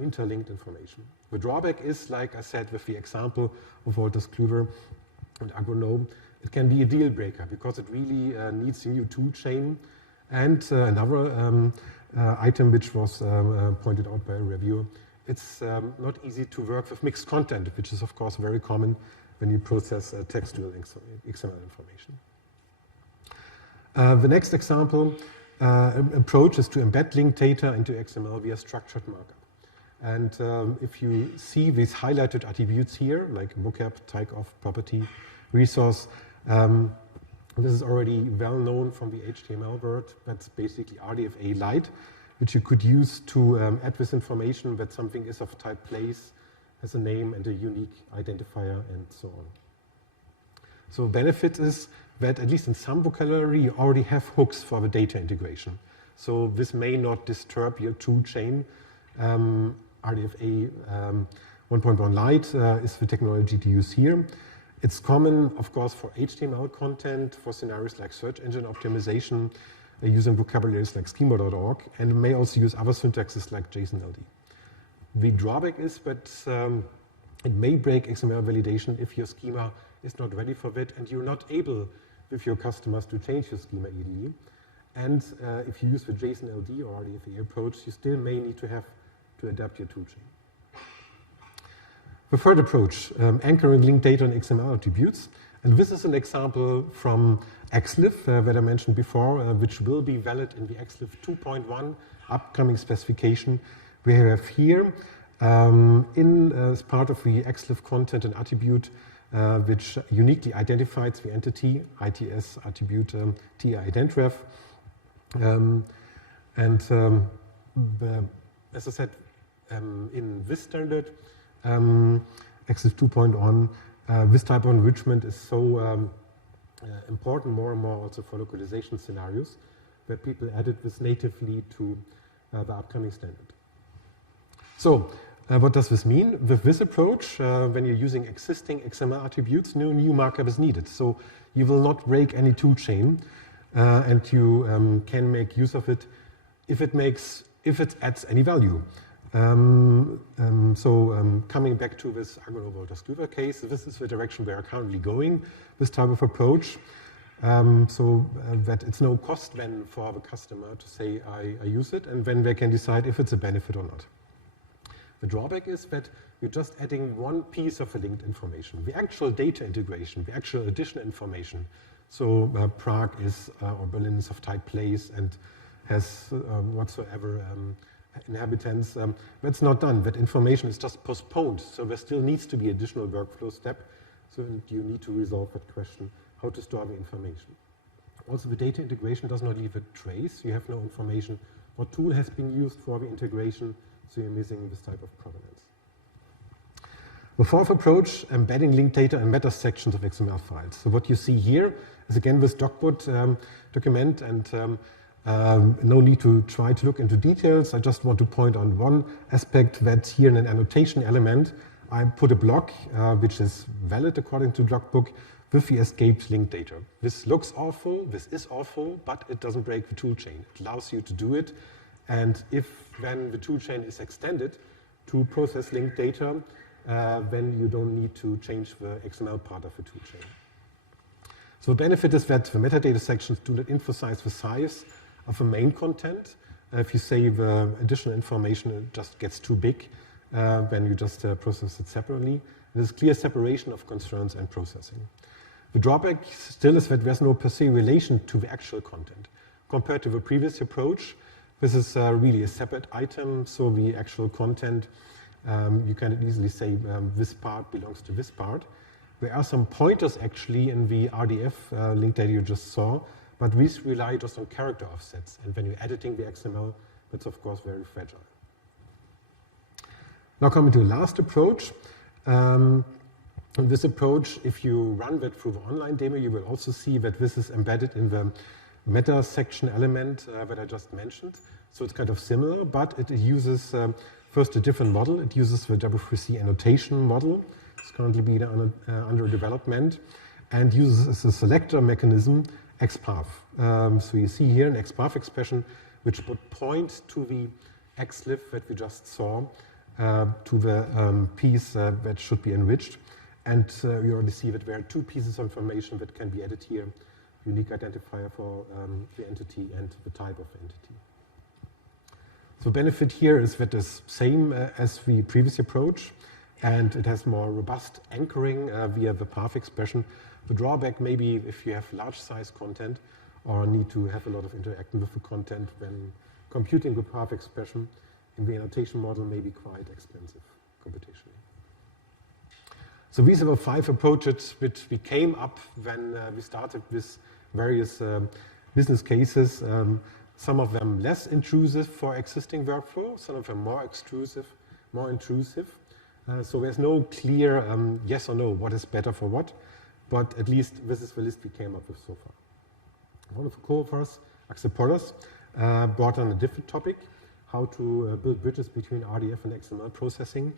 interlinked information. The drawback is, like I said with the example of Wolters-Kluwer and Argonaut, it can be a deal breaker because it really needs a new tool chain. And another item which was pointed out by a reviewer, it's not easy to work with mixed content, which is of course very common when you process textual XML information. The next example approach is to embed linked data into XML via structured markup. And if you see these highlighted attributes here, like vocab, typeof, property, resource, this is already well known from the HTML world. That's basically RDFA Lite, which you could use to add this information that something is of type place, has a name and a unique identifier, and so on. So benefit is that at least in some vocabulary, you already have hooks for the data integration. So this may not disturb your tool chain. RDFA 1.1 Lite is the technology to use here. It's common, of course, for HTML content, for scenarios like search engine optimization, using vocabularies like schema.org, and may also use other syntaxes like JSON-LD. The drawback is that it may break XML validation if your schema is not ready for that and you're not able with your customers to change your schema easily. And if you use the JSON-LD or RDFA approach, you still may need to have to adapt your toolchain. The third approach, anchoring linked data in XML attributes. And this is an example from XLIF that I mentioned before, which will be valid in the XLIF 2.1 upcoming specification. We have here, as part of the XLIF content, an attribute which uniquely identifies the entity, ITS attribute TI identref. As I said, in this standard, XLIF 2.1, this type of enrichment is so important more and more also for localization scenarios, where people added this natively to the upcoming standard. So, what does this mean? With this approach, when you're using existing XML attributes, no new markup is needed. So you will not break any toolchain, and you can make use of it if it adds any value. Coming back to this Argonaut-Wolters-Kluwer case, this is the direction we are currently going, this type of approach, that it's no cost then for the customer to say, I use it, and then they can decide if it's a benefit or not. The drawback is that you're just adding one piece of the linked information. The actual data integration, the actual additional information, so Prague is, or Berlin is of type place and has whatsoever inhabitants, that's not done. That information is just postponed. So there still needs to be additional workflow step. So you need to resolve that question, how to store the information. Also, the data integration does not leave a trace. You have no information what tool has been used for the integration, so you're missing this type of provenance. The fourth approach, embedding linked data in meta sections of XML files. So what you see here is again this docbot document, and no need to try to look into details. I just want to point on one aspect, that here in an annotation element, I put a block which is valid according to Logbook with the escaped linked data. This looks awful, this is awful, but it doesn't break the toolchain. It allows you to do it, and if then the toolchain is extended to process linked data, then you don't need to change the XML part of the toolchain. So the benefit is that the metadata sections do not emphasize the size of the main content. If you save additional information, it just gets too big, then you just process it separately. There's clear separation of concerns and processing. The drawback still is that there's no per se relation to the actual content. Compared to the previous approach, this is really a separate item, so the actual content, you can easily say this part belongs to this part. There are some pointers actually in the RDF linked data you just saw, but these rely just on character offsets, and when you're editing the XML, that's of course very fragile. Now coming to the last approach. In this approach, if you run that through the online demo, you will also see that this is embedded in the meta section element that I just mentioned. So it's kind of similar, but it uses first a different model. It uses the W3C annotation model. It's currently being under development, and uses a selector mechanism, XPath. So you see here an XPath expression which would point to the XLIF that we just saw, to the piece that should be enriched. And we already see that there are two pieces of information that can be added here, unique identifier for the entity and the type of entity. So the benefit here is that it's same as the previous approach, and it has more robust anchoring via the path expression. The drawback may be if you have large size content or need to have a lot of interaction with the content, when computing the path expression in the annotation model may be quite expensive computationally. So these are the 5 approaches which we came up when we started with various business cases. Some of them less intrusive for existing workflow, some of them more intrusive. So there's no clear yes or no, what is better for what, but at least this is the list we came up with so far. One of the co-authors, Axel Pollers, brought on a different topic, how to build bridges between RDF and XML processing.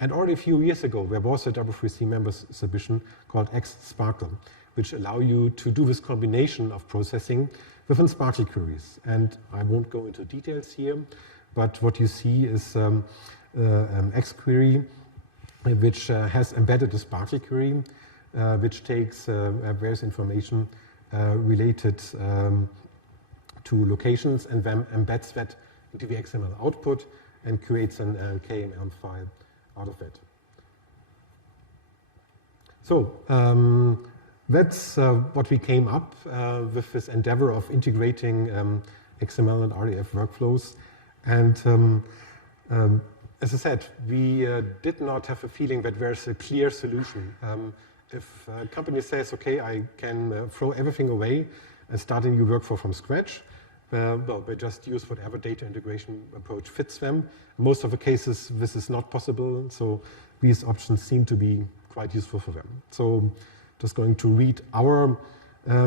And already a few years ago, there was a W3C members submission called XSparkle, which allow you to do this combination of processing within Sparkle queries. And I won't go into details here, but what you see is XQuery, which has embedded a Sparkle query, which takes various information related to locations and then embeds that into the XML output and creates an KML file out of it. So that's what we came up with this endeavor of integrating XML and RDF workflows. And as I said, we did not have a feeling that there's a clear solution. If a company says, okay, I can throw everything away and start a new workflow from scratch, well, they just use whatever data integration approach fits them. In most of the cases, this is not possible, so these options seem to be quite useful for them. So just going to read our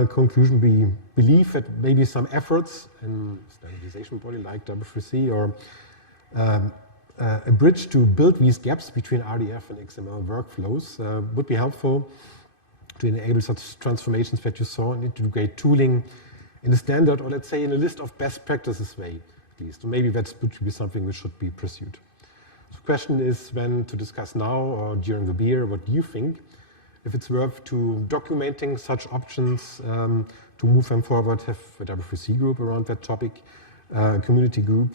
conclusion. We believe that maybe some efforts in standardization body like W3C or a bridge to build these gaps between RDF and XML workflows would be helpful to enable such transformations that you saw and integrate tooling in a standard, or let's say in a list of best practices way, at least. So maybe that would be something which should be pursued. So the question is then to discuss now or during the beer, what do you think? If it's worth to documenting such options to move them forward, have a W3C group around that topic, community group,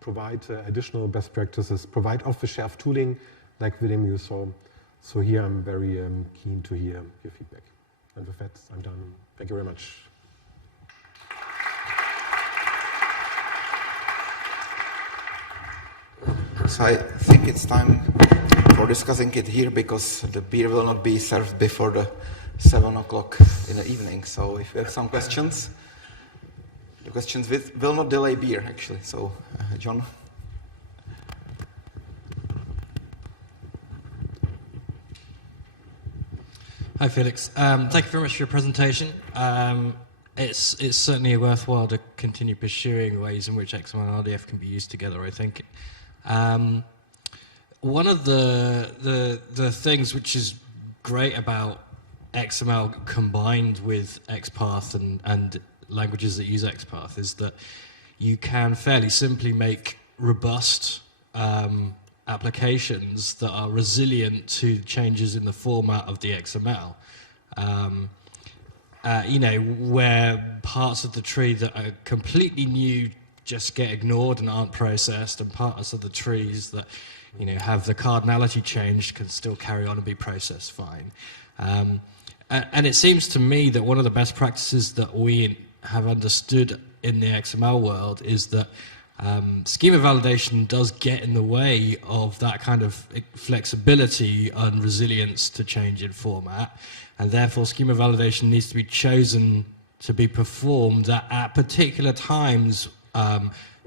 provide additional best practices, provide off-the-shelf tooling like William you saw. So here I'm very keen to hear your feedback. And with that, I'm done. Thank you very much. So I think it's time for discussing it here because the beer will not be served before the 7 o'clock in the evening. So if you have some questions, the questions will not delay beer actually. So John. Hi, Felix. Thank you very much for your presentation. It's certainly worthwhile to continue pursuing ways in which XML and RDF can be used together, I think. One of the things which is great about XML combined with XPath and languages that use XPath is that you can fairly simply make robust applications that are resilient to changes in the format of the XML. You know, where parts of the tree that are completely new just get ignored and aren't processed, and parts of the trees that, you know, have the cardinality changed can still carry on and be processed fine. And it seems to me that one of the best practices that we have understood in the XML world is that schema validation does get in the way of that kind of flexibility and resilience to change in format, and therefore schema validation needs to be chosen to be performed at particular times,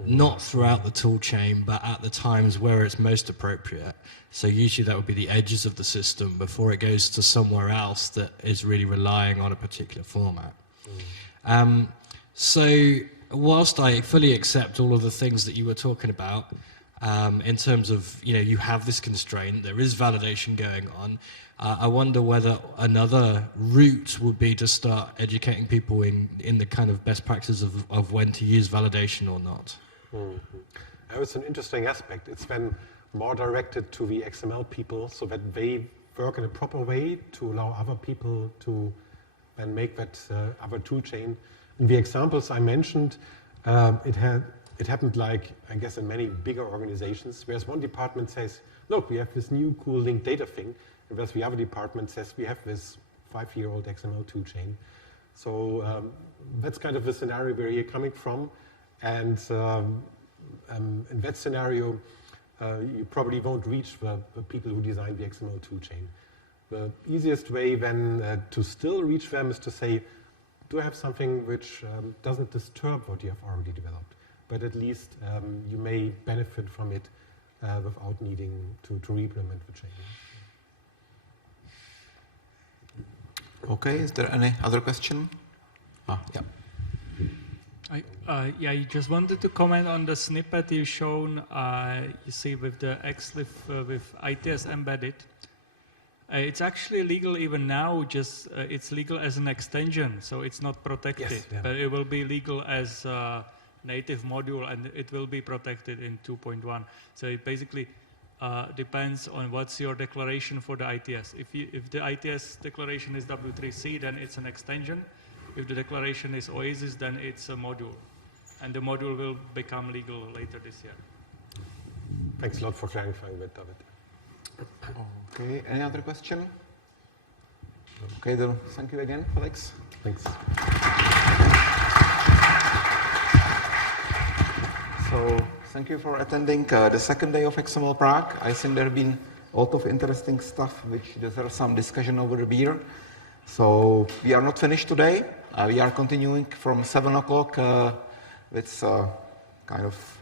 not throughout the tool chain, but at the times where it's most appropriate. So usually that would be the edges of the system before it goes to somewhere else that is really relying on a particular format. So whilst I fully accept all of the things that you were talking about, in terms of, you know, you have this constraint, there is validation going on, I wonder whether another route would be to start educating people in the kind of best practices of when to use validation or not. It's an interesting aspect. It's then more directed to the XML people so that they work in a proper way to allow other people to then make that other tool chain. In the examples I mentioned, it happened like, I guess, in many bigger organizations, whereas one department says, look, we have this new cool linked data thing, and whereas the other department says, we have this 5-year-old XML tool chain. So that's kind of the scenario where you're coming from. And in that scenario, you probably won't reach the people who design the XML tool chain. The easiest way then to still reach them is to say, do I have something which doesn't disturb what you have already developed, but at least you may benefit from it without needing to re-implement the change. Okay, is there any other question? Yeah. I just wanted to comment on the snippet you've shown, you see, with the XLIF with ITS embedded. It's actually legal even now, just it's legal as an extension, so it's not protected. Yes, yeah. But it will be legal as a native module, and it will be protected in 2.1. So it basically depends on what's your declaration for the ITS. If the ITS declaration is W3C, then it's an extension. If the declaration is Oasis, then it's a module. And the module will become legal later this year. Thanks a lot for clarifying that, David. Okay, any other question? Okay, then thank you again, Felix. Thanks. So, thank you for attending the second day of XMLPrague. I think there have been a lot of interesting stuff which deserves some discussion over the beer. So, we are not finished today. We are continuing from 7 o'clock with kind of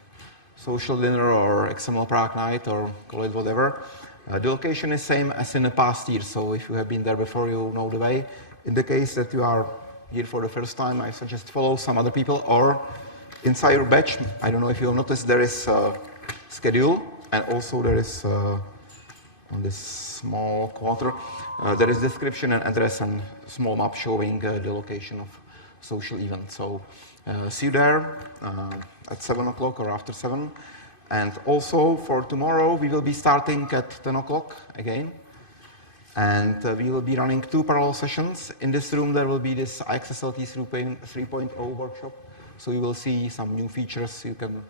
social dinner or XMLPrague night, or call it whatever. The location is same as in the past year, so if you have been there before, you know the way. In the case that you are here for the first time, I suggest follow some other people, or inside your badge, I don't know if you have noticed, there is a schedule, and also there is on this small quarter, there is description and address and small map showing the location of social event. So see you there at 7 o'clock or after 7. And also for tomorrow, we will be starting at 10 o'clock again. And we will be running 2 parallel sessions. In this room, there will be this XSLT 3.0 workshop. So you will see some new features. You can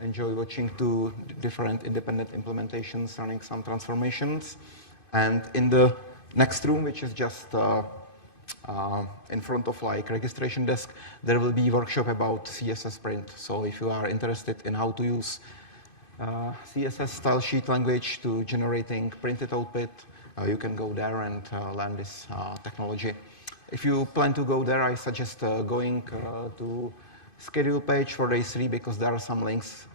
enjoy watching 2 different independent implementations, running some transformations. And in the next room, which is just in front of like registration desk, there will be a workshop about CSS print. So if you are interested in how to use CSS style sheet language to generating printed output, you can go there and learn this technology. If you plan to go there, I suggest going to schedule page for day 3, because there are some links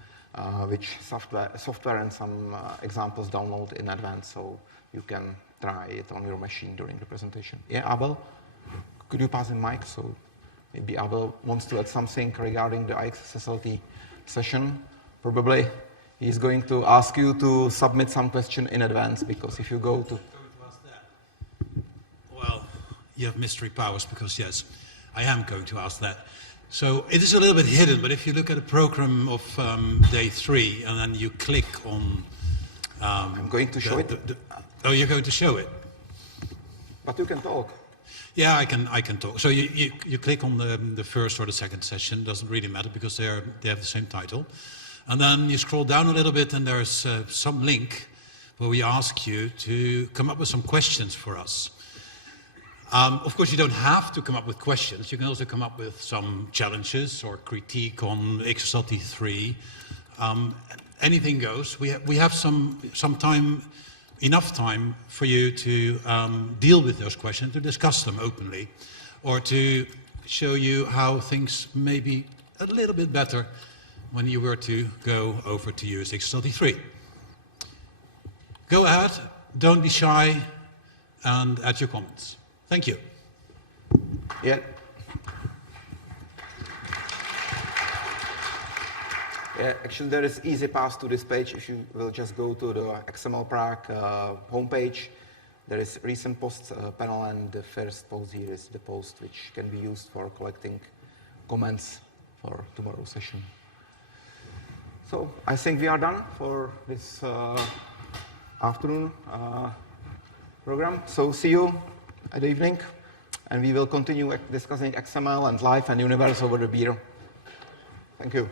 which software and some examples download in advance, so you can try it on your machine during the presentation. Yeah, Abel, could you pass the mic? So maybe Abel wants to add something regarding the XSLT session. Probably he's going to ask you to submit some question in advance, because if you go to... Well, you have mystery powers, because yes, I am going to ask that. So it is a little bit hidden, but if you look at the program of day 3, and then you click on... I'm going to show it. Oh, you're going to show it? But you can talk. Yeah, I can talk. So you click on the first or the second session, doesn't really matter, because they have the same title. And then you scroll down a little bit, and there's some link where we ask you to come up with some questions for us. Of course, you don't have to come up with questions. You can also come up with some challenges or critique on XSLT 3. Anything goes. We have some time, enough time for you to deal with those questions, to discuss them openly, or to show you how things may be a little bit better when you were to go over to use XSLT 3. Go ahead, don't be shy, and add your comments. Thank you. Yeah. Yeah, actually there is easy path to this page. If you will just go to the XMLPrague homepage, there is recent posts panel, and the first post here is the post which can be used for collecting comments for tomorrow's session. So I think we are done for this afternoon program. So see you at the evening, and we will continue discussing XML and life and universe over the beer. Thank you.